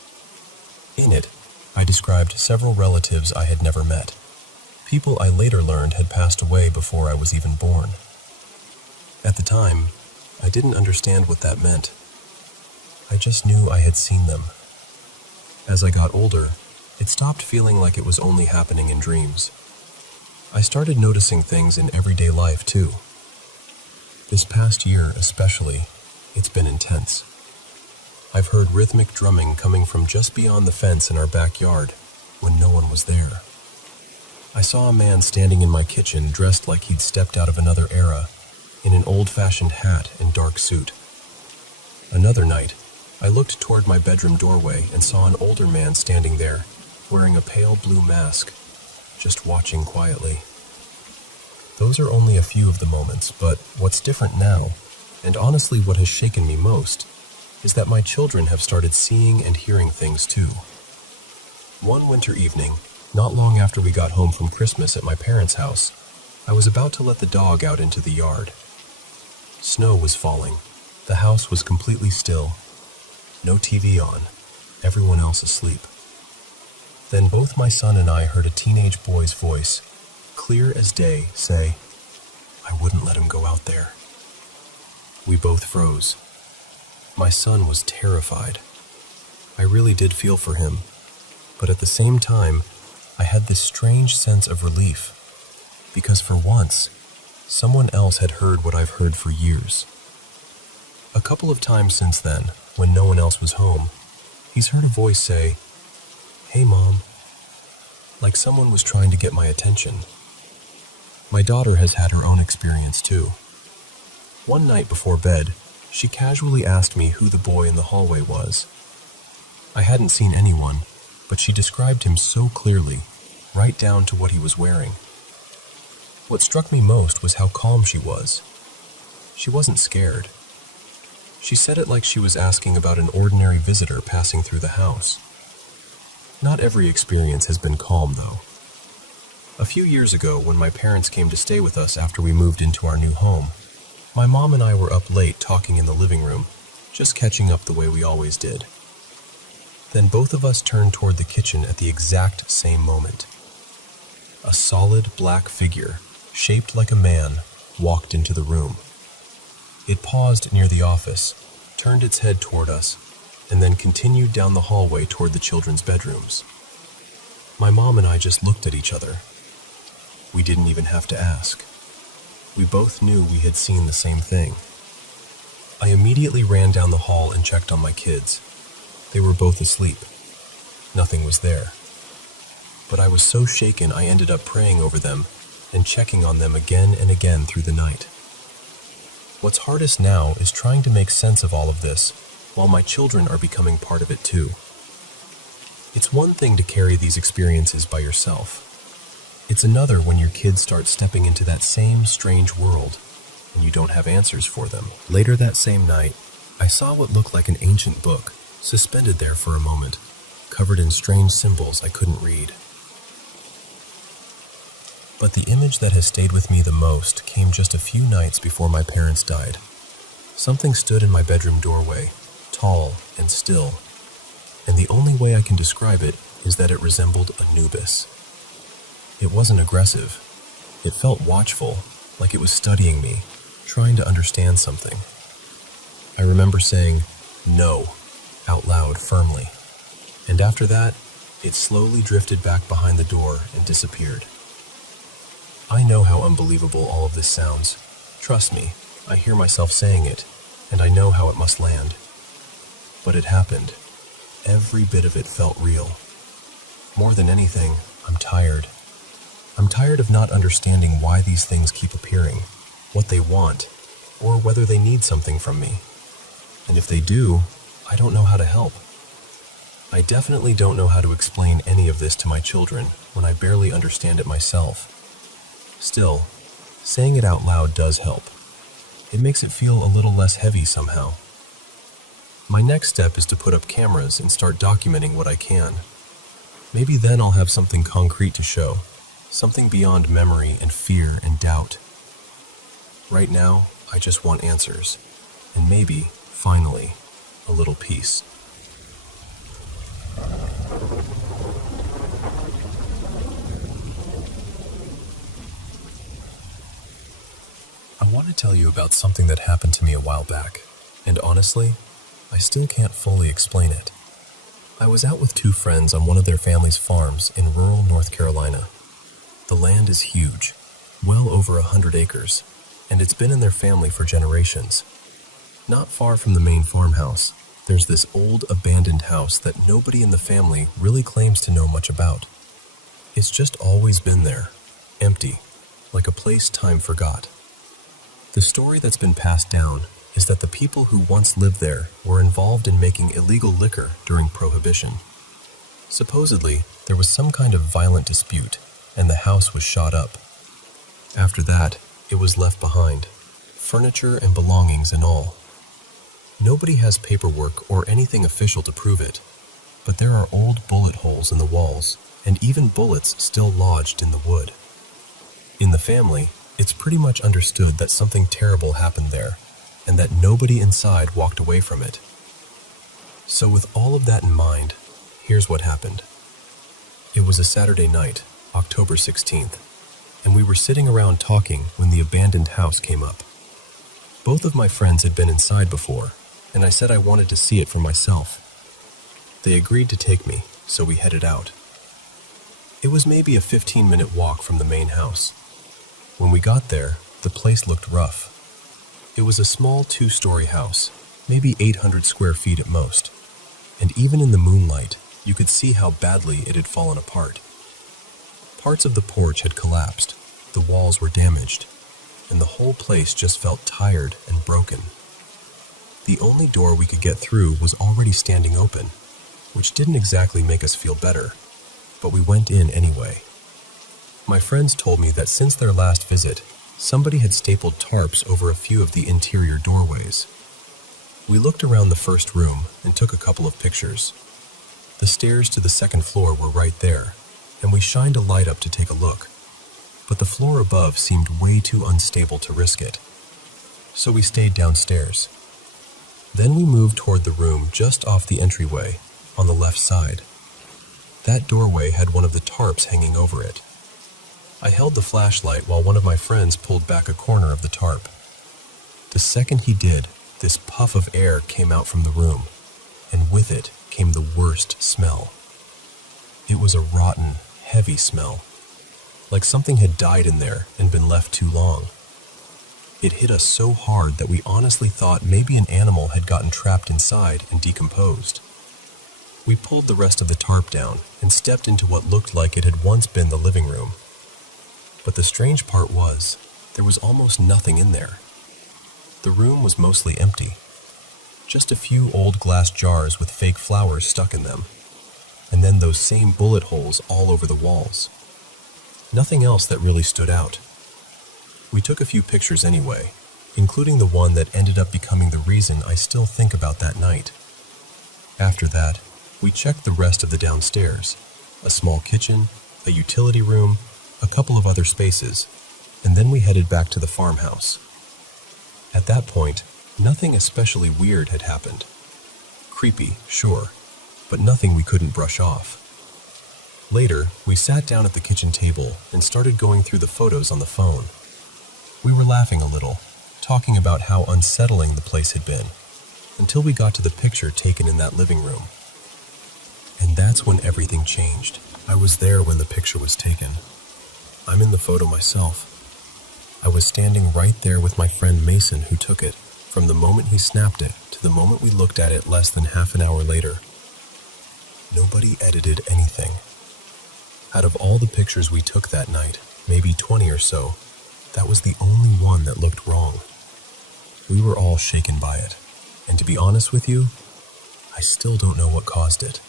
In it, I described several relatives I had never met, people I later learned had passed away before I was even born. At the time, I didn't understand what that meant. I just knew I had seen them. As I got older, it stopped feeling like it was only happening in dreams. I started noticing things in everyday life too. This past year especially, it's been intense. I've heard rhythmic drumming coming from just beyond the fence in our backyard when no one was there. I saw a man standing in my kitchen dressed like he'd stepped out of another era, in an old-fashioned hat and dark suit. Another night, I looked toward my bedroom doorway and saw an older man standing there, wearing a pale blue mask, just watching quietly. Those are only a few of the moments, but what's different now, and honestly what has shaken me most, is that my children have started seeing and hearing things too. One winter evening, not long after we got home from Christmas at my parents' house, I was about to let the dog out into the yard. Snow was falling. The house was completely still. No TV on. Everyone else asleep. Then both my son and I heard a teenage boy's voice, clear as day, say, "I wouldn't let him go out there." We both froze. My son was terrified. I really did feel for him, but at the same time, I had this strange sense of relief, because for once, someone else had heard what I've heard for years. A couple of times since then, when no one else was home, he's heard a voice say, "Hey, Mom," like someone was trying to get my attention. My daughter has had her own experience too. One night before bed, she casually asked me who the boy in the hallway was. I hadn't seen anyone, but she described him so clearly, right down to what he was wearing. What struck me most was how calm she was. She wasn't scared. She said it like she was asking about an ordinary visitor passing through the house. Not every experience has been calm, though. A few years ago, when my parents came to stay with us after we moved into our new home, my mom and I were up late talking in the living room, just catching up the way we always did. Then both of us turned toward the kitchen at the exact same moment. A solid black figure, shaped like a man, walked into the room. It paused near the office, turned its head toward us, and then continued down the hallway toward the children's bedrooms. My mom and I just looked at each other. We didn't even have to ask. We both knew we had seen the same thing. I immediately ran down the hall and checked on my kids. They were both asleep. Nothing was there. But I was so shaken I ended up praying over them and checking on them again and again through the night. What's hardest now is trying to make sense of all of this while my children are becoming part of it too. It's one thing to carry these experiences by yourself. It's another when your kids start stepping into that same strange world and you don't have answers for them. Later that same night, I saw what looked like an ancient book suspended there for a moment, covered in strange symbols I couldn't read. But the image that has stayed with me the most came just a few nights before my parents died. Something stood in my bedroom doorway, tall and still, and the only way I can describe it is that it resembled Anubis. It wasn't aggressive. It felt watchful, like it was studying me, trying to understand something. I remember saying, "No," out loud firmly, and after that, it slowly drifted back behind the door and disappeared. I know how unbelievable all of this sounds. Trust me, I hear myself saying it, and I know how it must land. But it happened. Every bit of it felt real. More than anything, I'm tired. I'm tired of not understanding why these things keep appearing, what they want, or whether they need something from me. And if they do, I don't know how to help. I definitely don't know how to explain any of this to my children when I barely understand it myself. Still, saying it out loud does help. It makes it feel a little less heavy somehow. My next step is to put up cameras and start documenting what I can. Maybe then I'll have something concrete to show, something beyond memory and fear and doubt. Right now, I just want answers, and maybe, finally, a little peace. I want to tell you about something that happened to me a while back, and honestly, I still can't fully explain it. I was out with two friends on one of their family's farms in rural North Carolina. The land is huge, well over 100 acres, and it's been in their family for generations. Not far from the main farmhouse, there's this old abandoned house that nobody in the family really claims to know much about. It's just always been there, empty, like a place time forgot. The story that's been passed down is that the people who once lived there were involved in making illegal liquor during Prohibition. Supposedly, there was some kind of violent dispute, and the house was shot up. After that, it was left behind, furniture and belongings and all. Nobody has paperwork or anything official to prove it, but there are old bullet holes in the walls, and even bullets still lodged in the wood. In the family, it's pretty much understood that something terrible happened there, and that nobody inside walked away from it. So with all of that in mind, here's what happened. It was a Saturday night, October 16th, and we were sitting around talking when the abandoned house came up. Both of my friends had been inside before, and I said I wanted to see it for myself. They agreed to take me, so we headed out. It was maybe a 15-minute walk from the main house. When we got there, the place looked rough. It was a small 2-story house, maybe 800 square feet at most, and even in the moonlight, you could see how badly it had fallen apart. Parts of the porch had collapsed, the walls were damaged, and the whole place just felt tired and broken. The only door we could get through was already standing open, which didn't exactly make us feel better, but we went in anyway. My friends told me that since their last visit, somebody had stapled tarps over a few of the interior doorways. We looked around the first room and took a couple of pictures. The stairs to the second floor were right there, and we shined a light up to take a look. But the floor above seemed way too unstable to risk it. So we stayed downstairs. Then we moved toward the room just off the entryway, on the left side. That doorway had one of the tarps hanging over it. I held the flashlight while one of my friends pulled back a corner of the tarp. The second he did, this puff of air came out from the room, and with it came the worst smell. It was a rotten, heavy smell, like something had died in there and been left too long. It hit us so hard that we honestly thought maybe an animal had gotten trapped inside and decomposed. We pulled the rest of the tarp down and stepped into what looked like it had once been the living room. But the strange part was, there was almost nothing in there. The room was mostly empty. Just a few old glass jars with fake flowers stuck in them, and then those same bullet holes all over the walls. Nothing else that really stood out. We took a few pictures anyway, including the one that ended up becoming the reason I still think about that night. After that, we checked the rest of the downstairs, a small kitchen, a utility room, a couple of other spaces, and then we headed back to the farmhouse. At that point, nothing especially weird had happened. Creepy, sure, but nothing we couldn't brush off. Later, we sat down at the kitchen table and started going through the photos on the phone. We were laughing a little, talking about how unsettling the place had been, until we got to the picture taken in that living room. And that's when everything changed. I was there when the picture was taken. I'm in the photo myself. I was standing right there with my friend Mason, who took it, from the moment he snapped it to the moment we looked at it less than half an hour later. Nobody edited anything. Out of all the pictures we took that night, maybe 20 or so, that was the only one that looked wrong. We were all shaken by it, and to be honest with you, I still don't know what caused it.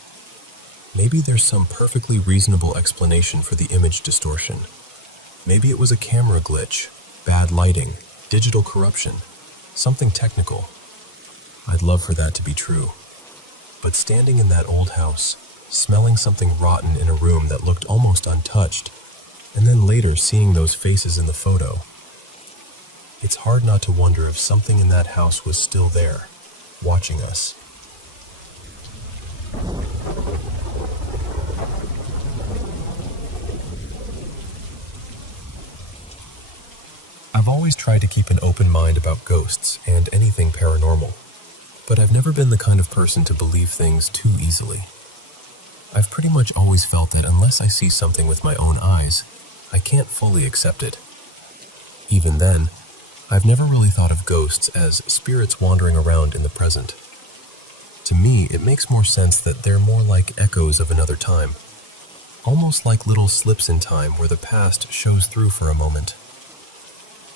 Maybe there's some perfectly reasonable explanation for the image distortion. Maybe it was a camera glitch, bad lighting, digital corruption, something technical. I'd love for that to be true. But standing in that old house, smelling something rotten in a room that looked almost untouched, and then later seeing those faces in the photo. It's hard not to wonder if something in that house was still there, watching us. I've always tried to keep an open mind about ghosts and anything paranormal, but I've never been the kind of person to believe things too easily. I've pretty much always felt that unless I see something with my own eyes, I can't fully accept it. Even then, I've never really thought of ghosts as spirits wandering around in the present. To me, it makes more sense that they're more like echoes of another time, almost like little slips in time where the past shows through for a moment.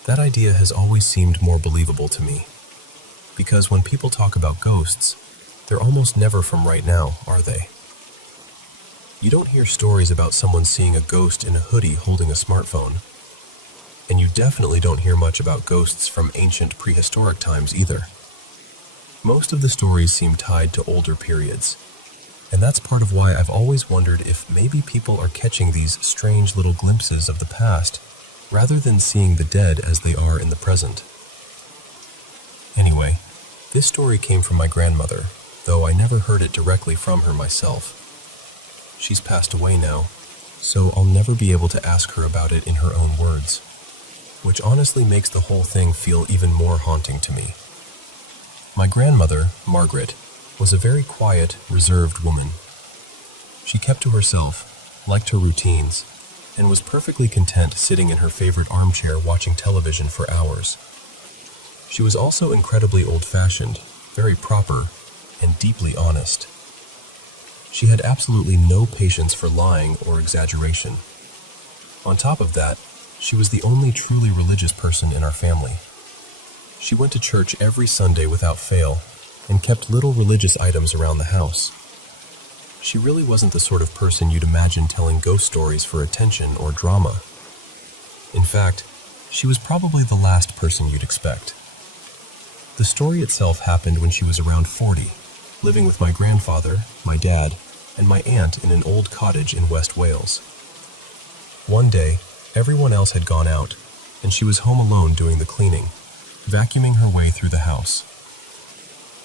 That idea has always seemed more believable to me, because when people talk about ghosts, they're almost never from right now, are they? You don't hear stories about someone seeing a ghost in a hoodie holding a smartphone. And you definitely don't hear much about ghosts from ancient prehistoric times either. Most of the stories seem tied to older periods, and that's part of why I've always wondered if maybe people are catching these strange little glimpses of the past rather than seeing the dead as they are in the present. Anyway, this story came from my grandmother, though I never heard it directly from her myself. She's passed away now, so I'll never be able to ask her about it in her own words, which honestly makes the whole thing feel even more haunting to me. My grandmother, Margaret, was a very quiet, reserved woman. She kept to herself, liked her routines, and was perfectly content sitting in her favorite armchair watching television for hours. She was also incredibly old-fashioned, very proper, and deeply honest. She had absolutely no patience for lying or exaggeration. On top of that, she was the only truly religious person in our family. She went to church every Sunday without fail and kept little religious items around the house. She really wasn't the sort of person you'd imagine telling ghost stories for attention or drama. In fact, she was probably the last person you'd expect. The story itself happened when she was around 40, living with my grandfather, my dad, and my aunt in an old cottage in West Wales. One day, everyone else had gone out, and she was home alone doing the cleaning, vacuuming her way through the house.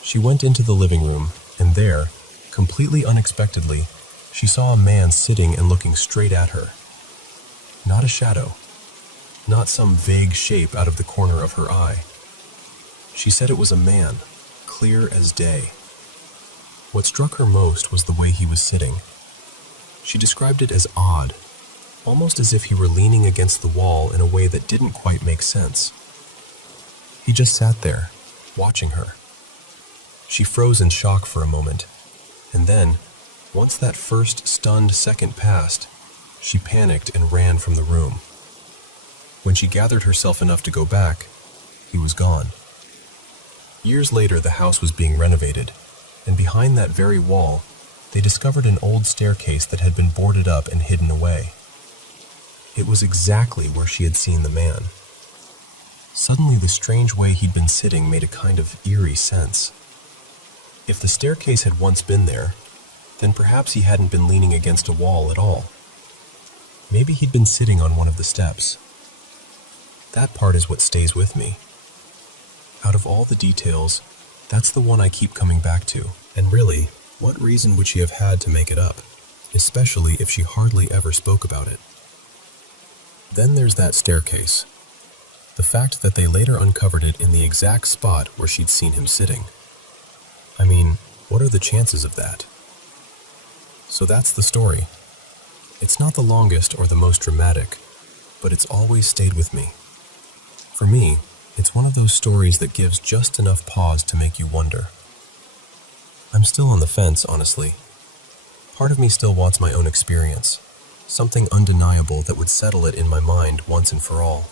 She went into the living room, and there, completely unexpectedly, she saw a man sitting and looking straight at her. Not a shadow, not some vague shape out of the corner of her eye. She said it was a man, clear as day. What struck her most was the way he was sitting. She described it as odd, almost as if he were leaning against the wall in a way that didn't quite make sense. He just sat there, watching her. She froze in shock for a moment, and then, once that first stunned second passed, she panicked and ran from the room. When she gathered herself enough to go back, he was gone. Years later, the house was being renovated, and behind that very wall, they discovered an old staircase that had been boarded up and hidden away. It was exactly where she had seen the man. Suddenly, the strange way he'd been sitting made a kind of eerie sense. If the staircase had once been there, then perhaps he hadn't been leaning against a wall at all. Maybe he'd been sitting on one of the steps. That part is what stays with me. Out of all the details, that's the one I keep coming back to. And really, what reason would she have had to make it up, especially if she hardly ever spoke about it? Then there's that staircase. The fact that they later uncovered it in the exact spot where she'd seen him sitting. I mean, what are the chances of that? So that's the story. It's not the longest or the most dramatic, but it's always stayed with me. For me, it's one of those stories that gives just enough pause to make you wonder. I'm still on the fence, honestly. Part of me still wants my own experience, something undeniable that would settle it in my mind once and for all.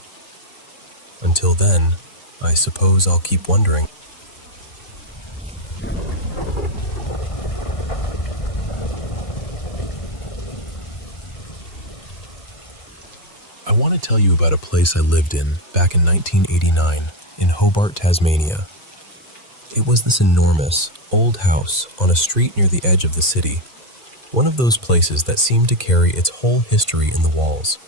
Until then, I suppose I'll keep wondering. I want to tell you about a place I lived in back in 1989 in Hobart, Tasmania. It was this enormous, old house on a street near the edge of the city. One of those places that seemed to carry its whole history in the walls.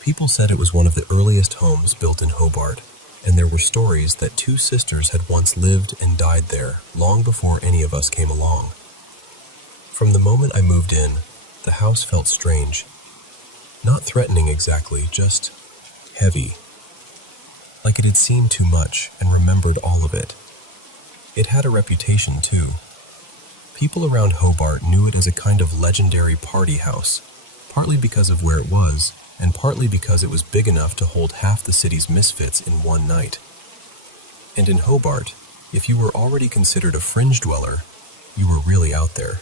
People said it was one of the earliest homes built in Hobart, and there were stories that two sisters had once lived and died there long before any of us came along. From the moment I moved in, the house felt strange. Not threatening exactly, just heavy. Like it had seen too much and remembered all of it. It had a reputation too. People around Hobart knew it as a kind of legendary party house, partly because of where it was, and partly because it was big enough to hold half the city's misfits in one night. And in Hobart, if you were already considered a fringe dweller, you were really out there.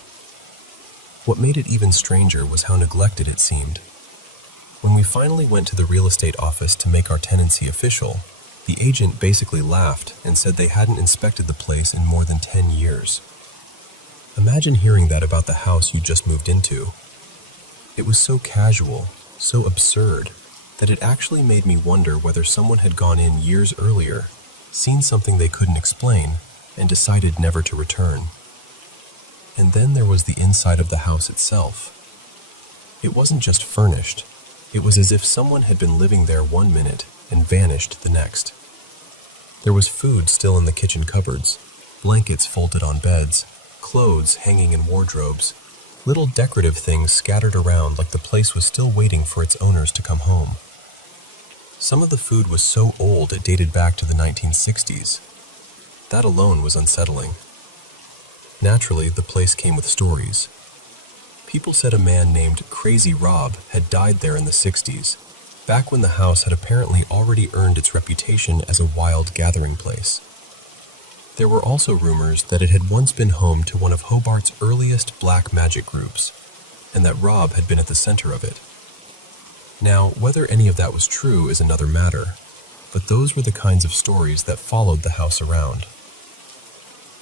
What made it even stranger was how neglected it seemed. When we finally went to the real estate office to make our tenancy official, the agent basically laughed and said they hadn't inspected the place in more than 10 years. Imagine hearing that about the house you just moved into. It was so casual, so absurd, that it actually made me wonder whether someone had gone in years earlier, seen something they couldn't explain, and decided never to return. And then there was the inside of the house itself. It wasn't just furnished. It was as if someone had been living there one minute and vanished the next. There was food still in the kitchen cupboards, blankets folded on beds, clothes hanging in wardrobes, little decorative things scattered around like the place was still waiting for its owners to come home. Some of the food was so old it dated back to the 1960s. That alone was unsettling. Naturally, the place came with stories. People said a man named Crazy Rob had died there in the 60s, back when the house had apparently already earned its reputation as a wild gathering place. There were also rumors that it had once been home to one of Hobart's earliest black magic groups, and that Rob had been at the center of it. Now, whether any of that was true is another matter, but those were the kinds of stories that followed the house around.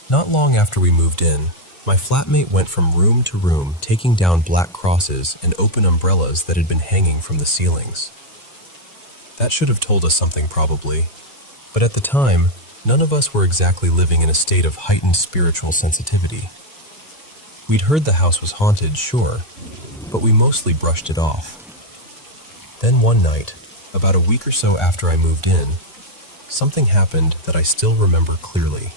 Not long after we moved in, my flatmate went from room to room taking down black crosses and open umbrellas that had been hanging from the ceilings. That should have told us something probably, but at the time, none of us were exactly living in a state of heightened spiritual sensitivity. We'd heard the house was haunted, sure, but we mostly brushed it off. Then one night, about a week or so after I moved in, something happened that I still remember clearly.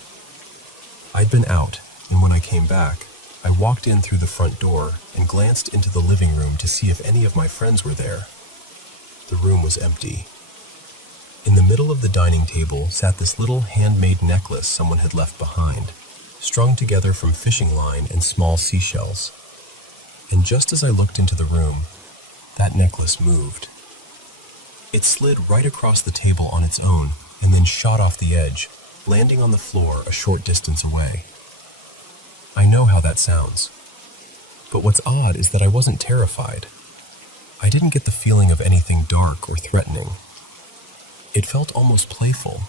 I'd been out, and when I came back, I walked in through the front door and glanced into the living room to see if any of my friends were there. The room was empty. In the middle of the dining table sat this little handmade necklace someone had left behind, strung together from fishing line and small seashells. And just as I looked into the room, that necklace moved. It slid right across the table on its own and then shot off the edge, landing on the floor a short distance away. I know how that sounds, but what's odd is that I wasn't terrified. I didn't get the feeling of anything dark or threatening. It felt almost playful,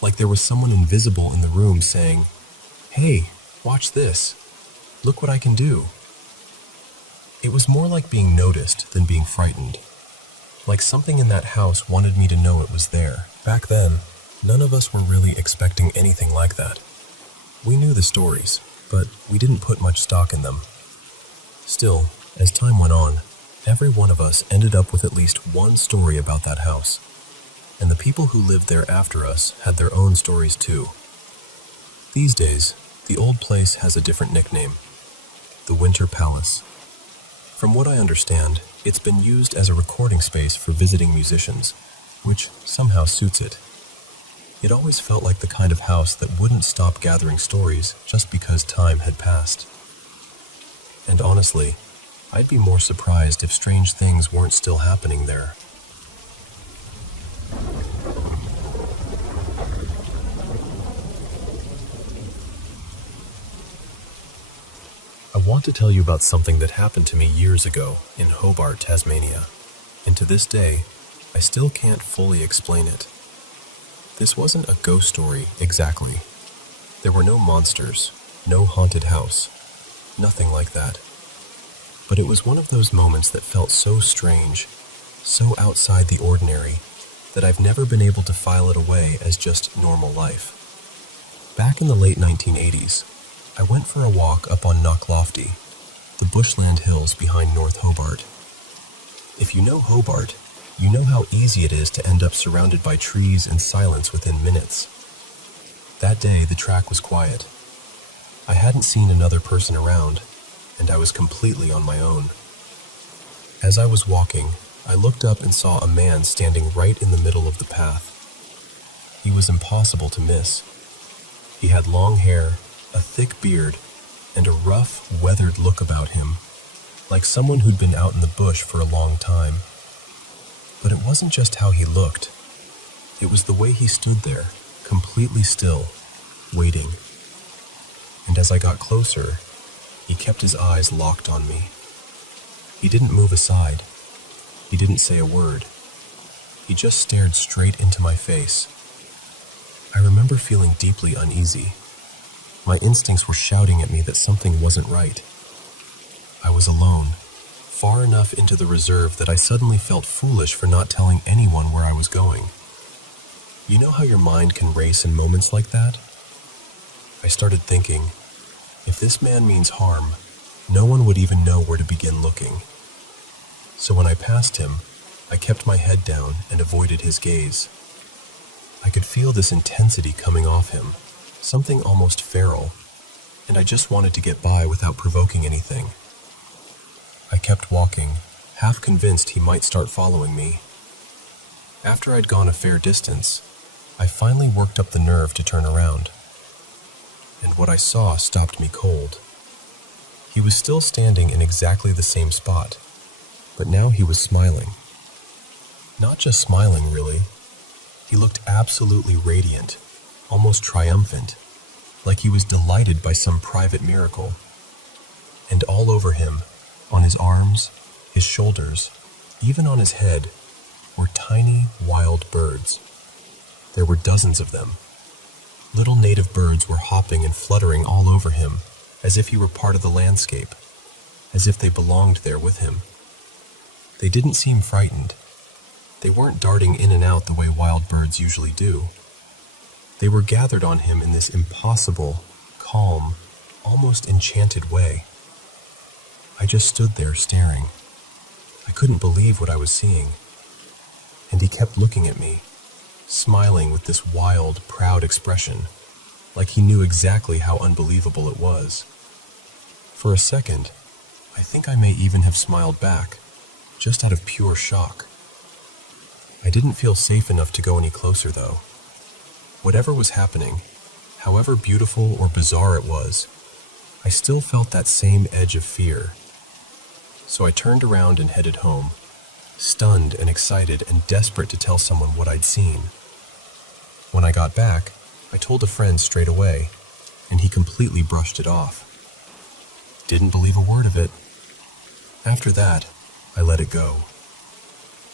like there was someone invisible in the room saying, "Hey, watch this. Look what I can do." It was more like being noticed than being frightened, like something in that house wanted me to know it was there. Back then, none of us were really expecting anything like that. We knew the stories, but we didn't put much stock in them. Still, as time went on, every one of us ended up with at least one story about that house. And the people who lived there after us had their own stories too. These days, the old place has a different nickname, the Winter Palace. From what I understand, it's been used as a recording space for visiting musicians, which somehow suits it. It always felt like the kind of house that wouldn't stop gathering stories just because time had passed. And honestly, I'd be more surprised if strange things weren't still happening there. I want to tell you about something that happened to me years ago in Hobart, Tasmania, and to this day, I still can't fully explain it. This wasn't a ghost story exactly. There were no monsters, no haunted house, nothing like that. But it was one of those moments that felt so strange, so outside the ordinary, that I've never been able to file it away as just normal life. Back in the late 1980s, I went for a walk up on Knocklofty, the bushland hills behind North Hobart. If you know Hobart, you know how easy it is to end up surrounded by trees and silence within minutes. That day, the track was quiet. I hadn't seen another person around, and I was completely on my own. As I was walking, I looked up and saw a man standing right in the middle of the path. He was impossible to miss. He had long hair, a thick beard, and a rough, weathered look about him, like someone who'd been out in the bush for a long time. But it wasn't just how he looked. It was the way he stood there, completely still, waiting. And as I got closer, he kept his eyes locked on me. He didn't move aside. He didn't say a word. He just stared straight into my face. I remember feeling deeply uneasy. My instincts were shouting at me that something wasn't right. I was alone, far enough into the reserve that I suddenly felt foolish for not telling anyone where I was going. You know how your mind can race in moments like that? I started thinking, if this man means harm, no one would even know where to begin looking. So when I passed him, I kept my head down and avoided his gaze. I could feel this intensity coming off him, something almost feral, and I just wanted to get by without provoking anything. I kept walking, half convinced he might start following me. After I'd gone a fair distance, I finally worked up the nerve to turn around. And what I saw stopped me cold. He was still standing in exactly the same spot, but now he was smiling. Not just smiling, really. He looked absolutely radiant, almost triumphant, like he was delighted by some private miracle. And all over him, on his arms, his shoulders, even on his head, were tiny, wild birds. There were dozens of them. Little native birds were hopping and fluttering all over him, as if he were part of the landscape, as if they belonged there with him. They didn't seem frightened. They weren't darting in and out the way wild birds usually do. They were gathered on him in this impossible, calm, almost enchanted way. I just stood there staring. I couldn't believe what I was seeing. And he kept looking at me, smiling with this wild, proud expression, like he knew exactly how unbelievable it was. For a second, I think I may even have smiled back, just out of pure shock. I didn't feel safe enough to go any closer, though. Whatever was happening, however beautiful or bizarre it was, I still felt that same edge of fear. So I turned around and headed home, stunned and excited and desperate to tell someone what I'd seen. When I got back, I told a friend straight away, and he completely brushed it off. Didn't believe a word of it. After that, I let it go.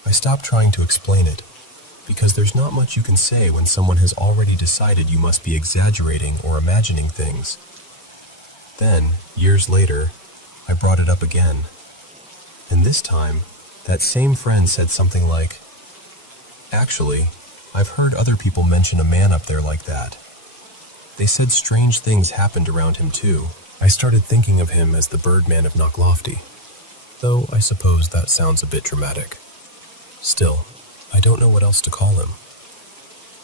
I stopped trying to explain it, because there's not much you can say when someone has already decided you must be exaggerating or imagining things. Then, years later, I brought it up again. And this time, that same friend said something like, "Actually, I've heard other people mention a man up there like that. They said strange things happened around him too." I started thinking of him as the Birdman of Knocklofty, though I suppose that sounds a bit dramatic. Still, I don't know what else to call him.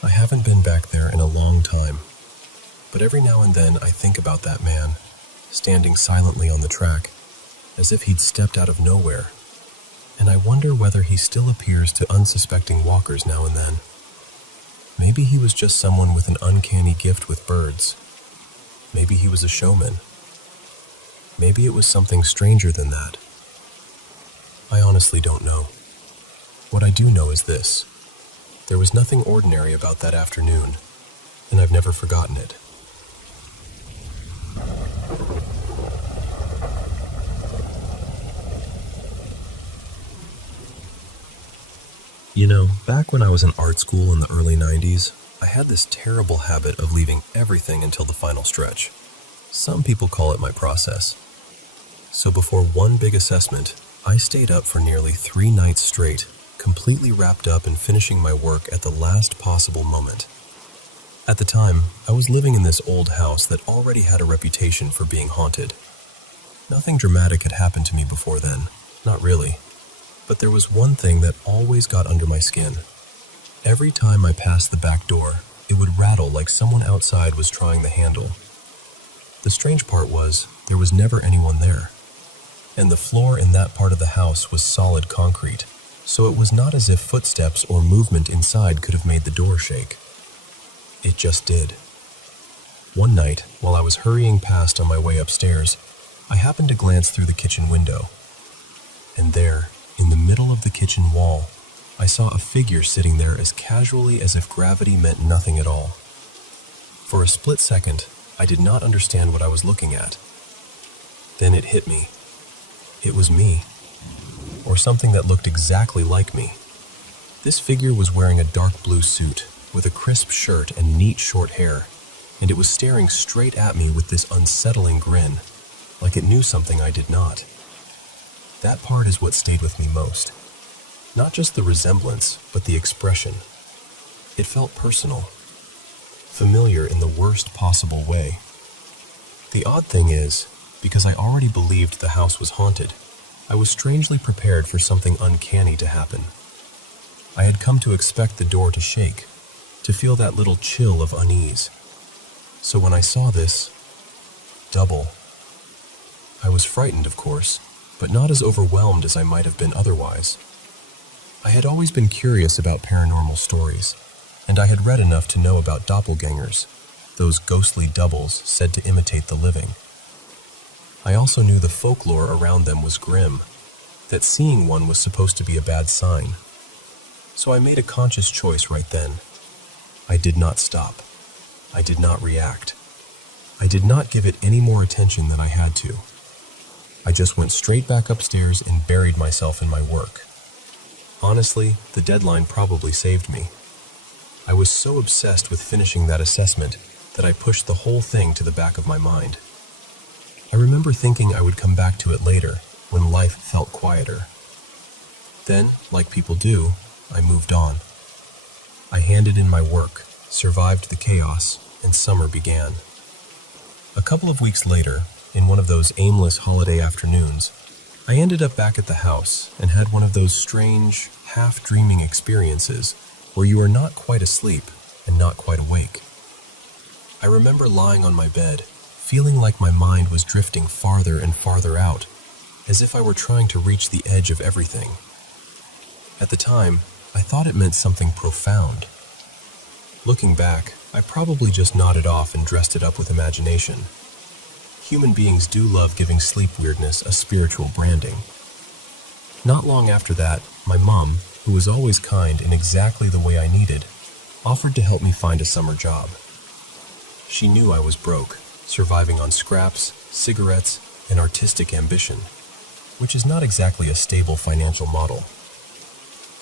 I haven't been back there in a long time, but every now and then I think about that man, standing silently on the track, as if he'd stepped out of nowhere, and I wonder whether he still appears to unsuspecting walkers now and then. Maybe he was just someone with an uncanny gift with birds. Maybe he was a showman. Maybe it was something stranger than that. I honestly don't know. What I do know is this: there was nothing ordinary about that afternoon, and I've never forgotten it. You know, back when I was in art school in the early 90s, I had this terrible habit of leaving everything until the final stretch. Some people call it my process. So before one big assessment, I stayed up for nearly 3 nights straight, completely wrapped up in finishing my work at the last possible moment. At the time, I was living in this old house that already had a reputation for being haunted. Nothing dramatic had happened to me before then, not really. But there was one thing that always got under my skin. Every time I passed the back door, it would rattle like someone outside was trying the handle. The strange part was, there was never anyone there. And the floor in that part of the house was solid concrete, so it was not as if footsteps or movement inside could have made the door shake. It just did. One night, while I was hurrying past on my way upstairs, I happened to glance through the kitchen window. And there, in the middle of the kitchen wall, I saw a figure sitting there as casually as if gravity meant nothing at all. For a split second, I did not understand what I was looking at. Then it hit me. It was me, or something that looked exactly like me. This figure was wearing a dark blue suit, with a crisp shirt and neat short hair, and it was staring straight at me with this unsettling grin, like it knew something I did not. That part is what stayed with me most. Not just the resemblance, but the expression. It felt personal, familiar in the worst possible way. The odd thing is, because I already believed the house was haunted, I was strangely prepared for something uncanny to happen. I had come to expect the door to shake, to feel that little chill of unease. So when I saw this double, I was frightened, of course, but not as overwhelmed as I might have been otherwise. I had always been curious about paranormal stories, and I had read enough to know about doppelgangers, those ghostly doubles said to imitate the living. I also knew the folklore around them was grim, that seeing one was supposed to be a bad sign. So I made a conscious choice right then. I did not stop. I did not react. I did not give it any more attention than I had to. I just went straight back upstairs and buried myself in my work. Honestly, the deadline probably saved me. I was so obsessed with finishing that assessment that I pushed the whole thing to the back of my mind. I remember thinking I would come back to it later, when life felt quieter. Then, like people do, I moved on. I handed in my work, survived the chaos, and summer began. A couple of weeks later, in one of those aimless holiday afternoons, I ended up back at the house and had one of those strange, half-dreaming experiences where you are not quite asleep and not quite awake. I remember lying on my bed, feeling like my mind was drifting farther and farther out, as if I were trying to reach the edge of everything. At the time, I thought it meant something profound. Looking back, I probably just nodded off and dressed it up with imagination. Human beings do love giving sleep weirdness a spiritual branding. Not long after that, my mom, who was always kind in exactly the way I needed, offered to help me find a summer job. She knew I was broke, surviving on scraps, cigarettes, and artistic ambition, which is not exactly a stable financial model.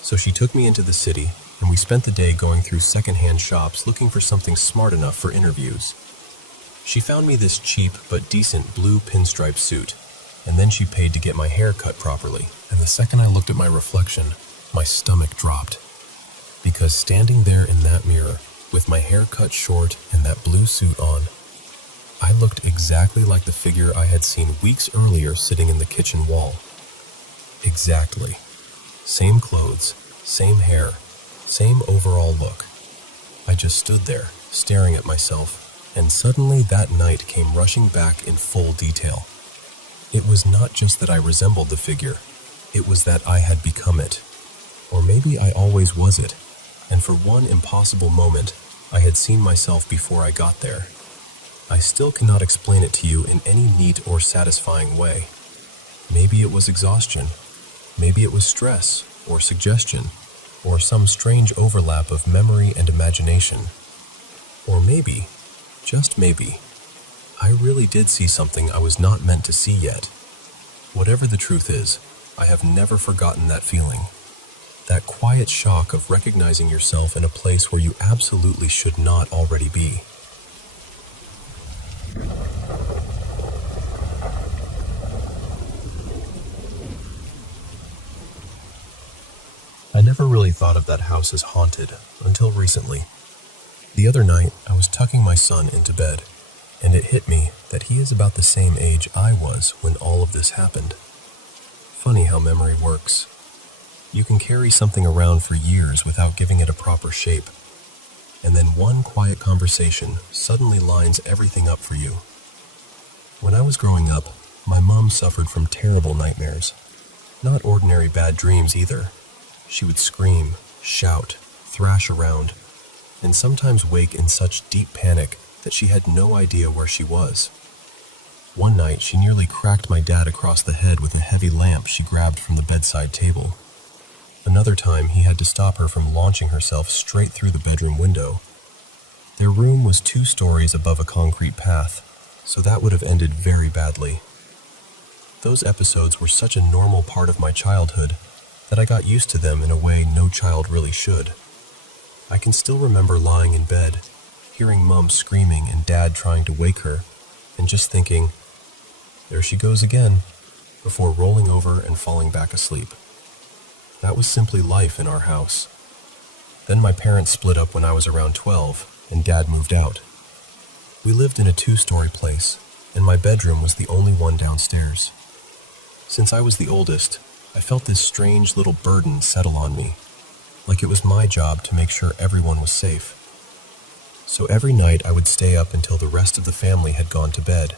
So she took me into the city, and we spent the day going through secondhand shops looking for something smart enough for interviews. She found me this cheap but decent blue pinstripe suit, and then she paid to get my hair cut properly, and the second I looked at my reflection, my stomach dropped. Because standing there in that mirror, with my hair cut short and that blue suit on, I looked exactly like the figure I had seen weeks earlier sitting in the kitchen wall. Exactly. Same clothes, same hair, same overall look. I just stood there, staring at myself, and suddenly that night came rushing back in full detail. It was not just that I resembled the figure, it was that I had become it. Or maybe I always was it, and for one impossible moment, I had seen myself before I got there. I still cannot explain it to you in any neat or satisfying way. Maybe it was exhaustion, maybe it was stress, or suggestion, or some strange overlap of memory and imagination. Or maybe, just maybe, I really did see something I was not meant to see yet. Whatever the truth is, I have never forgotten that feeling. That quiet shock of recognizing yourself in a place where you absolutely should not already be. I never really thought of that house as haunted until recently. The other night, I was tucking my son into bed, and it hit me that he is about the same age I was when all of this happened. Funny how memory works. You can carry something around for years without giving it a proper shape, and then one quiet conversation suddenly lines everything up for you. When I was growing up, my mom suffered from terrible nightmares. Not ordinary bad dreams either. She would scream, shout, thrash around, and sometimes wake in such deep panic that she had no idea where she was. One night, she nearly cracked my dad across the head with a heavy lamp she grabbed from the bedside table. Another time, he had to stop her from launching herself straight through the bedroom window. Their room was 2 stories above a concrete path, so that would have ended very badly. Those episodes were such a normal part of my childhood that I got used to them in a way no child really should. I can still remember lying in bed, hearing Mom screaming and Dad trying to wake her, and just thinking, there she goes again, before rolling over and falling back asleep. That was simply life in our house. Then my parents split up when I was around 12, and Dad moved out. We lived in a 2-story place, and my bedroom was the only one downstairs. Since I was the oldest, I felt this strange little burden settle on me, like it was my job to make sure everyone was safe. So every night I would stay up until the rest of the family had gone to bed,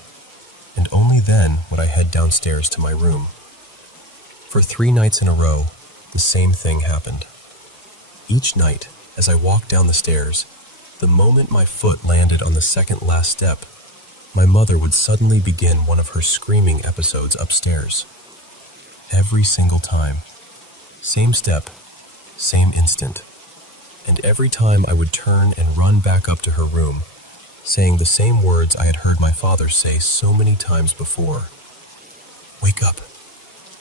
and only then would I head downstairs to my room. For 3 nights in a row, the same thing happened. Each night, as I walked down the stairs, the moment my foot landed on the second last step, my mother would suddenly begin one of her screaming episodes upstairs. Every single time. Same step, same instant. And every time I would turn and run back up to her room, saying the same words I had heard my father say so many times before. Wake up.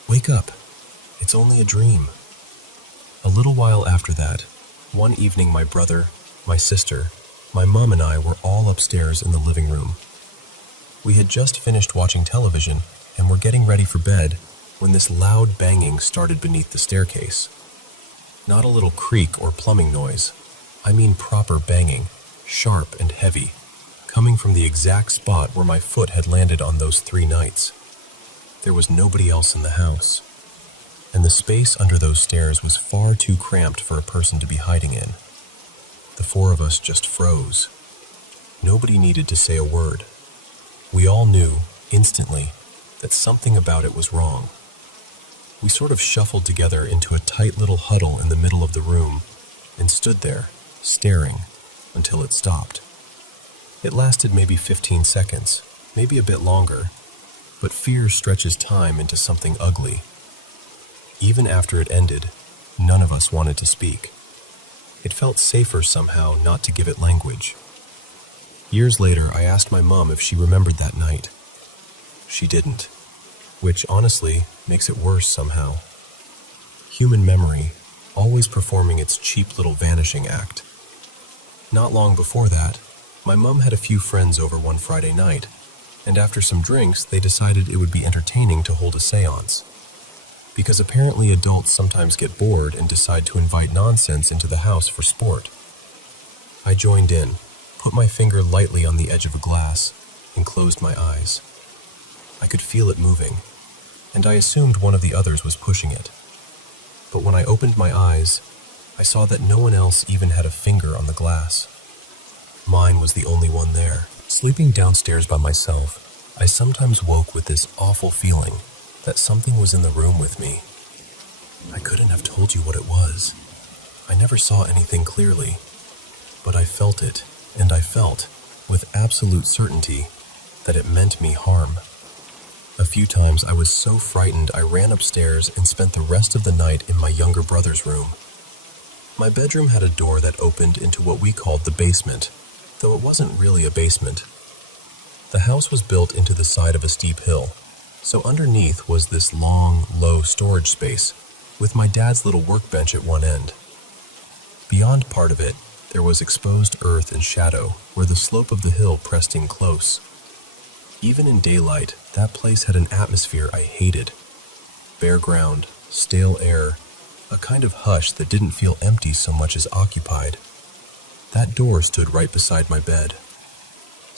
Wake up. It's only a dream. A little while after that, one evening my brother, my sister, my mom and I were all upstairs in the living room. We had just finished watching television and were getting ready for bed when this loud banging started beneath the staircase. Not a little creak or plumbing noise. I mean proper banging, sharp and heavy, coming from the exact spot where my foot had landed on those 3 nights. There was nobody else in the house, and the space under those stairs was far too cramped for a person to be hiding in. The 4 of us just froze. Nobody needed to say a word. We all knew, instantly, that something about it was wrong. We sort of shuffled together into a tight little huddle in the middle of the room and stood there, staring, until it stopped. It lasted maybe 15 seconds, maybe a bit longer, but fear stretches time into something ugly. Even after it ended, none of us wanted to speak. It felt safer somehow not to give it language. Years later, I asked my mom if she remembered that night. She didn't, which honestly makes it worse somehow. Human memory, always performing its cheap little vanishing act. Not long before that, my mom had a few friends over one Friday night, and after some drinks, they decided it would be entertaining to hold a seance. Because apparently adults sometimes get bored and decide to invite nonsense into the house for sport. I joined in, put my finger lightly on the edge of a glass, and closed my eyes. I could feel it moving, and I assumed one of the others was pushing it. But when I opened my eyes, I saw that no one else even had a finger on the glass. Mine was the only one there. Sleeping downstairs by myself, I sometimes woke with this awful feeling that something was in the room with me. I couldn't have told you what it was. I never saw anything clearly, but I felt it, and I felt, with absolute certainty, that it meant me harm. A few times I was so frightened I ran upstairs and spent the rest of the night in my younger brother's room. My bedroom had a door that opened into what we called the basement, though it wasn't really a basement. The house was built into the side of a steep hill, so underneath was this long, low storage space, with my dad's little workbench at one end. Beyond part of it, there was exposed earth and shadow, where the slope of the hill pressed in close. Even in daylight, that place had an atmosphere I hated. Bare ground, stale air, a kind of hush that didn't feel empty so much as occupied. That door stood right beside my bed.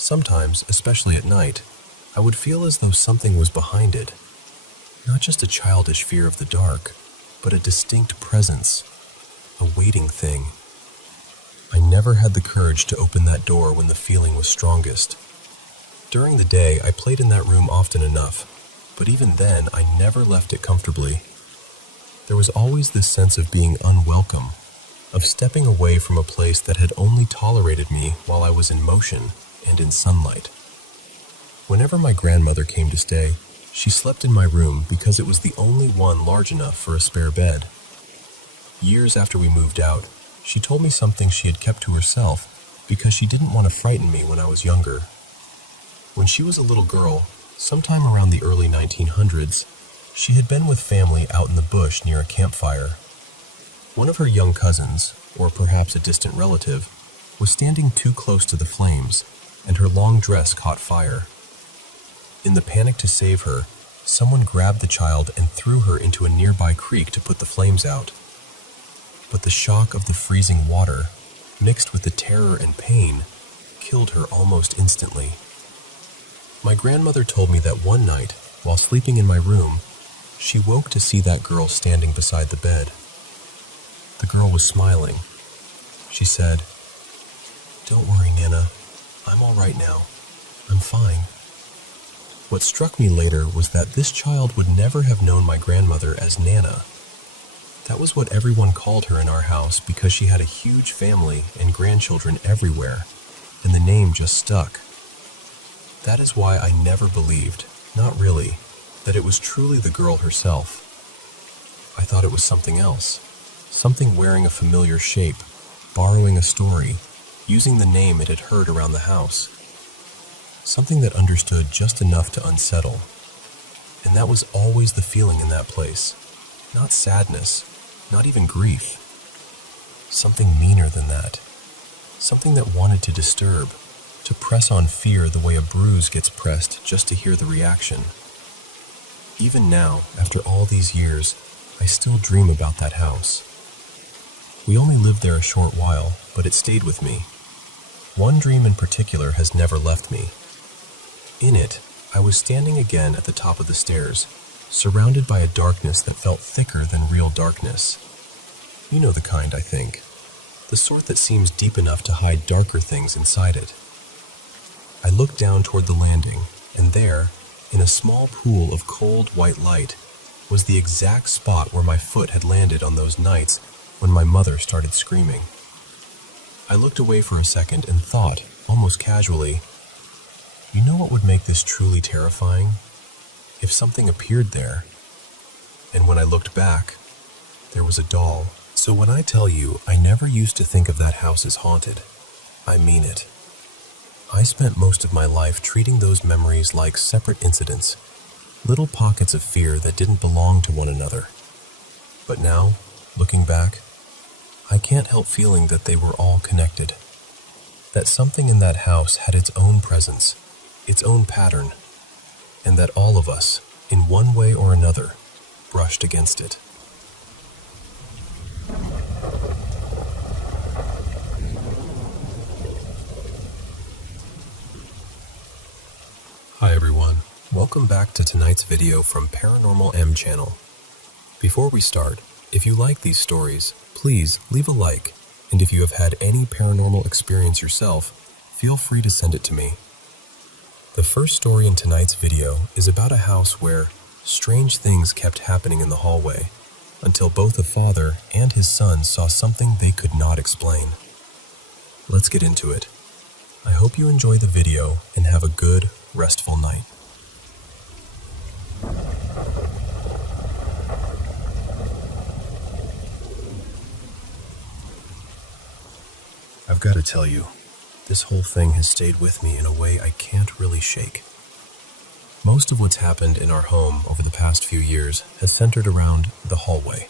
Sometimes, especially at night, I would feel as though something was behind it. Not just a childish fear of the dark, but a distinct presence, a waiting thing. I never had the courage to open that door when the feeling was strongest. During the day, I played in that room often enough, but even then, I never left it comfortably. There was always this sense of being unwelcome, of stepping away from a place that had only tolerated me while I was in motion and in sunlight. Whenever my grandmother came to stay, she slept in my room because it was the only one large enough for a spare bed. Years after we moved out, she told me something she had kept to herself because she didn't want to frighten me when I was younger. When she was a little girl, sometime around the early 1900s, she had been with family out in the bush near a campfire. One of her young cousins, or perhaps a distant relative, was standing too close to the flames, and her long dress caught fire. In the panic to save her, someone grabbed the child and threw her into a nearby creek to put the flames out. But the shock of the freezing water, mixed with the terror and pain, killed her almost instantly. My grandmother told me that one night, while sleeping in my room, she woke to see that girl standing beside the bed. The girl was smiling. She said, "Don't worry, Nana. I'm all right now. I'm fine." What struck me later was that this child would never have known my grandmother as Nana. That was what everyone called her in our house because she had a huge family and grandchildren everywhere, and the name just stuck. That is why I never believed, not really, that it was truly the girl herself. I thought it was something else, something wearing a familiar shape, borrowing a story, using the name it had heard around the house. Something that understood just enough to unsettle. And that was always the feeling in that place. Not sadness, not even grief. Something meaner than that. Something that wanted to disturb, to press on fear the way a bruise gets pressed just to hear the reaction. Even now, after all these years, I still dream about that house. We only lived there a short while, but it stayed with me. One dream in particular has never left me. In it, I was standing again at the top of the stairs, surrounded by a darkness that felt thicker than real darkness. You know the kind, I think. The sort that seems deep enough to hide darker things inside it. I looked down toward the landing, and there, in a small pool of cold white light, was the exact spot where my foot had landed on those nights when my mother started screaming. I looked away for a second and thought, almost casually, you know what would make this truly terrifying? If something appeared there. And when I looked back, there was a doll. So when I tell you I never used to think of that house as haunted, I mean it. I spent most of my life treating those memories like separate incidents, little pockets of fear that didn't belong to one another. But now, looking back, I can't help feeling that they were all connected. That something in that house had its own presence, its own pattern, and that all of us, in one way or another, brushed against it. Hi everyone, welcome back to tonight's video from Paranormal M channel. Before we start, if you like these stories, please leave a like, and if you have had any paranormal experience yourself, feel free to send it to me. The first story in tonight's video is about a house where strange things kept happening in the hallway until both the father and his son saw something they could not explain. Let's get into it. I hope you enjoy the video and have a good, restful night. I've got to tell you, this whole thing has stayed with me in a way I can't really shake. Most of what's happened in our home over the past few years has centered around the hallway.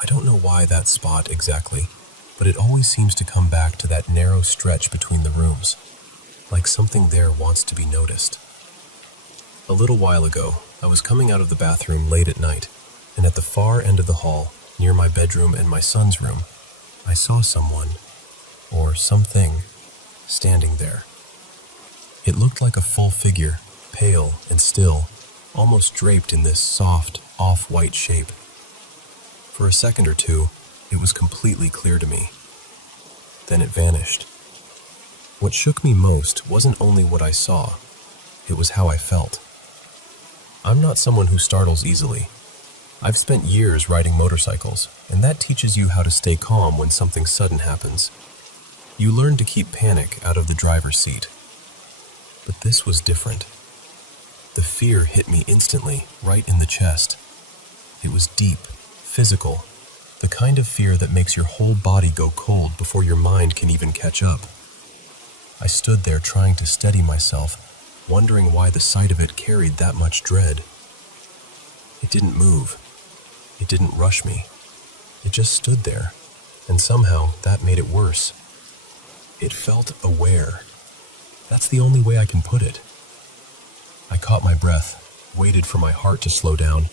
I don't know why that spot exactly, but it always seems to come back to that narrow stretch between the rooms, like something there wants to be noticed. A little while ago, I was coming out of the bathroom late at night, and at the far end of the hall, near my bedroom and my son's room, I saw someone, or something, standing there. It looked like a full figure, pale and still, almost draped in this soft, off-white shape. For a second or two, it was completely clear to me. Then it vanished. What shook me most wasn't only what I saw, it was how I felt. I'm not someone who startles easily. I've spent years riding motorcycles, and that teaches you how to stay calm when something sudden happens. You learn to keep panic out of the driver's seat. But this was different. The fear hit me instantly, right in the chest. It was deep, physical, the kind of fear that makes your whole body go cold before your mind can even catch up. I stood there trying to steady myself, wondering why the sight of it carried that much dread. It didn't move. It didn't rush me. It just stood there, and somehow that made it worse. It felt aware. That's the only way I can put it. I caught my breath, waited for my heart to slow down,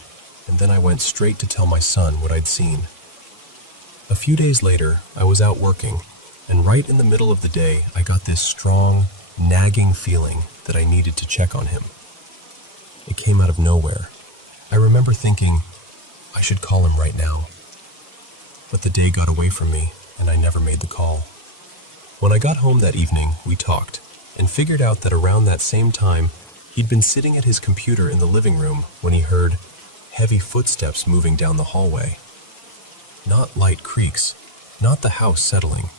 and then I went straight to tell my son what I'd seen. A few days later, I was out working, and right in the middle of the day, I got this strong, nagging feeling that I needed to check on him. It came out of nowhere. I remember thinking, I should call him right now. But the day got away from me, and I never made the call. When I got home that evening, we talked, and figured out that around that same time, he'd been sitting at his computer in the living room when he heard heavy footsteps moving down the hallway. Not light creaks, not the house settling.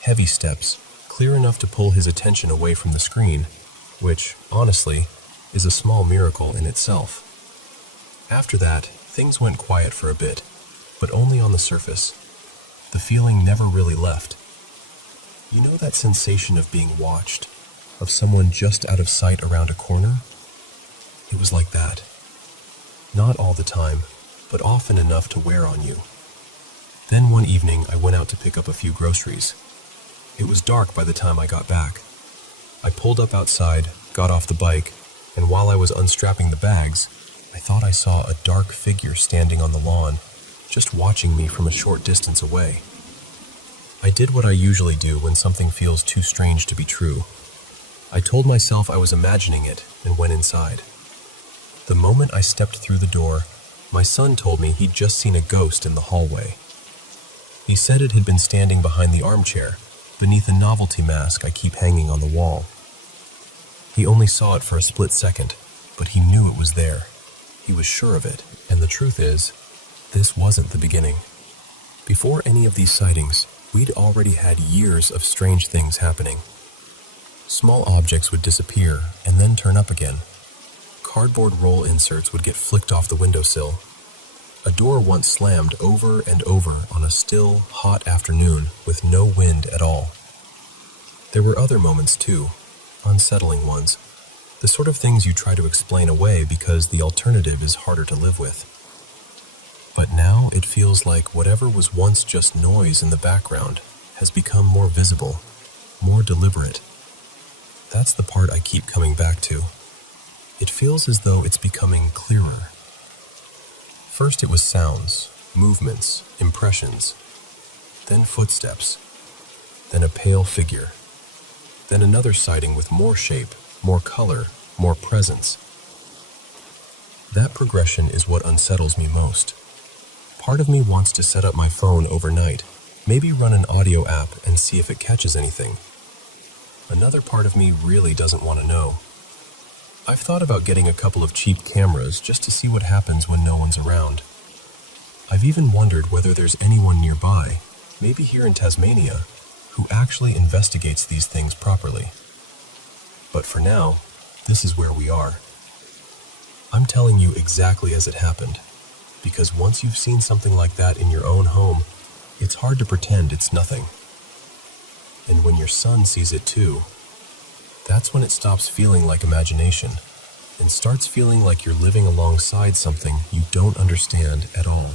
Heavy steps, clear enough to pull his attention away from the screen, which, honestly, is a small miracle in itself. After that, things went quiet for a bit, but only on the surface. The feeling never really left. You know that sensation of being watched, of someone just out of sight around a corner? It was like that. Not all the time, but often enough to wear on you. Then one evening, I went out to pick up a few groceries. It was dark by the time I got back. I pulled up outside, got off the bike, and while I was unstrapping the bags, I thought I saw a dark figure standing on the lawn, just watching me from a short distance away. I did what I usually do when something feels too strange to be true. I told myself I was imagining it and went inside. The moment I stepped through the door, my son told me he'd just seen a ghost in the hallway. He said it had been standing behind the armchair, beneath a novelty mask I keep hanging on the wall. He only saw it for a split second, but he knew it was there. He was sure of it, and the truth is, this wasn't the beginning. Before any of these sightings, we'd already had years of strange things happening. Small objects would disappear and then turn up again. Cardboard roll inserts would get flicked off the windowsill. A door once slammed over and over on a still, hot afternoon with no wind at all. There were other moments too, unsettling ones, the sort of things you try to explain away because the alternative is harder to live with. But now it feels like whatever was once just noise in the background has become more visible, more deliberate. That's the part I keep coming back to. It feels as though it's becoming clearer. First it was sounds, movements, impressions, then footsteps, then a pale figure, then another sighting with more shape, more color, more presence. That progression is what unsettles me most. Part of me wants to set up my phone overnight, maybe run an audio app and see if it catches anything. Another part of me really doesn't want to know. I've thought about getting a couple of cheap cameras just to see what happens when no one's around. I've even wondered whether there's anyone nearby, maybe here in Tasmania, who actually investigates these things properly. But for now, this is where we are. I'm telling you exactly as it happened, because once you've seen something like that in your own home, it's hard to pretend it's nothing. And when your son sees it too, that's when it stops feeling like imagination and starts feeling like you're living alongside something you don't understand at all.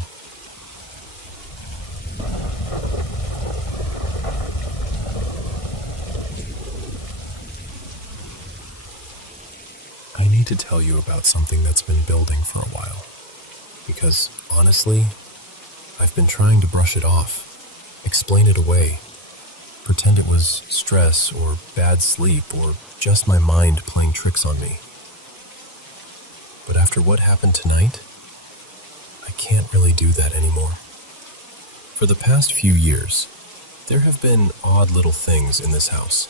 I need to tell you about something that's been building for a while, because honestly, I've been trying to brush it off, explain it away, pretend it was stress or bad sleep or just my mind playing tricks on me. But after what happened tonight, I can't really do that anymore. For the past few years, there have been odd little things in this house.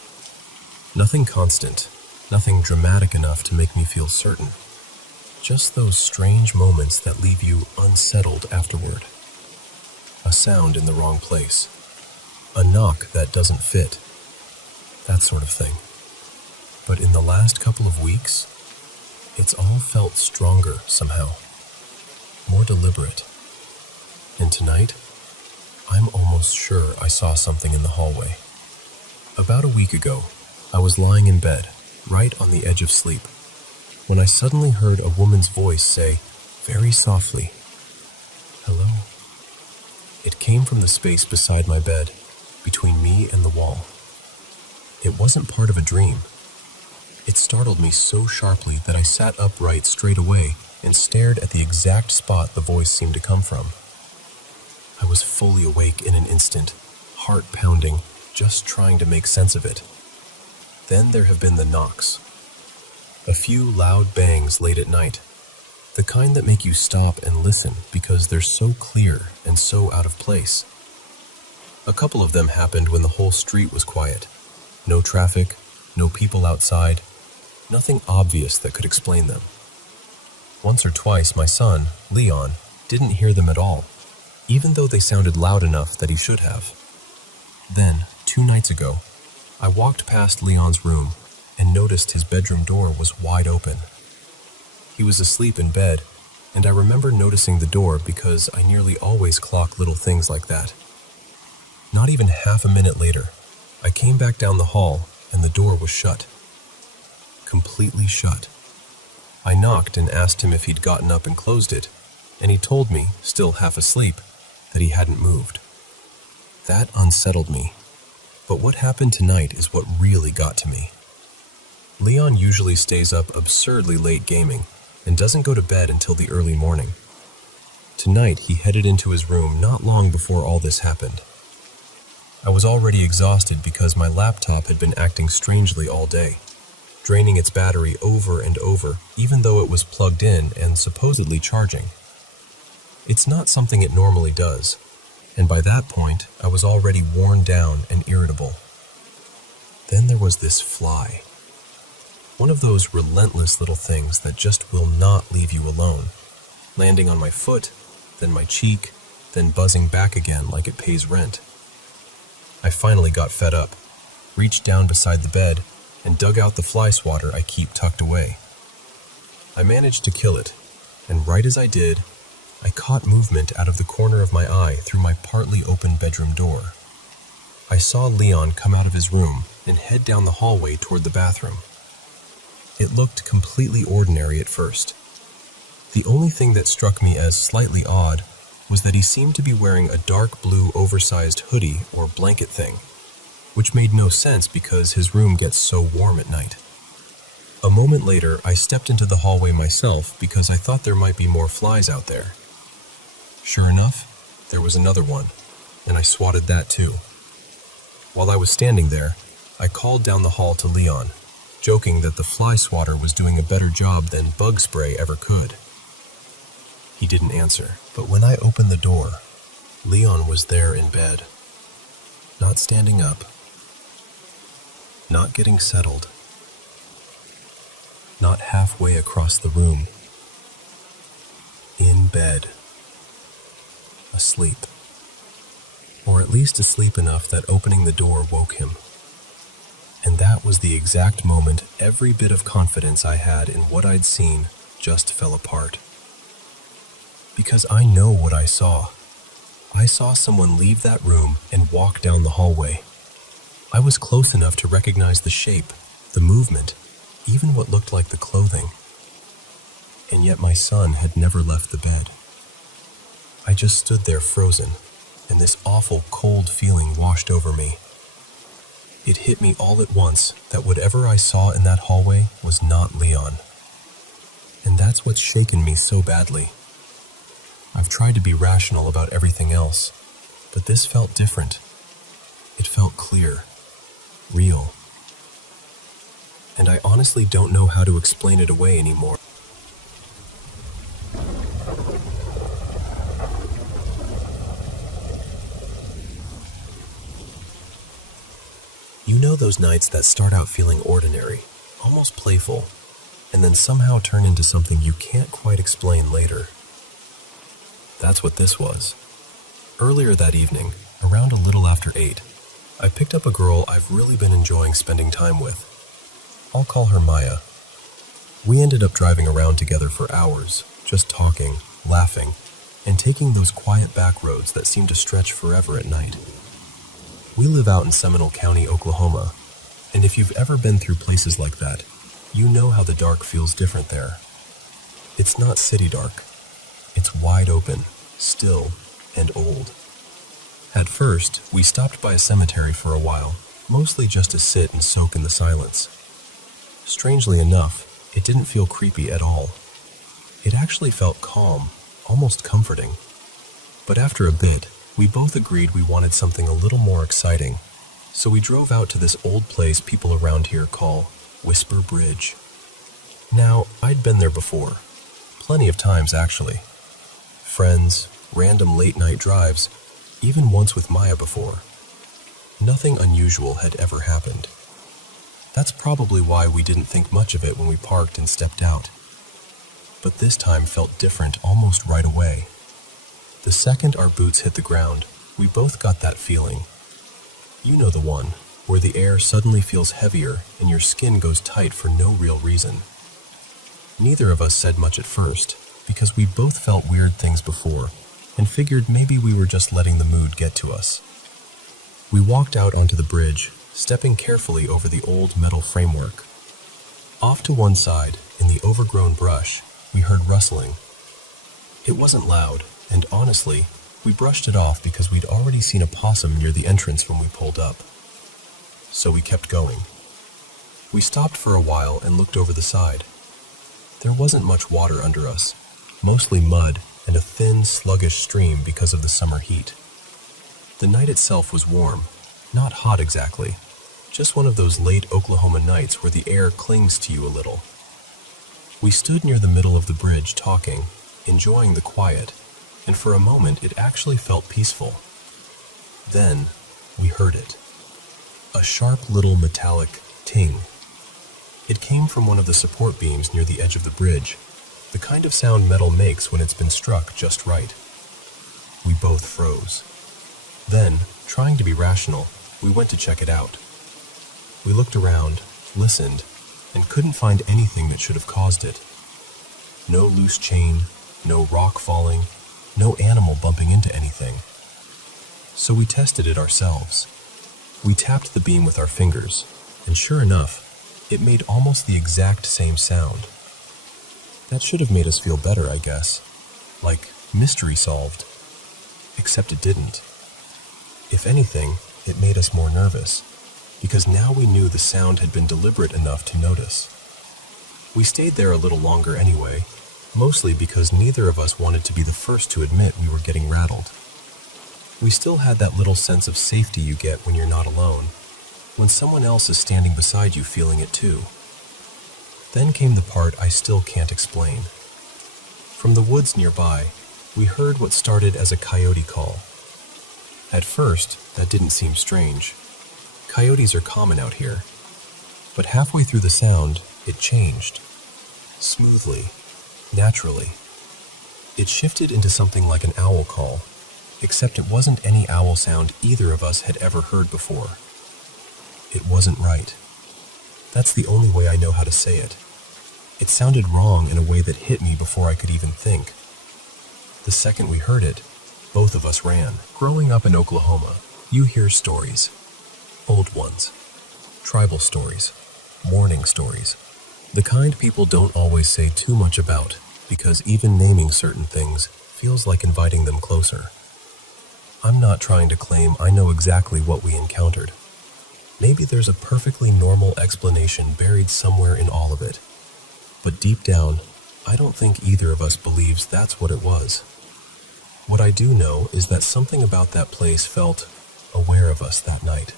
Nothing constant, nothing dramatic enough to make me feel certain. Just those strange moments that leave you unsettled afterward. A sound in the wrong place. A knock that doesn't fit. That sort of thing. But in the last couple of weeks, it's all felt stronger somehow. More deliberate. And tonight, I'm almost sure I saw something in the hallway. About a week ago, I was lying in bed, right on the edge of sleep, when I suddenly heard a woman's voice say, very softly, "Hello." It came from the space beside my bed, between me and the wall. It wasn't part of a dream. It startled me so sharply that I sat upright straight away and stared at the exact spot the voice seemed to come from. I was fully awake in an instant, heart pounding, just trying to make sense of it. Then there have been the knocks. A few loud bangs late at night, the kind that make you stop and listen because they're so clear and so out of place. A couple of them happened when the whole street was quiet. No traffic, no people outside, nothing obvious that could explain them. Once or twice my son, Leon, didn't hear them at all, even though they sounded loud enough that he should have. Then, 2 nights ago, I walked past Leon's room and noticed his bedroom door was wide open. He was asleep in bed, and I remember noticing the door because I nearly always clock little things like that. Not even half a minute later, I came back down the hall and the door was shut. Completely shut. I knocked and asked him if he'd gotten up and closed it, and he told me, still half asleep, that he hadn't moved. That unsettled me, but what happened tonight is what really got to me. Leon usually stays up absurdly late gaming and doesn't go to bed until the early morning. Tonight he headed into his room not long before all this happened. I was already exhausted because my laptop had been acting strangely all day, draining its battery over and over, even though it was plugged in and supposedly charging. It's not something it normally does, and by that point, I was already worn down and irritable. Then there was this fly. One of those relentless little things that just will not leave you alone, landing on my foot, then my cheek, then buzzing back again like it pays rent. I finally got fed up, reached down beside the bed, and dug out the fly swatter I keep tucked away. I managed to kill it, and right as I did, I caught movement out of the corner of my eye through my partly open bedroom door. I saw Leon come out of his room and head down the hallway toward the bathroom. It looked completely ordinary at first. The only thing that struck me as slightly odd was that he seemed to be wearing a dark blue oversized hoodie or blanket thing, which made no sense because his room gets so warm at night. A moment later, I stepped into the hallway myself because I thought there might be more flies out there. Sure enough, there was another one, and I swatted that too. While I was standing there, I called down the hall to Leon, joking that the fly swatter was doing a better job than bug spray ever could. He didn't answer, but when I opened the door, Leon was there in bed. Not standing up, not getting settled, not halfway across the room. In bed. Asleep. Or at least asleep enough that opening the door woke him. And that was the exact moment every bit of confidence I had in what I'd seen just fell apart. Because I know what I saw. I saw someone leave that room and walk down the hallway. I was close enough to recognize the shape, the movement, even what looked like the clothing. And yet my son had never left the bed. I just stood there frozen, and this awful cold feeling washed over me. It hit me all at once that whatever I saw in that hallway was not Leon. And that's what's shaken me so badly. I've tried to be rational about everything else, but this felt different. It felt clear, real, and I honestly don't know how to explain it away anymore. You know those nights that start out feeling ordinary, almost playful, and then somehow turn into something you can't quite explain later? That's what this was. Earlier that evening, around a little after 8, I picked up a girl I've really been enjoying spending time with. I'll call her Maya. We ended up driving around together for hours, just talking, laughing, and taking those quiet back roads that seem to stretch forever at night. We live out in Seminole County, Oklahoma, and if you've ever been through places like that, you know how the dark feels different there. It's not city dark. It's wide open, still, and old. At first, we stopped by a cemetery for a while, mostly just to sit and soak in the silence. Strangely enough, it didn't feel creepy at all. It actually felt calm, almost comforting. But after a bit, we both agreed we wanted something a little more exciting, so we drove out to this old place people around here call Whisper Bridge. Now, I'd been there before. Plenty of times, actually. Friends, random late-night drives, even once with Maya before. Nothing unusual had ever happened. That's probably why we didn't think much of it when we parked and stepped out. But this time felt different almost right away. The second our boots hit the ground, we both got that feeling. You know the one, where the air suddenly feels heavier and your skin goes tight for no real reason. Neither of us said much at first, because we both felt weird things before, and figured maybe we were just letting the mood get to us. We walked out onto the bridge, stepping carefully over the old metal framework. Off to one side, in the overgrown brush, we heard rustling. It wasn't loud, and honestly, we brushed it off because we'd already seen a possum near the entrance when we pulled up. So we kept going. We stopped for a while and looked over the side. There wasn't much water under us, mostly mud and a thin, sluggish stream because of the summer heat. The night itself was warm, not hot exactly, just one of those late Oklahoma nights where the air clings to you a little. We stood near the middle of the bridge talking, enjoying the quiet, and for a moment it actually felt peaceful. Then we heard it. A sharp little metallic ting. It came from one of the support beams near the edge of the bridge, the kind of sound metal makes when it's been struck just right. We both froze. Then, trying to be rational, we went to check it out. We looked around, listened, and couldn't find anything that should have caused it. No loose chain, no rock falling, no animal bumping into anything. So we tested it ourselves. We tapped the beam with our fingers, and sure enough, it made almost the exact same sound. That should have made us feel better, I guess. Like mystery solved. Except it didn't. If anything, it made us more nervous, because now we knew the sound had been deliberate enough to notice. We stayed there a little longer anyway, mostly because neither of us wanted to be the first to admit we were getting rattled. We still had that little sense of safety you get when you're not alone, when someone else is standing beside you feeling it too. Then came the part I still can't explain. From the woods nearby, we heard what started as a coyote call. At first, that didn't seem strange. Coyotes are common out here. But halfway through the sound, it changed. Smoothly, naturally. It shifted into something like an owl call, except it wasn't any owl sound either of us had ever heard before. It wasn't right. That's the only way I know how to say it. It sounded wrong in a way that hit me before I could even think. The second we heard it, both of us ran. Growing up in Oklahoma, you hear stories. Old ones. Tribal stories. Mourning stories. The kind people don't always say too much about, because even naming certain things feels like inviting them closer. I'm not trying to claim I know exactly what we encountered. Maybe there's a perfectly normal explanation buried somewhere in all of it. But deep down, I don't think either of us believes that's what it was. What I do know is that something about that place felt aware of us that night.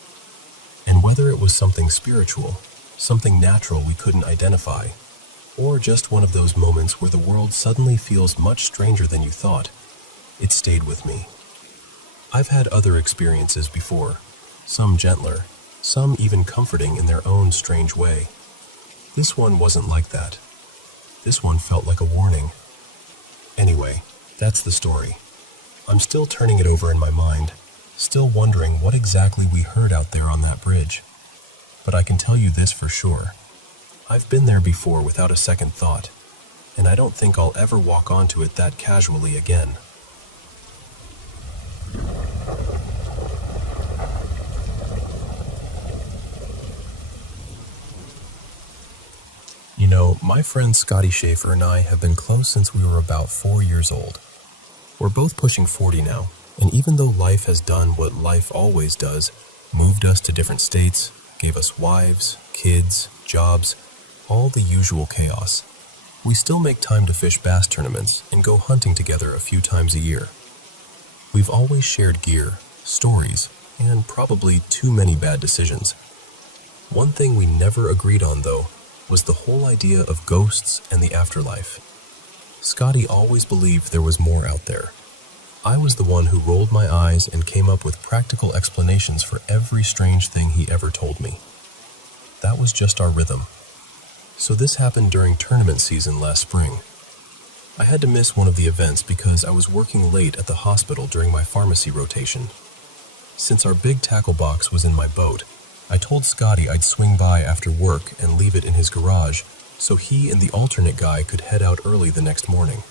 And whether it was something spiritual, something natural we couldn't identify, or just one of those moments where the world suddenly feels much stranger than you thought, it stayed with me. I've had other experiences before, some gentler, some even comforting in their own strange way. This one wasn't like that. This one felt like a warning. Anyway, that's the story. I'm still turning it over in my mind, still wondering what exactly we heard out there on that bridge. But I can tell you this for sure. I've been there before without a second thought, and I don't think I'll ever walk onto it that casually again. You know, my friend Scotty Schaefer and I have been close since we were about 4 years old. We're both pushing 40 now, and even though life has done what life always does, moved us to different states, gave us wives, kids, jobs, all the usual chaos, we still make time to fish bass tournaments and go hunting together a few times a year. We've always shared gear, stories, and probably too many bad decisions. One thing we never agreed on, though, was the whole idea of ghosts and the afterlife. Scotty always believed there was more out there. I was the one who rolled my eyes and came up with practical explanations for every strange thing he ever told me. That was just our rhythm. So this happened during tournament season last spring. I had to miss one of the events because I was working late at the hospital during my pharmacy rotation. Since our big tackle box was in my boat, I told Scotty I'd swing by after work and leave it in his garage so he and the alternate guy could head out early the next morning.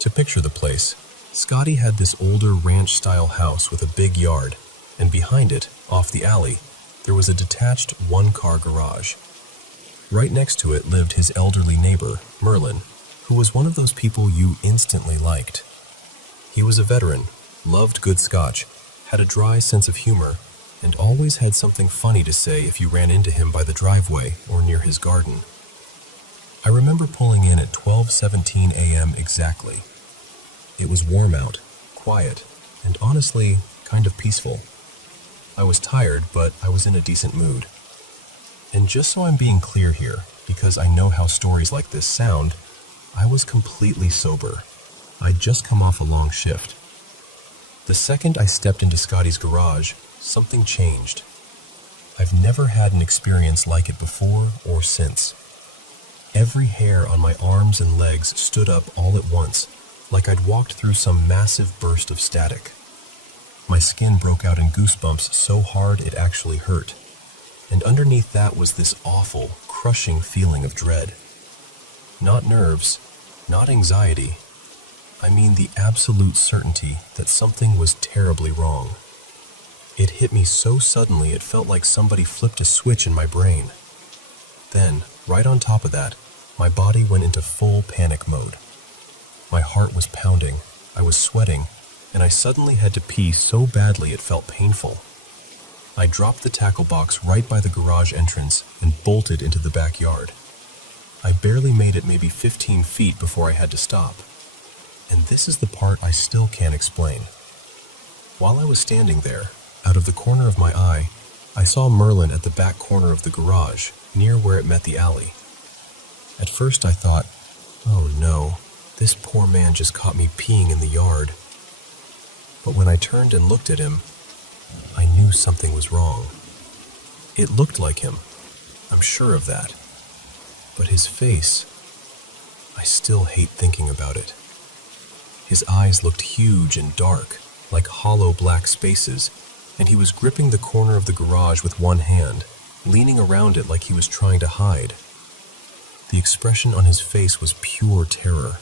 To picture the place, Scotty had this older ranch-style house with a big yard, and behind it, off the alley, there was a detached one-car garage. Right next to it lived his elderly neighbor, Merlin, who was one of those people you instantly liked. He was a veteran, loved good scotch, had a dry sense of humor, and always had something funny to say if you ran into him by the driveway or near his garden. I remember pulling in at 12:17 a.m. exactly. It was warm out, quiet, and honestly, kind of peaceful. I was tired, but I was in a decent mood. And just so I'm being clear here, because I know how stories like this sound, I was completely sober. I'd just come off a long shift. The second I stepped into Scotty's garage, something changed. I've never had an experience like it before or since. Every hair on my arms and legs stood up all at once, like I'd walked through some massive burst of static. My skin broke out in goosebumps so hard it actually hurt. And underneath that was this awful, crushing feeling of dread. Not nerves, not anxiety. I mean the absolute certainty that something was terribly wrong. It hit me so suddenly it felt like somebody flipped a switch in my brain. Then, right on top of that, my body went into full panic mode. My heart was pounding, I was sweating, and I suddenly had to pee so badly it felt painful. I dropped the tackle box right by the garage entrance and bolted into the backyard. I barely made it maybe 15 feet before I had to stop. And this is the part I still can't explain. While I was standing there, out of the corner of my eye, I saw Merlin at the back corner of the garage, near where it met the alley. At first I thought, oh no, this poor man just caught me peeing in the yard. But when I turned and looked at him, I knew something was wrong. It looked like him, I'm sure of that. But his face, I still hate thinking about it. His eyes looked huge and dark, like hollow black spaces, and he was gripping the corner of the garage with one hand, leaning around it like he was trying to hide. The expression on his face was pure terror.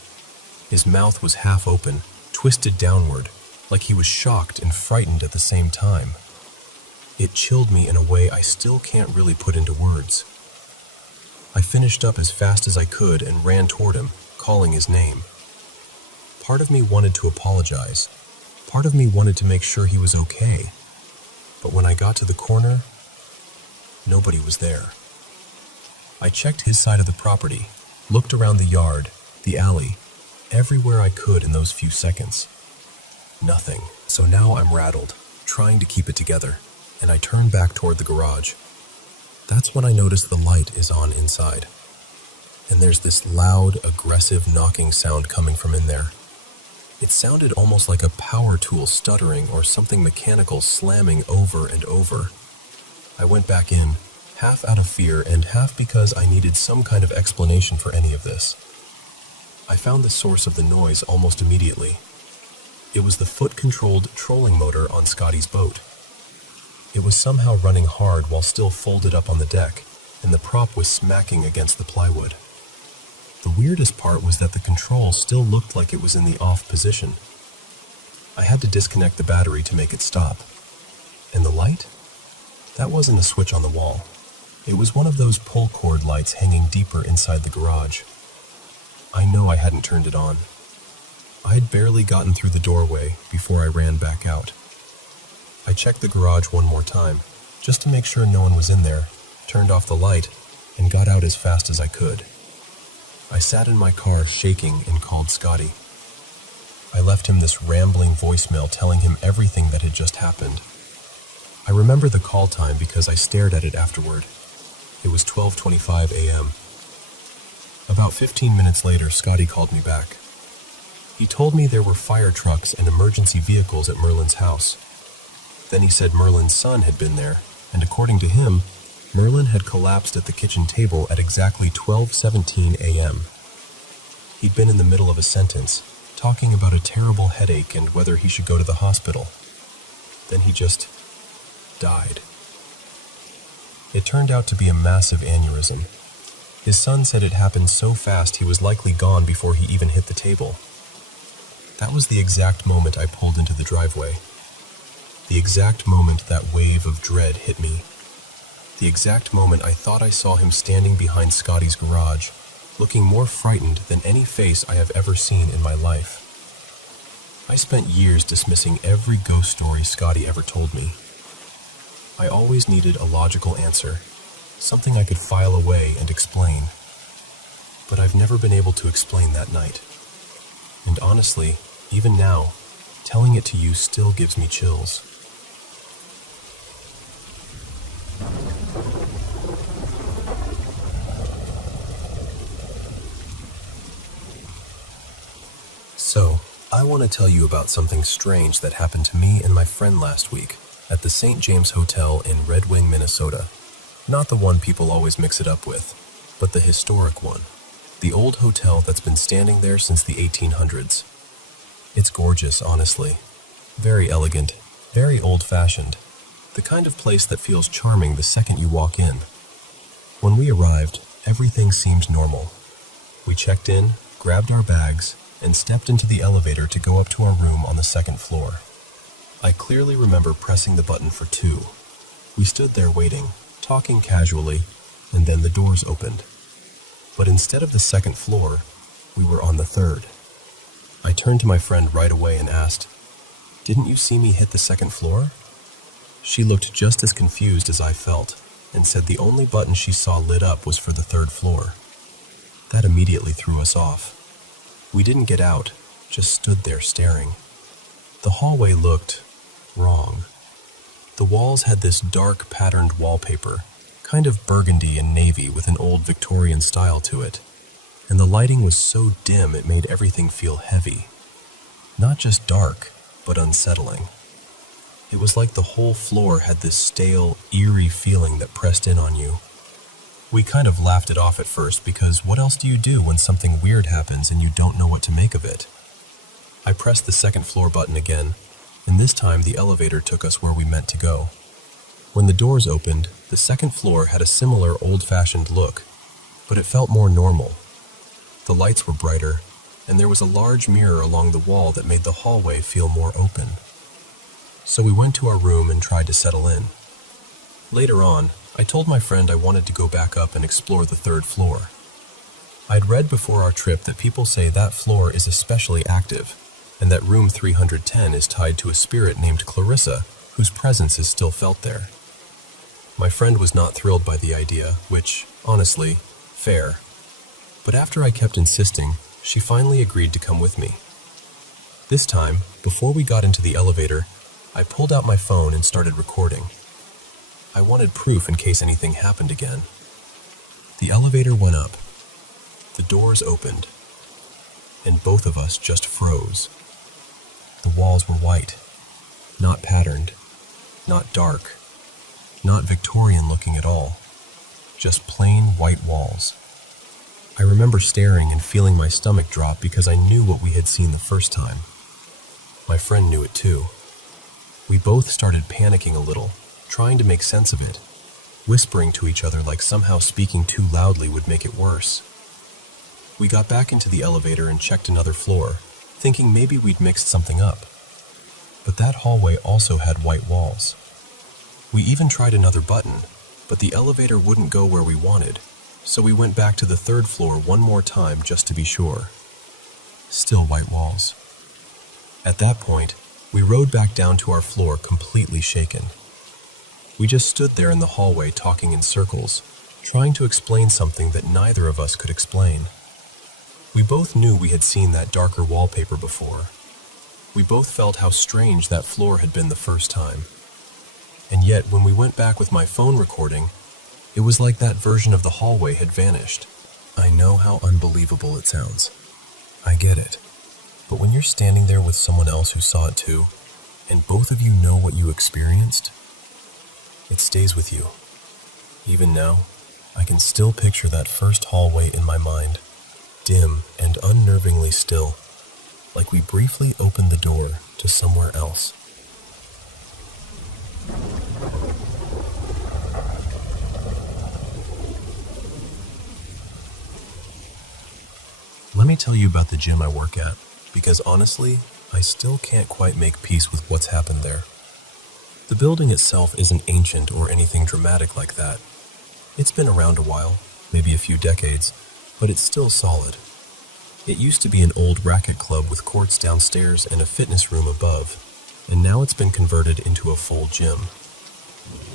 His mouth was half open, twisted downward, like he was shocked and frightened at the same time. It chilled me in a way I still can't really put into words. I finished up as fast as I could and ran toward him, calling his name. Part of me wanted to apologize. Part of me wanted to make sure he was okay. But when I got to the corner, nobody was there. I checked his side of the property, looked around the yard, the alley, everywhere I could in those few seconds. Nothing. So now I'm rattled, trying to keep it together, and I turn back toward the garage. That's when I notice the light is on inside, and there's this loud, aggressive knocking sound coming from in there. It sounded almost like a power tool stuttering or something mechanical slamming over and over. I went back in, half out of fear and half because I needed some kind of explanation for any of this. I found the source of the noise almost immediately. It was the foot-controlled trolling motor on Scotty's boat. It was somehow running hard while still folded up on the deck, and the prop was smacking against the plywood. The weirdest part was that the control still looked like it was in the off position. I had to disconnect the battery to make it stop. And the light? That wasn't a switch on the wall. It was one of those pull cord lights hanging deeper inside the garage. I know I hadn't turned it on. I'd barely gotten through the doorway before I ran back out. I checked the garage one more time, just to make sure no one was in there, turned off the light, and got out as fast as I could. I sat in my car shaking and called Scotty. I left him this rambling voicemail telling him everything that had just happened. I remember the call time because I stared at it afterward. It was 12:25 a.m. About 15 minutes later, Scotty called me back. He told me there were fire trucks and emergency vehicles at Merlin's house. Then he said Merlin's son had been there, and according to him, Merlin had collapsed at the kitchen table at exactly 12:17 a.m. He'd been in the middle of a sentence, talking about a terrible headache and whether he should go to the hospital. Then he just died. It turned out to be a massive aneurysm. His son said it happened so fast he was likely gone before he even hit the table. That was the exact moment I pulled into the driveway. The exact moment that wave of dread hit me. The exact moment I thought I saw him standing behind Scotty's garage, looking more frightened than any face I have ever seen in my life. I spent years dismissing every ghost story Scotty ever told me. I always needed a logical answer, something I could file away and explain. But I've never been able to explain that night. And honestly, even now, telling it to you still gives me chills. So, I want to tell you about something strange that happened to me and my friend last week at the St. James Hotel in Red Wing, Minnesota. Not the one people always mix it up with, but the historic one. The old hotel that's been standing there since the 1800s. It's gorgeous, honestly. Very elegant, very old-fashioned. The kind of place that feels charming the second you walk in. When we arrived, everything seemed normal. We checked in, grabbed our bags, and stepped into the elevator to go up to our room on the second floor. I clearly remember pressing the button for 2. We stood there waiting, talking casually, and then the doors opened. But instead of the second floor, we were on the third. I turned to my friend right away and asked, "Didn't you see me hit the second floor?" She looked just as confused as I felt, and said the only button she saw lit up was for the third floor. That immediately threw us off. We didn't get out, just stood there staring. The hallway looked wrong. The walls had this dark patterned wallpaper, kind of burgundy and navy with an old Victorian style to it, and the lighting was so dim it made everything feel heavy. Not just dark, but unsettling. It was like the whole floor had this stale, eerie feeling that pressed in on you. We kind of laughed it off at first because what else do you do when something weird happens and you don't know what to make of it? I pressed the second floor button again, and this time the elevator took us where we meant to go. When the doors opened, the second floor had a similar old-fashioned look, but it felt more normal. The lights were brighter, and there was a large mirror along the wall that made the hallway feel more open. So we went to our room and tried to settle in. Later on, I told my friend I wanted to go back up and explore the third floor. I'd read before our trip that people say that floor is especially active, and that room 310 is tied to a spirit named Clarissa, whose presence is still felt there. My friend was not thrilled by the idea, which, honestly, fair. But after I kept insisting, she finally agreed to come with me. This time, before we got into the elevator, I pulled out my phone and started recording. I wanted proof in case anything happened again. The elevator went up. The doors opened. And both of us just froze. The walls were white, not patterned, not dark, not Victorian looking at all, just plain white walls. I remember staring and feeling my stomach drop because I knew what we had seen the first time. My friend knew it too. We both started panicking a little, trying to make sense of it, whispering to each other like somehow speaking too loudly would make it worse. We got back into the elevator and checked another floor, thinking maybe we'd mixed something up. But that hallway also had white walls. We even tried another button, but the elevator wouldn't go where we wanted, so we went back to the third floor one more time just to be sure. Still white walls. At that point, we rode back down to our floor completely shaken. We just stood there in the hallway talking in circles, trying to explain something that neither of us could explain. We both knew we had seen that darker wallpaper before. We both felt how strange that floor had been the first time. And yet, when we went back with my phone recording, it was like that version of the hallway had vanished. I know how unbelievable it sounds. I get it. But when you're standing there with someone else who saw it too, and both of you know what you experienced, it stays with you. Even now, I can still picture that first hallway in my mind, dim and unnervingly still, like we briefly opened the door to somewhere else. Let me tell you about the gym I work at, because honestly, I still can't quite make peace with what's happened there. The building itself isn't ancient or anything dramatic like that. It's been around a while, maybe a few decades, but it's still solid. It used to be an old racket club with courts downstairs and a fitness room above, and now it's been converted into a full gym.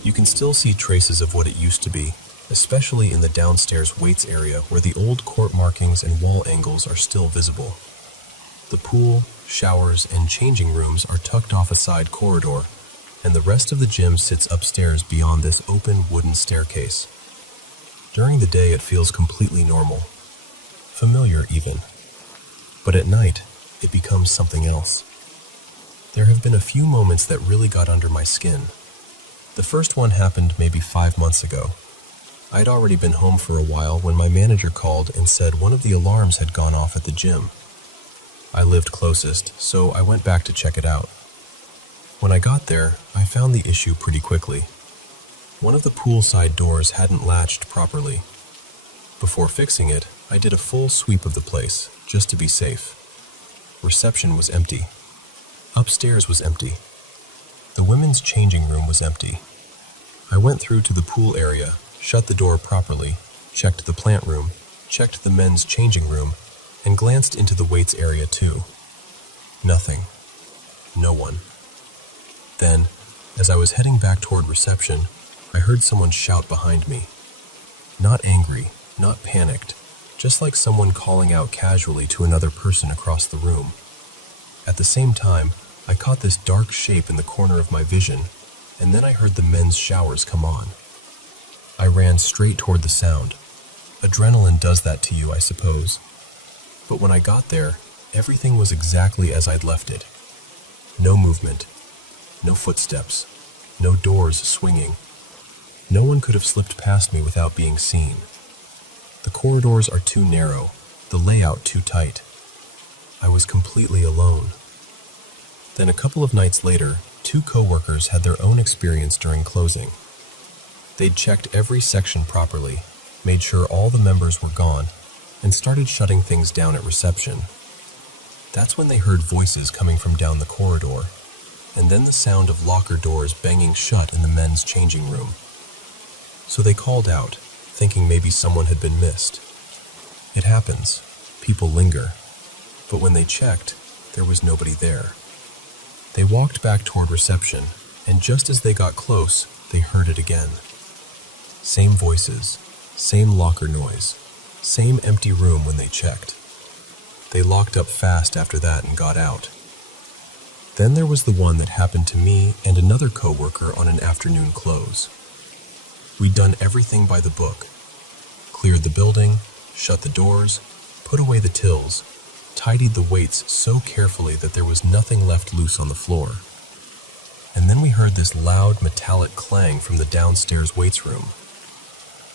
You can still see traces of what it used to be, especially in the downstairs weights area where the old court markings and wall angles are still visible. The pool, showers, and changing rooms are tucked off a side corridor, and the rest of the gym sits upstairs beyond this open wooden staircase. During the day, it feels completely normal, familiar even. But at night, it becomes something else. There have been a few moments that really got under my skin. The first one happened maybe 5 months ago. I'd already been home for a while when my manager called and said one of the alarms had gone off at the gym. I lived closest, so I went back to check it out. When I got there, I found the issue pretty quickly. One of the poolside doors hadn't latched properly. Before fixing it, I did a full sweep of the place, just to be safe. Reception was empty. Upstairs was empty. The women's changing room was empty. I went through to the pool area, shut the door properly, checked the plant room, checked the men's changing room, and glanced into the weights area too. Nothing. No one. Then, as I was heading back toward reception, I heard someone shout behind me. Not angry, not panicked, just like someone calling out casually to another person across the room. At the same time, I caught this dark shape in the corner of my vision, and then I heard the men's showers come on. I ran straight toward the sound. Adrenaline does that to you, I suppose. But when I got there, everything was exactly as I'd left it. No movement, no footsteps, no doors swinging. No one could have slipped past me without being seen. The corridors are too narrow, the layout too tight. I was completely alone. Then a couple of nights later, 2 coworkers had their own experience during closing. They'd checked every section properly, made sure all the members were gone, and started shutting things down at reception. That's when they heard voices coming from down the corridor, and then the sound of locker doors banging shut in the men's changing room. So they called out, thinking maybe someone had been missed. It happens. People linger. But when they checked, there was nobody there. They walked back toward reception, and just as they got close, they heard it again. Same voices, same locker noise, same empty room when they checked. They locked up fast after that and got out. Then there was the one that happened to me and another coworker on an afternoon close. We'd done everything by the book. Cleared the building, shut the doors, put away the tills, tidied the weights so carefully that there was nothing left loose on the floor. And then we heard this loud metallic clang from the downstairs weights room.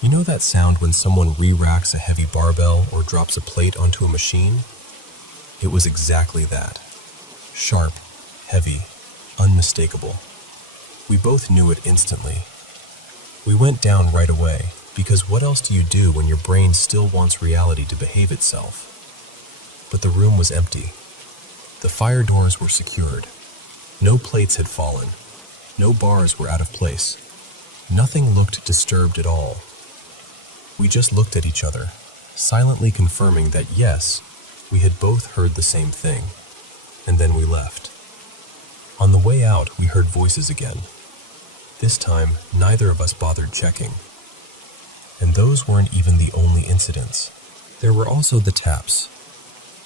You know that sound when someone re-racks a heavy barbell or drops a plate onto a machine? It was exactly that. Sharp, heavy, unmistakable. We both knew it instantly. We went down right away, because what else do you do when your brain still wants reality to behave itself? But the room was empty. The fire doors were secured. No plates had fallen. No bars were out of place. Nothing looked disturbed at all. We just looked at each other, silently confirming that yes, we had both heard the same thing. And then we left. On the way out, we heard voices again. This time, neither of us bothered checking. And those weren't even the only incidents. There were also the taps.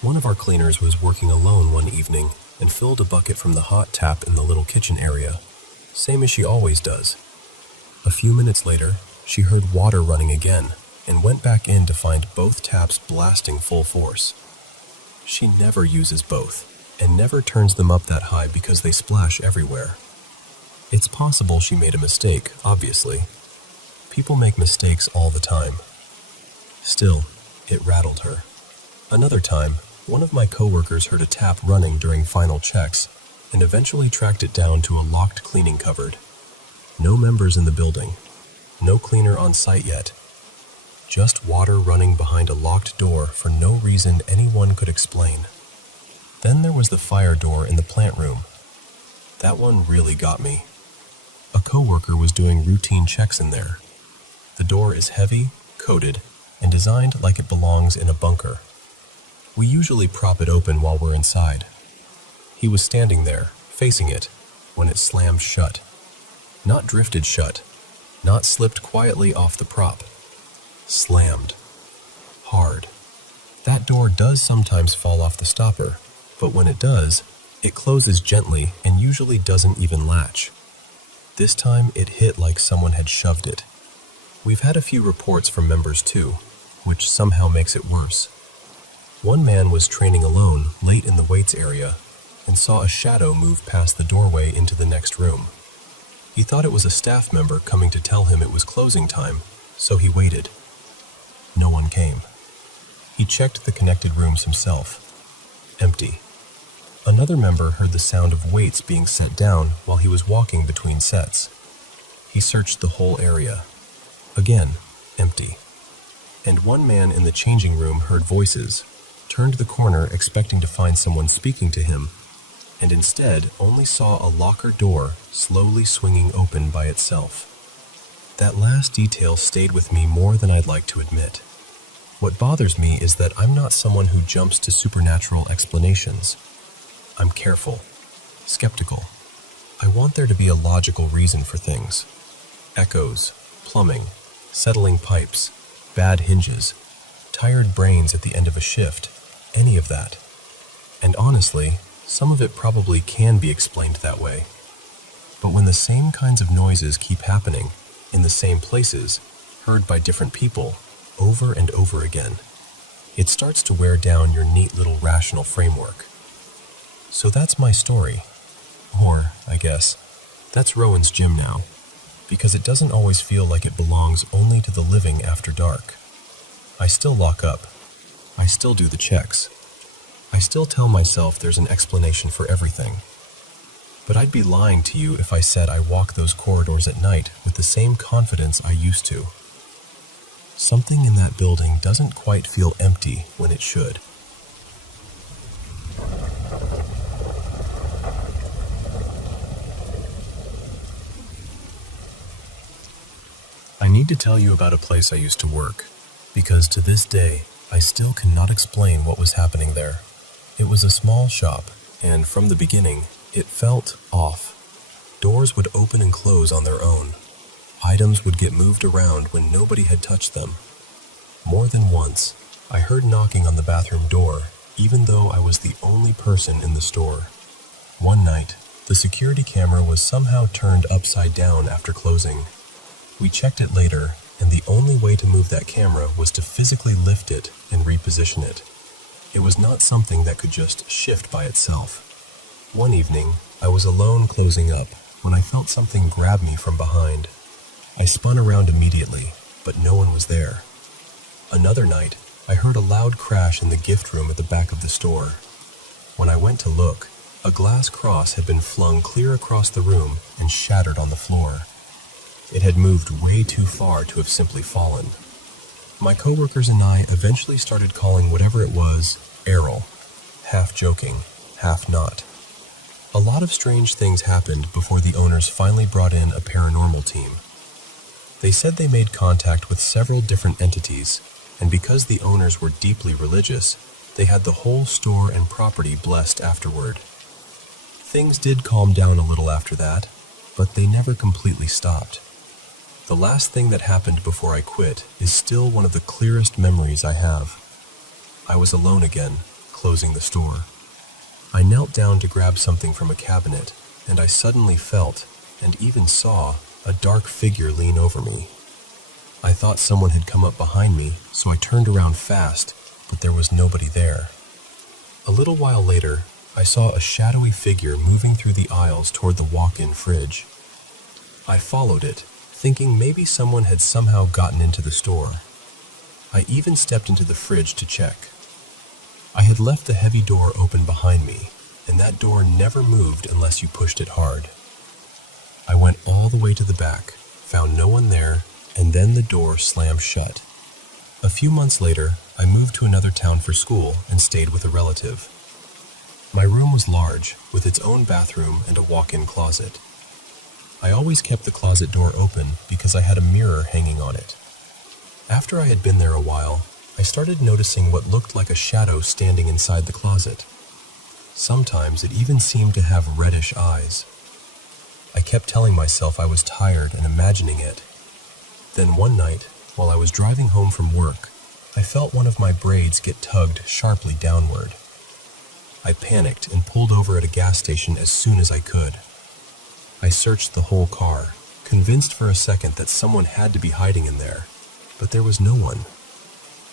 One of our cleaners was working alone one evening and filled a bucket from the hot tap in the little kitchen area, same as she always does. A few minutes later, she heard water running again and went back in to find both taps blasting full force. She never uses both and never turns them up that high because they splash everywhere. It's possible she made a mistake, obviously. People make mistakes all the time. Still, it rattled her. Another time, one of my coworkers heard a tap running during final checks and eventually tracked it down to a locked cleaning cupboard. No members in the building. No cleaner on site yet. Just water running behind a locked door for no reason anyone could explain. Then there was the fire door in the plant room. That one really got me. A coworker was doing routine checks in there. The door is heavy, coated, and designed like it belongs in a bunker. We usually prop it open while we're inside. He was standing there, facing it, when it slammed shut. Not drifted shut, not slipped quietly off the prop. Slammed. Hard. That door does sometimes fall off the stopper, but when it does, it closes gently and usually doesn't even latch. This time it hit like someone had shoved it. We've had a few reports from members too, which somehow makes it worse. One man was training alone late in the weights area and saw a shadow move past the doorway into the next room. He thought it was a staff member coming to tell him it was closing time, so he waited. No one came. He checked the connected rooms himself. Empty. Another member heard the sound of weights being set down while he was walking between sets. He searched the whole area. Again, empty. And one man in the changing room heard voices, turned the corner expecting to find someone speaking to him, and instead only saw a locker door slowly swinging open by itself. That last detail stayed with me more than I'd like to admit. What bothers me is that I'm not someone who jumps to supernatural explanations. I'm careful, skeptical. I want there to be a logical reason for things. Echoes, plumbing, settling pipes, bad hinges, tired brains at the end of a shift, any of that. And honestly, some of it probably can be explained that way. But when the same kinds of noises keep happening, in the same places, heard by different people, over and over again, it starts to wear down your neat little rational framework. So that's my story. Or, I guess, that's Rowan's gym now, because it doesn't always feel like it belongs only to the living after dark. I still lock up. I still do the checks. I still tell myself there's an explanation for everything. But I'd be lying to you if I said I walk those corridors at night with the same confidence I used to. Something in that building doesn't quite feel empty when it should. I need to tell you about a place I used to work, because to this day, I still cannot explain what was happening there. It was a small shop, and from the beginning, it felt off. Doors would open and close on their own. Items would get moved around when nobody had touched them. More than once, I heard knocking on the bathroom door, even though I was the only person in the store. One night, the security camera was somehow turned upside down after closing. We checked it later, and the only way to move that camera was to physically lift it and reposition it. It was not something that could just shift by itself. One evening, I was alone closing up when I felt something grab me from behind. I spun around immediately, but no one was there. Another night, I heard a loud crash in the gift room at the back of the store. When I went to look, a glass cross had been flung clear across the room and shattered on the floor. It had moved way too far to have simply fallen. My coworkers and I eventually started calling whatever it was, Errol, half joking, half not. A lot of strange things happened before the owners finally brought in a paranormal team. They said they made contact with several different entities, and because the owners were deeply religious, they had the whole store and property blessed afterward. Things did calm down a little after that, but they never completely stopped. The last thing that happened before I quit is still one of the clearest memories I have. I was alone again, closing the store. I knelt down to grab something from a cabinet, and I suddenly felt, and even saw, a dark figure lean over me. I thought someone had come up behind me, so I turned around fast, but there was nobody there. A little while later, I saw a shadowy figure moving through the aisles toward the walk-in fridge. I followed it, thinking maybe someone had somehow gotten into the store. I even stepped into the fridge to check. I had left the heavy door open behind me, and that door never moved unless you pushed it hard. I went all the way to the back, found no one there, and then the door slammed shut. A few months later, I moved to another town for school and stayed with a relative. My room was large, with its own bathroom and a walk-in closet. I always kept the closet door open because I had a mirror hanging on it. After I had been there a while, I started noticing what looked like a shadow standing inside the closet. Sometimes it even seemed to have reddish eyes. I kept telling myself I was tired and imagining it. Then one night, while I was driving home from work, I felt one of my braids get tugged sharply downward. I panicked and pulled over at a gas station as soon as I could. I searched the whole car, convinced for a second that someone had to be hiding in there, but there was no one.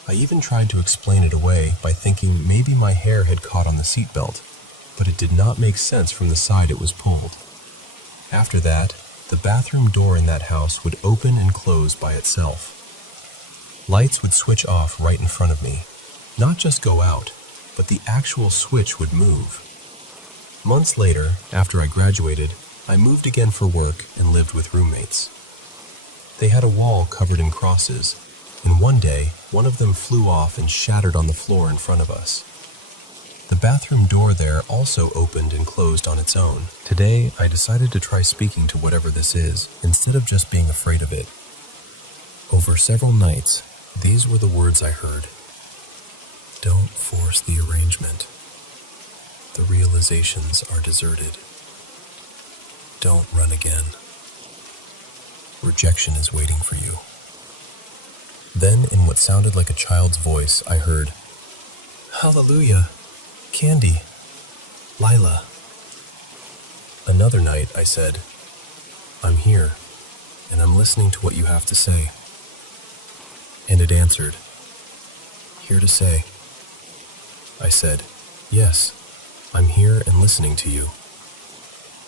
I even tried to explain it away by thinking maybe my hair had caught on the seatbelt, but it did not make sense from the side it was pulled. After that, the bathroom door in that house would open and close by itself. Lights would switch off right in front of me. Not just go out, but the actual switch would move. Months later, after I graduated, I moved again for work and lived with roommates. They had a wall covered in crosses, and one day, one of them flew off and shattered on the floor in front of us. The bathroom door there also opened and closed on its own. Today, I decided to try speaking to whatever this is, instead of just being afraid of it. Over several nights, these were the words I heard. Don't force the arrangement. The realizations are deserted. Don't run again. Rejection is waiting for you. Then, in what sounded like a child's voice, I heard, Hallelujah, Candy, Lila. Another night, I said, I'm here, and I'm listening to what you have to say. And it answered, Here to say. I said, Yes, I'm here and listening to you.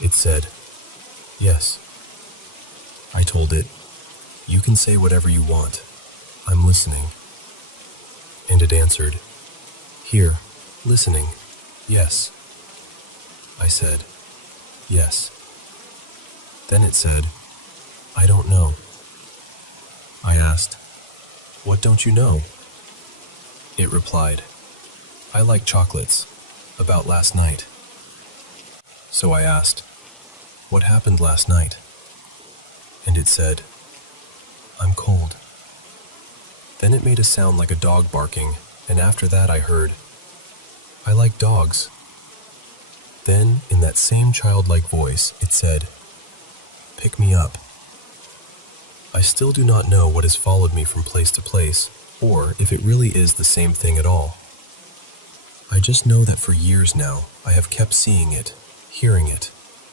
It said, Yes. I told it, You can say whatever you want. I'm listening. And it answered, Here, listening, yes. I said, Yes. Then it said, I don't know. I asked, What don't you know? It replied, I like chocolates, about last night. So I asked, What happened last night? And it said, I'm cold. Then it made a sound like a dog barking, and after that I heard, I like dogs. Then, in that same childlike voice, it said, Pick me up. I still do not know what has followed me from place to place, or if it really is the same thing at all. I just know that for years now, I have kept seeing it, hearing it,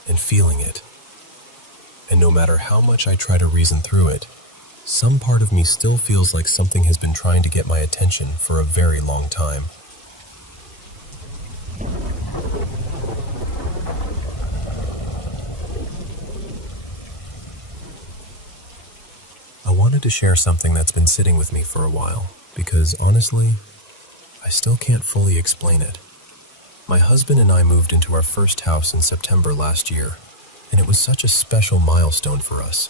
and feeling it. And no matter how much I try to reason through it, some part of me still feels like something has been trying to get my attention for a very long time. I wanted to share something that's been sitting with me for a while, because honestly, I still can't fully explain it. My husband and I moved into our first house in September last year, and it was such a special milestone for us.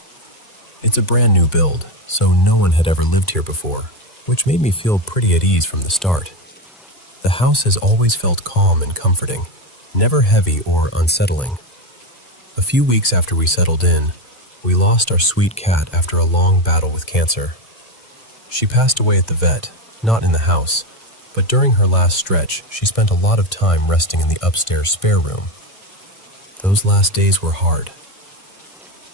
It's a brand new build, so no one had ever lived here before, which made me feel pretty at ease from the start. The house has always felt calm and comforting, never heavy or unsettling. A few weeks after we settled in, we lost our sweet cat after a long battle with cancer. She passed away at the vet, not in the house, but during her last stretch, she spent a lot of time resting in the upstairs spare room. Those last days were hard.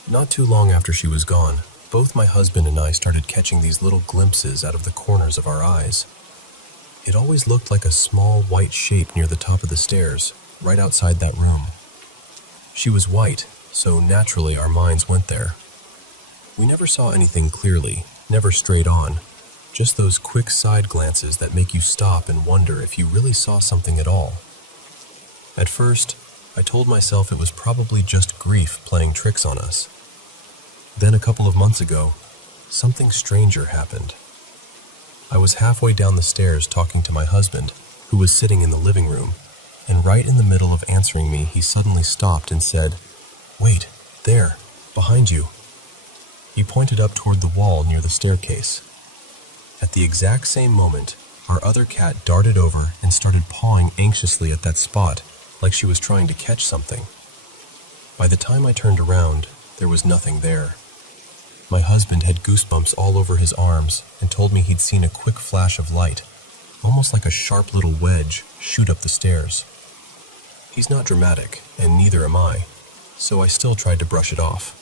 Not too long after she was gone, both my husband and I started catching these little glimpses out of the corners of our eyes. It always looked like a small white shape near the top of the stairs, right outside that room. She was white, so naturally our minds went there. We never saw anything clearly, never straight on, just those quick side glances that make you stop and wonder if you really saw something at all. At first, I told myself it was probably just grief playing tricks on us. Then a couple of months ago, something stranger happened. I was halfway down the stairs talking to my husband, who was sitting in the living room, and right in the middle of answering me, he suddenly stopped and said, "Wait, there, behind you." He pointed up toward the wall near the staircase. At the exact same moment, our other cat darted over and started pawing anxiously at that spot, like she was trying to catch something. By the time I turned around, there was nothing there. My husband had goosebumps all over his arms and told me he'd seen a quick flash of light, almost like a sharp little wedge, shoot up the stairs. He's not dramatic, and neither am I, so I still tried to brush it off.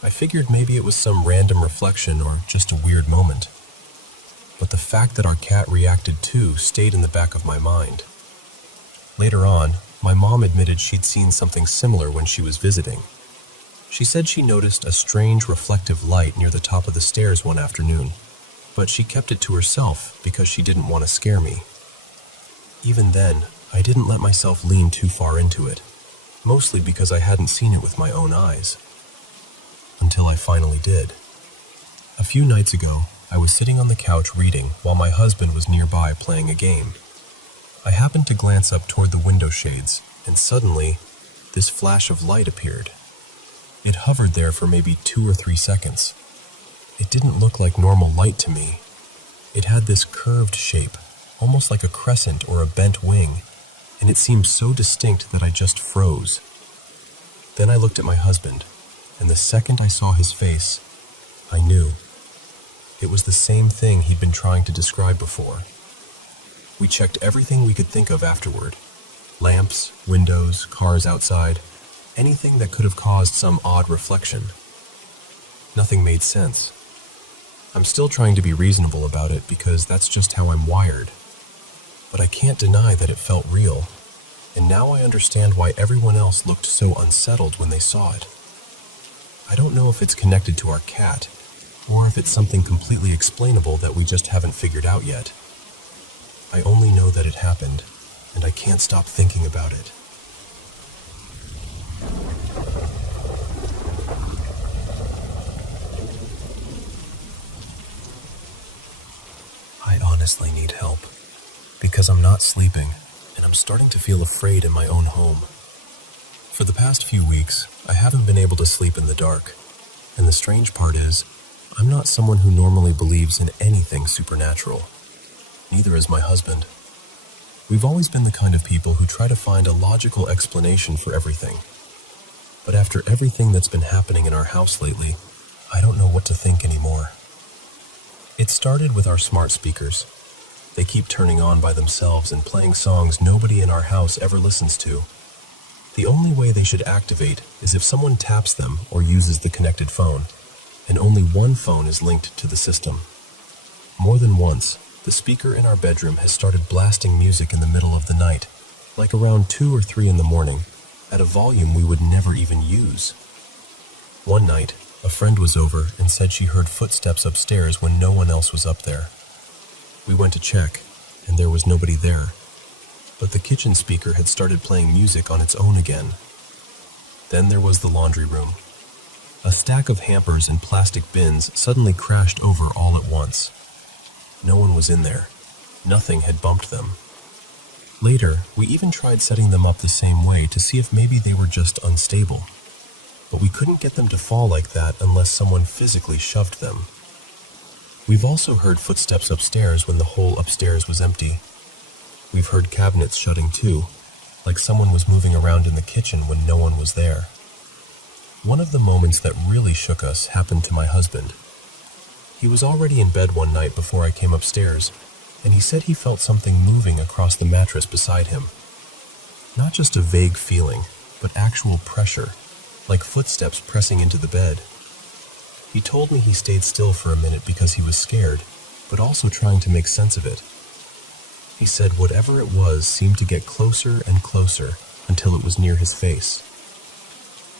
I figured maybe it was some random reflection or just a weird moment. But the fact that our cat reacted too stayed in the back of my mind. Later on, my mom admitted she'd seen something similar when she was visiting. She said she noticed a strange reflective light near the top of the stairs one afternoon, but she kept it to herself because she didn't want to scare me. Even then, I didn't let myself lean too far into it, mostly because I hadn't seen it with my own eyes. Until I finally did. A few nights ago, I was sitting on the couch reading while my husband was nearby playing a game. I happened to glance up toward the window shades, and suddenly, this flash of light appeared. It hovered there for maybe 2 or 3 seconds. It didn't look like normal light to me. It had this curved shape, almost like a crescent or a bent wing, and it seemed so distinct that I just froze. Then I looked at my husband, and the second I saw his face, I knew. It was the same thing he'd been trying to describe before. We checked everything we could think of afterward. Lamps, windows, cars outside, anything that could have caused some odd reflection. Nothing made sense. I'm still trying to be reasonable about it because that's just how I'm wired. But I can't deny that it felt real, and now I understand why everyone else looked so unsettled when they saw it. I don't know if it's connected to our cat, or if it's something completely explainable that we just haven't figured out yet. I only know that it happened, and I can't stop thinking about it. I honestly need help, because I'm not sleeping, and I'm starting to feel afraid in my own home. For the past few weeks, I haven't been able to sleep in the dark, and the strange part is, I'm not someone who normally believes in anything supernatural. Neither is my husband. We've always been the kind of people who try to find a logical explanation for everything. But after everything that's been happening in our house lately, I don't know what to think anymore. It started with our smart speakers. They keep turning on by themselves and playing songs nobody in our house ever listens to. The only way they should activate is if someone taps them or uses the connected phone, and only one phone is linked to the system. More than once, the speaker in our bedroom has started blasting music in the middle of the night, like around 2 or 3 in the morning, at a volume we would never even use. One night, a friend was over and said she heard footsteps upstairs when no one else was up there. We went to check, and there was nobody there, but the kitchen speaker had started playing music on its own again. Then there was the laundry room. A stack of hampers and plastic bins suddenly crashed over all at once. No one was in there. Nothing had bumped them. Later, we even tried setting them up the same way to see if maybe they were just unstable. But we couldn't get them to fall like that unless someone physically shoved them. We've also heard footsteps upstairs when the whole upstairs was empty. We've heard cabinets shutting too, like someone was moving around in the kitchen when no one was there. One of the moments that really shook us happened to my husband. He was already in bed one night before I came upstairs, and he said he felt something moving across the mattress beside him. Not just a vague feeling, but actual pressure, like footsteps pressing into the bed. He told me he stayed still for a minute because he was scared, but also trying to make sense of it. He said whatever it was seemed to get closer and closer until it was near his face.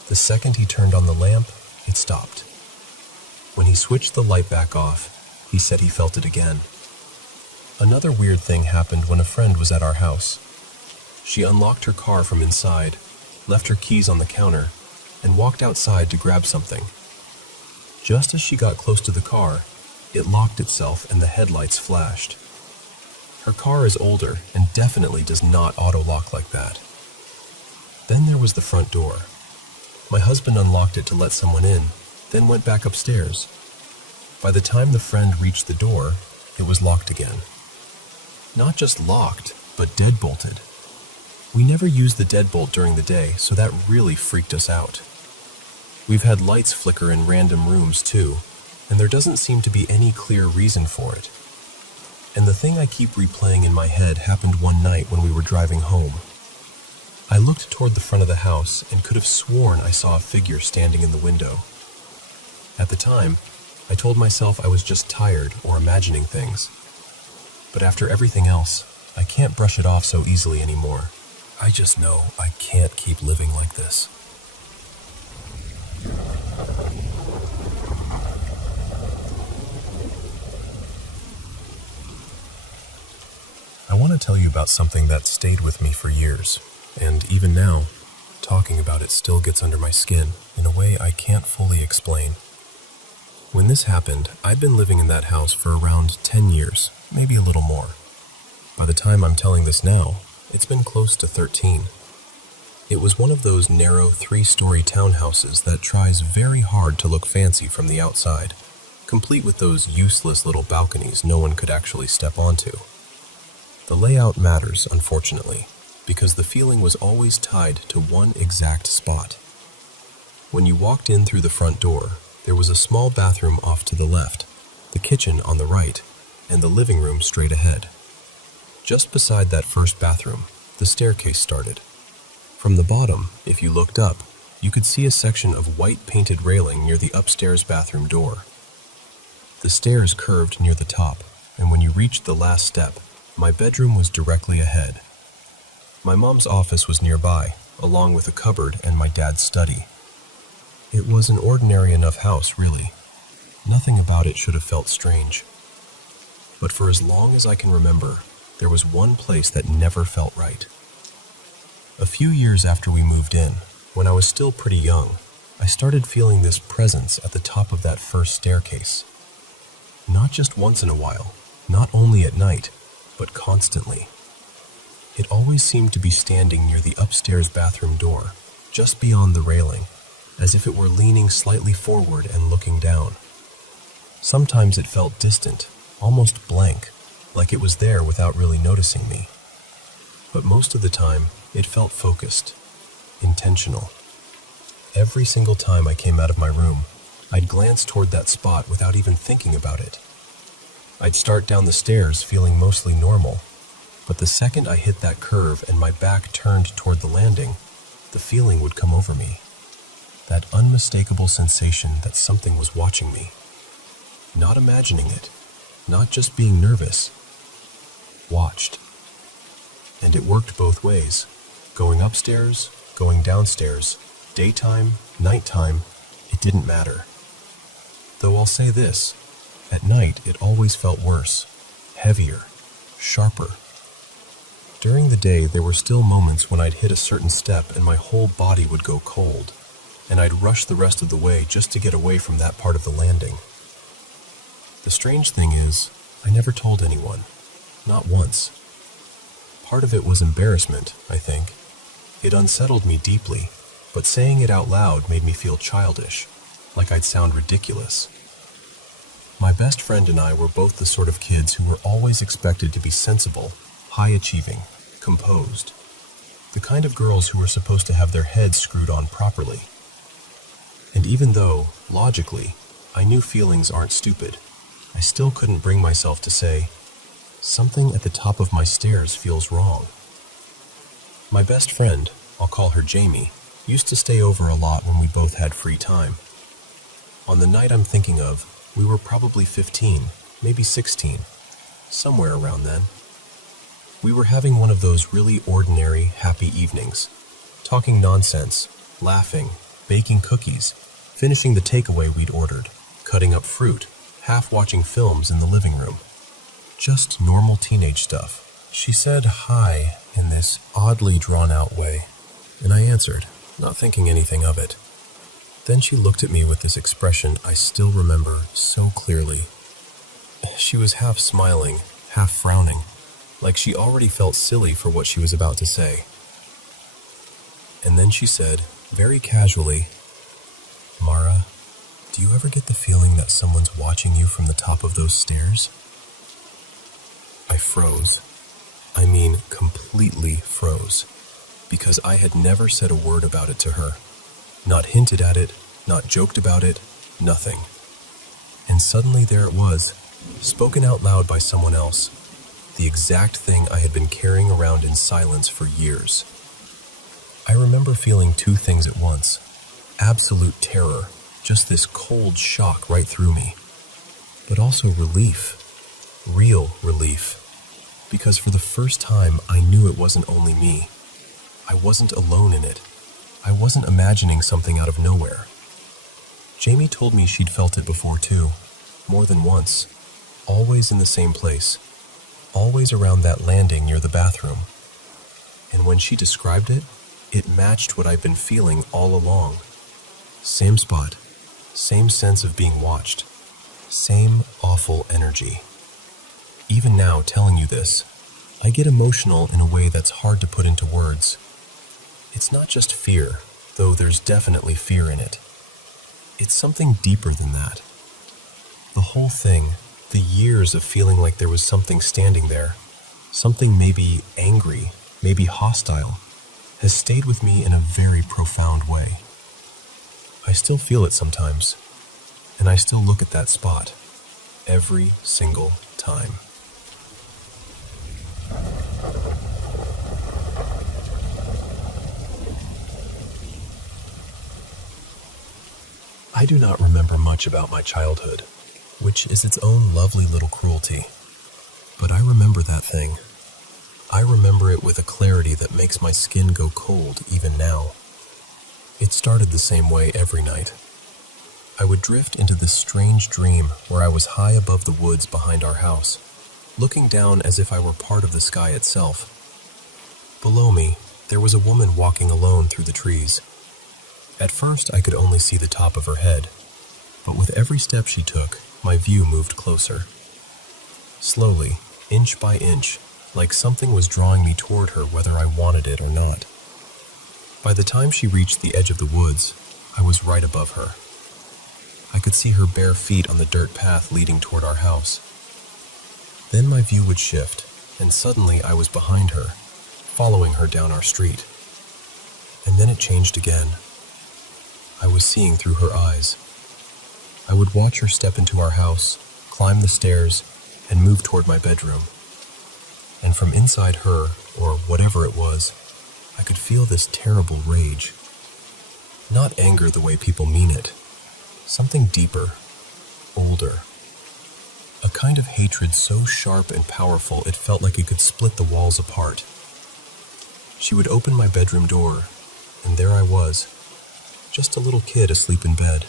The second he turned on the lamp, it stopped. When he switched the light back off, he said he felt it again. Another weird thing happened when a friend was at our house. She unlocked her car from inside, left her keys on the counter, and walked outside to grab something. Just as she got close to the car, it locked itself and the headlights flashed. Her car is older and definitely does not auto-lock like that. Then there was the front door. My husband unlocked it to let someone in, then went back upstairs. By the time the friend reached the door, it was locked again. Not just locked, but deadbolted. We never used the deadbolt during the day, so that really freaked us out. We've had lights flicker in random rooms too, and there doesn't seem to be any clear reason for it. And the thing I keep replaying in my head happened one night when we were driving home. I looked toward the front of the house and could have sworn I saw a figure standing in the window. At the time, I told myself I was just tired or imagining things. But after everything else, I can't brush it off so easily anymore. I just know I can't keep living like this. I want to tell you about something that stayed with me for years, and even now, talking about it still gets under my skin in a way I can't fully explain. When this happened, I'd been living in that house for around 10 years, maybe a little more. By the time I'm telling this now, it's been close to 13. It was one of those narrow 3-story townhouses that tries very hard to look fancy from the outside, complete with those useless little balconies no one could actually step onto. The layout matters, unfortunately, because the feeling was always tied to one exact spot. When you walked in through the front door, there was a small bathroom off to the left, the kitchen on the right, and the living room straight ahead. Just beside that first bathroom, the staircase started. From the bottom, if you looked up, you could see a section of white painted railing near the upstairs bathroom door. The stairs curved near the top, and when you reached the last step, my bedroom was directly ahead. My mom's office was nearby, along with a cupboard and my dad's study. It was an ordinary enough house, really. Nothing about it should have felt strange. But for as long as I can remember, there was one place that never felt right. A few years after we moved in, when I was still pretty young, I started feeling this presence at the top of that first staircase. Not just once in a while, not only at night, but constantly. It always seemed to be standing near the upstairs bathroom door, just beyond the railing, as if it were leaning slightly forward and looking down. Sometimes it felt distant, almost blank, like it was there without really noticing me. But most of the time, it felt focused, intentional. Every single time I came out of my room, I'd glance toward that spot without even thinking about it. I'd start down the stairs feeling mostly normal, but the second I hit that curve and my back turned toward the landing, the feeling would come over me. That unmistakable sensation that something was watching me. Not imagining it, not just being nervous. Watched. And it worked both ways, going upstairs, going downstairs, daytime, nighttime, it didn't matter. Though I'll say this, at night it always felt worse, heavier, sharper. During the day there were still moments when I'd hit a certain step and my whole body would go cold, and I'd rush the rest of the way just to get away from that part of the landing. The strange thing is, I never told anyone, not once. Part of it was embarrassment, I think. It unsettled me deeply, but saying it out loud made me feel childish, like I'd sound ridiculous. My best friend and I were both the sort of kids who were always expected to be sensible, high-achieving, composed. The kind of girls who were supposed to have their heads screwed on properly. And even though, logically, I knew feelings aren't stupid, I still couldn't bring myself to say, something at the top of my stairs feels wrong. My best friend, I'll call her Jamie, used to stay over a lot when we both had free time. On the night I'm thinking of, we were probably 15, maybe 16, somewhere around then. We were having one of those really ordinary, happy evenings, talking nonsense, laughing, baking cookies, finishing the takeaway we'd ordered, cutting up fruit, half watching films in the living room. Just normal teenage stuff. She said hi in this oddly drawn-out way, and I answered, not thinking anything of it. Then she looked at me with this expression I still remember so clearly. She was half smiling, half frowning, like she already felt silly for what she was about to say. And then she said, very casually, "Mara, do you ever get the feeling that someone's watching you from the top of those stairs?" I froze. I mean, completely froze, because I had never said a word about it to her. Not hinted at it, not joked about it, nothing. And suddenly there it was, spoken out loud by someone else, the exact thing I had been carrying around in silence for years. I remember feeling two things at once. Absolute terror, just this cold shock right through me. But also relief, real relief. Because for the first time I knew it wasn't only me. I wasn't alone in it. I wasn't imagining something out of nowhere. Jamie told me she'd felt it before too, more than once, always in the same place, always around that landing near the bathroom. And when she described it, it matched what I'd been feeling all along. Same spot, same sense of being watched, same awful energy. Even now, telling you this, I get emotional in a way that's hard to put into words. It's not just fear, though there's definitely fear in it. It's something deeper than that. The whole thing, the years of feeling like there was something standing there, something maybe angry, maybe hostile, has stayed with me in a very profound way. I still feel it sometimes, and I still look at that spot, every single time. I do not remember much about my childhood, which is its own lovely little cruelty. But I remember that thing. I remember it with a clarity that makes my skin go cold even now. It started the same way every night. I would drift into this strange dream where I was high above the woods behind our house, looking down as if I were part of the sky itself. Below me, there was a woman walking alone through the trees. At first, I could only see the top of her head, but with every step she took, my view moved closer. Slowly, inch by inch, like something was drawing me toward her whether I wanted it or not. By the time she reached the edge of the woods, I was right above her. I could see her bare feet on the dirt path leading toward our house. Then my view would shift, and suddenly I was behind her, following her down our street. And then it changed again. I was seeing through her eyes. I would watch her step into our house, climb the stairs, and move toward my bedroom. And from inside her, or whatever it was, I could feel this terrible rage. Not anger the way people mean it. Something deeper, older. A kind of hatred so sharp and powerful it felt like it could split the walls apart. She would open my bedroom door, and there I was, just a little kid asleep in bed.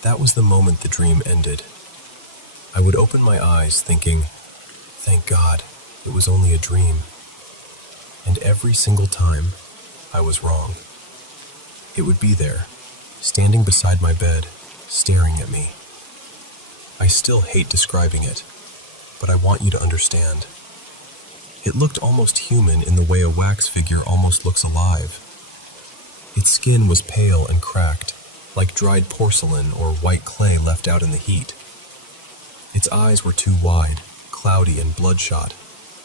That was the moment the dream ended. I would open my eyes thinking, thank God, it was only a dream. And every single time, I was wrong. It would be there, standing beside my bed, staring at me. I still hate describing it, but I want you to understand. It looked almost human in the way a wax figure almost looks alive. Its skin was pale and cracked, like dried porcelain or white clay left out in the heat. Its eyes were too wide, cloudy and bloodshot,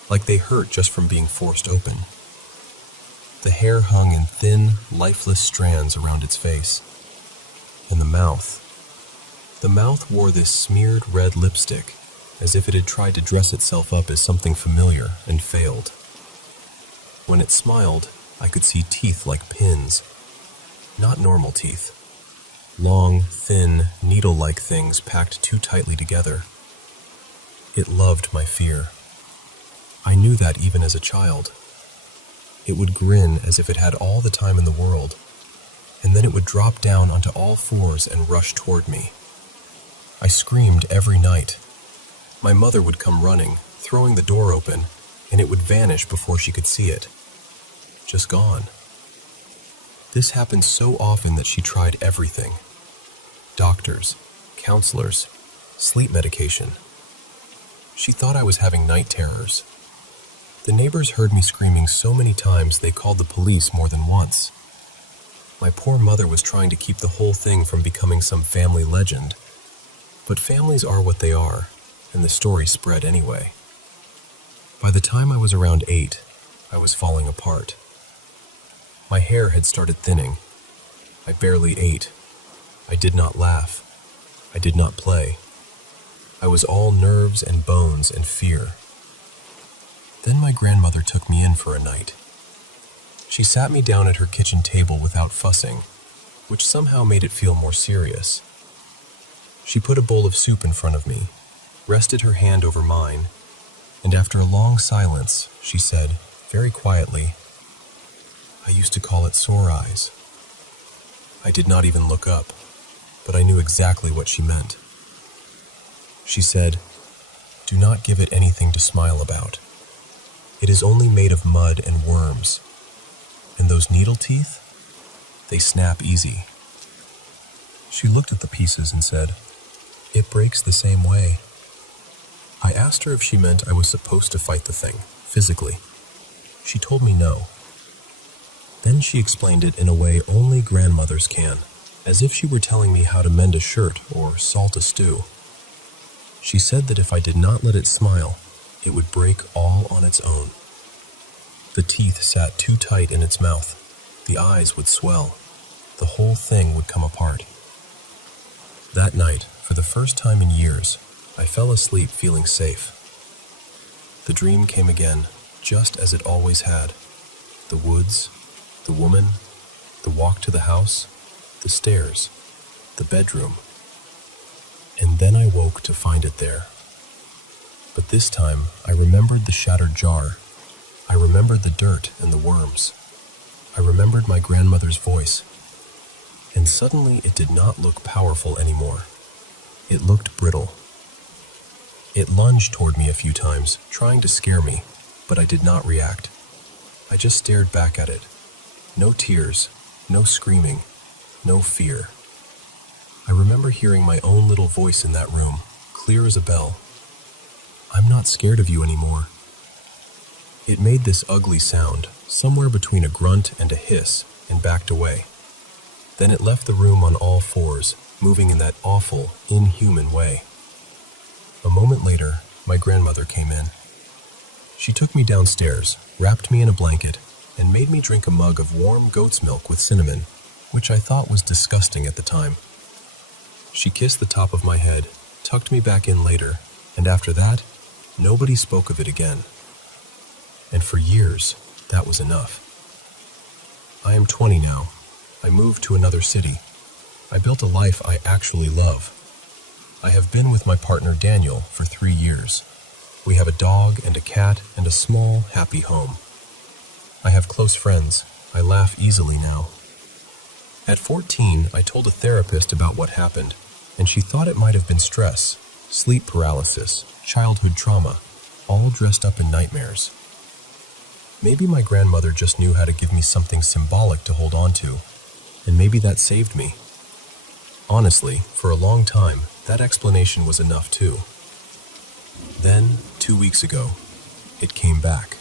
like they hurt just from being forced open. The hair hung in thin, lifeless strands around its face. And the mouth wore this smeared red lipstick, as if it had tried to dress itself up as something familiar and failed. When it smiled, I could see teeth like pins. Not normal teeth. Long, thin, needle-like things packed too tightly together. It loved my fear. I knew that even as a child. It would grin as if it had all the time in the world, and then it would drop down onto all fours and rush toward me. I screamed every night. My mother would come running, throwing the door open, and it would vanish before she could see it. Just gone. This happened so often that she tried everything. Doctors, counselors, sleep medication. She thought I was having night terrors. The neighbors heard me screaming so many times they called the police more than once. My poor mother was trying to keep the whole thing from becoming some family legend. But families are what they are, and the story spread anyway. By the time I was around 8, I was falling apart. My hair had started thinning. I barely ate. I did not laugh. I did not play. I was all nerves and bones and fear. Then my grandmother took me in for a night. She sat me down at her kitchen table without fussing, which somehow made it feel more serious. She put a bowl of soup in front of me, rested her hand over mine, and after a long silence, she said, very quietly, I used to call it sore eyes. I did not even look up, but I knew exactly what she meant. She said, do not give it anything to smile about. It is only made of mud and worms. And those needle teeth, they snap easy. She looked at the pieces and said, it breaks the same way. I asked her if she meant I was supposed to fight the thing, physically. She told me no. Then she explained it in a way only grandmothers can, as if she were telling me how to mend a shirt or salt a stew. She said that if I did not let it smile, it would break all on its own. The teeth sat too tight in its mouth. The eyes would swell. The whole thing would come apart. That night, for the first time in years, I fell asleep feeling safe. The dream came again, just as it always had. The woods, the woman, the walk to the house, the stairs, the bedroom. And then I woke to find it there. But this time, I remembered the shattered jar. I remembered the dirt and the worms. I remembered my grandmother's voice. And suddenly it did not look powerful anymore. It looked brittle. It lunged toward me a few times, trying to scare me, but I did not react. I just stared back at it. No tears, no screaming, no fear. I remember hearing my own little voice in that room, clear as a bell. I'm not scared of you anymore. It made this ugly sound, somewhere between a grunt and a hiss, and backed away. Then it left the room on all fours, moving in that awful, inhuman way. A moment later, my grandmother came in. She took me downstairs, wrapped me in a blanket, and made me drink a mug of warm goat's milk with cinnamon, which I thought was disgusting at the time. She kissed the top of my head, tucked me back in later, and after that, nobody spoke of it again. And for years, that was enough. I am 20 now. I moved to another city. I built a life I actually love. I have been with my partner Daniel for 3 years. We have a dog and a cat and a small, happy home. I have close friends, I laugh easily now. At 14, I told a therapist about what happened, and she thought it might have been stress, sleep paralysis, childhood trauma, all dressed up in nightmares. Maybe my grandmother just knew how to give me something symbolic to hold on to, and maybe that saved me. Honestly, for a long time, that explanation was enough too. Then, 2 weeks ago, it came back.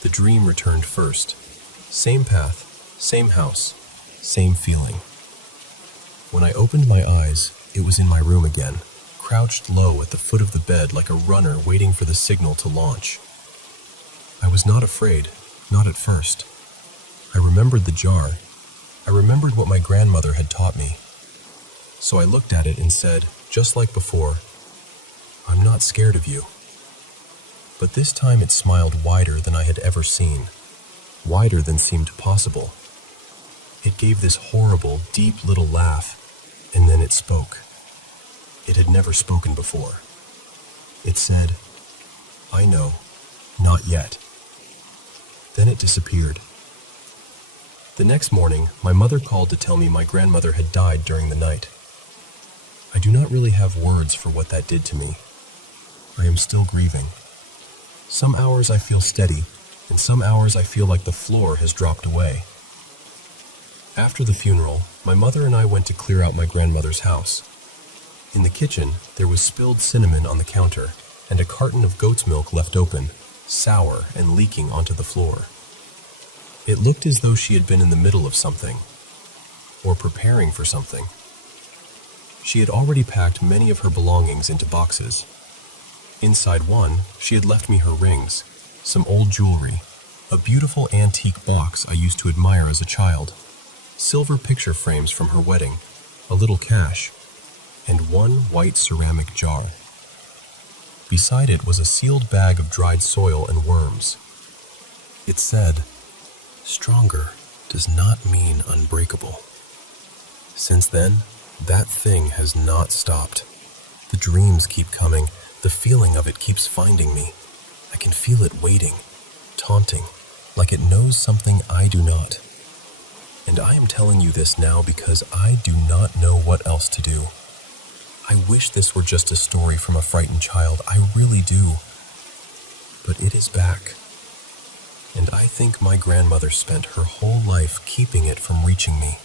The dream returned first. Same path, same house, same feeling. When I opened my eyes, it was in my room again, crouched low at the foot of the bed like a runner waiting for the signal to launch. I was not afraid, not at first. I remembered the jar. I remembered what my grandmother had taught me. So I looked at it and said, just like before, "I'm not scared of you." But this time it smiled wider than I had ever seen, wider than seemed possible. It gave this horrible, deep little laugh, and then it spoke. It had never spoken before. It said, "I know, not yet." Then it disappeared. The next morning, my mother called to tell me my grandmother had died during the night. I do not really have words for what that did to me. I am still grieving. Some hours I feel steady, and some hours I feel like the floor has dropped away. After the funeral, my mother and I went to clear out my grandmother's house. In the kitchen, there was spilled cinnamon on the counter, and a carton of goat's milk left open, sour and leaking onto the floor. It looked as though she had been in the middle of something, or preparing for something. She had already packed many of her belongings into boxes. Inside one, she had left me her rings, some old jewelry, a beautiful antique box I used to admire as a child, silver picture frames from her wedding, a little cash, and one white ceramic jar. Beside it was a sealed bag of dried soil and worms. It said, "Stronger does not mean unbreakable." Since then, that thing has not stopped. The dreams keep coming. The feeling of it keeps finding me. I can feel it waiting, taunting, like it knows something I do not. And I am telling you this now because I do not know what else to do. I wish this were just a story from a frightened child. I really do. But it is back. And I think my grandmother spent her whole life keeping it from reaching me.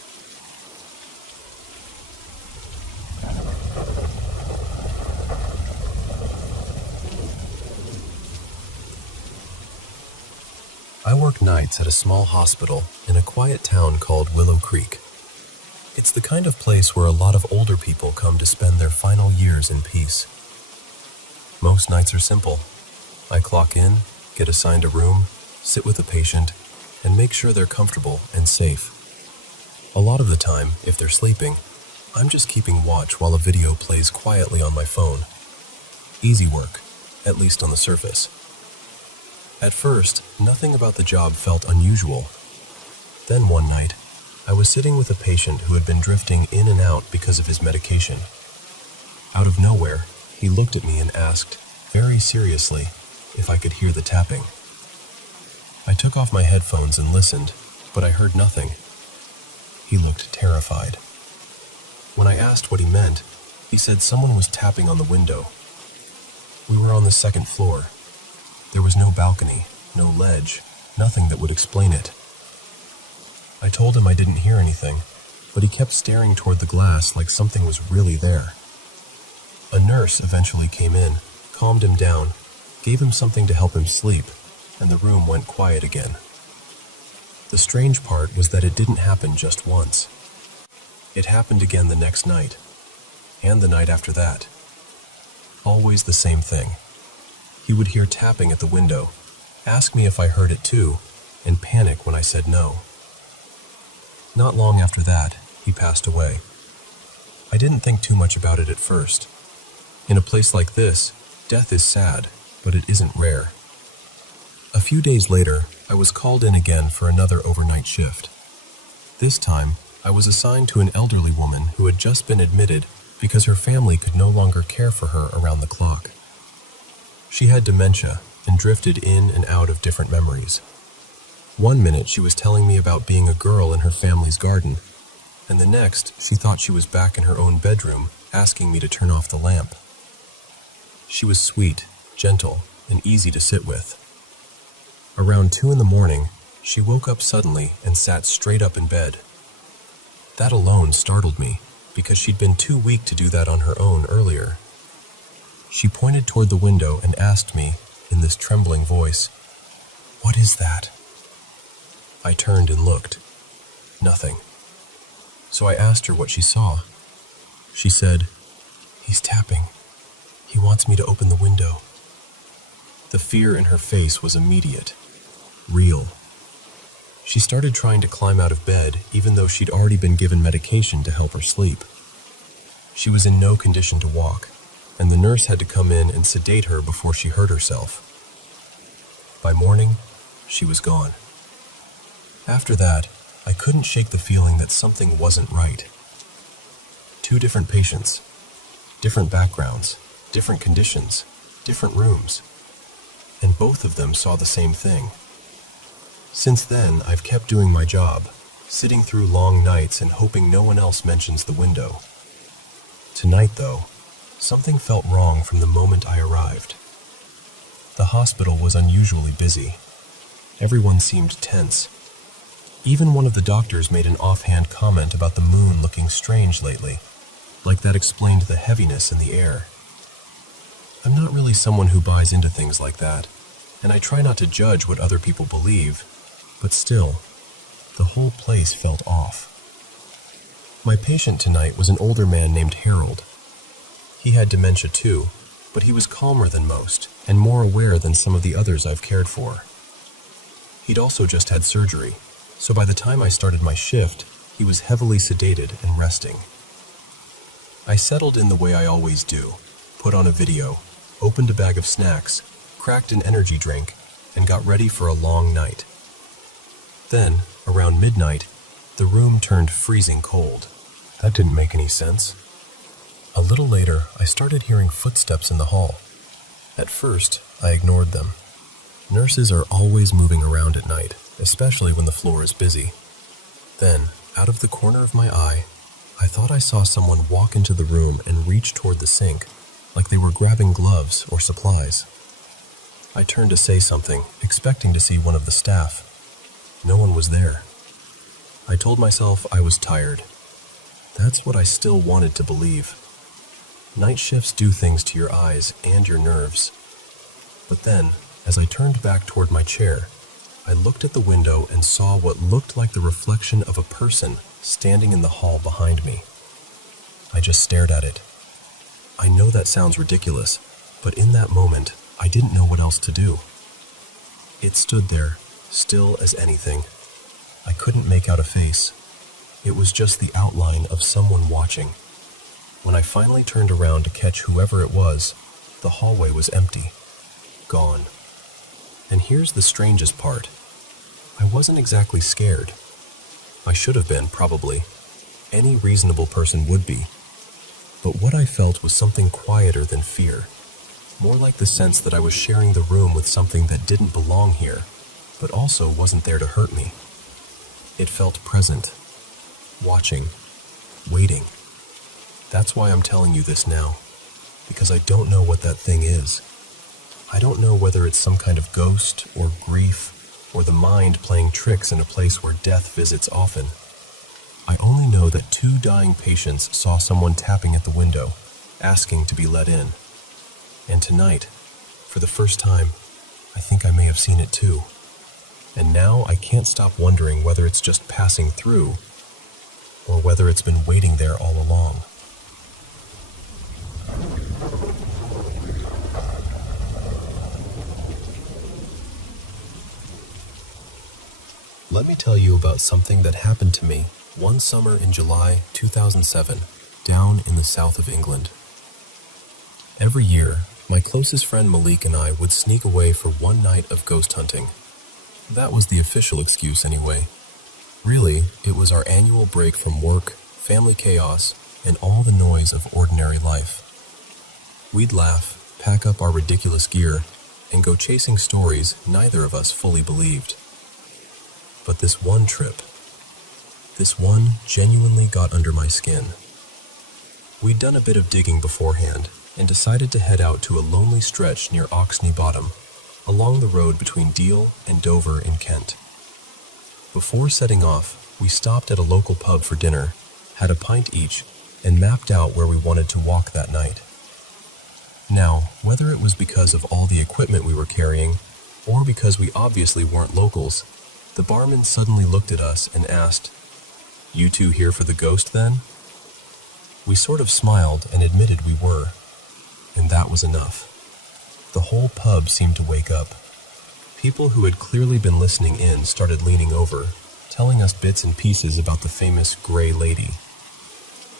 I work nights at a small hospital in a quiet town called Willow Creek. It's the kind of place where a lot of older people come to spend their final years in peace. Most nights are simple. I clock in, get assigned a room, sit with a patient, and make sure they're comfortable and safe. A lot of the time, if they're sleeping, I'm just keeping watch while a video plays quietly on my phone. Easy work, at least on the surface. At first, nothing about the job felt unusual. Then one night, I was sitting with a patient who had been drifting in and out because of his medication. Out of nowhere, he looked at me and asked, very seriously, if I could hear the tapping. I took off my headphones and listened, but I heard nothing. He looked terrified. When I asked what he meant, he said someone was tapping on the window. We were on the second floor. There was no balcony, no ledge, nothing that would explain it. I told him I didn't hear anything, but he kept staring toward the glass like something was really there. A nurse eventually came in, calmed him down, gave him something to help him sleep, and the room went quiet again. The strange part was that it didn't happen just once. It happened again the next night, and the night after that. Always the same thing. He would hear tapping at the window, ask me if I heard it too, and panic when I said no. Not long after that, he passed away. I didn't think too much about it at first. In a place like this, death is sad, but it isn't rare. A few days later, I was called in again for another overnight shift. This time, I was assigned to an elderly woman who had just been admitted because her family could no longer care for her around the clock. She had dementia and drifted in and out of different memories. One minute she was telling me about being a girl in her family's garden, and the next she thought she was back in her own bedroom asking me to turn off the lamp. She was sweet, gentle, and easy to sit with. Around 2 in the morning, she woke up suddenly and sat straight up in bed. That alone startled me, because she'd been too weak to do that on her own earlier. She pointed toward the window and asked me, in this trembling voice, "What is that?" I turned and looked. Nothing. So I asked her what she saw. She said, "He's tapping. He wants me to open the window." The fear in her face was immediate, real. She started trying to climb out of bed, even though she'd already been given medication to help her sleep. She was in no condition to walk, and the nurse had to come in and sedate her before she hurt herself. By morning, she was gone. After that, I couldn't shake the feeling that something wasn't right. 2 different patients, different backgrounds, different conditions, different rooms, and both of them saw the same thing. Since then, I've kept doing my job, sitting through long nights and hoping no one else mentions the window. Tonight, though, something felt wrong from the moment I arrived. The hospital was unusually busy. Everyone seemed tense. Even one of the doctors made an offhand comment about the moon looking strange lately, like that explained the heaviness in the air. I'm not really someone who buys into things like that, and I try not to judge what other people believe, but still, the whole place felt off. My patient tonight was an older man named Harold. He had dementia too, but he was calmer than most and more aware than some of the others I've cared for. He'd also just had surgery, so by the time I started my shift, he was heavily sedated and resting. I settled in the way I always do, put on a video, opened a bag of snacks, cracked an energy drink, and got ready for a long night. Then, around midnight, the room turned freezing cold. That didn't make any sense. A little later, I started hearing footsteps in the hall. At first, I ignored them. Nurses are always moving around at night, especially when the floor is busy. Then, out of the corner of my eye, I thought I saw someone walk into the room and reach toward the sink, like they were grabbing gloves or supplies. I turned to say something, expecting to see one of the staff. No one was there. I told myself I was tired. That's what I still wanted to believe. Night shifts do things to your eyes and your nerves. But then, as I turned back toward my chair, I looked at the window and saw what looked like the reflection of a person standing in the hall behind me. I just stared at it. I know that sounds ridiculous, but in that moment, I didn't know what else to do. It stood there, still as anything. I couldn't make out a face. It was just the outline of someone watching. When I finally turned around to catch whoever it was, the hallway was empty. Gone. And here's the strangest part. I wasn't exactly scared. I should have been, probably. Any reasonable person would be. But what I felt was something quieter than fear. More like the sense that I was sharing the room with something that didn't belong here, but also wasn't there to hurt me. It felt present. Watching. Waiting. That's why I'm telling you this now. Because I don't know what that thing is. I don't know whether it's some kind of ghost or grief or the mind playing tricks in a place where death visits often. I only know that 2 dying patients saw someone tapping at the window, asking to be let in. And tonight, for the first time, I think I may have seen it too. And now I can't stop wondering whether it's just passing through or whether it's been waiting there all along. Let me tell you about something that happened to me one summer in July 2007, down in the south of England. Every year, my closest friend Malik and I would sneak away for one night of ghost hunting. That was the official excuse anyway. Really, it was our annual break from work, family chaos, and all the noise of ordinary life. We'd laugh, pack up our ridiculous gear, and go chasing stories neither of us fully believed. But this one trip, this one genuinely got under my skin. We'd done a bit of digging beforehand and decided to head out to a lonely stretch near Oxney Bottom, along the road between Deal and Dover in Kent. Before setting off, we stopped at a local pub for dinner, had a pint each, and mapped out where we wanted to walk that night. Now, whether it was because of all the equipment we were carrying, or because we obviously weren't locals, the barman suddenly looked at us and asked, "You two here for the ghost then?" We sort of smiled and admitted we were, and that was enough. The whole pub seemed to wake up. People who had clearly been listening in started leaning over, telling us bits and pieces about the famous Grey Lady.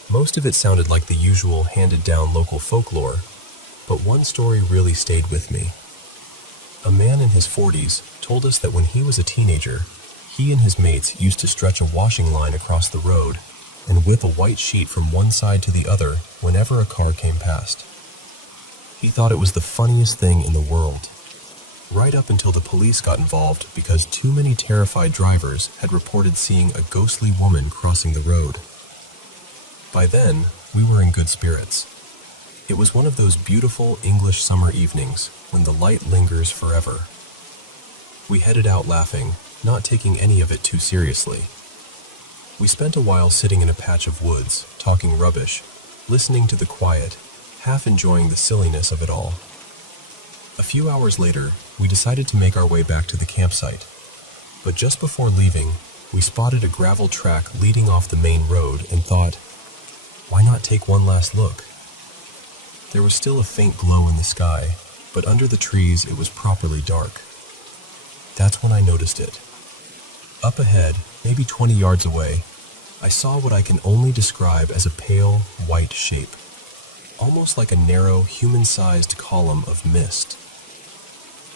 Most of it sounded like the usual handed-down local folklore, but one story really stayed with me. A man in his 40s told us that when he was a teenager, he and his mates used to stretch a washing line across the road and whip a white sheet from one side to the other whenever a car came past. He thought it was the funniest thing in the world, right up until the police got involved because too many terrified drivers had reported seeing a ghostly woman crossing the road. By then, we were in good spirits. It was one of those beautiful English summer evenings when the light lingers forever. We headed out laughing, not taking any of it too seriously. We spent a while sitting in a patch of woods, talking rubbish, listening to the quiet, half enjoying the silliness of it all. A few hours later, we decided to make our way back to the campsite. But just before leaving, we spotted a gravel track leading off the main road and thought, why not take one last look? There was still a faint glow in the sky, but under the trees it was properly dark. That's when I noticed it. Up ahead, maybe 20 yards away, I saw what I can only describe as a pale, white shape, almost like a narrow, human-sized column of mist.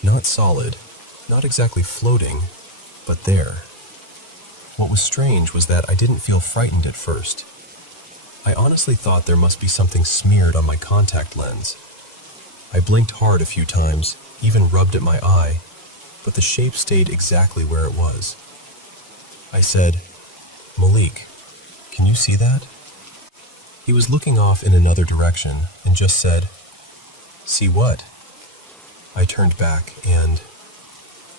Not solid, not exactly floating, but there. What was strange was that I didn't feel frightened at first. I honestly thought there must be something smeared on my contact lens. I blinked hard a few times, even rubbed at my eye, but the shape stayed exactly where it was. I said, "Malik, can you see that?" He was looking off in another direction and just said, "See what?" I turned back and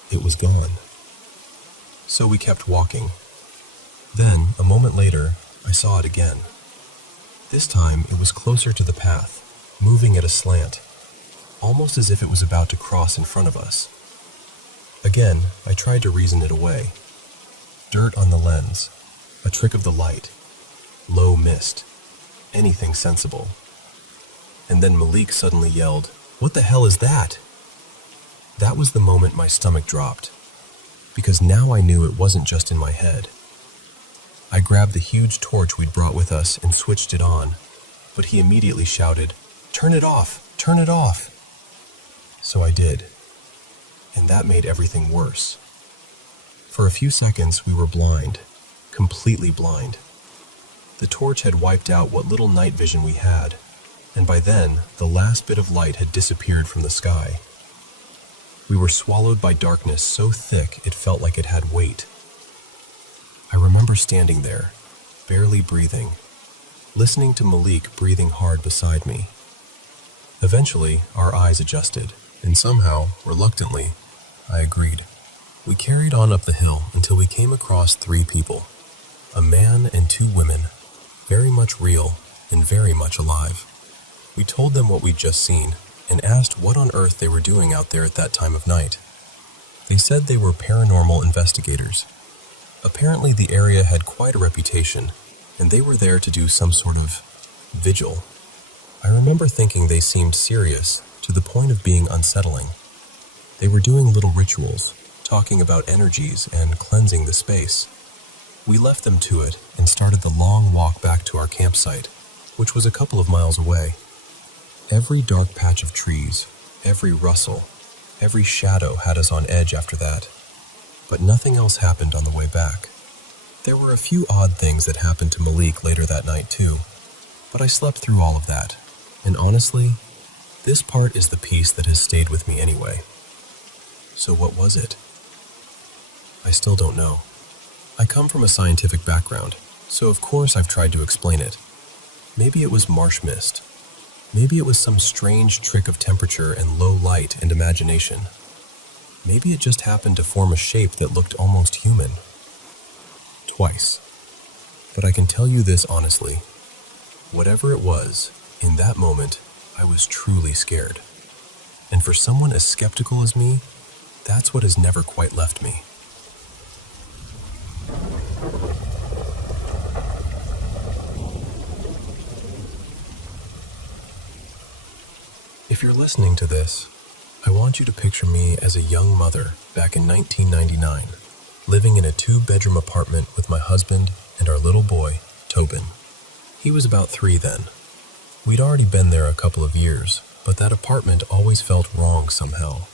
it was gone. So we kept walking. Then, a moment later, I saw it again. This time, it was closer to the path, moving at a slant, almost as if it was about to cross in front of us. Again, I tried to reason it away. Dirt on the lens, a trick of the light, low mist, anything sensible. And then Malik suddenly yelled, "What the hell is that?" That was the moment my stomach dropped, because now I knew it wasn't just in my head. I grabbed the huge torch we'd brought with us and switched it on, but he immediately shouted, "Turn it off! Turn it off!" So I did, and that made everything worse. For a few seconds we were blind, completely blind. The torch had wiped out what little night vision we had, and by then the last bit of light had disappeared from the sky. We were swallowed by darkness so thick it felt like it had weight. I remember standing there, barely breathing, listening to Malik breathing hard beside me. Eventually, our eyes adjusted, and somehow, reluctantly, I agreed. We carried on up the hill until we came across 3 people, a man and 2 women, very much real and very much alive. We told them what we'd just seen and asked what on earth they were doing out there at that time of night. They said they were paranormal investigators. Apparently the area had quite a reputation, and they were there to do some sort of vigil. I remember thinking they seemed serious, to the point of being unsettling. They were doing little rituals, talking about energies and cleansing the space. We left them to it and started the long walk back to our campsite, which was a couple of miles away. Every dark patch of trees, every rustle, every shadow had us on edge after that. But nothing else happened on the way back. There were a few odd things that happened to Malik later that night too, but I slept through all of that, and honestly, this part is the piece that has stayed with me anyway. So what was it? I still don't know. I come from a scientific background, so of course I've tried to explain it. Maybe it was marsh mist. Maybe it was some strange trick of temperature and low light and imagination. Maybe it just happened to form a shape that looked almost human. Twice. But I can tell you this honestly. Whatever it was, in that moment, I was truly scared. And for someone as skeptical as me, that's what has never quite left me. If you're listening to this, I want you to picture me as a young mother back in 1999, living in a 2-bedroom apartment with my husband and our little boy, Tobin. He was about 3 then. We'd already been there a couple of years, but that apartment always felt wrong somehow.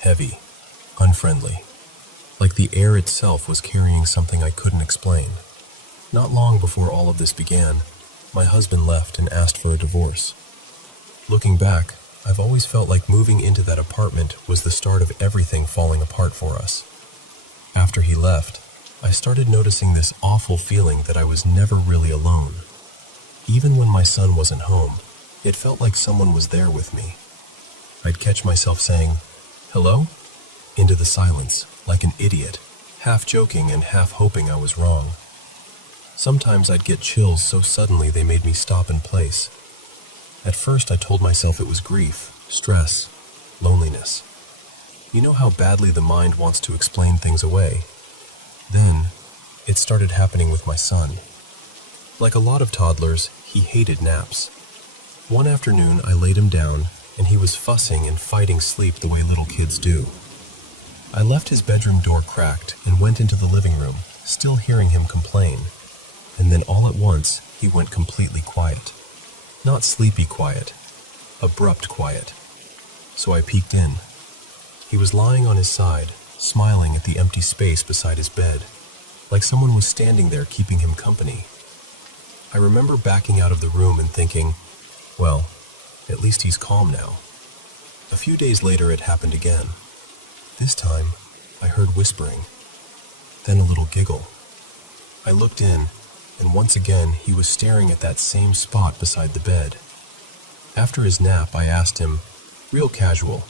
Heavy, unfriendly. Like the air itself was carrying something I couldn't explain. Not long before all of this began, my husband left and asked for a divorce. Looking back, I've always felt like moving into that apartment was the start of everything falling apart for us. After he left, I started noticing this awful feeling that I was never really alone. Even when my son wasn't home, it felt like someone was there with me. I'd catch myself saying, "Hello?" into the silence, like an idiot, half joking and half hoping I was wrong. Sometimes I'd get chills so suddenly they made me stop in place. At first I told myself it was grief, stress, loneliness. You know how badly the mind wants to explain things away. Then, it started happening with my son. Like a lot of toddlers, he hated naps. One afternoon I laid him down, and he was fussing and fighting sleep the way little kids do. I left his bedroom door cracked and went into the living room, still hearing him complain. And then all at once, he went completely quiet. Not sleepy quiet, abrupt quiet. So I peeked in. He was lying on his side, smiling at the empty space beside his bed, like someone was standing there keeping him company. I remember backing out of the room and thinking, well, at least he's calm now. A few days later it happened again. This time, I heard whispering, then a little giggle. I looked in, and once again he was staring at that same spot beside the bed. After his nap, I asked him, real casual,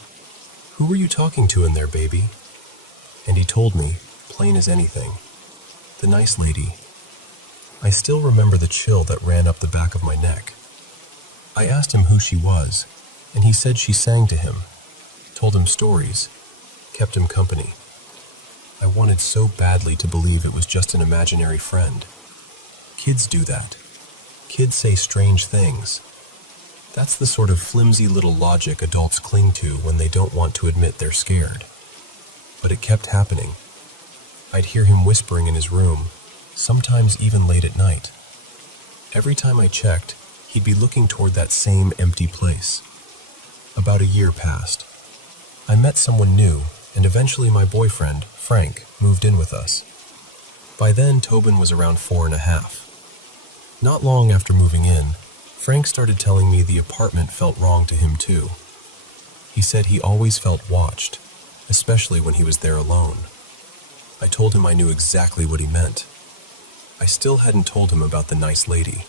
"Who were you talking to in there, baby?" And he told me, plain as anything, "The nice lady." I still remember the chill that ran up the back of my neck. I asked him who she was, and he said she sang to him, told him stories, kept him company. I wanted so badly to believe it was just an imaginary friend. Kids do that. Kids say strange things. That's the sort of flimsy little logic adults cling to when they don't want to admit they're scared. But it kept happening. I'd hear him whispering in his room, sometimes even late at night. Every time I checked, he'd be looking toward that same empty place. About a year passed. I met someone new, and eventually my boyfriend, Frank, moved in with us. By then, Tobin was around 4.5. Not long after moving in, Frank started telling me the apartment felt wrong to him too. He said he always felt watched, especially when he was there alone. I told him I knew exactly what he meant. I still hadn't told him about the nice lady.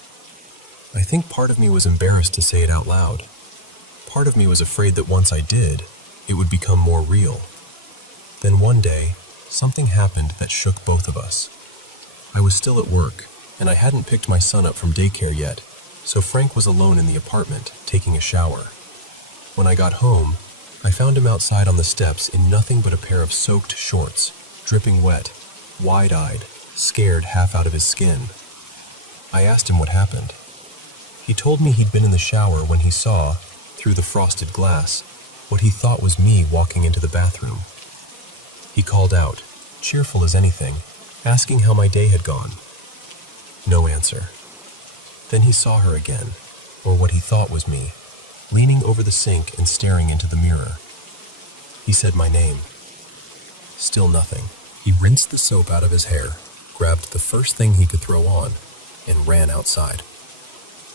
I think part of me was embarrassed to say it out loud. Part of me was afraid that once I did, it would become more real. Then one day, something happened that shook both of us. I was still at work, and I hadn't picked my son up from daycare yet, so Frank was alone in the apartment, taking a shower. When I got home, I found him outside on the steps in nothing but a pair of soaked shorts, dripping wet, wide-eyed, scared half out of his skin. I asked him what happened. He told me he'd been in the shower when he saw, through the frosted glass, what he thought was me walking into the bathroom. He called out, cheerful as anything, asking how my day had gone. No answer. Then he saw her again, or what he thought was me, leaning over the sink and staring into the mirror. He said my name. Still nothing. He rinsed the soap out of his hair, grabbed the first thing he could throw on, and ran outside.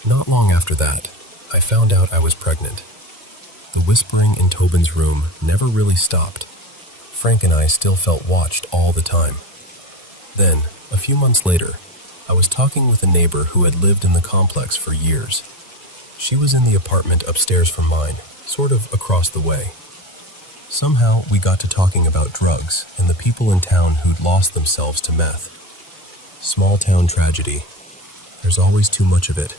Not long after that, I found out I was pregnant. The whispering in Tobin's room never really stopped. Frank and I still felt watched all the time. Then, A few months later, I was talking with a neighbor who had lived in the complex for years. She was in the apartment upstairs from mine, sort of across the way. Somehow, we got to talking about drugs and the people in town who'd lost themselves to meth. Small town tragedy. There's always too much of it.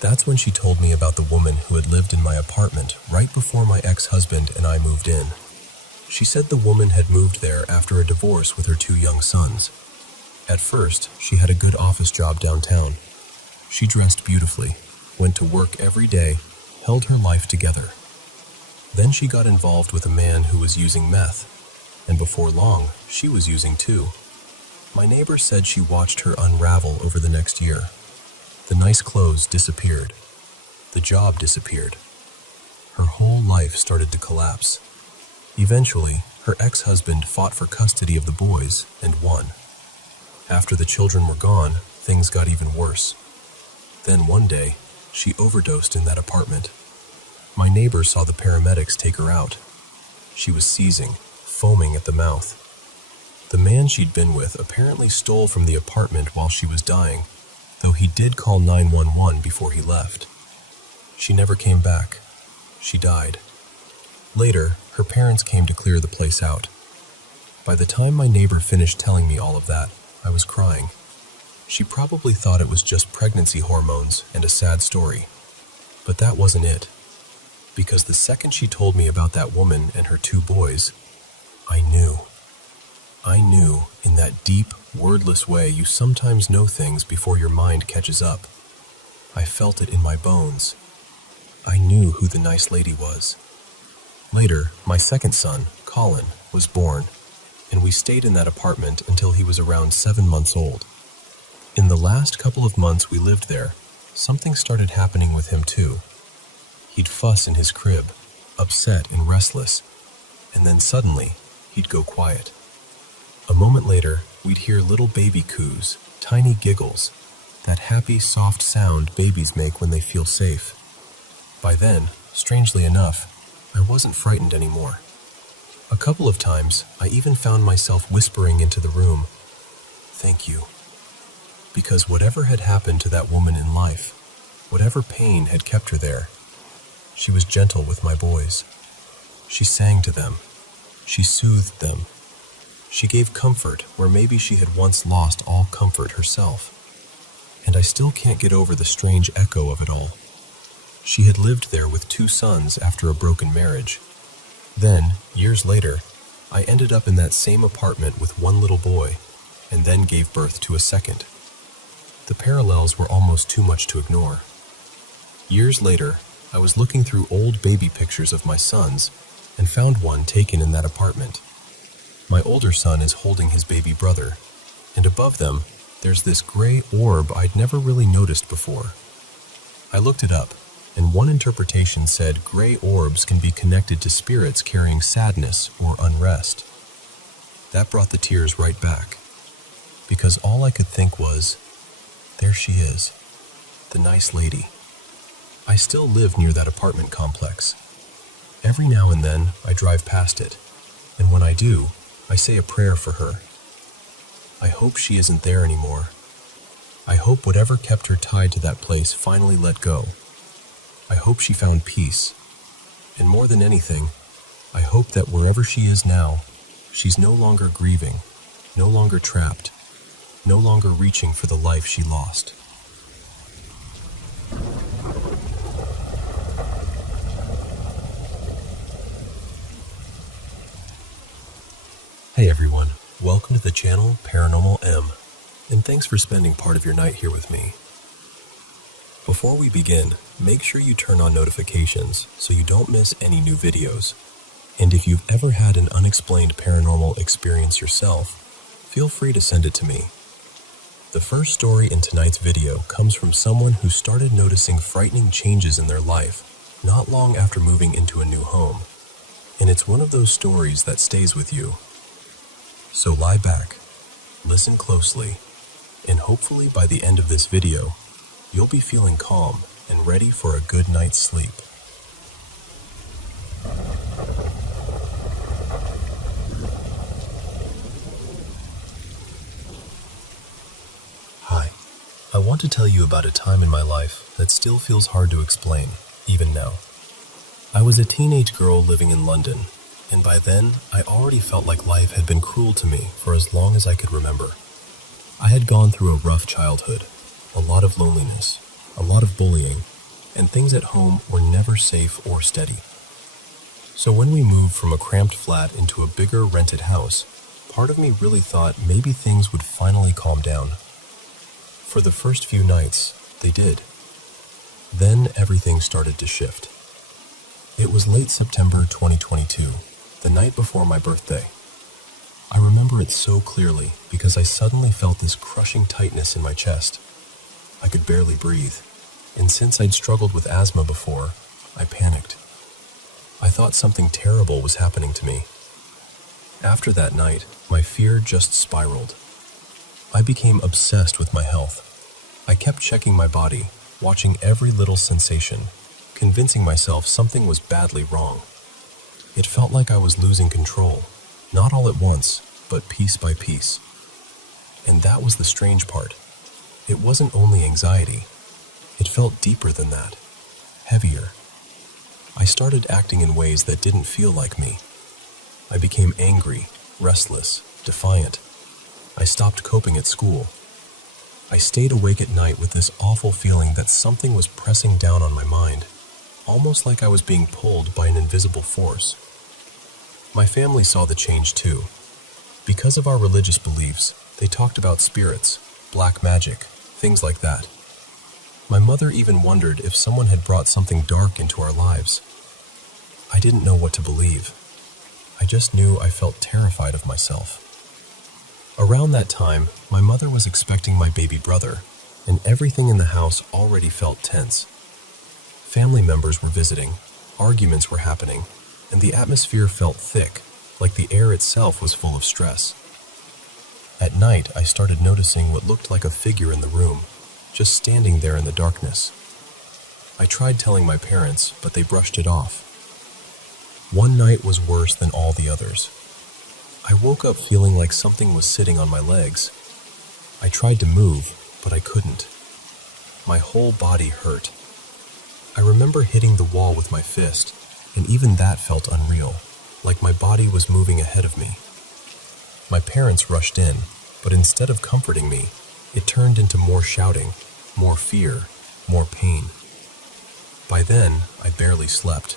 That's when she told me about the woman who had lived in my apartment right before my ex-husband and I moved in. She said the woman had moved there after a divorce with her 2 young sons. At first, she had a good office job downtown. She dressed beautifully, went to work every day, held her life together. Then she got involved with a man who was using meth, and before long, she was using too. My neighbor said she watched her unravel over the next year. The nice clothes disappeared. The job disappeared. Her whole life started to collapse. Eventually, her ex-husband fought for custody of the boys and won. After the children were gone, things got even worse. Then one day, she overdosed in that apartment. My neighbor saw the paramedics take her out. She was seizing, foaming at the mouth. The man she'd been with apparently stole from the apartment while she was dying, though he did call 911 before he left. She never came back. She died. Later, her parents came to clear the place out. By the time my neighbor finished telling me all of that, I was crying. She probably thought it was just pregnancy hormones and a sad story. But that wasn't it. Because the second she told me about that woman and her 2 boys, I knew. I knew, in that deep, wordless way you sometimes know things before your mind catches up. I felt it in my bones. I knew who the nice lady was. Later, my second son, Colin, was born, and we stayed in that apartment until he was around 7 months old. In the last couple of months we lived there, something started happening with him too. He'd fuss in his crib, upset and restless, and then suddenly, he'd go quiet. A moment later, we'd hear little baby coos, tiny giggles, that happy, soft sound babies make when they feel safe. By then, strangely enough, I wasn't frightened anymore. A couple of times, I even found myself whispering into the room, "Thank you." Because whatever had happened to that woman in life, whatever pain had kept her there, she was gentle with my boys. She sang to them. She soothed them. She gave comfort where maybe she had once lost all comfort herself. And I still can't get over the strange echo of it all. She had lived there with 2 sons after a broken marriage. Then, years later, I ended up in that same apartment with 1 little boy, and then gave birth to a second. The parallels were almost too much to ignore. Years later, I was looking through old baby pictures of my sons and found one taken in that apartment. My older son is holding his baby brother, and above them, there's this gray orb I'd never really noticed before. I looked it up, and one interpretation said gray orbs can be connected to spirits carrying sadness or unrest. That brought the tears right back, because all I could think was, there she is, the nice lady. I still live near that apartment complex. Every now and then, I drive past it, and when I do, I say a prayer for her. I hope she isn't there anymore. I hope whatever kept her tied to that place finally let go. I hope she found peace. And more than anything, I hope that wherever she is now, she's no longer grieving, no longer trapped, no longer reaching for the life she lost. Hey everyone, welcome to the channel Paranormal M, and thanks for spending part of your night here with me. Before we begin, make sure you turn on notifications so you don't miss any new videos. And if you've ever had an unexplained paranormal experience yourself, feel free to send it to me. The first story in tonight's video comes from someone who started noticing frightening changes in their life not long after moving into a new home. And it's one of those stories that stays with you. So lie back, listen closely, and hopefully by the end of this video, you'll be feeling calm and ready for a good night's sleep. I want to tell you about a time in my life that still feels hard to explain, even now. I was a teenage girl living in London, and by then, I already felt like life had been cruel to me for as long as I could remember. I had gone through a rough childhood, a lot of loneliness, a lot of bullying, and things at home were never safe or steady. So when we moved from a cramped flat into a bigger rented house, part of me really thought maybe things would finally calm down. For the first few nights, they did. Then everything started to shift. It was late September 2022, the night before my birthday. I remember it so clearly because I suddenly felt this crushing tightness in my chest. I could barely breathe, and since I'd struggled with asthma before, I panicked. I thought something terrible was happening to me. After that night, my fear just spiraled. I became obsessed with my health. I kept checking my body, watching every little sensation, convincing myself something was badly wrong. It felt like I was losing control, not all at once, but piece by piece. And that was the strange part. It wasn't only anxiety. It felt deeper than that, heavier. I started acting in ways that didn't feel like me. I became angry, restless, defiant. I stopped coping at school. I stayed awake at night with this awful feeling that something was pressing down on my mind, almost like I was being pulled by an invisible force. My family saw the change too. Because of our religious beliefs, they talked about spirits, black magic, things like that. My mother even wondered if someone had brought something dark into our lives. I didn't know what to believe. I just knew I felt terrified of myself. Around that time, my mother was expecting my baby brother, and everything in the house already felt tense. Family members were visiting, arguments were happening, and the atmosphere felt thick, like the air itself was full of stress. At night, I started noticing what looked like a figure in the room, just standing there in the darkness. I tried telling my parents, but they brushed it off. One night was worse than all the others. I woke up feeling like something was sitting on my legs. I tried to move, but I couldn't. My whole body hurt. I remember hitting the wall with my fist, and even that felt unreal, like my body was moving ahead of me. My parents rushed in, but instead of comforting me, it turned into more shouting, more fear, more pain. By then, I barely slept.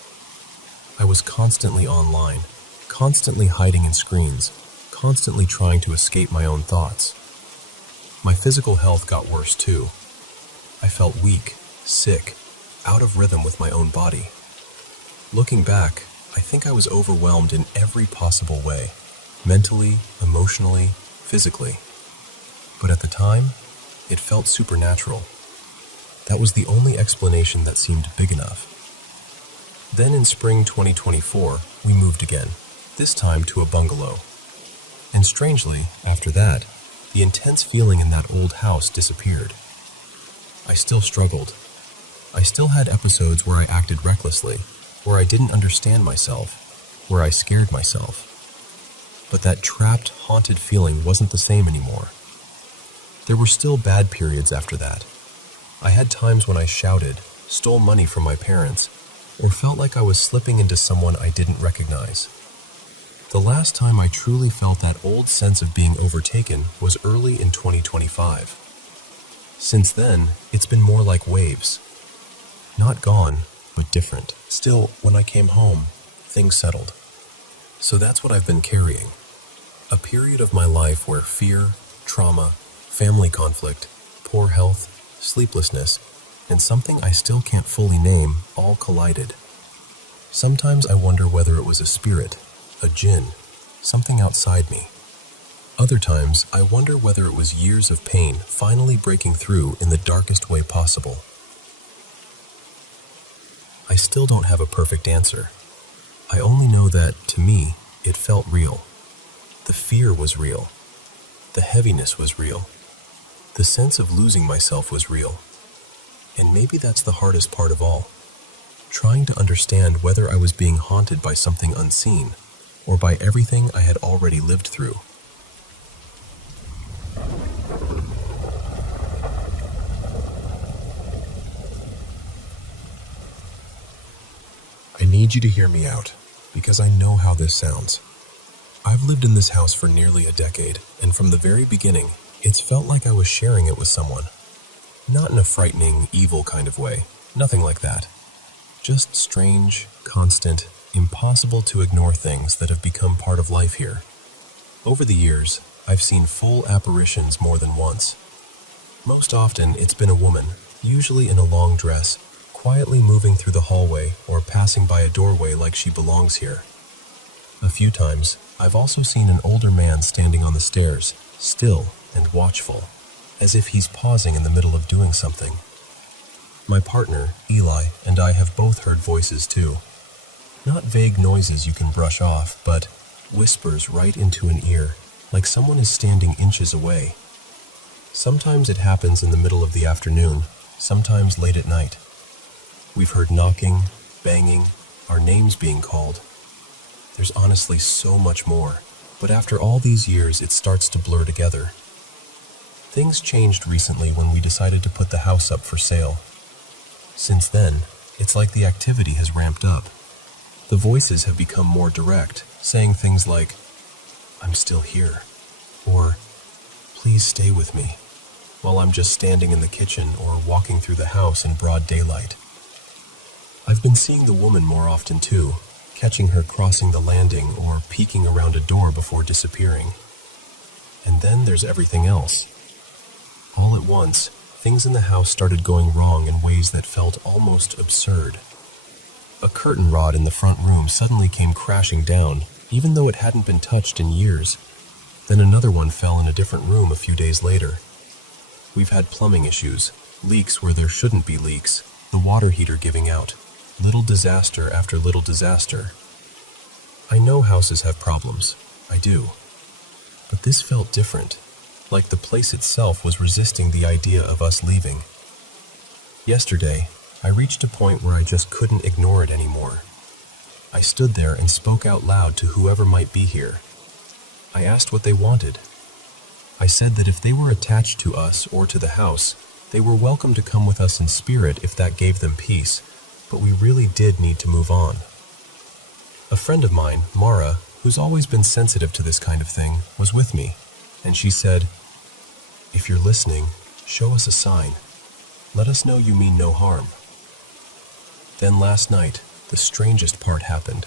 I was constantly online, constantly hiding in screens, constantly trying to escape my own thoughts. My physical health got worse too. I felt weak, sick, out of rhythm with my own body. Looking back, I think I was overwhelmed in every possible way, mentally, emotionally, physically. But at the time, it felt supernatural. That was the only explanation that seemed big enough. Then in spring 2024, we moved again, this time to a bungalow. And strangely, after that, the intense feeling in that old house disappeared. I still struggled. I still had episodes where I acted recklessly, where I didn't understand myself, where I scared myself. But that trapped, haunted feeling wasn't the same anymore. There were still bad periods after that. I had times when I shouted, stole money from my parents, or felt like I was slipping into someone I didn't recognize. The last time I truly felt that old sense of being overtaken was early in 2025. Since then, it's been more like waves. Not gone, but different. Still, when I came home, things settled. So that's what I've been carrying. A period of my life where fear, trauma, family conflict, poor health, sleeplessness, and something I still can't fully name all collided. Sometimes I wonder whether it was a spirit, a jinn, something outside me. Other times, I wonder whether it was years of pain finally breaking through in the darkest way possible. I still don't have a perfect answer. I only know that, to me, it felt real. The fear was real. The heaviness was real. The sense of losing myself was real. And maybe that's the hardest part of all. Trying to understand whether I was being haunted by something unseen, or by everything I had already lived through. need you to hear me out, because I know how this sounds. I've lived in this house for nearly a decade, and from the very beginning, it's felt like I was sharing it with someone. Not in a frightening, evil kind of way, nothing like that. Just strange, constant, impossible to ignore things that have become part of life here. Over the years, I've seen full apparitions more than once. Most often, it's been a woman, usually in a long dress, quietly moving through the hallway or passing by a doorway like she belongs here. A few times, I've also seen an older man standing on the stairs, still and watchful, as if he's pausing in the middle of doing something. My partner, Eli, and I have both heard voices too. Not vague noises you can brush off, but whispers right into an ear, like someone is standing inches away. Sometimes it happens in the middle of the afternoon, sometimes late at night. We've heard knocking, banging, our names being called. There's honestly so much more, but after all these years it starts to blur together. Things changed recently when we decided to put the house up for sale. Since then, it's like the activity has ramped up. The voices have become more direct, saying things like, "I'm still here," or "Please stay with me," while I'm just standing in the kitchen or walking through the house in broad daylight. I've been seeing the woman more often too, catching her crossing the landing or peeking around a door before disappearing. And then there's everything else. All at once, things in the house started going wrong in ways that felt almost absurd. A curtain rod in the front room suddenly came crashing down, even though it hadn't been touched in years. Then another one fell in a different room a few days later. We've had plumbing issues, leaks where there shouldn't be leaks, the water heater giving out, little disaster after little disaster. I know houses have problems, I do. But this felt different, like the place itself was resisting the idea of us leaving. Yesterday, I reached a point where I just couldn't ignore it anymore. I stood there and spoke out loud to whoever might be here. I asked what they wanted. I said that if they were attached to us or to the house, they were welcome to come with us in spirit if that gave them peace, but we really did need to move on. A friend of mine, Mara, who's always been sensitive to this kind of thing, was with me, and she said, "If you're listening, show us a sign. Let us know you mean no harm." Then last night, the strangest part happened.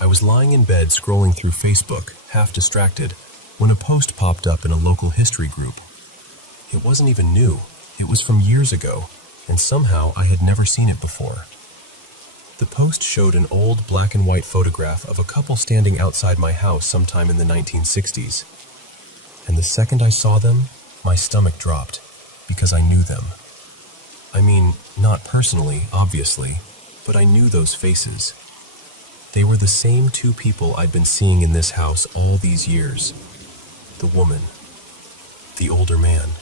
I was lying in bed scrolling through Facebook, half distracted, when a post popped up in a local history group. It wasn't even new. It was from years ago, and somehow I had never seen it before. The post showed an old black and white photograph of a couple standing outside my house sometime in the 1960s. And the second I saw them, my stomach dropped, because I knew them. I mean, not personally, obviously, but I knew those faces. They were the same two people I'd been seeing in this house all these years. The woman, the older man.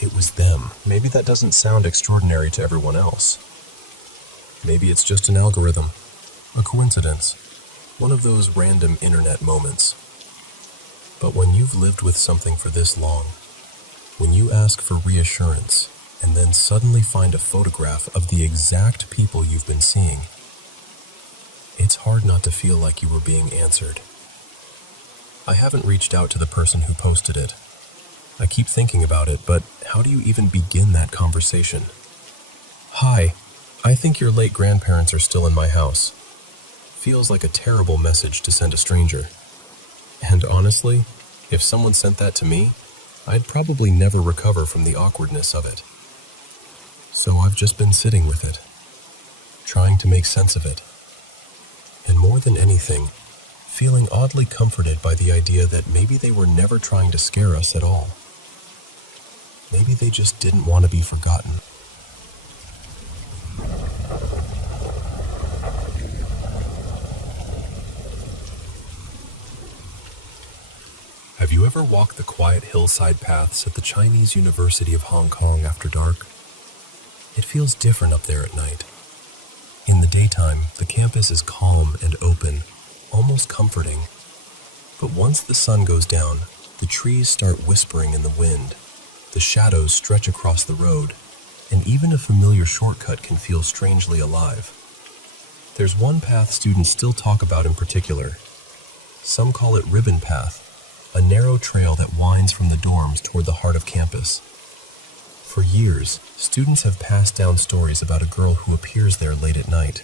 It was them. Maybe that doesn't sound extraordinary to everyone else. Maybe it's just an algorithm, a coincidence, one of those random internet moments. But when you've lived with something for this long, when you ask for reassurance and then suddenly find a photograph of the exact people you've been seeing, it's hard not to feel like you were being answered. I haven't reached out to the person who posted it. I keep thinking about it, but how do you even begin that conversation? "Hi, I think your late grandparents are still in my house." Feels like a terrible message to send a stranger. And honestly, if someone sent that to me, I'd probably never recover from the awkwardness of it. So I've just been sitting with it, trying to make sense of it. And more than anything, feeling oddly comforted by the idea that maybe they were never trying to scare us at all. Maybe they just didn't want to be forgotten. Have you ever walked the quiet hillside paths at the Chinese University of Hong Kong after dark? It feels different up there at night. In the daytime, the campus is calm and open, almost comforting. But once the sun goes down, the trees start whispering in the wind, the shadows stretch across the road, and even a familiar shortcut can feel strangely alive. There's one path students still talk about in particular. Some call it Ribbon Path, a narrow trail that winds from the dorms toward the heart of campus. For years, students have passed down stories about a girl who appears there late at night.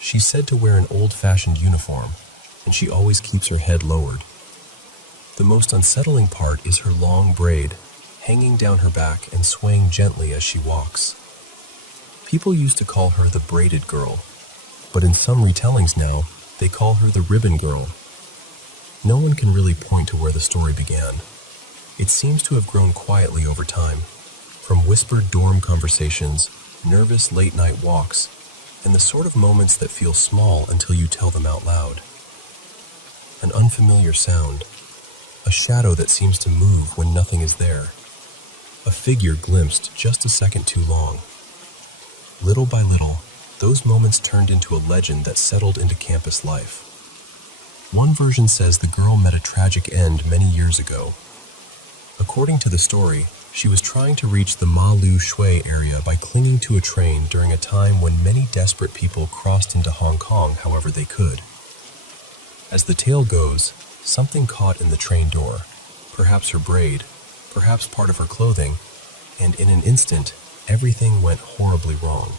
She's said to wear an old-fashioned uniform, and she always keeps her head lowered. The most unsettling part is her long braid, hanging down her back and swaying gently as she walks. People used to call her the Braided Girl, but in some retellings now, they call her the Ribbon Girl. No one can really point to where the story began. It seems to have grown quietly over time, from whispered dorm conversations, nervous late-night walks, and the sort of moments that feel small until you tell them out loud. An unfamiliar sound, a shadow that seems to move when nothing is there, a figure glimpsed just a second too long. Little by little, those moments turned into a legend that settled into campus life. One version says the girl met a tragic end many years ago. According to the story, she was trying to reach the Ma Lu Shui area by clinging to a train during a time when many desperate people crossed into Hong Kong however they could. As the tale goes, something caught in the train door, perhaps her braid, perhaps part of her clothing, and in an instant, everything went horribly wrong.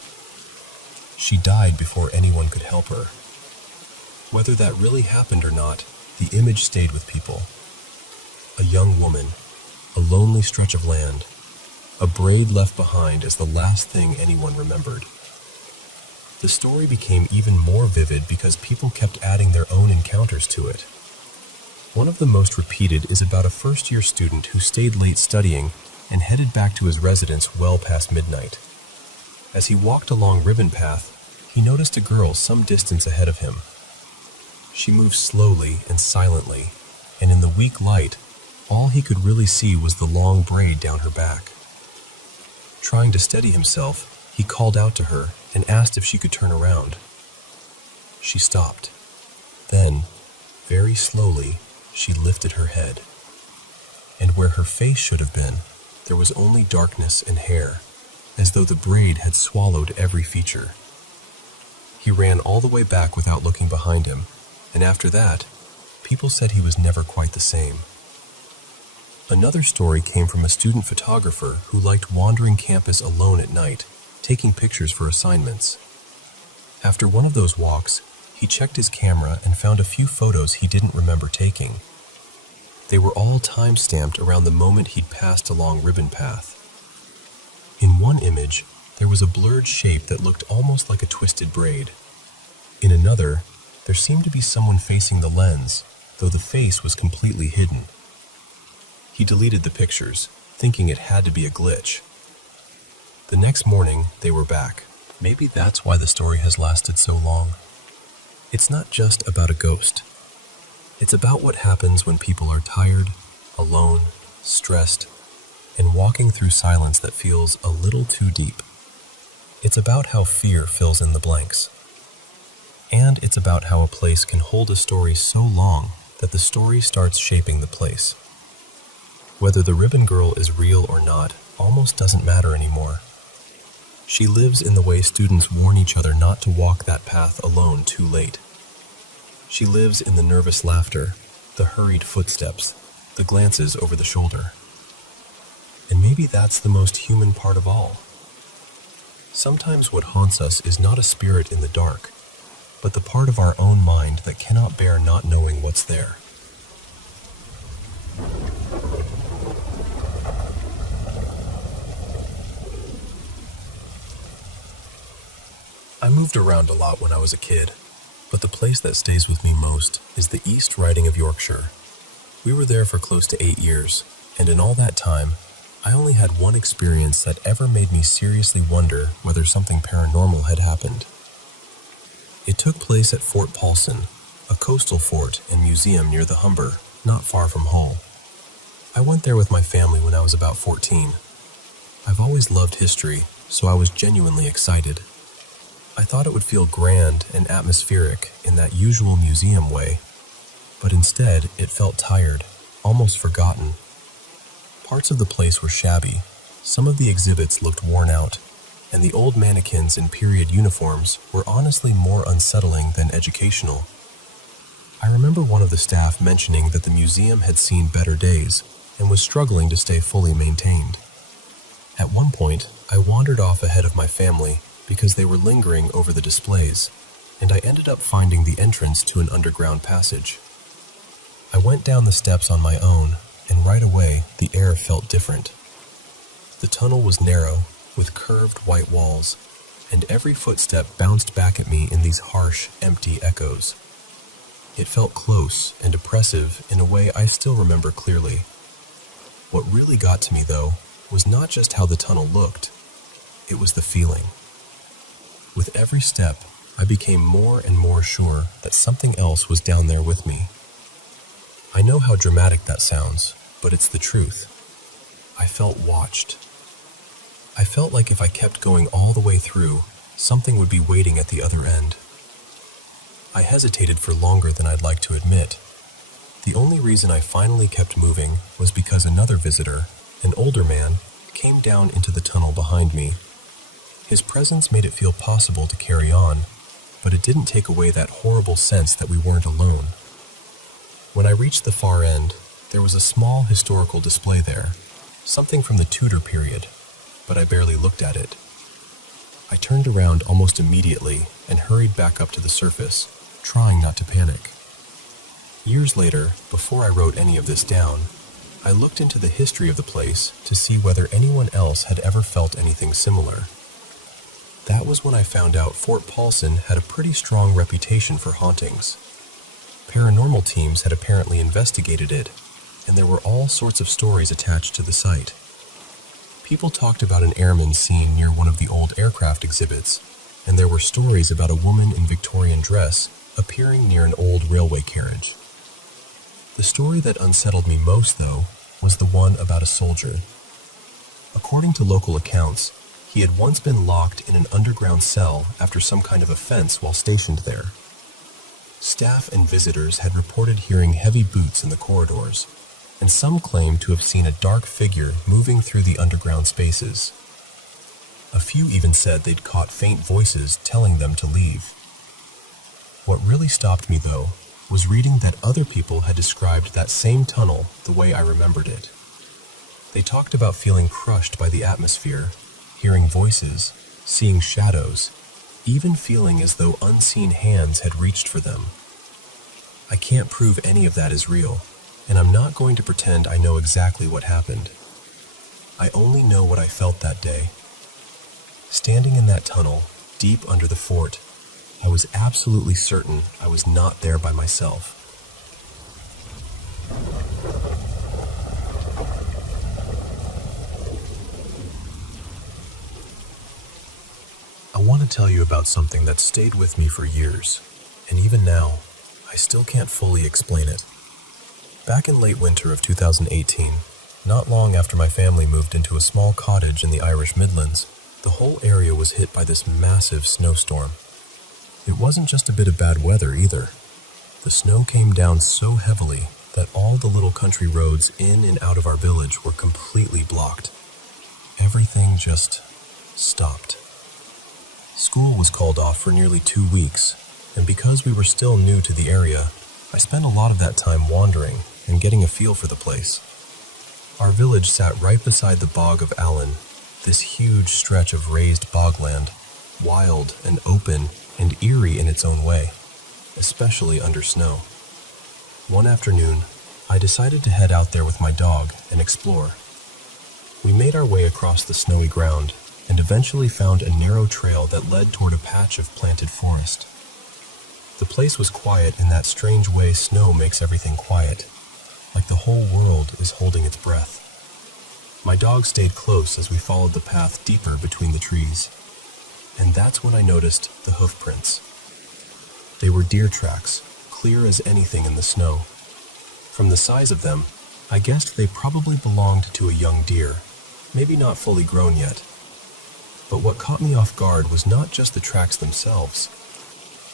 She died before anyone could help her. Whether that really happened or not, the image stayed with people. A young woman, a lonely stretch of land, a braid left behind as the last thing anyone remembered. The story became even more vivid because people kept adding their own encounters to it. One of the most repeated is about a first-year student who stayed late studying and headed back to his residence well past midnight. As he walked along Ribbon Path, he noticed a girl some distance ahead of him. She moved slowly and silently, and in the weak light, all he could really see was the long braid down her back. Trying to steady himself, he called out to her and asked if she could turn around. She stopped. Then, very slowly, she lifted her head. And where her face should have been, there was only darkness and hair, as though the braid had swallowed every feature. He ran all the way back without looking behind him, and after that, people said he was never quite the same. Another story came from a student photographer who liked wandering campus alone at night, taking pictures for assignments. After one of those walks, he checked his camera and found a few photos he didn't remember taking. They were all time-stamped around the moment he'd passed along Ribbon Path. In one image, there was a blurred shape that looked almost like a twisted braid. In another, there seemed to be someone facing the lens, though the face was completely hidden. He deleted the pictures, thinking it had to be a glitch. The next morning, they were back. Maybe that's why the story has lasted so long. It's not just about a ghost. It's about what happens when people are tired, alone, stressed, and walking through silence that feels a little too deep. It's about how fear fills in the blanks. And it's about how a place can hold a story so long that the story starts shaping the place. Whether the Ribbon Girl is real or not almost doesn't matter anymore. She lives in the way students warn each other not to walk that path alone too late. She lives in the nervous laughter, the hurried footsteps, the glances over the shoulder. And maybe that's the most human part of all. Sometimes what haunts us is not a spirit in the dark, but the part of our own mind that cannot bear not knowing what's there. I moved around a lot when I was a kid, but the place that stays with me most is the East Riding of Yorkshire. We were there for close to 8 years, and in all that time, I only had one experience that ever made me seriously wonder whether something paranormal had happened. It took place at Fort Paulson, a coastal fort and museum near the Humber, not far from Hull. I went there with my family when I was about 14. I've always loved history, so I was genuinely excited. I thought it would feel grand and atmospheric in that usual museum way, but instead it felt tired, almost forgotten. Parts of the place were shabby, some of the exhibits looked worn out, and the old mannequins in period uniforms were honestly more unsettling than educational. I remember one of the staff mentioning that the museum had seen better days and was struggling to stay fully maintained. At one point, I wandered off ahead of my family because they were lingering over the displays, and I ended up finding the entrance to an underground passage. I went down the steps on my own, and right away, the air felt different. The tunnel was narrow, with curved white walls, and every footstep bounced back at me in these harsh, empty echoes. It felt close and oppressive in a way I still remember clearly. What really got to me, though, was not just how the tunnel looked. It was the feeling. With every step, I became more and more sure that something else was down there with me. I know how dramatic that sounds, but it's the truth. I felt watched. I felt like if I kept going all the way through, something would be waiting at the other end. I hesitated for longer than I'd like to admit. The only reason I finally kept moving was because another visitor, an older man, came down into the tunnel behind me. His presence made it feel possible to carry on, but it didn't take away that horrible sense that we weren't alone. When I reached the far end, there was a small historical display there, something from the Tudor period, but I barely looked at it. I turned around almost immediately and hurried back up to the surface, trying not to panic. Years later, before I wrote any of this down, I looked into the history of the place to see whether anyone else had ever felt anything similar. That was when I found out Fort Paulson had a pretty strong reputation for hauntings. Paranormal teams had apparently investigated it, and there were all sorts of stories attached to the site. People talked about an airman seen near one of the old aircraft exhibits, and there were stories about a woman in Victorian dress appearing near an old railway carriage. The story that unsettled me most, though, was the one about a soldier. According to local accounts, he had once been locked in an underground cell after some kind of offense while stationed there. Staff and visitors had reported hearing heavy boots in the corridors, and some claimed to have seen a dark figure moving through the underground spaces. A few even said they'd caught faint voices telling them to leave. What really stopped me, though, was reading that other people had described that same tunnel the way I remembered it. They talked about feeling crushed by the atmosphere, hearing voices, seeing shadows, even feeling as though unseen hands had reached for them. I can't prove any of that is real, and I'm not going to pretend I know exactly what happened. I only know what I felt that day. Standing in that tunnel, deep under the fort, I was absolutely certain I was not there by myself. I want to tell you about something that stayed with me for years, and even now, I still can't fully explain it. Back in late winter of 2018, not long after my family moved into a small cottage in the Irish Midlands, the whole area was hit by this massive snowstorm. It wasn't just a bit of bad weather either. The snow came down so heavily that all the little country roads in and out of our village were completely blocked. Everything just stopped. School was called off for nearly 2 weeks, and because we were still new to the area, I spent a lot of that time wandering and getting a feel for the place. Our village sat right beside the Bog of Allen, this huge stretch of raised bogland, wild and open and eerie in its own way, especially under snow. One afternoon, I decided to head out there with my dog and explore. We made our way across the snowy ground and eventually found a narrow trail that led toward a patch of planted forest. The place was quiet in that strange way snow makes everything quiet, like the whole world is holding its breath. My dog stayed close as we followed the path deeper between the trees, and that's when I noticed the hoof prints. They were deer tracks, clear as anything in the snow. From the size of them, I guessed they probably belonged to a young deer, maybe not fully grown yet. But what caught me off guard was not just the tracks themselves.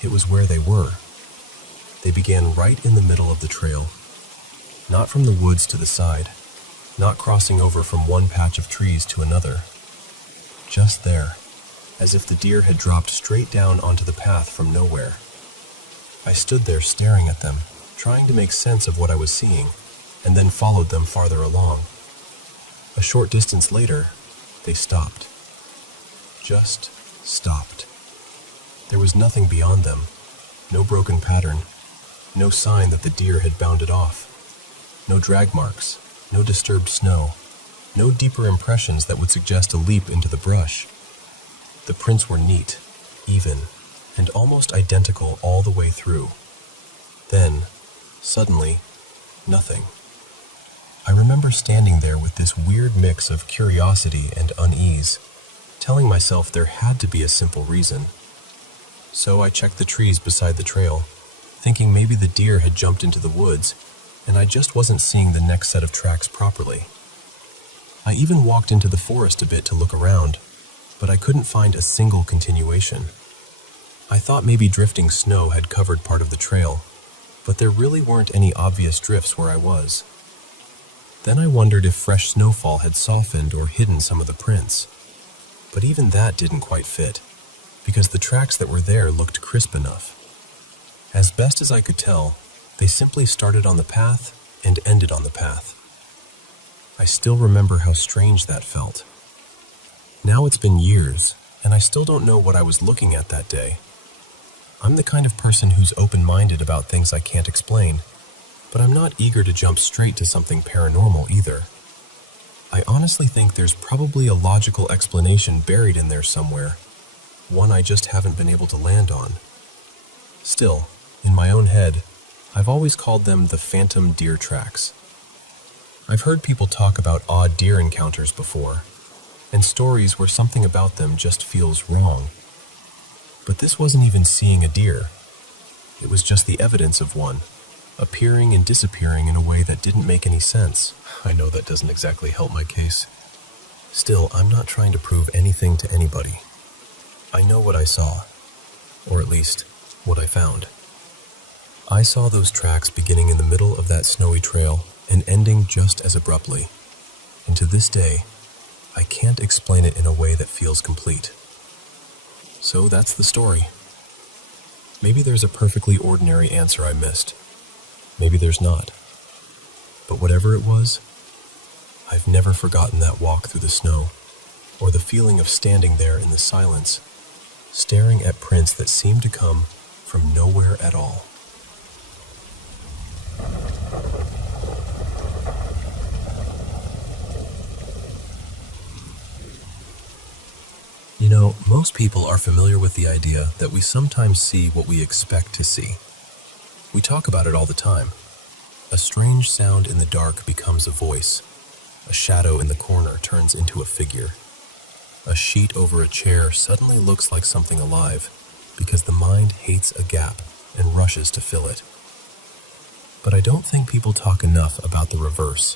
It was where they were. They began right in the middle of the trail, not from the woods to the side, not crossing over from one patch of trees to another. Just there, as if the deer had dropped straight down onto the path from nowhere. I stood there staring at them, trying to make sense of what I was seeing, and then followed them farther along. A short distance later, they stopped. Just stopped. There was nothing beyond them, no broken pattern, no sign that the deer had bounded off, no drag marks, no disturbed snow, no deeper impressions that would suggest a leap into the brush. The prints were neat, even, and almost identical all the way through. Then, suddenly, nothing. I remember standing there with this weird mix of curiosity and unease, telling myself there had to be a simple reason. So I checked the trees beside the trail, thinking maybe the deer had jumped into the woods, and I just wasn't seeing the next set of tracks properly. I even walked into the forest a bit to look around, but I couldn't find a single continuation. I thought maybe drifting snow had covered part of the trail, but there really weren't any obvious drifts where I was. Then I wondered if fresh snowfall had softened or hidden some of the prints. But even that didn't quite fit, because the tracks that were there looked crisp enough. As best as I could tell, they simply started on the path and ended on the path. I still remember how strange that felt. Now it's been years, and I still don't know what I was looking at that day. I'm the kind of person who's open-minded about things I can't explain, but I'm not eager to jump straight to something paranormal either. I honestly think there's probably a logical explanation buried in there somewhere, one I just haven't been able to land on. Still, in my own head, I've always called them the phantom deer tracks. I've heard people talk about odd deer encounters before, and stories where something about them just feels wrong. But this wasn't even seeing a deer. It was just the evidence of one, appearing and disappearing in a way that didn't make any sense. I know that doesn't exactly help my case. Still, I'm not trying to prove anything to anybody. I know what I saw, or at least, what I found. I saw those tracks beginning in the middle of that snowy trail and ending just as abruptly. And to this day, I can't explain it in a way that feels complete. So that's the story. Maybe there's a perfectly ordinary answer I missed. Maybe there's not. But whatever it was, I've never forgotten that walk through the snow, or the feeling of standing there in the silence, staring at prints that seemed to come from nowhere at all. You know, most people are familiar with the idea that we sometimes see what we expect to see. We talk about it all the time. A strange sound in the dark becomes a voice. A shadow in the corner turns into a figure. A sheet over a chair suddenly looks like something alive because the mind hates a gap and rushes to fill it. But I don't think people talk enough about the reverse.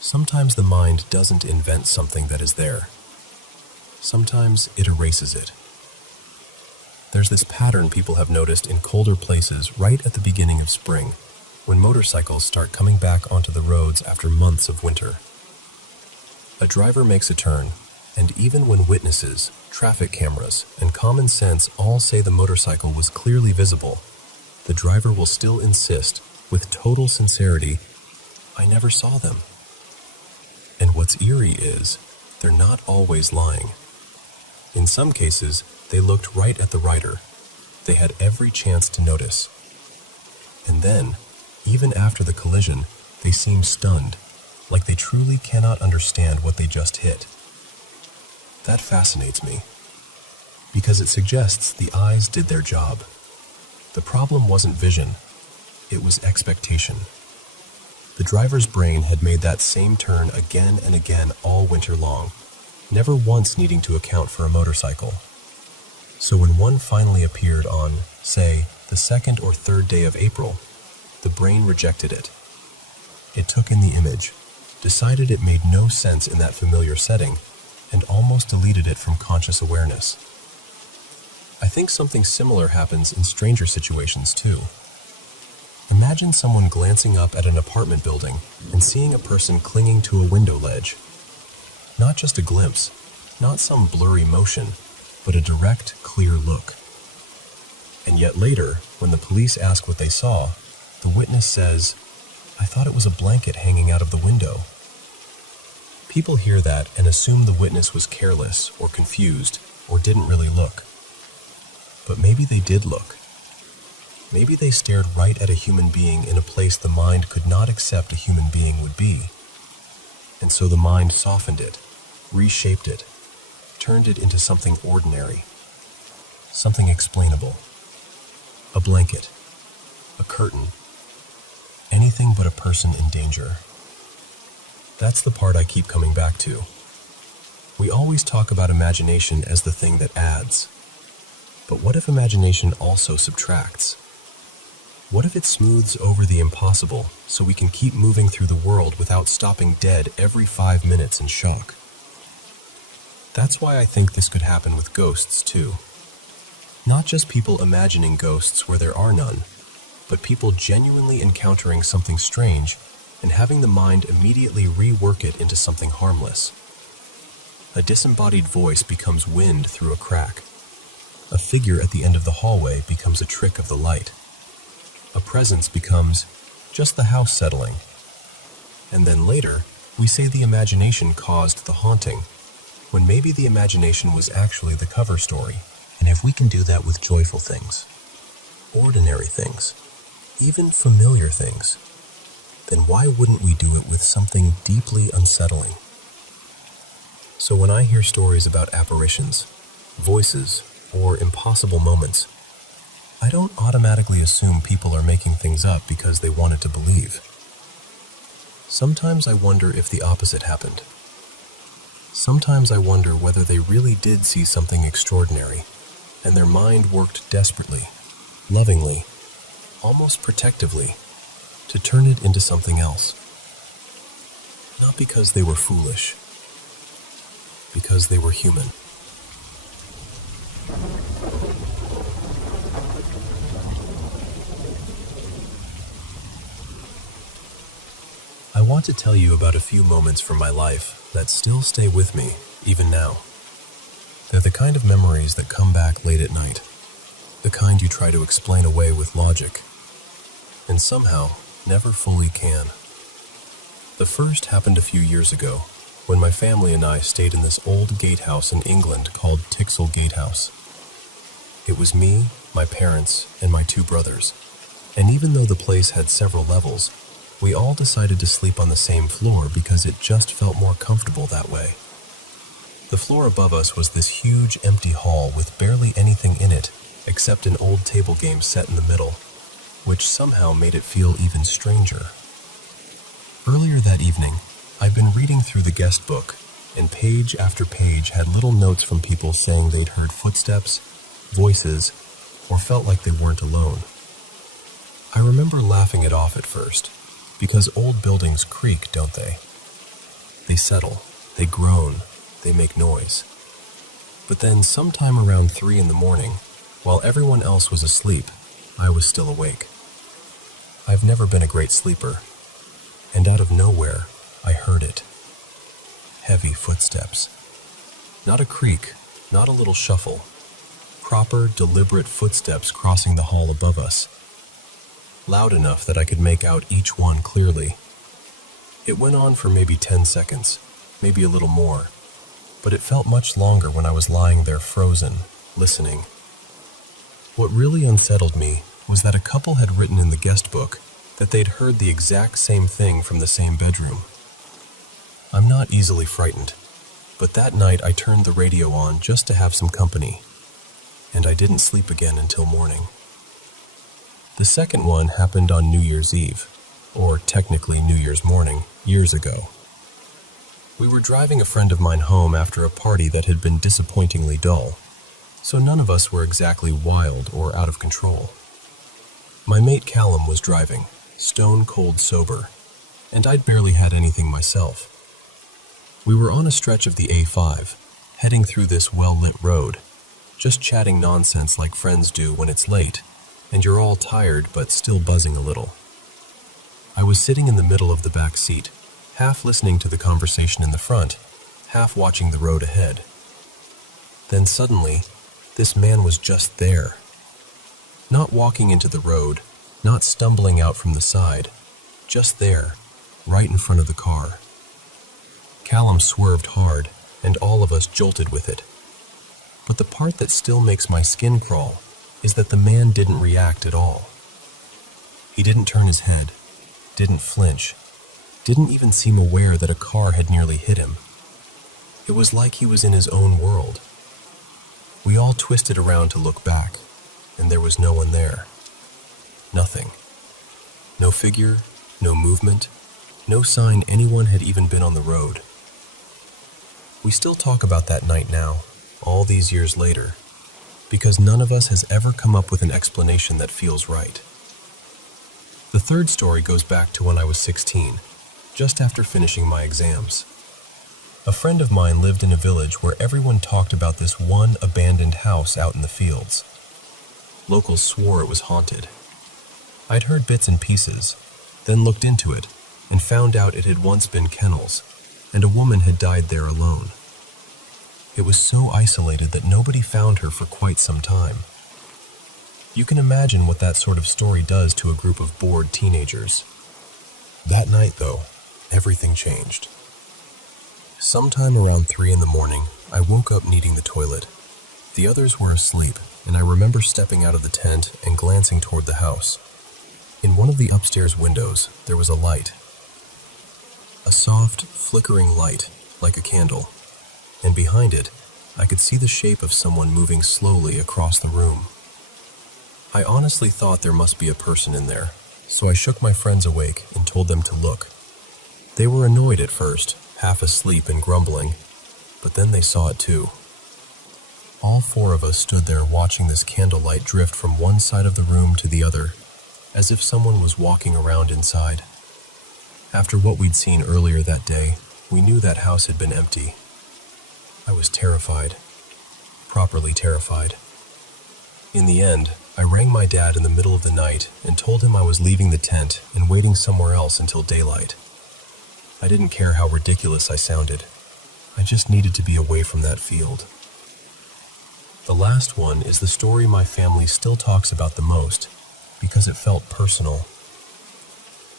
Sometimes the mind doesn't invent something that is there. Sometimes it erases it. There's this pattern people have noticed in colder places right at the beginning of spring, when motorcycles start coming back onto the roads after months of winter. A driver makes a turn, and even when witnesses, traffic cameras, and common sense all say the motorcycle was clearly visible, the driver will still insist, with total sincerity, "I never saw them." And what's eerie is, they're not always lying. In some cases, they looked right at the rider. They had every chance to notice. And then, even after the collision, they seem stunned, like they truly cannot understand what they just hit. That fascinates me, because it suggests the eyes did their job. The problem wasn't vision, it was expectation. The driver's brain had made that same turn again and again all winter long, never once needing to account for a motorcycle. So when one finally appeared on, say, the second or third day of April, the brain rejected it. It took in the image, decided it made no sense in that familiar setting, and almost deleted it from conscious awareness. I think something similar happens in stranger situations too. Imagine someone glancing up at an apartment building and seeing a person clinging to a window ledge. Not just a glimpse, not some blurry motion, but but a direct, clear look. And yet later, when the police ask what they saw, the witness says, "I thought it was a blanket hanging out of the window." People hear that and assume the witness was careless or confused or didn't really look. But maybe they did look. Maybe they stared right at a human being in a place the mind could not accept a human being would be. And so the mind softened it, reshaped it, turned it into something ordinary, something explainable. A blanket, a curtain, anything but a person in danger. That's the part I keep coming back to. We always talk about imagination as the thing that adds. But what if imagination also subtracts? What if it smooths over the impossible so we can keep moving through the world without stopping dead every 5 minutes in shock? That's why I think this could happen with ghosts too. Not just people imagining ghosts where there are none, but people genuinely encountering something strange and having the mind immediately rework it into something harmless. A disembodied voice becomes wind through a crack. A figure at the end of the hallway becomes a trick of the light. A presence becomes just the house settling. And then later, we say the imagination caused the haunting, when maybe the imagination was actually the cover story. And if we can do that with joyful things, ordinary things, even familiar things, then why wouldn't we do it with something deeply unsettling? So when I hear stories about apparitions, voices, or impossible moments, I don't automatically assume people are making things up because they wanted to believe. Sometimes I wonder if the opposite happened. Sometimes I wonder whether they really did see something extraordinary, and their mind worked desperately, lovingly, almost protectively, to turn it into something else. Not because they were foolish, because they were human. I want to tell you about a few moments from my life that still stay with me, even now. They're the kind of memories that come back late at night, the kind you try to explain away with logic, and somehow never fully can. The first happened a few years ago, when my family and I stayed in this old gatehouse in England called Tixall Gatehouse. It was me, my parents, and my 2 brothers, and even though the place had several levels, we all decided to sleep on the same floor because it just felt more comfortable that way. The floor above us was this huge empty hall with barely anything in it except an old table game set in the middle, which somehow made it feel even stranger. Earlier that evening, I'd been reading through the guest book, and page after page had little notes from people saying they'd heard footsteps, voices, or felt like they weren't alone. I remember laughing it off at first, because old buildings creak, don't they? They settle, they groan, they make noise. But then sometime around 3 in the morning, while everyone else was asleep, I was still awake. I've never been a great sleeper, and out of nowhere, I heard it. Heavy footsteps. Not a creak, not a little shuffle. Proper, deliberate footsteps crossing the hall above us. Loud enough that I could make out each one clearly. It went on for maybe 10 seconds, maybe a little more, but it felt much longer when I was lying there frozen, listening. What really unsettled me was that a couple had written in the guest book that they'd heard the exact same thing from the same bedroom. I'm not easily frightened, but that night I turned the radio on just to have some company, and I didn't sleep again until morning. The second one happened on New Year's Eve, or technically New Year's morning, years ago. We were driving a friend of mine home after a party that had been disappointingly dull, so none of us were exactly wild or out of control. My mate Callum was driving, stone cold sober, and I'd barely had anything myself. We were on a stretch of the A5, heading through this well-lit road, just chatting nonsense like friends do when it's late, and you're all tired but still buzzing a little. I was sitting in the middle of the back seat, half listening to the conversation in the front, half watching the road ahead. Then suddenly, This man was just there. Not walking into the road, not stumbling out from the side, just there, right in front of the car. Callum swerved hard, and all of us jolted with it. But the part that still makes my skin crawl is that the man didn't react at all. He didn't turn his head, didn't flinch, didn't even seem aware that a car had nearly hit him. It was like he was in his own world. We all twisted around to look back, and there was no one there. Nothing. No figure, no movement, no sign anyone had even been on the road. We still talk about that night now, all these years later, because none of us has ever come up with an explanation that feels right. The third story goes back to when I was 16, just after finishing my exams. A friend of mine lived in a village where everyone talked about this one abandoned house out in the fields. Locals swore it was haunted. I'd heard bits and pieces, then looked into it, and found out it had once been kennels, and a woman had died there alone. It was so isolated that nobody found her for quite some time. You can imagine what that sort of story does to a group of bored teenagers. That night, though, everything changed. Sometime around 3 in the morning, I woke up needing the toilet. The others were asleep, and I remember stepping out of the tent and glancing toward the house. In one of the upstairs windows, there was a light. A soft, flickering light, like a candle. And behind it, I could see the shape of someone moving slowly across the room. I honestly thought there must be a person in there, so I shook my friends awake and told them to look. They were annoyed at first, half asleep and grumbling, but then they saw it too. All 4 of us stood there watching this candlelight drift from one side of the room to the other, as if someone was walking around inside. After what we'd seen earlier that day, we knew that house had been empty. I was terrified, properly terrified. In the end, I rang my dad in the middle of the night and told him I was leaving the tent and waiting somewhere else until daylight. I didn't care how ridiculous I sounded. I just needed to be away from that field. The last one is the story my family still talks about the most, because it felt personal.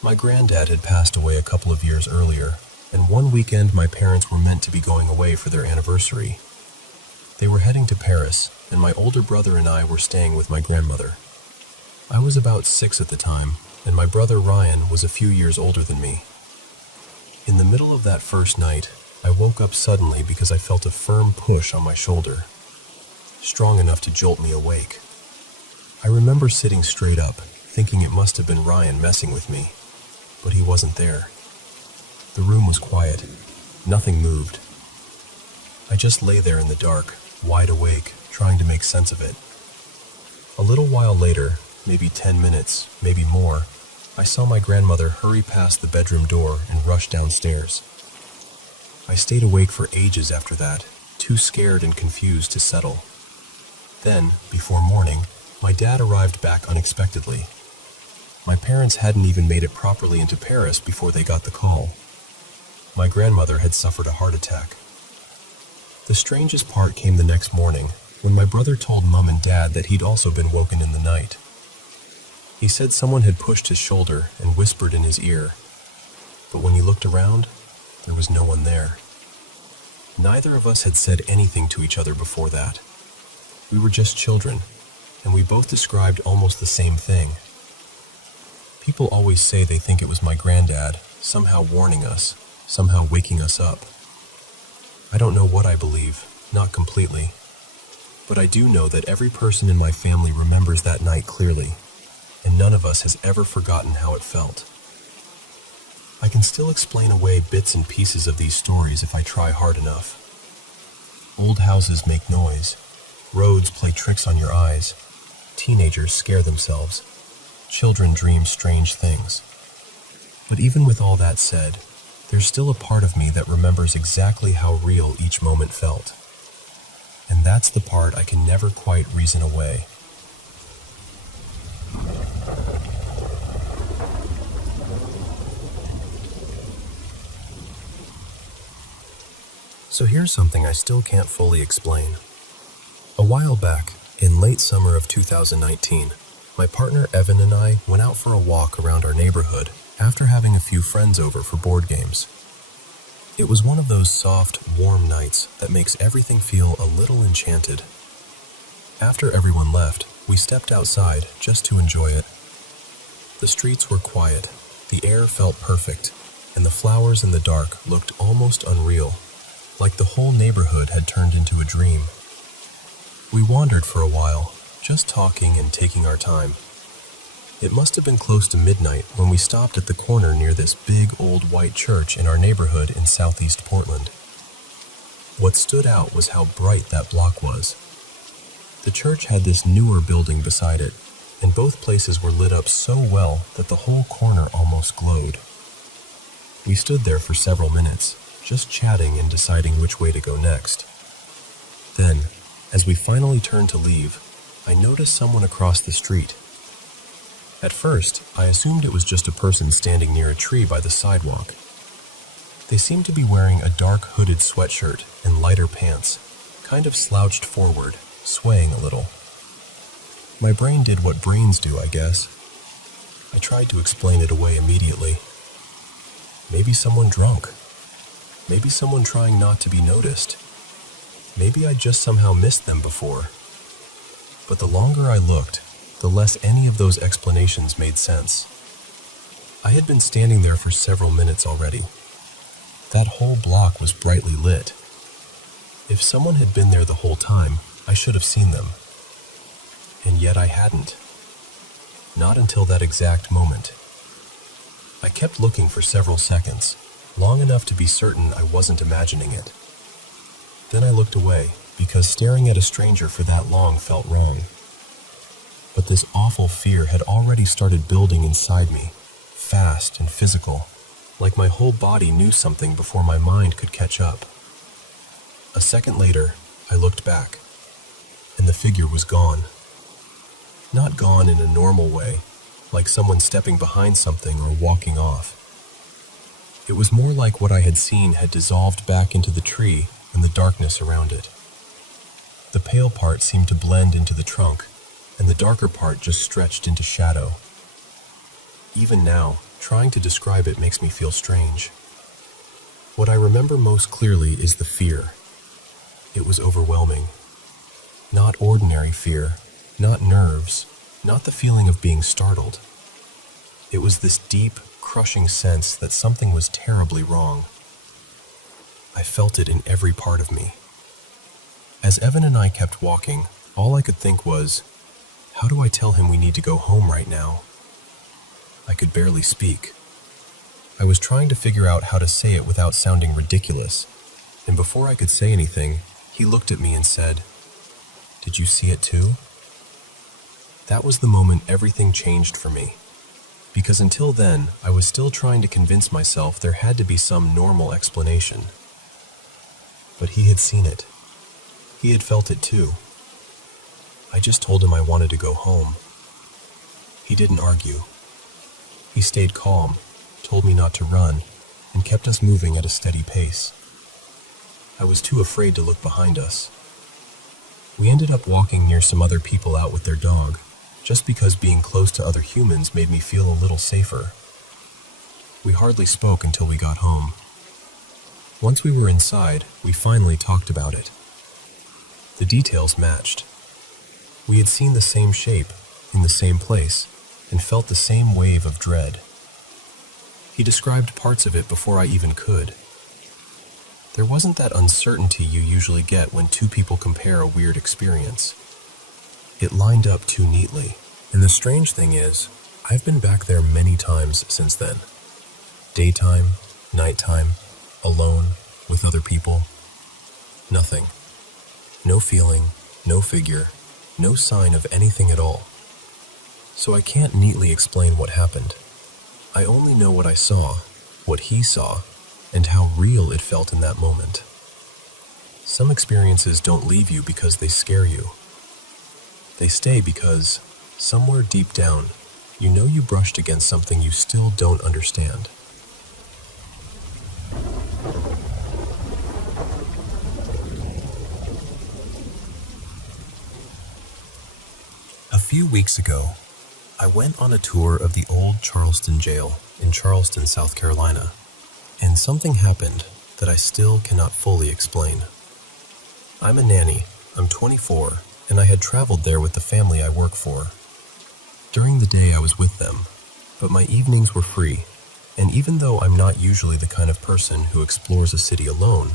My granddad had passed away a couple of years earlier, and one weekend my parents were meant to be going away for their anniversary. They were heading to Paris, and my older brother and I were staying with my grandmother. I was about 6 at the time, and my brother Ryan was a few years older than me. In the middle of that first night, I woke up suddenly because I felt a firm push on my shoulder, strong enough to jolt me awake. I remember sitting straight up, thinking it must have been Ryan messing with me, but he wasn't there. The room was quiet. Nothing moved. I just lay there in the dark, wide awake, trying to make sense of it. A little while later, maybe 10 minutes, maybe more, I saw my grandmother hurry past the bedroom door and rush downstairs. I stayed awake for ages after that, too scared and confused to settle. Then, before morning, my dad arrived back unexpectedly. My parents hadn't even made it properly into Paris before they got the call. My grandmother had suffered a heart attack. The strangest part came the next morning, when my brother told Mum and Dad that he'd also been woken in the night. He said someone had pushed his shoulder and whispered in his ear, but when he looked around, there was no one there. Neither of us had said anything to each other before that. We were just children, and we both described almost the same thing. People always say they think it was my granddad, somehow warning us, somehow waking us up. I don't know what I believe, not completely, but I do know that every person in my family remembers that night clearly, and none of us has ever forgotten how it felt. I can still explain away bits and pieces of these stories if I try hard enough. Old houses make noise, roads play tricks on your eyes, teenagers scare themselves, children dream strange things. But even with all that said, there's still a part of me that remembers exactly how real each moment felt. And that's the part I can never quite reason away. So here's something I still can't fully explain. A while back, in late summer of 2019, my partner Evan and I went out for a walk around our neighborhood after having a few friends over for board games. It was one of those soft, warm nights that makes everything feel a little enchanted. After everyone left, we stepped outside just to enjoy it. The streets were quiet, the air felt perfect, and the flowers in the dark looked almost unreal, like the whole neighborhood had turned into a dream. We wandered for a while, just talking and taking our time. It must have been close to midnight when we stopped at the corner near this big old white church in our neighborhood in southeast Portland. What stood out was how bright that block was. The church had this newer building beside it, and both places were lit up so well that the whole corner almost glowed. We stood there for several minutes, just chatting and deciding which way to go next. Then, as we finally turned to leave, I noticed someone across the street. At first, I assumed it was just a person standing near a tree by the sidewalk. They seemed to be wearing a dark hooded sweatshirt and lighter pants, kind of slouched forward, swaying a little. My brain did what brains do, I guess. I tried to explain it away immediately. Maybe someone drunk. Maybe someone trying not to be noticed. Maybe I just somehow missed them before. But the longer I looked, the less any of those explanations made sense. I had been standing there for several minutes already. That whole block was brightly lit. If someone had been there the whole time, I should have seen them. And yet I hadn't. Not until that exact moment. I kept looking for several seconds, long enough to be certain I wasn't imagining it. Then I looked away, because staring at a stranger for that long felt wrong. But this awful fear had already started building inside me, fast and physical, like my whole body knew something before my mind could catch up. A second later, I looked back, and the figure was gone. Not gone in a normal way, like someone stepping behind something or walking off. It was more like what I had seen had dissolved back into the tree and the darkness around it. The pale part seemed to blend into the trunk, and the darker part just stretched into shadow. Even now, trying to describe it makes me feel strange. What I remember most clearly is the fear. It was overwhelming. Not ordinary fear, not nerves, not the feeling of being startled. It was this deep, crushing sense that something was terribly wrong. I felt it in every part of me. As Evan and I kept walking, all I could think was, how do I tell him we need to go home right now? I could barely speak. I was trying to figure out how to say it without sounding ridiculous, and before I could say anything, he looked at me and said, "Did you see it too?" That was the moment everything changed for me, because until then, I was still trying to convince myself there had to be some normal explanation. But he had seen it. He had felt it too. I just told him I wanted to go home. He didn't argue. He stayed calm, told me not to run, and kept us moving at a steady pace. I was too afraid to look behind us. We ended up walking near some other people out with their dog, just because being close to other humans made me feel a little safer. We hardly spoke until we got home. Once we were inside, we finally talked about it. The details matched. We had seen the same shape, in the same place, and felt the same wave of dread. He described parts of it before I even could. There wasn't that uncertainty you usually get when two people compare a weird experience. It lined up too neatly, and the strange thing is, I've been back there many times since then. Daytime, nighttime, alone, with other people. Nothing. No feeling, no figure, no sign of anything at all. So I can't neatly explain what happened. I only know what I saw, what he saw, and how real it felt in that moment. Some experiences don't leave you because they scare you. They stay because, somewhere deep down, you know you brushed against something you still don't understand. few weeks ago, I went on a tour of the old Charleston jail in Charleston, South Carolina, and something happened that I still cannot fully explain. I'm a nanny, I'm 24, and I had traveled there with the family I work for. During the day I was with them, but my evenings were free, and even though I'm not usually the kind of person who explores a city alone,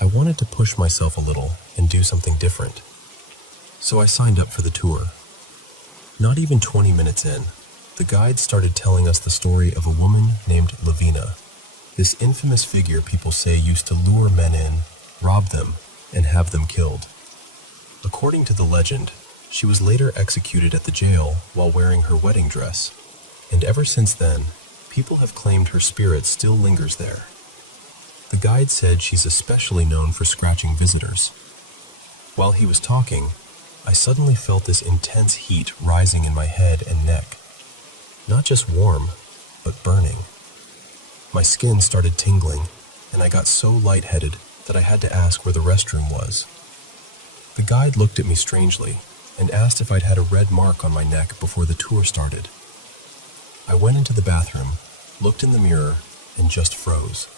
I wanted to push myself a little and do something different. So I signed up for the tour. Not even 20 minutes in, the guide started telling us the story of a woman named Lavina, this infamous figure people say used to lure men in, rob them, and have them killed. According to the legend, she was later executed at the jail while wearing her wedding dress, and ever since then, people have claimed her spirit still lingers there. The guide said she's especially known for scratching visitors. While he was talking, I suddenly felt this intense heat rising in my head and neck. Not just warm, but burning. My skin started tingling, and I got so lightheaded that I had to ask where the restroom was. The guide looked at me strangely and asked if I'd had a red mark on my neck before the tour started. I went into the bathroom, looked in the mirror, and just froze.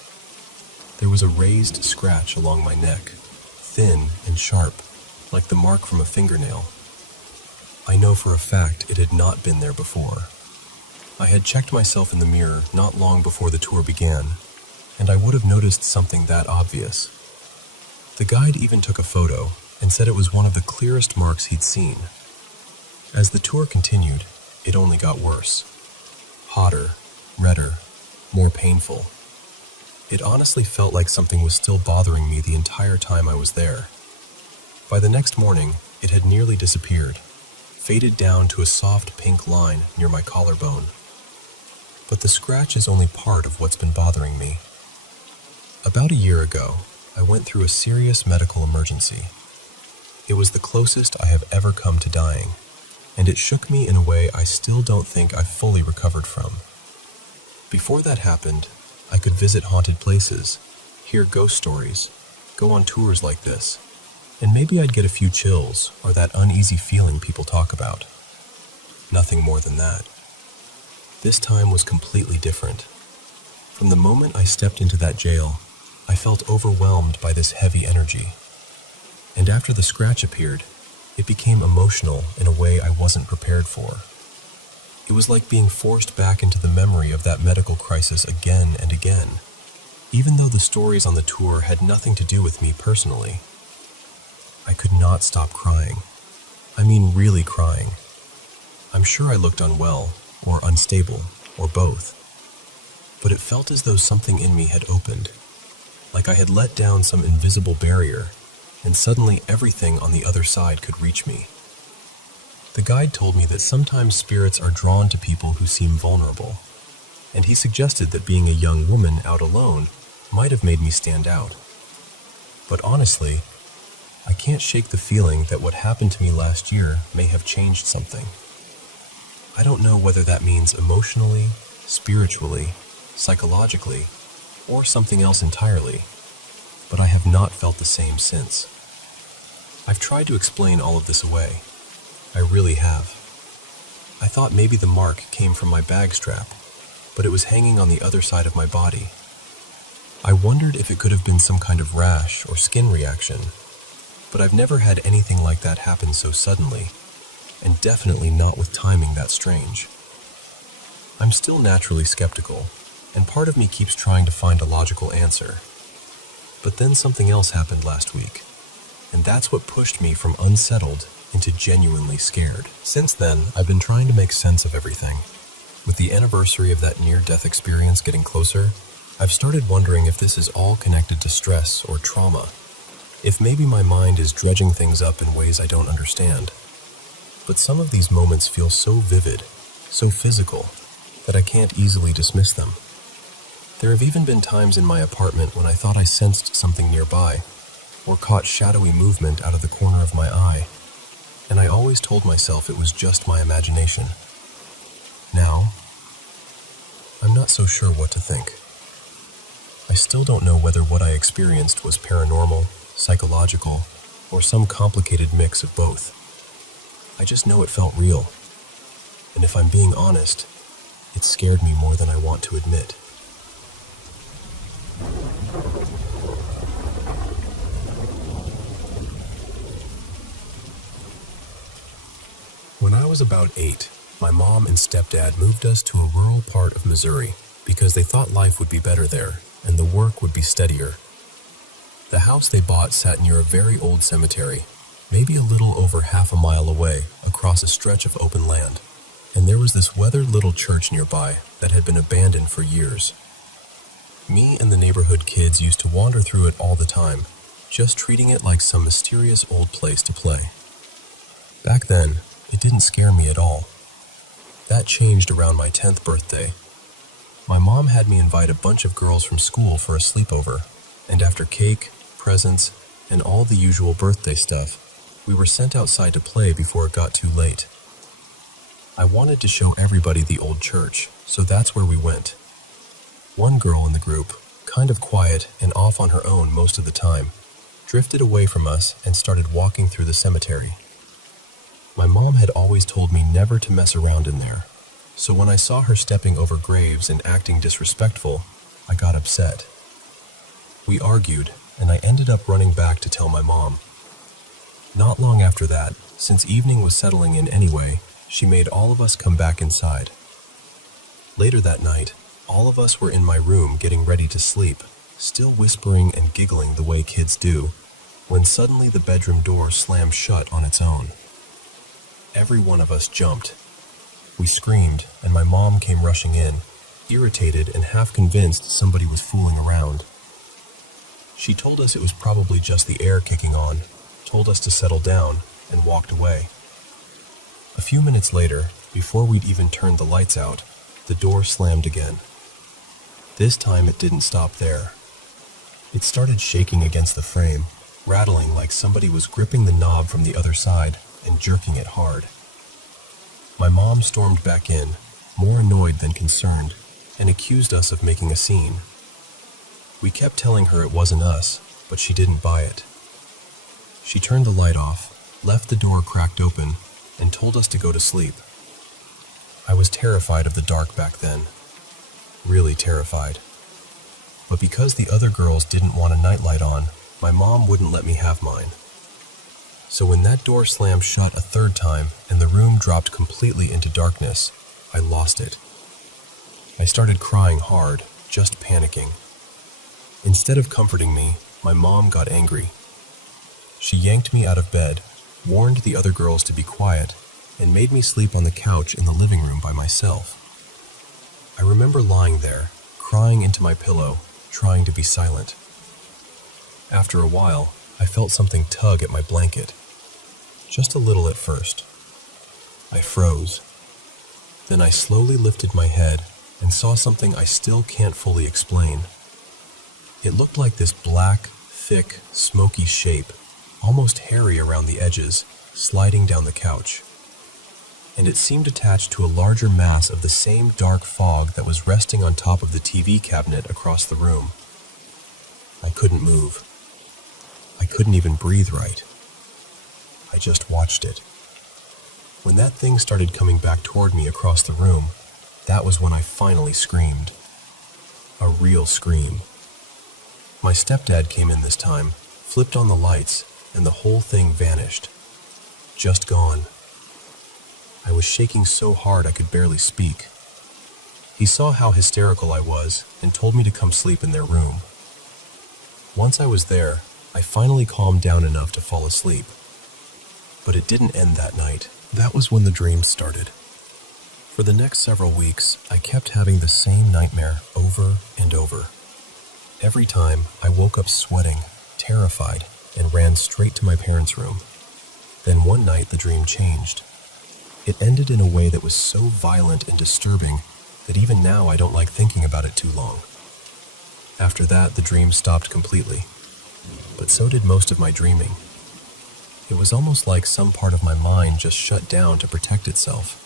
There was a raised scratch along my neck, thin and sharp, like the mark from a fingernail. I know for a fact it had not been there before. I had checked myself in the mirror not long before the tour began, and I would have noticed something that obvious. The guide even took a photo and said it was one of the clearest marks he'd seen. As the tour continued, it only got worse. Hotter, redder, more painful. It honestly felt like something was still bothering me the entire time I was there. By the next morning, it had nearly disappeared, faded down to a soft pink line near my collarbone. But the scratch is only part of what's been bothering me. About a year ago, I went through a serious medical emergency. It was the closest I have ever come to dying, and it shook me in a way I still don't think I've fully recovered from. Before that happened, I could visit haunted places, hear ghost stories, go on tours like this, and maybe I'd get a few chills or that uneasy feeling people talk about. Nothing more than that. This time was completely different. From the moment I stepped into that jail, I felt overwhelmed by this heavy energy. And after the scratch appeared, it became emotional in a way I wasn't prepared for. It was like being forced back into the memory of that medical crisis again and again, even though the stories on the tour had nothing to do with me personally. I could not stop crying. I mean really crying. I'm sure I looked unwell, or unstable, or both. But it felt as though something in me had opened, like I had let down some invisible barrier, and suddenly everything on the other side could reach me. The guide told me that sometimes spirits are drawn to people who seem vulnerable, and he suggested that being a young woman out alone might have made me stand out. But honestly, I can't shake the feeling that what happened to me last year may have changed something. I don't know whether that means emotionally, spiritually, psychologically, or something else entirely, but I have not felt the same since. I've tried to explain all of this away. I really have. I thought maybe the mark came from my bag strap, but it was hanging on the other side of my body. I wondered if it could have been some kind of rash or skin reaction, but I've never had anything like that happen so suddenly, and definitely not with timing that strange. I'm still naturally skeptical, and part of me keeps trying to find a logical answer. But then something else happened last week, and that's what pushed me from unsettled into genuinely scared. Since then, I've been trying to make sense of everything. With the anniversary of that near-death experience getting closer, I've started wondering if this is all connected to stress or trauma. If maybe my mind is dredging things up in ways I don't understand. But some of these moments feel so vivid, so physical, that I can't easily dismiss them. There have even been times in my apartment when I thought I sensed something nearby, or caught shadowy movement out of the corner of my eye, and I always told myself it was just my imagination. Now, I'm not so sure what to think. I still don't know whether what I experienced was paranormal, psychological, or some complicated mix of both. I just know it felt real. And if I'm being honest, it scared me more than I want to admit. When I was about 8, my mom and stepdad moved us to a rural part of Missouri because they thought life would be better there and the work would be steadier. The house they bought sat near a very old cemetery, maybe a little over half a mile away across a stretch of open land, and there was this weathered little church nearby that had been abandoned for years. Me and the neighborhood kids used to wander through it all the time, just treating it like some mysterious old place to play. Back then, it didn't scare me at all. That changed around my 10th birthday. My mom had me invite a bunch of girls from school for a sleepover, and after cake, presents, and all the usual birthday stuff, we were sent outside to play before it got too late. I wanted to show everybody the old church, so that's where we went. One girl in the group, kind of quiet and off on her own most of the time, drifted away from us and started walking through the cemetery. My mom had always told me never to mess around in there, so when I saw her stepping over graves and acting disrespectful, I got upset. We argued, and I ended up running back to tell my mom. Not long after that, since evening was settling in anyway, she made all of us come back inside. Later that night, all of us were in my room getting ready to sleep, still whispering and giggling the way kids do, when suddenly the bedroom door slammed shut on its own. Every one of us jumped. We screamed, and my mom came rushing in, irritated and half convinced somebody was fooling around. She told us it was probably just the air kicking on, told us to settle down, and walked away. A few minutes later, before we'd even turned the lights out, the door slammed again. This time it didn't stop there. It started shaking against the frame, rattling like somebody was gripping the knob from the other side and jerking it hard. My mom stormed back in, more annoyed than concerned, and accused us of making a scene. We kept telling her it wasn't us, but she didn't buy it. She turned the light off, left the door cracked open, and told us to go to sleep. I was terrified of the dark back then. Really terrified. But because the other girls didn't want a nightlight on, my mom wouldn't let me have mine. So when that door slammed shut a third time and the room dropped completely into darkness, I lost it. I started crying hard, just panicking. Instead of comforting me, my mom got angry. She yanked me out of bed, warned the other girls to be quiet, and made me sleep on the couch in the living room by myself. I remember lying there, crying into my pillow, trying to be silent. After a while, I felt something tug at my blanket. Just a little at first. I froze. Then I slowly lifted my head and saw something I still can't fully explain. It looked like this black, thick, smoky shape, almost hairy around the edges, sliding down the couch. And it seemed attached to a larger mass of the same dark fog that was resting on top of the TV cabinet across the room. I couldn't move. I couldn't even breathe right. I just watched it. When that thing started coming back toward me across the room, that was when I finally screamed. A real scream. My stepdad came in this time, flipped on the lights, and the whole thing vanished. Just gone. I was shaking so hard I could barely speak. He saw how hysterical I was and told me to come sleep in their room. Once I was there, I finally calmed down enough to fall asleep. But it didn't end that night. That was when the dreams started. For the next several weeks, I kept having the same nightmare over and over. Every time, I woke up sweating, terrified, and ran straight to my parents' room. Then one night, the dream changed. It ended in a way that was so violent and disturbing that even now I don't like thinking about it too long. After that, the dream stopped completely. But so did most of my dreaming. It was almost like some part of my mind just shut down to protect itself.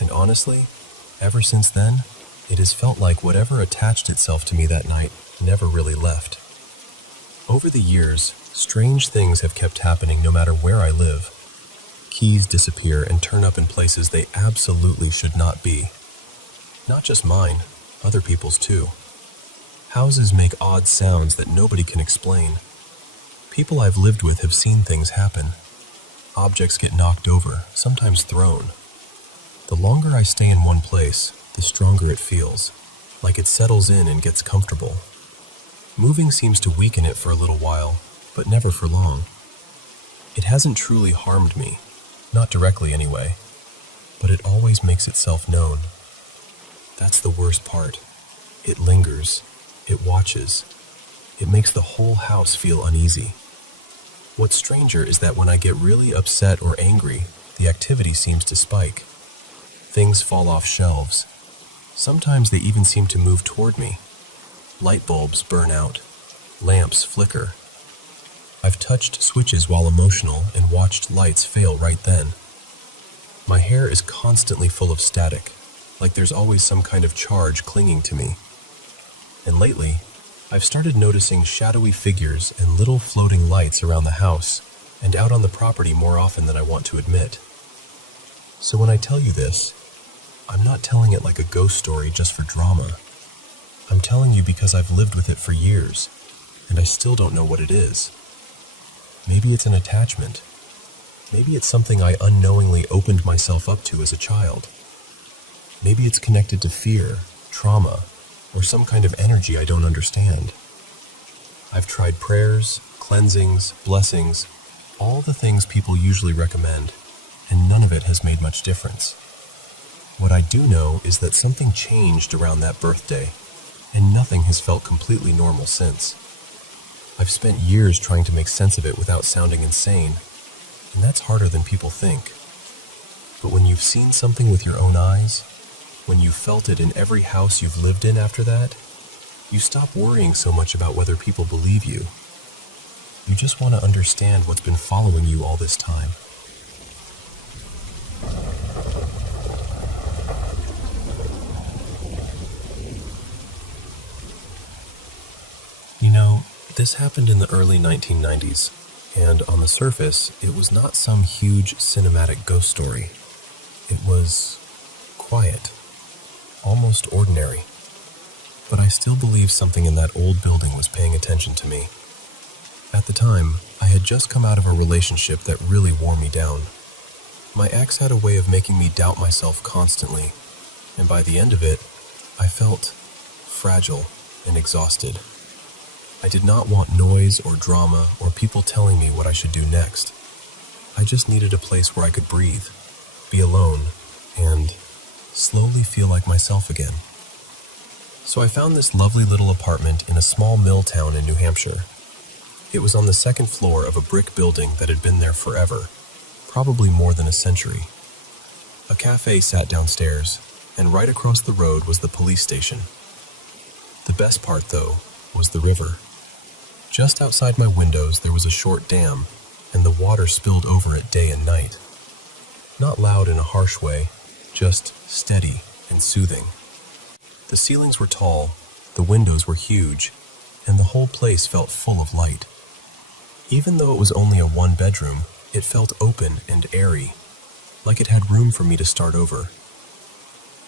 And honestly, ever since then, it has felt like whatever attached itself to me that night never really left. Over the years, strange things have kept happening no matter where I live. keys disappear and turn up in places they absolutely should not be. Not just mine, other people's too. Houses make odd sounds that nobody can explain. People I've lived with have seen things happen. Objects get knocked over, sometimes thrown. The longer I stay in one place, the stronger it feels, like it settles in and gets comfortable. Moving seems to weaken it for a little while, but never for long. It hasn't truly harmed me, not directly anyway, but it always makes itself known. That's the worst part. It lingers, it watches, it makes the whole house feel uneasy. What's stranger is that when I get really upset or angry, the activity seems to spike. Things fall off shelves. Sometimes they even seem to move toward me. Light bulbs burn out. Lamps flicker. I've touched switches while emotional and watched lights fail right then. My hair is constantly full of static, like there's always some kind of charge clinging to me. And lately, I've started noticing shadowy figures and little floating lights around the house and out on the property more often than I want to admit. So when I tell you this, I'm not telling it like a ghost story just for drama. I'm telling you because I've lived with it for years, and I still don't know what it is. Maybe it's an attachment. Maybe it's something I unknowingly opened myself up to as a child. Maybe it's connected to fear, trauma, or some kind of energy I don't understand. I've tried prayers, cleansings, blessings, all the things people usually recommend, and none of it has made much difference. What I do know is that something changed around that birthday, and nothing has felt completely normal since. I've spent years trying to make sense of it without sounding insane, and that's harder than people think. But when you've seen something with your own eyes, when you've felt it in every house you've lived in after that, you stop worrying so much about whether people believe you. You just want to understand what's been following you all this time. You know, this happened in the early 1990s, and on the surface, it was not some huge cinematic ghost story. It was quiet, almost ordinary. But I still believe something in that old building was paying attention to me. At the time, I had just come out of a relationship that really wore me down. My ex had a way of making me doubt myself constantly, and by the end of it, I felt fragile and exhausted. I did not want noise or drama or people telling me what I should do next. I just needed a place where I could breathe, be alone, and slowly feel like myself again. So I found this lovely little apartment in a small mill town in New Hampshire. It was on the second floor of a brick building that had been there forever, probably more than a century. A cafe sat downstairs, and right across the road was the police station. The best part, though, was the river. Just outside my windows there was a short dam, and the water spilled over it day and night. Not loud in a harsh way, just steady and soothing. The ceilings were tall, the windows were huge, and the whole place felt full of light. Even though it was only a one-bedroom, it felt open and airy, like it had room for me to start over.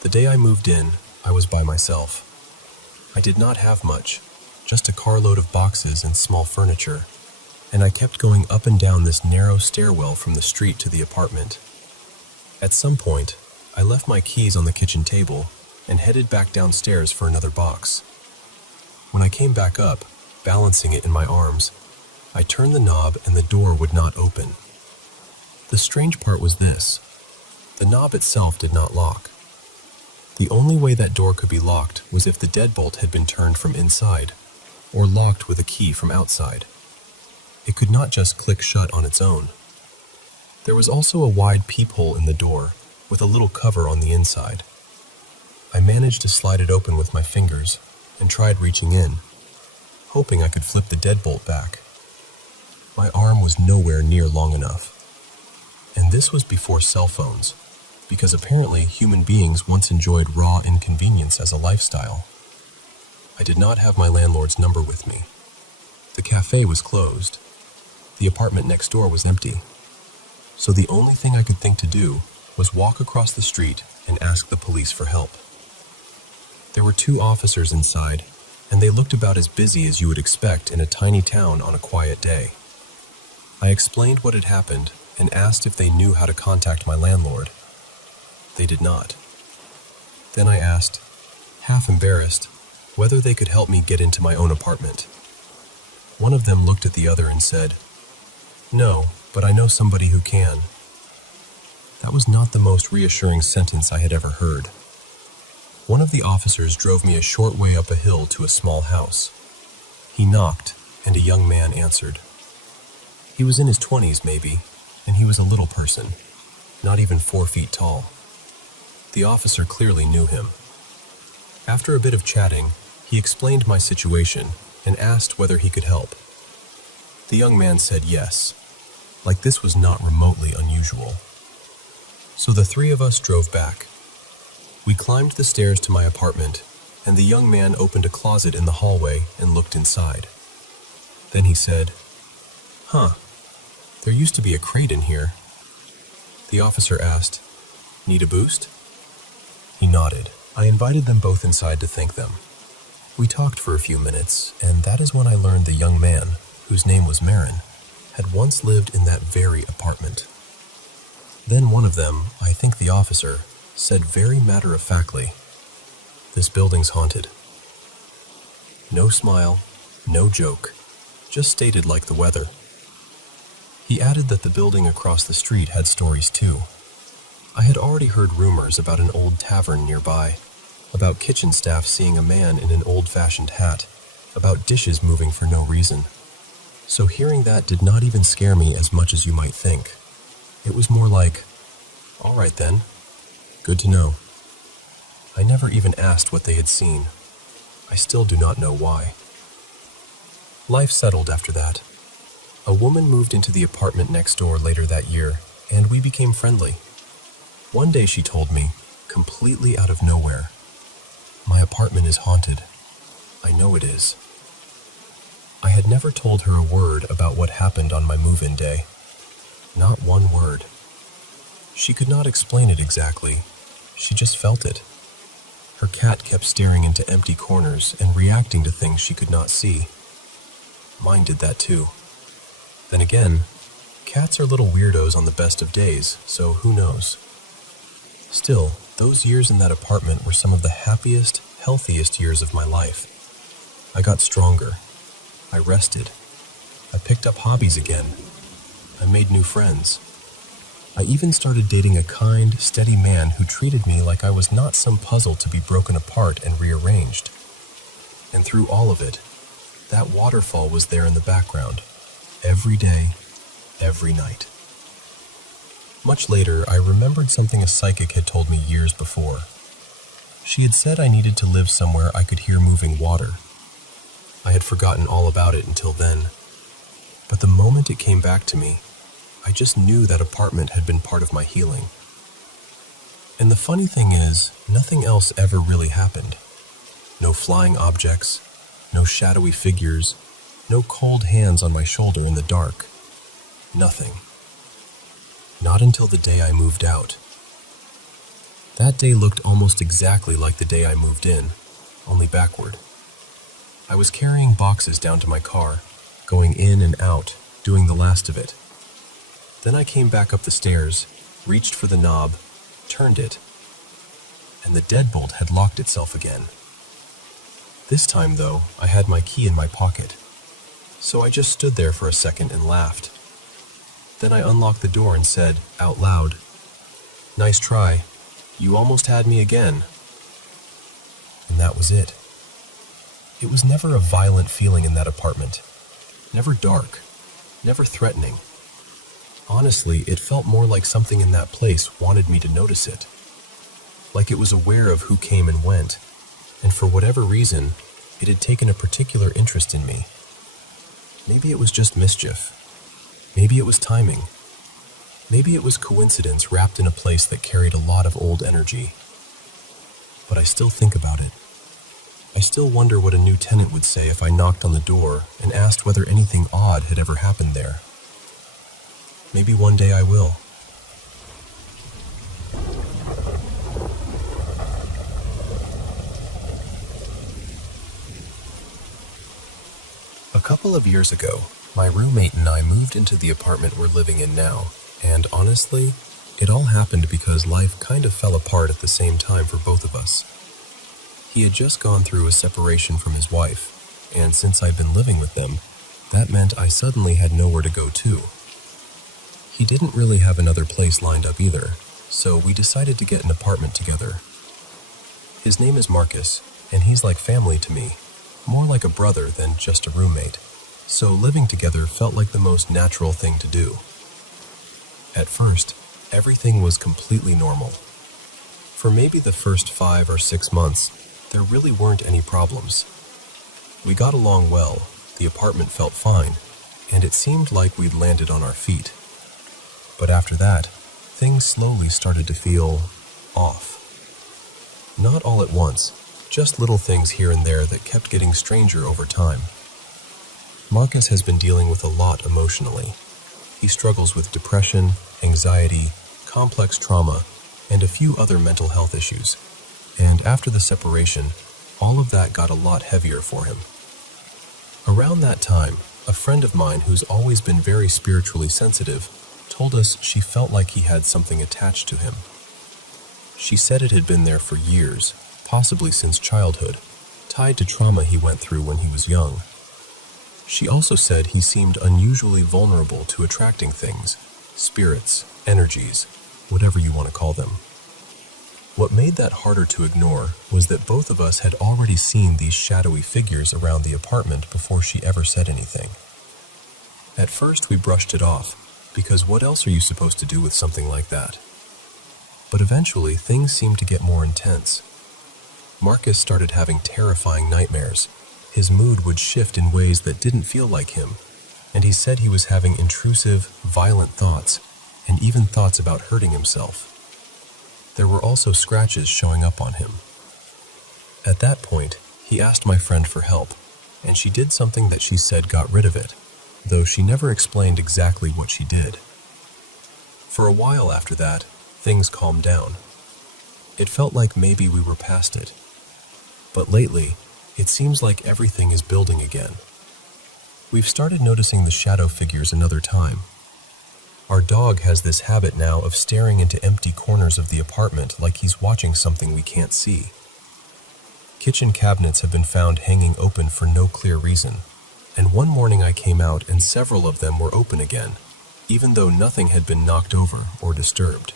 The day I moved in, I was by myself. I did not have much, just a carload of boxes and small furniture, and I kept going up and down this narrow stairwell from the street to the apartment. At some point, I left my keys on the kitchen table and headed back downstairs for another box. When I came back up, balancing it in my arms, I turned the knob and the door would not open. The strange part was this: the knob itself did not lock. The only way that door could be locked was if the deadbolt had been turned from inside, or locked with a key from outside. It could not just click shut on its own. There was also a wide peephole in the door, with a little cover on the inside. I managed to slide it open with my fingers, and tried reaching in, hoping I could flip the deadbolt back. My arm was nowhere near long enough. And this was before cell phones, because apparently human beings once enjoyed raw inconvenience as a lifestyle. I did not have my landlord's number with me. The cafe was closed. The apartment next door was empty. So the only thing I could think to do was walk across the street and ask the police for help. There were 2 officers inside, and they looked about as busy as you would expect in a tiny town on a quiet day. I explained what had happened and asked if they knew how to contact my landlord. They did not. Then I asked, half embarrassed, whether they could help me get into my own apartment. One of them looked at the other and said, "No, but I know somebody who can." That was not the most reassuring sentence I had ever heard. One of the officers drove me a short way up a hill to a small house. He knocked, and a young man answered. He was in his 20s maybe, and he was a little person, not even 4 feet tall. The officer clearly knew him. After a bit of chatting, he explained my situation and asked whether he could help. The young man said yes, like this was not remotely unusual. So the 3 of us drove back. We climbed the stairs to my apartment, and the young man opened a closet in the hallway and looked inside. Then he said, "Huh, there used to be a crate in here." The officer asked, "Need a boost?" He nodded. I invited them both inside to thank them. We talked for a few minutes, and that is when I learned the young man, whose name was Marin, had once lived in that very apartment. Then one of them, I think the officer, said very matter-of-factly, "This building's haunted." No smile, no joke, just stated like the weather. He added that the building across the street had stories too. I had already heard rumors about an old tavern nearby, about kitchen staff seeing a man in an old-fashioned hat, about dishes moving for no reason. So hearing that did not even scare me as much as you might think. It was more like, all right then, good to know. I never even asked what they had seen. I still do not know why. Life settled after that. A woman moved into the apartment next door later that year, and we became friendly. One day she told me, completely out of nowhere, "My apartment is haunted. I know it is." I had never told her a word about what happened on my move-in day. Not one word. She could not explain it exactly. She just felt it. Her cat kept staring into empty corners and reacting to things she could not see. Mine did that too. Then again, cats are little weirdos on the best of days, so who knows? Still, those years in that apartment were some of the happiest, healthiest years of my life. I got stronger. I rested. I picked up hobbies again. I made new friends. I even started dating a kind, steady man who treated me like I was not some puzzle to be broken apart and rearranged. And through all of it, that waterfall was there in the background, every day, every night. Much later, I remembered something a psychic had told me years before. She had said I needed to live somewhere I could hear moving water. I had forgotten all about it until then. But the moment it came back to me, I just knew that apartment had been part of my healing. And the funny thing is, nothing else ever really happened. No flying objects, no shadowy figures, no cold hands on my shoulder in the dark. Nothing. Not until the day I moved out. That day looked almost exactly like the day I moved in, only backward. I was carrying boxes down to my car, going in and out, doing the last of it. Then I came back up the stairs, reached for the knob, turned it, and the deadbolt had locked itself again. This time, though, I had my key in my pocket, so I just stood there for a second and laughed. Then I unlocked the door and said, out loud, "Nice try. You almost had me again." And that was it. It was never a violent feeling in that apartment. Never dark. Never threatening. Honestly, it felt more like something in that place wanted me to notice it. Like it was aware of who came and went, and for whatever reason, it had taken a particular interest in me. Maybe it was just mischief. Maybe it was timing. Maybe it was coincidence wrapped in a place that carried a lot of old energy. But I still think about it. I still wonder what a new tenant would say if I knocked on the door and asked whether anything odd had ever happened there. Maybe one day I will. A couple of years ago, my roommate and I moved into the apartment we're living in now, and honestly, it all happened because life kind of fell apart at the same time for both of us. He had just gone through a separation from his wife, and since I'd been living with them, that meant I suddenly had nowhere to go to. He didn't really have another place lined up either, so we decided to get an apartment together. His name is Marcus, and he's like family to me, more like a brother than just a roommate, so living together felt like the most natural thing to do. At first, everything was completely normal. For maybe the first 5 or 6 months, there really weren't any problems. We got along well, the apartment felt fine, and it seemed like we'd landed on our feet. But after that, things slowly started to feel off. Not all at once, just little things here and there that kept getting stranger over time. Marcus has been dealing with a lot emotionally. He struggles with depression, anxiety, complex trauma, and a few other mental health issues. And after the separation, all of that got a lot heavier for him. Around that time, a friend of mine who's always been very spiritually sensitive told us she felt like he had something attached to him. She said it had been there for years, possibly since childhood, tied to trauma he went through when he was young. She also said he seemed unusually vulnerable to attracting things, spirits, energies, whatever you want to call them. What made that harder to ignore was that both of us had already seen these shadowy figures around the apartment before she ever said anything. At first we brushed it off, because what else are you supposed to do with something like that? But eventually things seemed to get more intense. Marcus started having terrifying nightmares. His mood would shift in ways that didn't feel like him, and he said he was having intrusive, violent thoughts, and even thoughts about hurting himself. There were also scratches showing up on him. At that point, he asked my friend for help, and she did something that she said got rid of it, though she never explained exactly what she did. For a while after that, things calmed down. It felt like maybe we were past it. But lately, it seems like everything is building again. We've started noticing the shadow figures another time. Our dog has this habit now of staring into empty corners of the apartment like he's watching something we can't see. Kitchen cabinets have been found hanging open for no clear reason, and one morning I came out and several of them were open again, even though nothing had been knocked over or disturbed.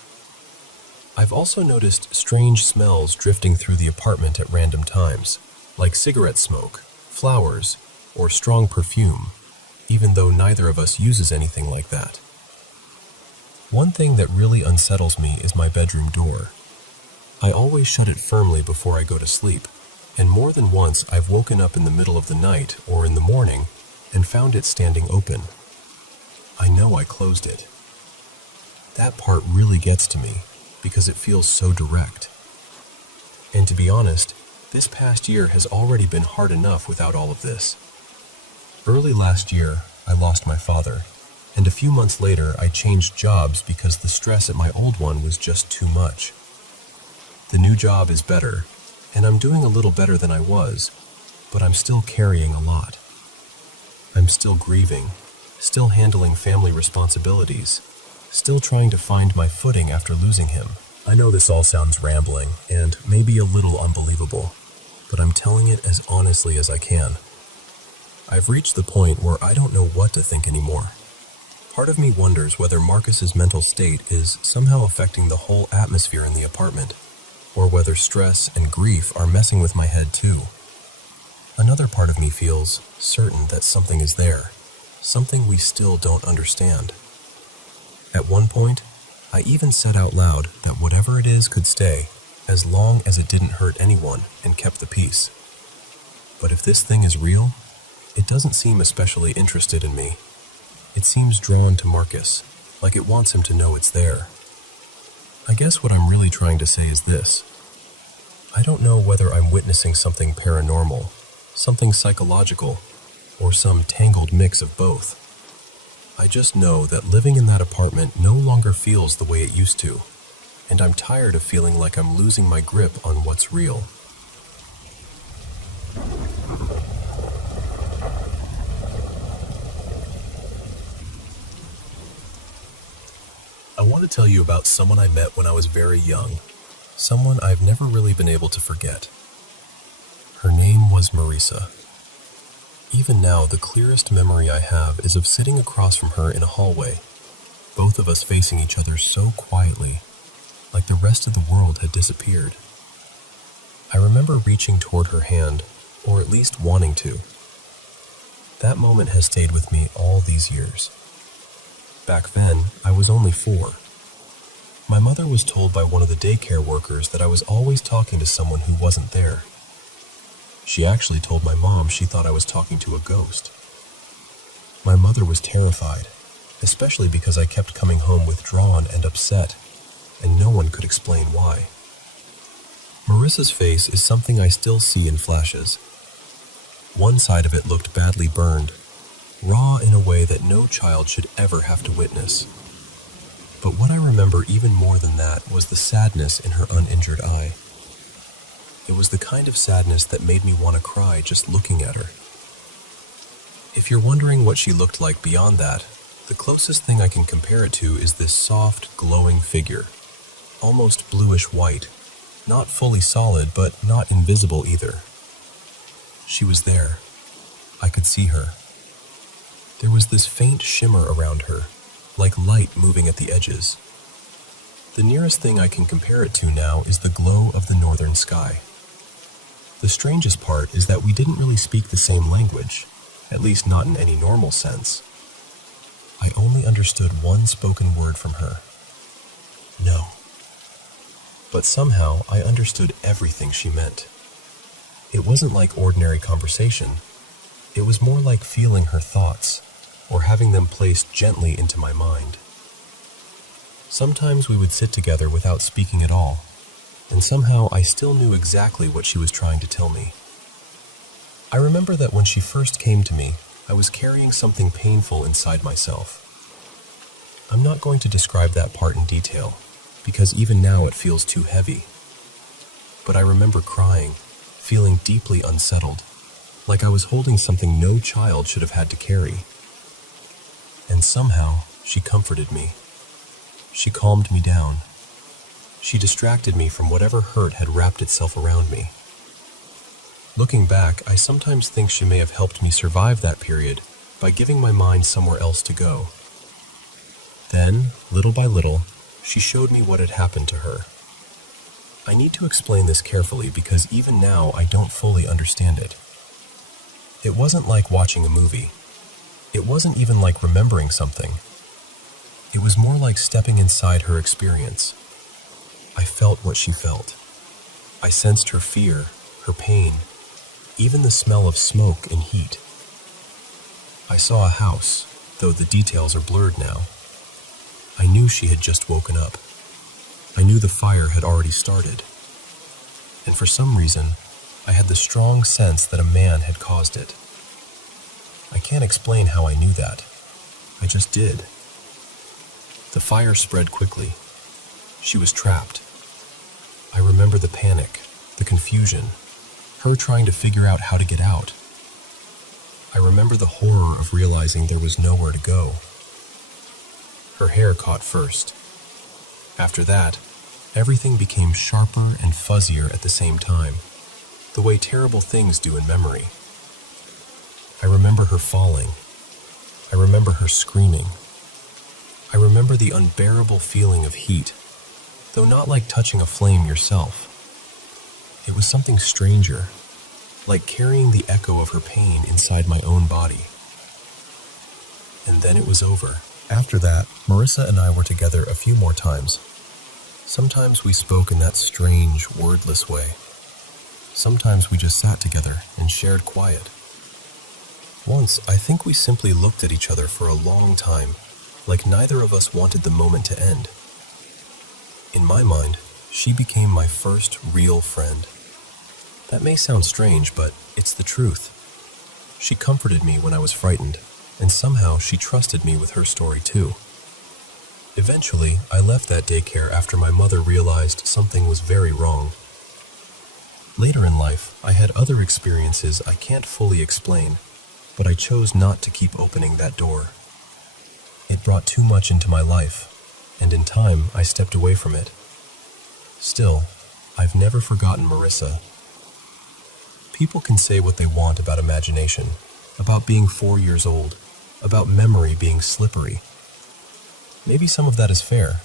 I've also noticed strange smells drifting through the apartment at random times, like cigarette smoke, flowers, or strong perfume, even though neither of us uses anything like that. One thing that really unsettles me is my bedroom door. I always shut it firmly before I go to sleep, and more than once I've woken up in the middle of the night or in the morning and found it standing open. I know I closed it. That part really gets to me, because it feels so direct. And to be honest, this past year has already been hard enough without all of this. Early last year, I lost my father, and a few months later I changed jobs because the stress at my old one was just too much. The new job is better, and I'm doing a little better than I was, but I'm still carrying a lot. I'm still grieving, still handling family responsibilities, still trying to find my footing after losing him. I know this all sounds rambling and maybe a little unbelievable, but I'm telling it as honestly as I can. I've reached the point where I don't know what to think anymore. Part of me wonders whether Marcus's mental state is somehow affecting the whole atmosphere in the apartment, or whether stress and grief are messing with my head too. Another part of me feels certain that something is there, something we still don't understand. At one point, I even said out loud that whatever it is could stay, as long as it didn't hurt anyone and kept the peace. But if this thing is real, it doesn't seem especially interested in me. It seems drawn to Marcus, like it wants him to know it's there. I guess what I'm really trying to say is this. I don't know whether I'm witnessing something paranormal, something psychological, or some tangled mix of both. I just know that living in that apartment no longer feels the way it used to, and I'm tired of feeling like I'm losing my grip on what's real. want to tell you about someone I met when I was very young, someone I've never really been able to forget. Her name was Marisa. Even now, the clearest memory I have is of sitting across from her in a hallway, both of us facing each other so quietly, like the rest of the world had disappeared. I remember reaching toward her hand, or at least wanting to. That moment has stayed with me all these years. Back then, I was only 4. My mother was told by one of the daycare workers that I was always talking to someone who wasn't there. She actually told my mom she thought I was talking to a ghost. My mother was terrified, especially because I kept coming home withdrawn and upset, and no one could explain why. Marissa's face is something I still see in flashes. One side of it looked badly burned, raw in a way that no child should ever have to witness. But what I remember even more than that was the sadness in her uninjured eye. It was the kind of sadness that made me want to cry just looking at her. If you're wondering what she looked like beyond that, the closest thing I can compare it to is this soft, glowing figure, almost bluish-white, not fully solid, but not invisible either. She was there. I could see her. There was this faint shimmer around her, like light moving at the edges. The nearest thing I can compare it to now is the glow of the northern sky. The strangest part is that we didn't really speak the same language, at least not in any normal sense. I only understood one spoken word from her. No. But somehow I understood everything she meant. It wasn't like ordinary conversation. It was more like feeling her thoughts, or having them placed gently into my mind. Sometimes we would sit together without speaking at all, and somehow I still knew exactly what she was trying to tell me. I remember that when she first came to me, I was carrying something painful inside myself. I'm not going to describe that part in detail, because even now it feels too heavy. But I remember crying, feeling deeply unsettled, like I was holding something no child should have had to carry. And somehow, she comforted me. She calmed me down. She distracted me from whatever hurt had wrapped itself around me. Looking back, I sometimes think she may have helped me survive that period by giving my mind somewhere else to go. Then, little by little, she showed me what had happened to her. I need to explain this carefully because even now I don't fully understand it. It wasn't like watching a movie. It wasn't even like remembering something. It was more like stepping inside her experience. I felt what she felt. I sensed her fear, her pain, even the smell of smoke and heat. I saw a house, though the details are blurred now. I knew she had just woken up. I knew the fire had already started. And for some reason, I had the strong sense that a man had caused it. I can't explain how I knew that. I just did. The fire spread quickly. She was trapped. I remember the panic, the confusion, her trying to figure out how to get out. I remember the horror of realizing there was nowhere to go. Her hair caught first. After that, everything became sharper and fuzzier at the same time, the way terrible things do in memory. I remember her falling. I remember her screaming. I remember the unbearable feeling of heat, though not like touching a flame yourself. It was something stranger, like carrying the echo of her pain inside my own body. And then it was over. After that, Marissa and I were together a few more times. Sometimes we spoke in that strange, wordless way. Sometimes we just sat together and shared quiet. Once, I think we simply looked at each other for a long time, like neither of us wanted the moment to end. In my mind, she became my first real friend. That may sound strange, but it's the truth. She comforted me when I was frightened, and somehow she trusted me with her story too. Eventually, I left that daycare after my mother realized something was very wrong. Later in life, I had other experiences I can't fully explain, but I chose not to keep opening that door. It brought too much into my life, and in time I stepped away from it. Still, I've never forgotten Marissa. People can say what they want about imagination, about being 4 years old, about memory being slippery. Maybe some of that is fair,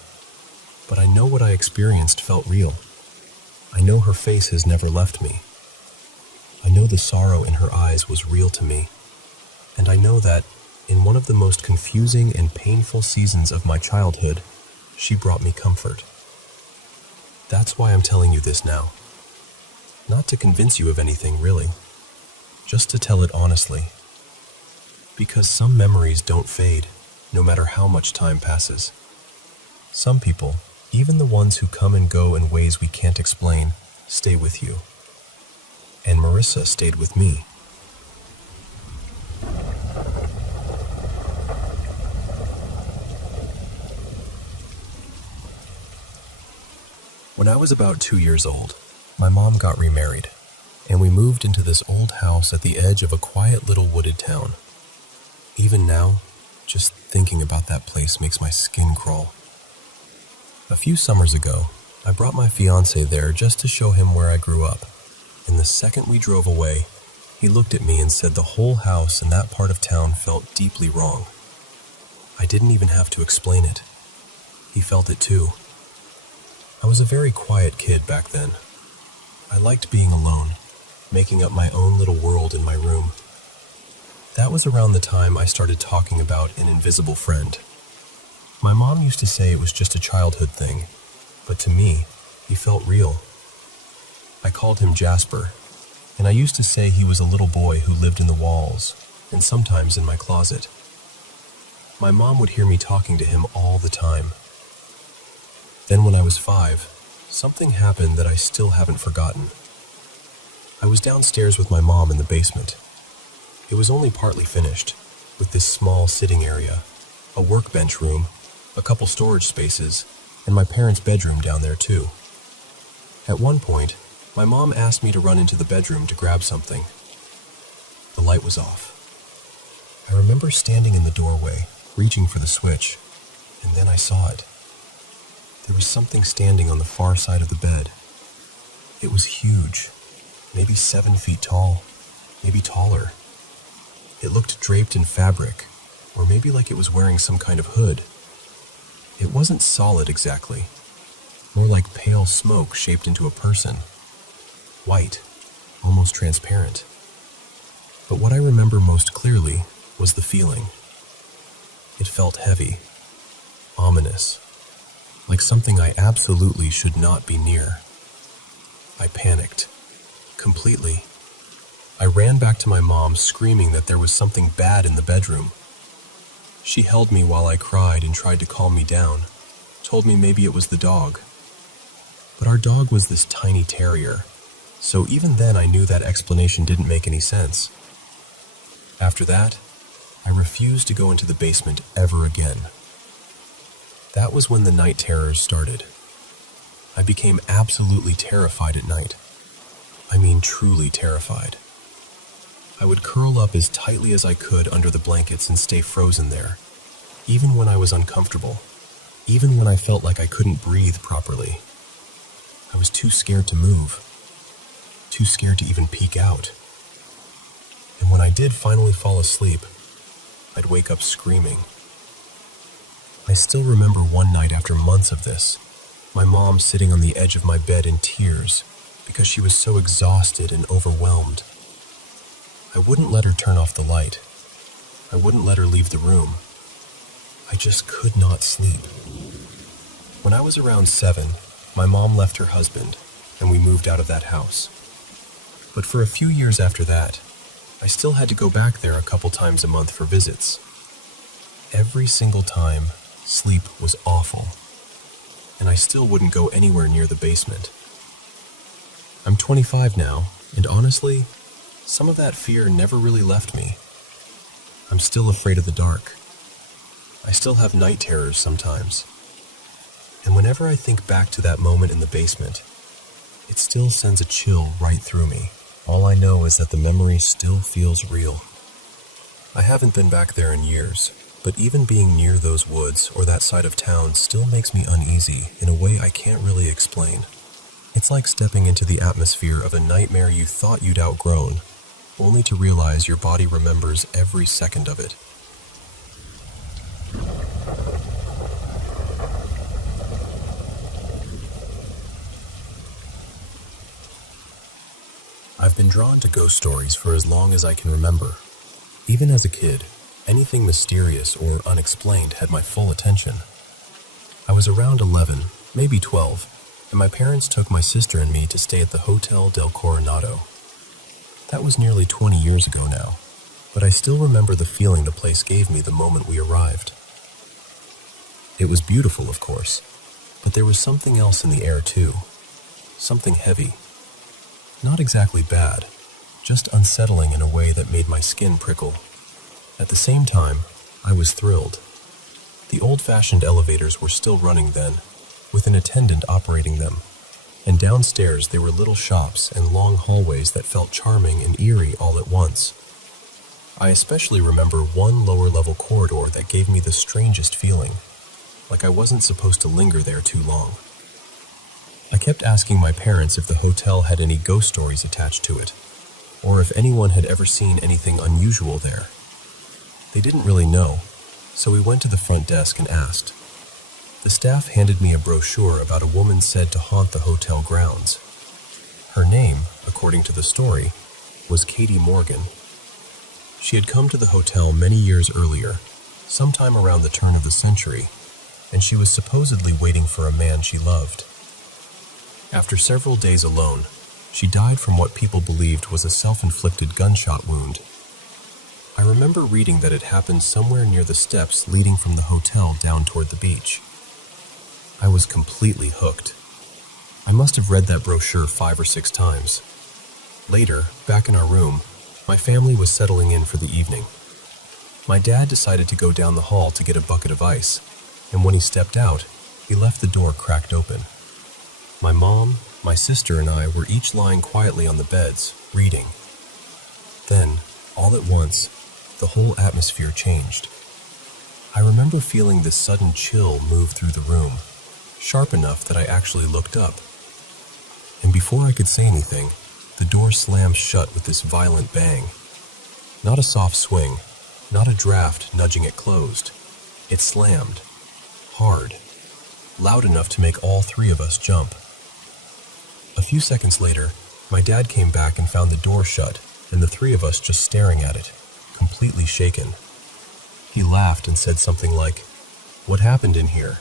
but I know what I experienced felt real. I know her face has never left me. I know the sorrow in her eyes was real to me, and I know that, in one of the most confusing and painful seasons of my childhood, she brought me comfort. That's why I'm telling you this now. Not to convince you of anything, really. Just to tell it honestly. Because some memories don't fade, no matter how much time passes. Some people, even the ones who come and go in ways we can't explain, stay with you. And Marissa stayed with me. When I was about 2 years old, my mom got remarried, and we moved into this old house at the edge of a quiet little wooded town. Even now, just thinking about that place makes my skin crawl. A few summers ago, I brought my fiancé there just to show him where I grew up, and the second we drove away, he looked at me and said the whole house in that part of town felt deeply wrong. I didn't even have to explain it. He felt it too. I was a very quiet kid back then. I liked being alone, making up my own little world in my room. That was around the time I started talking about an invisible friend. My mom used to say it was just a childhood thing, but to me, he felt real. I called him Jasper, and I used to say he was a little boy who lived in the walls, and sometimes in my closet. My mom would hear me talking to him all the time. Then when I was 5, something happened that I still haven't forgotten. I was downstairs with my mom in the basement. It was only partly finished, with this small sitting area, a workbench room, a couple storage spaces, and my parents' bedroom down there too. At one point, my mom asked me to run into the bedroom to grab something. The light was off. I remember standing in the doorway, reaching for the switch, and then I saw it. There was something standing on the far side of the bed. It was huge, maybe 7 feet tall, maybe taller. It looked draped in fabric, or maybe like it was wearing some kind of hood. It wasn't solid exactly, more like pale smoke shaped into a person. White, almost transparent. But what I remember most clearly was the feeling. It felt heavy, ominous, like something I absolutely should not be near. I panicked, completely. I ran back to my mom, screaming that there was something bad in the bedroom. She held me while I cried and tried to calm me down, told me maybe it was the dog. But our dog was this tiny terrier, so even then I knew that explanation didn't make any sense. After that, I refused to go into the basement ever again. That was when the night terrors started. I became absolutely terrified at night. I mean, truly terrified. I would curl up as tightly as I could under the blankets and stay frozen there, even when I was uncomfortable, even when I felt like I couldn't breathe properly. I was too scared to move, too scared to even peek out. And when I did finally fall asleep, I'd wake up screaming. I still remember one night after months of this, my mom sitting on the edge of my bed in tears because she was so exhausted and overwhelmed. I wouldn't let her turn off the light. I wouldn't let her leave the room. I just could not sleep. When I was around 7, my mom left her husband, and we moved out of that house. But for a few years after that, I still had to go back there a couple times a month for visits. Every single time, sleep was awful, and I still wouldn't go anywhere near the basement. I'm 25 now, and honestly, some of that fear never really left me. I'm still afraid of the dark. I still have night terrors sometimes. And whenever I think back to that moment in the basement, it still sends a chill right through me. All I know is that the memory still feels real. I haven't been back there in years, but but even being near those woods or that side of town still makes me uneasy in a way I can't really explain. It's like stepping into the atmosphere of a nightmare you thought you'd outgrown, only to realize your body remembers every second of it. I've been drawn to ghost stories for as long as I can remember. Even as a kid, anything mysterious or unexplained had my full attention. I was around 11, maybe 12, and my parents took my sister and me to stay at the Hotel del Coronado. That was nearly 20 years ago now, but I still remember the feeling the place gave me the moment we arrived. It was beautiful, of course, but there was something else in the air too. Something heavy. Not exactly bad, just unsettling in a way that made my skin prickle. At the same time, I was thrilled. The old-fashioned elevators were still running then, with an attendant operating them, and downstairs there were little shops and long hallways that felt charming and eerie all at once. I especially remember one lower-level corridor that gave me the strangest feeling, like I wasn't supposed to linger there too long. I kept asking my parents if the hotel had any ghost stories attached to it, or if anyone had ever seen anything unusual there. They didn't really know, so we went to the front desk and asked. The staff handed me a brochure about a woman said to haunt the hotel grounds. Her name, according to the story, was Katie Morgan. She had come to the hotel many years earlier, sometime around the turn of the century, and she was supposedly waiting for a man she loved. After several days alone, she died from what people believed was a self-inflicted gunshot wound. I remember reading that it happened somewhere near the steps leading from the hotel down toward the beach. I was completely hooked. I must have read that brochure 5 or 6 times. Later, back in our room, my family was settling in for the evening. My dad decided to go down the hall to get a bucket of ice, and when he stepped out, he left the door cracked open. My mom, my sister, and I were each lying quietly on the beds, reading. Then, all at once, the whole atmosphere changed. I remember feeling this sudden chill move through the room, sharp enough that I actually looked up. And before I could say anything, the door slammed shut with this violent bang. Not a soft swing, not a draft nudging it closed. It slammed. Hard. Loud enough to make all 3 of us jump. A few seconds later, my dad came back and found the door shut, and the 3 of us just staring at it, completely shaken. He laughed and said something like, "What happened in here?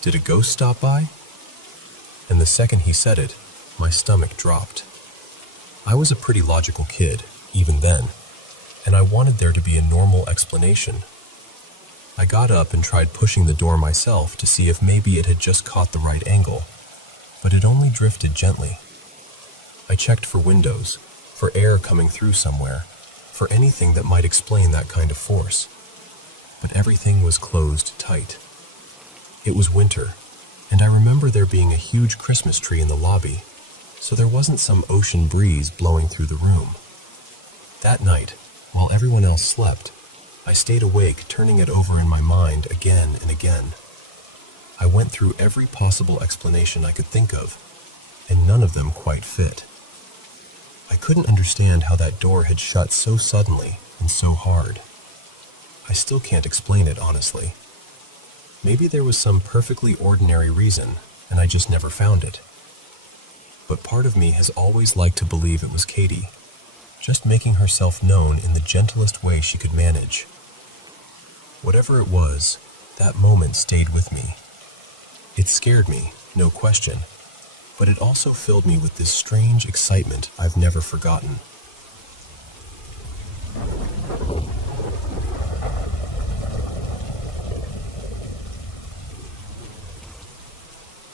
Did a ghost stop by?" And the second he said it, my stomach dropped. I was a pretty logical kid, even then, and I wanted there to be a normal explanation. I got up and tried pushing the door myself to see if maybe it had just caught the right angle, but it only drifted gently. I checked for windows, for air coming through somewhere, for anything that might explain that kind of force. But everything was closed tight. It was winter, and I remember there being a huge Christmas tree in the lobby, so there wasn't some ocean breeze blowing through the room. That night, while everyone else slept, I stayed awake, turning it over in my mind again and again. I went through every possible explanation I could think of, and none of them quite fit. I couldn't understand how that door had shut so suddenly and so hard. I still can't explain it, honestly. Maybe there was some perfectly ordinary reason, and I just never found it. But part of me has always liked to believe it was Katie, just making herself known in the gentlest way she could manage. Whatever it was, that moment stayed with me. It scared me, no question, but it also filled me with this strange excitement I've never forgotten.